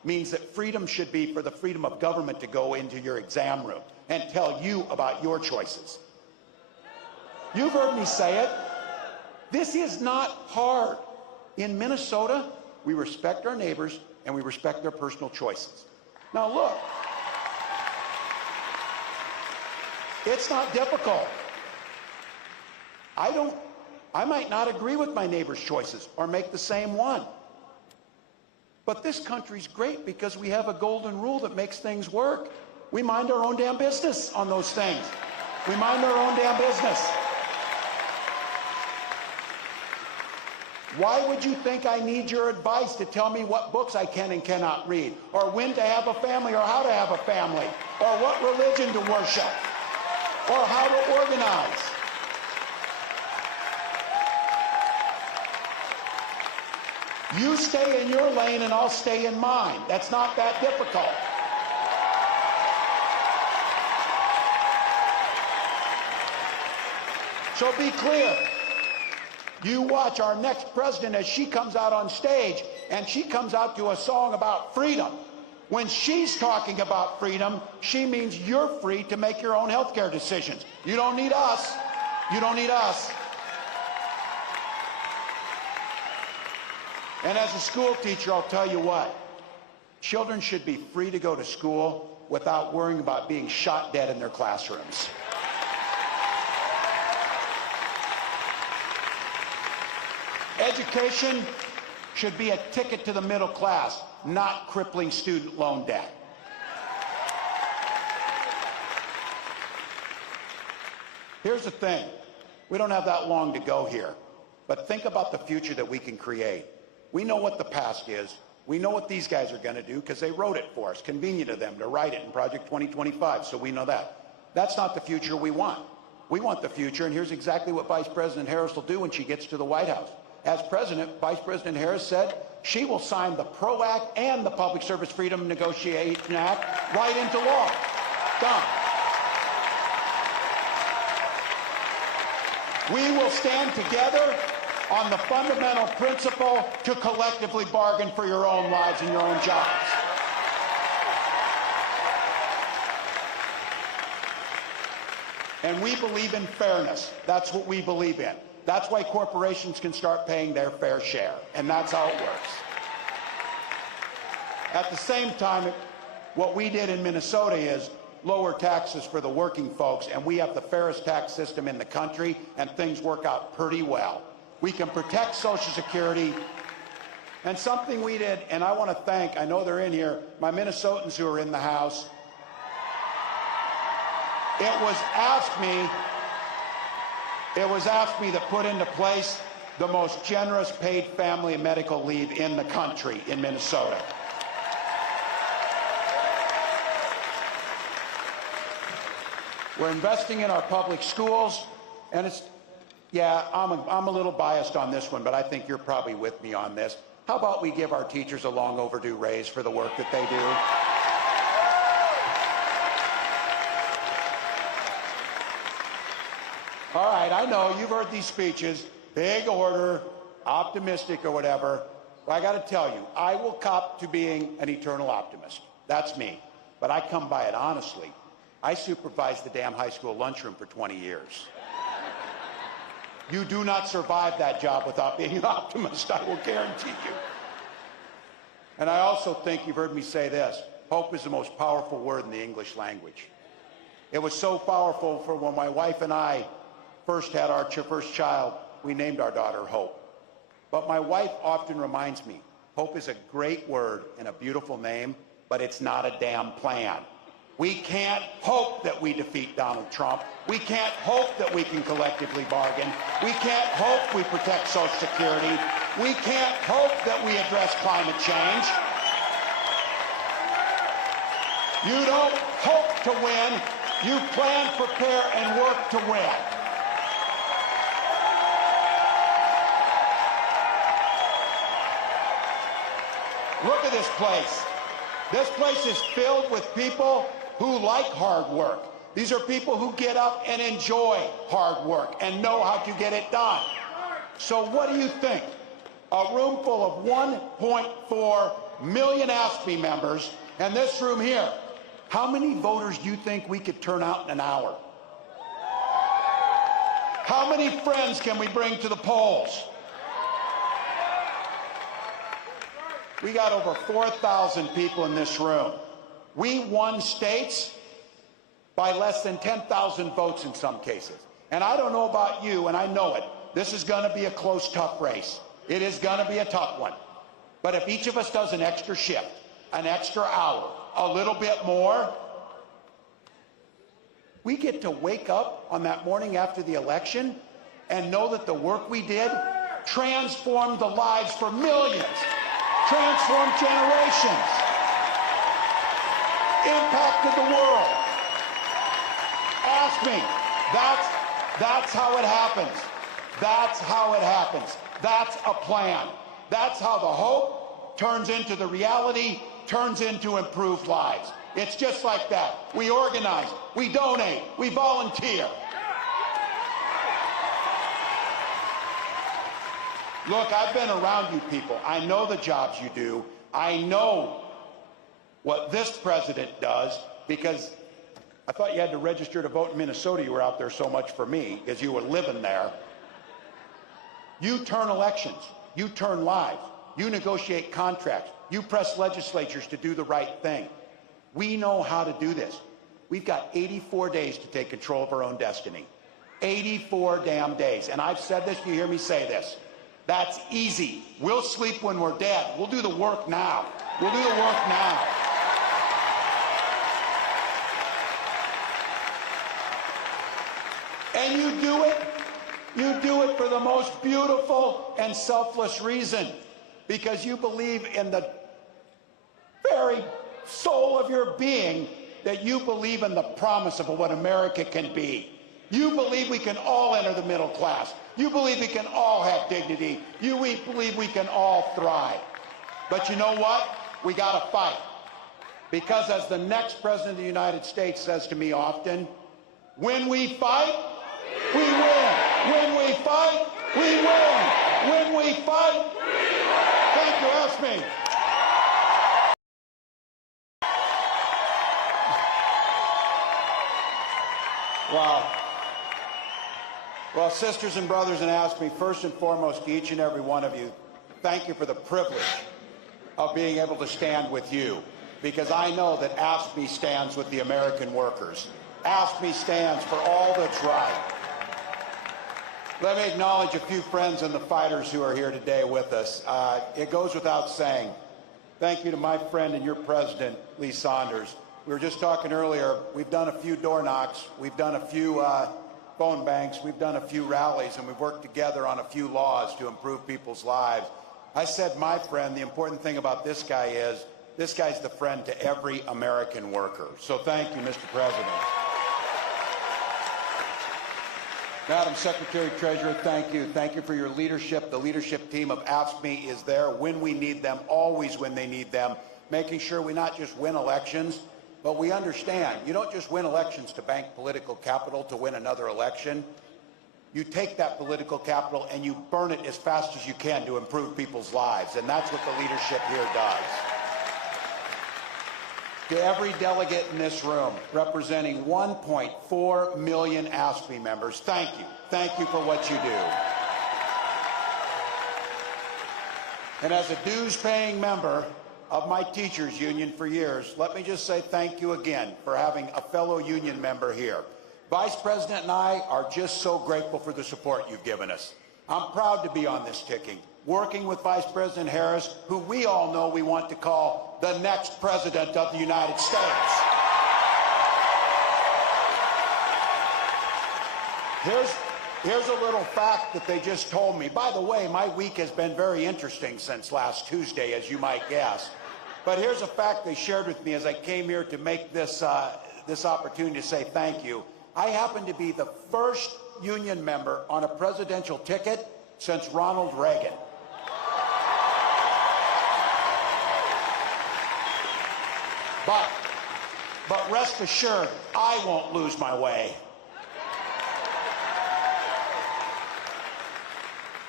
means that freedom should be for the freedom of government to go into your exam room and tell you about your choices. You've heard me say it. This is not hard. In Minnesota, we respect our neighbors and we respect their personal choices. Now look, it's not difficult. I might not agree with my neighbor's choices or make the same one. But this country's great because we have a golden rule that makes things work. We mind our own damn business on those things. We mind our own damn business. Why would you think I need your advice to tell me what books I can and cannot read, or when to have a family, or how to have a family, or what religion to worship, or how to organize? You stay in your lane and I'll stay in mine. That's not that difficult. So be clear. You watch our next president as she comes out on stage and she comes out to a song about freedom. When she's talking about freedom, she means you're free to make your own health care decisions. You don't need us. You don't need us. And as a school teacher, I'll tell you what, children should be free to go to school without worrying about being shot dead in their classrooms. Education should be a ticket to the middle class, not crippling student loan debt. Here's the thing. We don't have that long to go here, but think about the future that we can create. We know what the past is. We know what these guys are going to do because they wrote it for us. Convenient to them to write it in Project 2025, so we know that. That's not the future we want. We want the future, and here's exactly what Vice President Harris will do when she gets to the White House. As president, Vice President Harris said she will sign the PRO Act and the Public Service Freedom Negotiation Act right into law. Done. We will stand together on the fundamental principle to collectively bargain for your own lives and your own jobs. And we believe in fairness. That's what we believe in. That's why corporations can start paying their fair share, and that's how it works. At the same time, what we did in Minnesota is lower taxes for the working folks, and we have the fairest tax system in the country, and things work out pretty well. We can protect Social Security, and something we did, and I want to thank, I know they're in here, my Minnesotans who are in the House. It was asked me to put into place the most generous paid family and medical leave in the country in Minnesota. We're investing in our public schools, and it's, yeah, I'm a little biased on this one, but I think you're probably with me on this. How about we give our teachers a long overdue raise for the work that they do? All right, I know you've heard these speeches, big order, optimistic or whatever. But I got to tell you, I will cop to being an eternal optimist. That's me. But I come by it honestly. I supervised the damn high school lunchroom for 20 years. You do not survive that job without being an optimist, I will guarantee you. And I also think you've heard me say this, hope is the most powerful word in the English language. It was so powerful for when my wife and I first had our first child, we named our daughter Hope. But my wife often reminds me, hope is a great word and a beautiful name, but it's not a damn plan. We can't hope that we defeat Donald Trump. We can't hope that we can collectively bargain. We can't hope we protect Social Security. We can't hope that we address climate change. You don't hope to win. You plan, prepare, and work to win. Look at this place. This place is filled with people who like hard work. These are people who get up and enjoy hard work and know how to get it done. So what do you think? A room full of 1.4 million AFSCME members, and this room here, how many voters do you think we could turn out in an hour? How many friends can we bring to the polls? We got over 4,000 people in this room. We won states by less than 10,000 votes in some cases. And I don't know about you, and I know it. This is going to be a close, tough race. It is going to be a tough one. But if each of us does an extra shift, an extra hour, a little bit more, we get to wake up on that morning after the election and know that the work we did transformed the lives for millions, transformed generations, impacted the world. Ask me. That's how it happens. That's how it happens. That's a plan. That's how the hope turns into the reality, turns into improved lives. It's just like that. We organize, we donate, we volunteer. Look, I've been around you people. I know the jobs you do. I know what this president does, because I thought you had to register to vote in Minnesota. You were out there so much for me because you were living there. You turn elections. You turn lives. You negotiate contracts. You press legislatures to do the right thing. We know how to do this. We've got 84 days to take control of our own destiny. 84 damn days. And I've said this, you hear me say this. That's easy. We'll sleep when we're dead. We'll do the work now. We'll do the work now. And you do it for the most beautiful and selfless reason, because you believe in the very soul of your being that you believe in the promise of what America can be. You believe we can all enter the middle class. You believe we can all have dignity. You believe we can all thrive. But you know what? We got to fight. Because as the next president of the United States says to me often, when we fight, we win. When we fight, we win. When we fight, we win. Thank you, AFSCME. Wow. Well, sisters and brothers in AFSCME, first and foremost, to each and every one of you, thank you for the privilege of being able to stand with you, because I know that AFSCME stands with the American workers. AFSCME stands for all that's right. Let me acknowledge a few friends and the fighters who are here today with us. It goes without saying, thank you to my friend and your president, Lee Saunders. We were just talking earlier, we've done a few door knocks, we've done a few phone banks, we've done a few rallies, and we've worked together on a few laws to improve people's lives. I said, my friend, the important thing about this guy is, this guy's the friend to every American worker. So thank you, Mr. President. Madam Secretary Treasurer, thank you. Thank you for your leadership. The leadership team of AFSCME is there when we need them, always when they need them, making sure we not just win elections, but we understand you don't just win elections to bank political capital to win another election. You take that political capital and you burn it as fast as you can to improve people's lives, and that's what the leadership here does. To every delegate in this room, representing 1.4 million AFSCME members, thank you. Thank you for what you do. And as a dues-paying member of my teachers union for years, let me just say thank you again for having a fellow union member here. Vice President and I are just so grateful for the support you've given us. I'm proud to be on this ticket, working with Vice President Harris, who we all know we want to call the next President of the United States. Here's a little fact that they just told me. By the way, my week has been very interesting since last Tuesday, as you might guess. But here's a fact they shared with me as I came here to make this opportunity to say thank you. I happen to be the first union member on a presidential ticket since Ronald Reagan. But rest assured, I won't lose my way.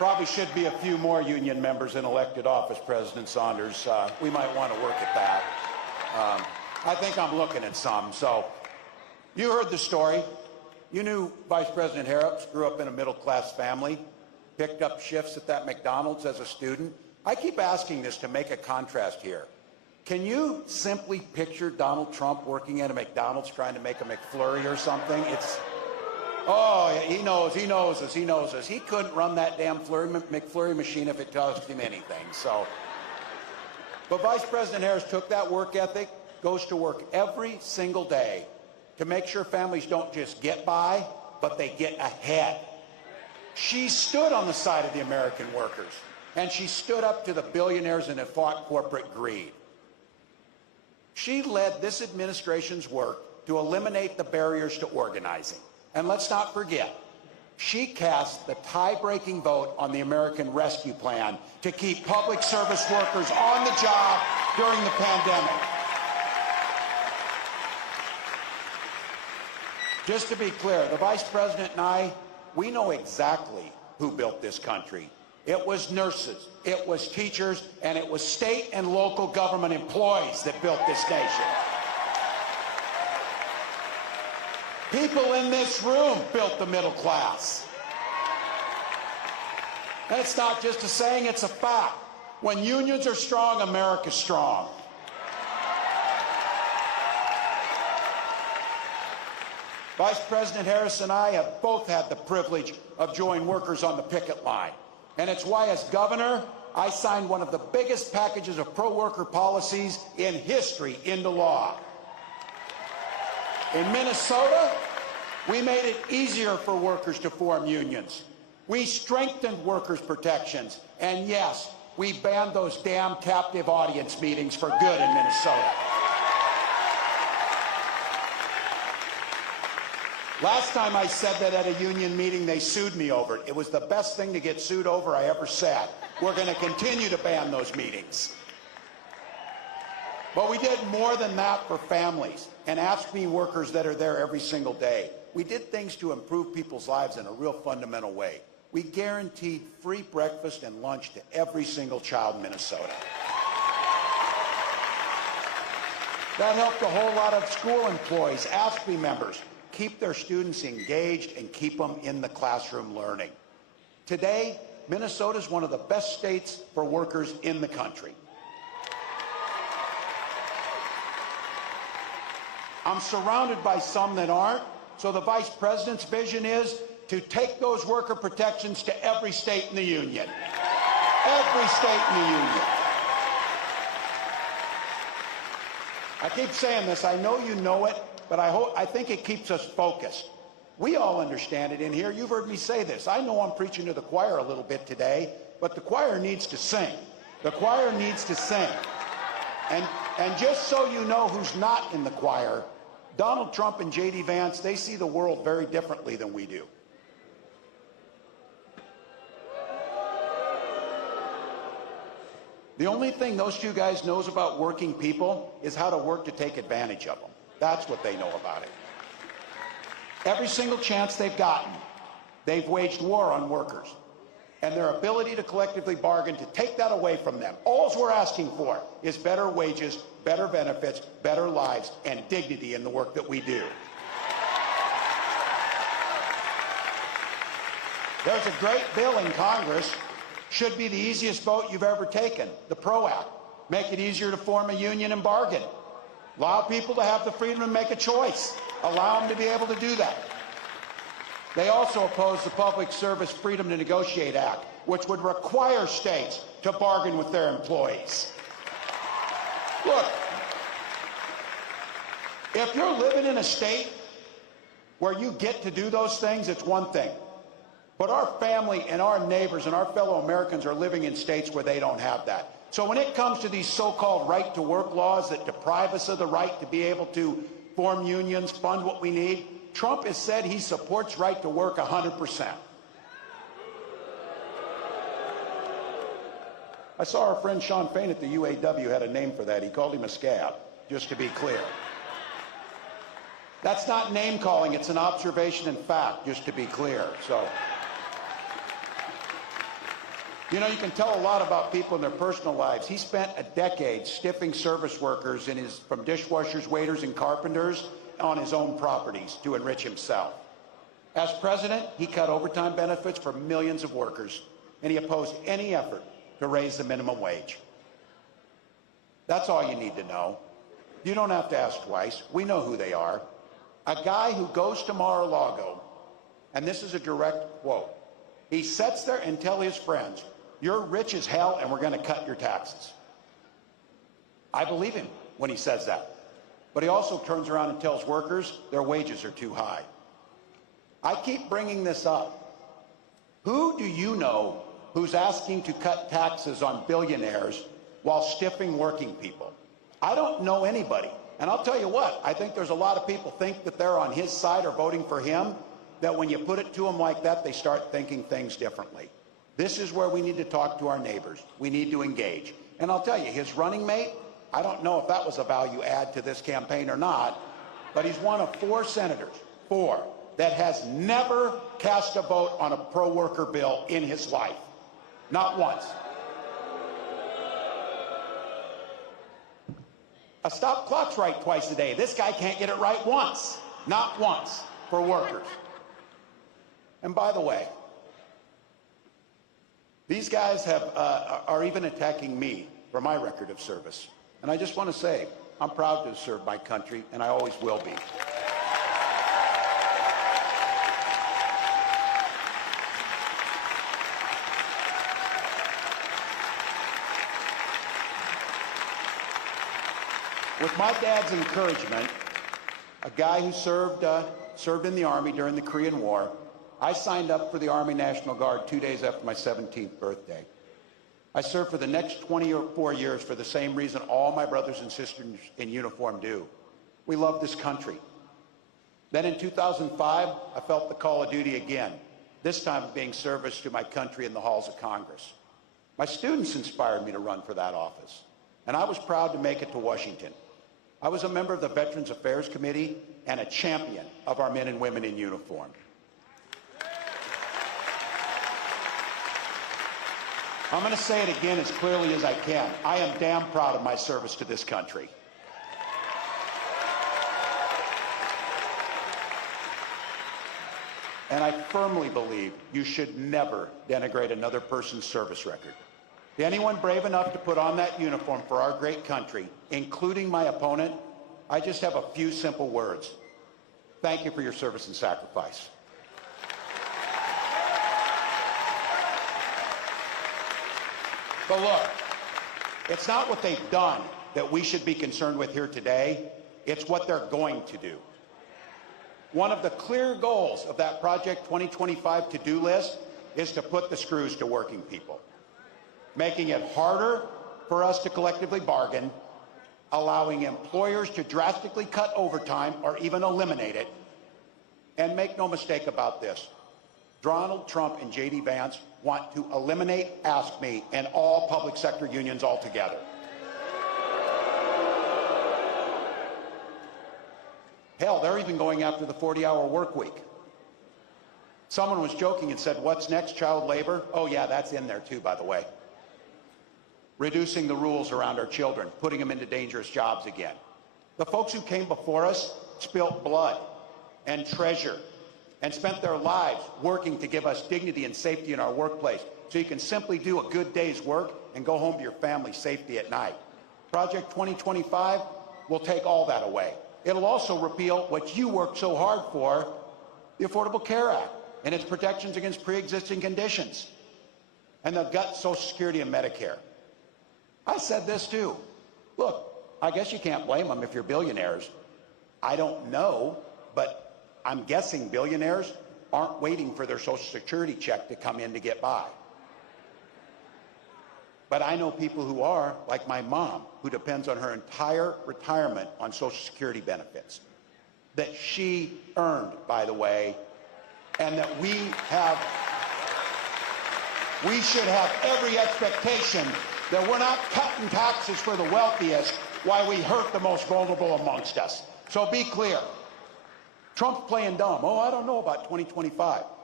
Probably should be a few more union members in elected office, President Saunders. We might want to work at that. I think I'm looking at some. So you heard the story. You knew Vice President Harris grew up in a middle-class family, picked up shifts at that McDonald's as a student. I keep asking this to make a contrast here. Can you simply picture Donald Trump working at a McDonald's trying to make a McFlurry or something? Oh, yeah, he knows us. He couldn't run that damn McFlurry machine if it cost him anything. So, but Vice President Harris took that work ethic, goes to work every single day to make sure families don't just get by, but they get ahead. She stood on the side of the American workers, and she stood up to the billionaires and fought corporate greed. She led this administration's work to eliminate the barriers to organizing. And let's not forget, she cast the tie-breaking vote on the American Rescue Plan to keep public service workers on the job during the pandemic. Just to be clear, the Vice President and I, we know exactly who built this country. It was nurses, it was teachers, and it was state and local government employees that built this nation. People in this room built the middle class. And it's not just a saying, it's a fact. When unions are strong, America's strong. Vice President Harris and I have both had the privilege of joining workers on the picket line. And it's why, as governor, I signed one of the biggest packages of pro-worker policies in history into law. In Minnesota, we made it easier for workers to form unions. We strengthened workers' protections. And yes, we banned those damn captive audience meetings for good in Minnesota. Last time I said that at a union meeting, they sued me over it. It was the best thing to get sued over I ever said. We're going to continue to ban those meetings. But we did more than that for families and AFSCME workers that are there every single day. We did things to improve people's lives in a real fundamental way. We guaranteed free breakfast and lunch to every single child in Minnesota. That helped a whole lot of school employees, AFSCME members, keep their students engaged and keep them in the classroom learning. Today, Minnesota is one of the best states for workers in the country. I'm surrounded by some that aren't, so the Vice President's vision is to take those worker protections to every state in the union. Every state in the union. I keep saying this, I know you know it, but I think it keeps us focused. We all understand it in here. You've heard me say this. I know I'm preaching to the choir a little bit today, but the choir needs to sing. The choir needs to sing. And just so you know who's not in the choir, Donald Trump and J.D. Vance, they see the world very differently than we do. The only thing those two guys knows about working people is how to work to take advantage of them. That's what they know about it. Every single chance they've gotten, they've waged war on workers and their ability to collectively bargain to take that away from them. All we're asking for is better wages, better benefits, better lives, and dignity in the work that we do. There's a great bill in Congress, should be the easiest vote you've ever taken, the PRO Act. Make it easier to form a union and bargain. Allow people to have the freedom to make a choice. Allow them to be able to do that. They also oppose the Public Service Freedom to Negotiate Act, which would require states to bargain with their employees. Look, if you're living in a state where you get to do those things, it's one thing. But our family and our neighbors and our fellow Americans are living in states where they don't have that. So when it comes to these so-called right-to-work laws that deprive us of the right to be able to form unions, fund what we need, Trump has said he supports right to work 100%. I saw our friend Sean Fain at the UAW had a name for that. He called him a scab, just to be clear. That's not name calling, it's an observation and fact, just to be clear. So You know, you can tell a lot about people in their personal lives. He spent a decade stiffing service workers from dishwashers, waiters, and carpenters on his own properties to enrich himself. As president, he cut overtime benefits for millions of workers, and he opposed any effort to raise the minimum wage. That's all you need to know. You don't have to ask twice. We know who they are. A guy who goes to Mar-a-Lago, and this is a direct quote, he sits there and tells his friends, "You're rich as hell and we're going to cut your taxes." I believe him when he says that. But he also turns around and tells workers their wages are too high. I keep bringing this up. Who do you know who's asking to cut taxes on billionaires while stiffing working people? I don't know anybody. And I'll tell you what, I think there's a lot of people think that they're on his side or voting for him, that when you put it to them like that, they start thinking things differently. This is where we need to talk to our neighbors. We need to engage. And I'll tell you, his running mate, I don't know if that was a value add to this campaign or not, but he's one of 4 senators, 4, that has never cast a vote on a pro-worker bill in his life. Not once. A stop clock's right twice a day. This guy can't get it right once. Not once for workers. And by the way, these guys are even attacking me for my record of service. And I just want to say, I'm proud to have served my country, and I always will be. With my dad's encouragement, a guy who served in the Army during the Korean War, I signed up for the Army National Guard 2 days after my 17th birthday. I served for the next 24 years for the same reason all my brothers and sisters in uniform do. We love this country. Then in 2005, I felt the call of duty again, this time being service to my country in the halls of Congress. My students inspired me to run for that office, and I was proud to make it to Washington. I was a member of the Veterans Affairs Committee and a champion of our men and women in uniform. I'm going to say it again as clearly as I can. I am damn proud of my service to this country. And I firmly believe you should never denigrate another person's service record. To anyone brave enough to put on that uniform for our great country, including my opponent, I just have a few simple words. Thank you for your service and sacrifice. But look, it's not what they've done that we should be concerned with here today. It's what they're going to do. One of the clear goals of that Project 2025 to-do list is to put the screws to working people, making it harder for us to collectively bargain, allowing employers to drastically cut overtime or even eliminate it. And make no mistake about this, Donald Trump and J.D. Vance want to eliminate AFSCME and all public sector unions altogether. Hell, they're even going after the 40-hour work week. Someone was joking and said, "What's next, child labor?" Oh yeah, that's in there too, by the way. Reducing the rules around our children, putting them into dangerous jobs again. The folks who came before us spilt blood and treasure and spent their lives working to give us dignity and safety in our workplace, so you can simply do a good day's work and go home to your family safely at night. Project 2025 will take all that away. It'll also repeal what you worked so hard for, the Affordable Care Act and its protections against pre-existing conditions, and they'll gut Social Security and Medicare. I said this too. Look, I guess you can't blame them if you're billionaires. I don't know, but I'm guessing billionaires aren't waiting for their Social Security check to come in to get by. But I know people who are, like my mom, who depends on her entire retirement on Social Security benefits, that she earned, by the way, and that we should have every expectation that we're not cutting taxes for the wealthiest while we hurt the most vulnerable amongst us. So be clear. Trump's playing dumb. Oh, I don't know about 2025.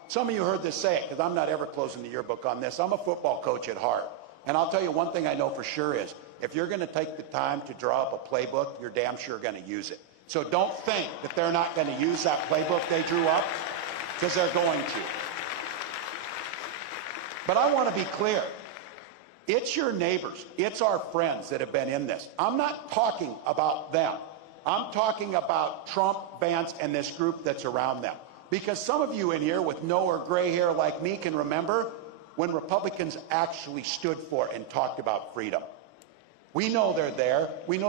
some of you heard this say it, because I'm not ever closing the yearbook on this. I'm a football coach at heart. And I'll tell you one thing I know for sure is, if you're going to take the time to draw up a playbook, you're damn sure going to use it. So don't think that they're not going to use that playbook they drew up, because they're going to. But I want to be clear. It's your neighbors, it's our friends that have been in this. I'm not talking about them. I'm talking about Trump, Vance, and this group that's around them. Because some of you in here with no or gray hair like me can remember when Republicans actually stood for and talked about freedom. We know they're there. We know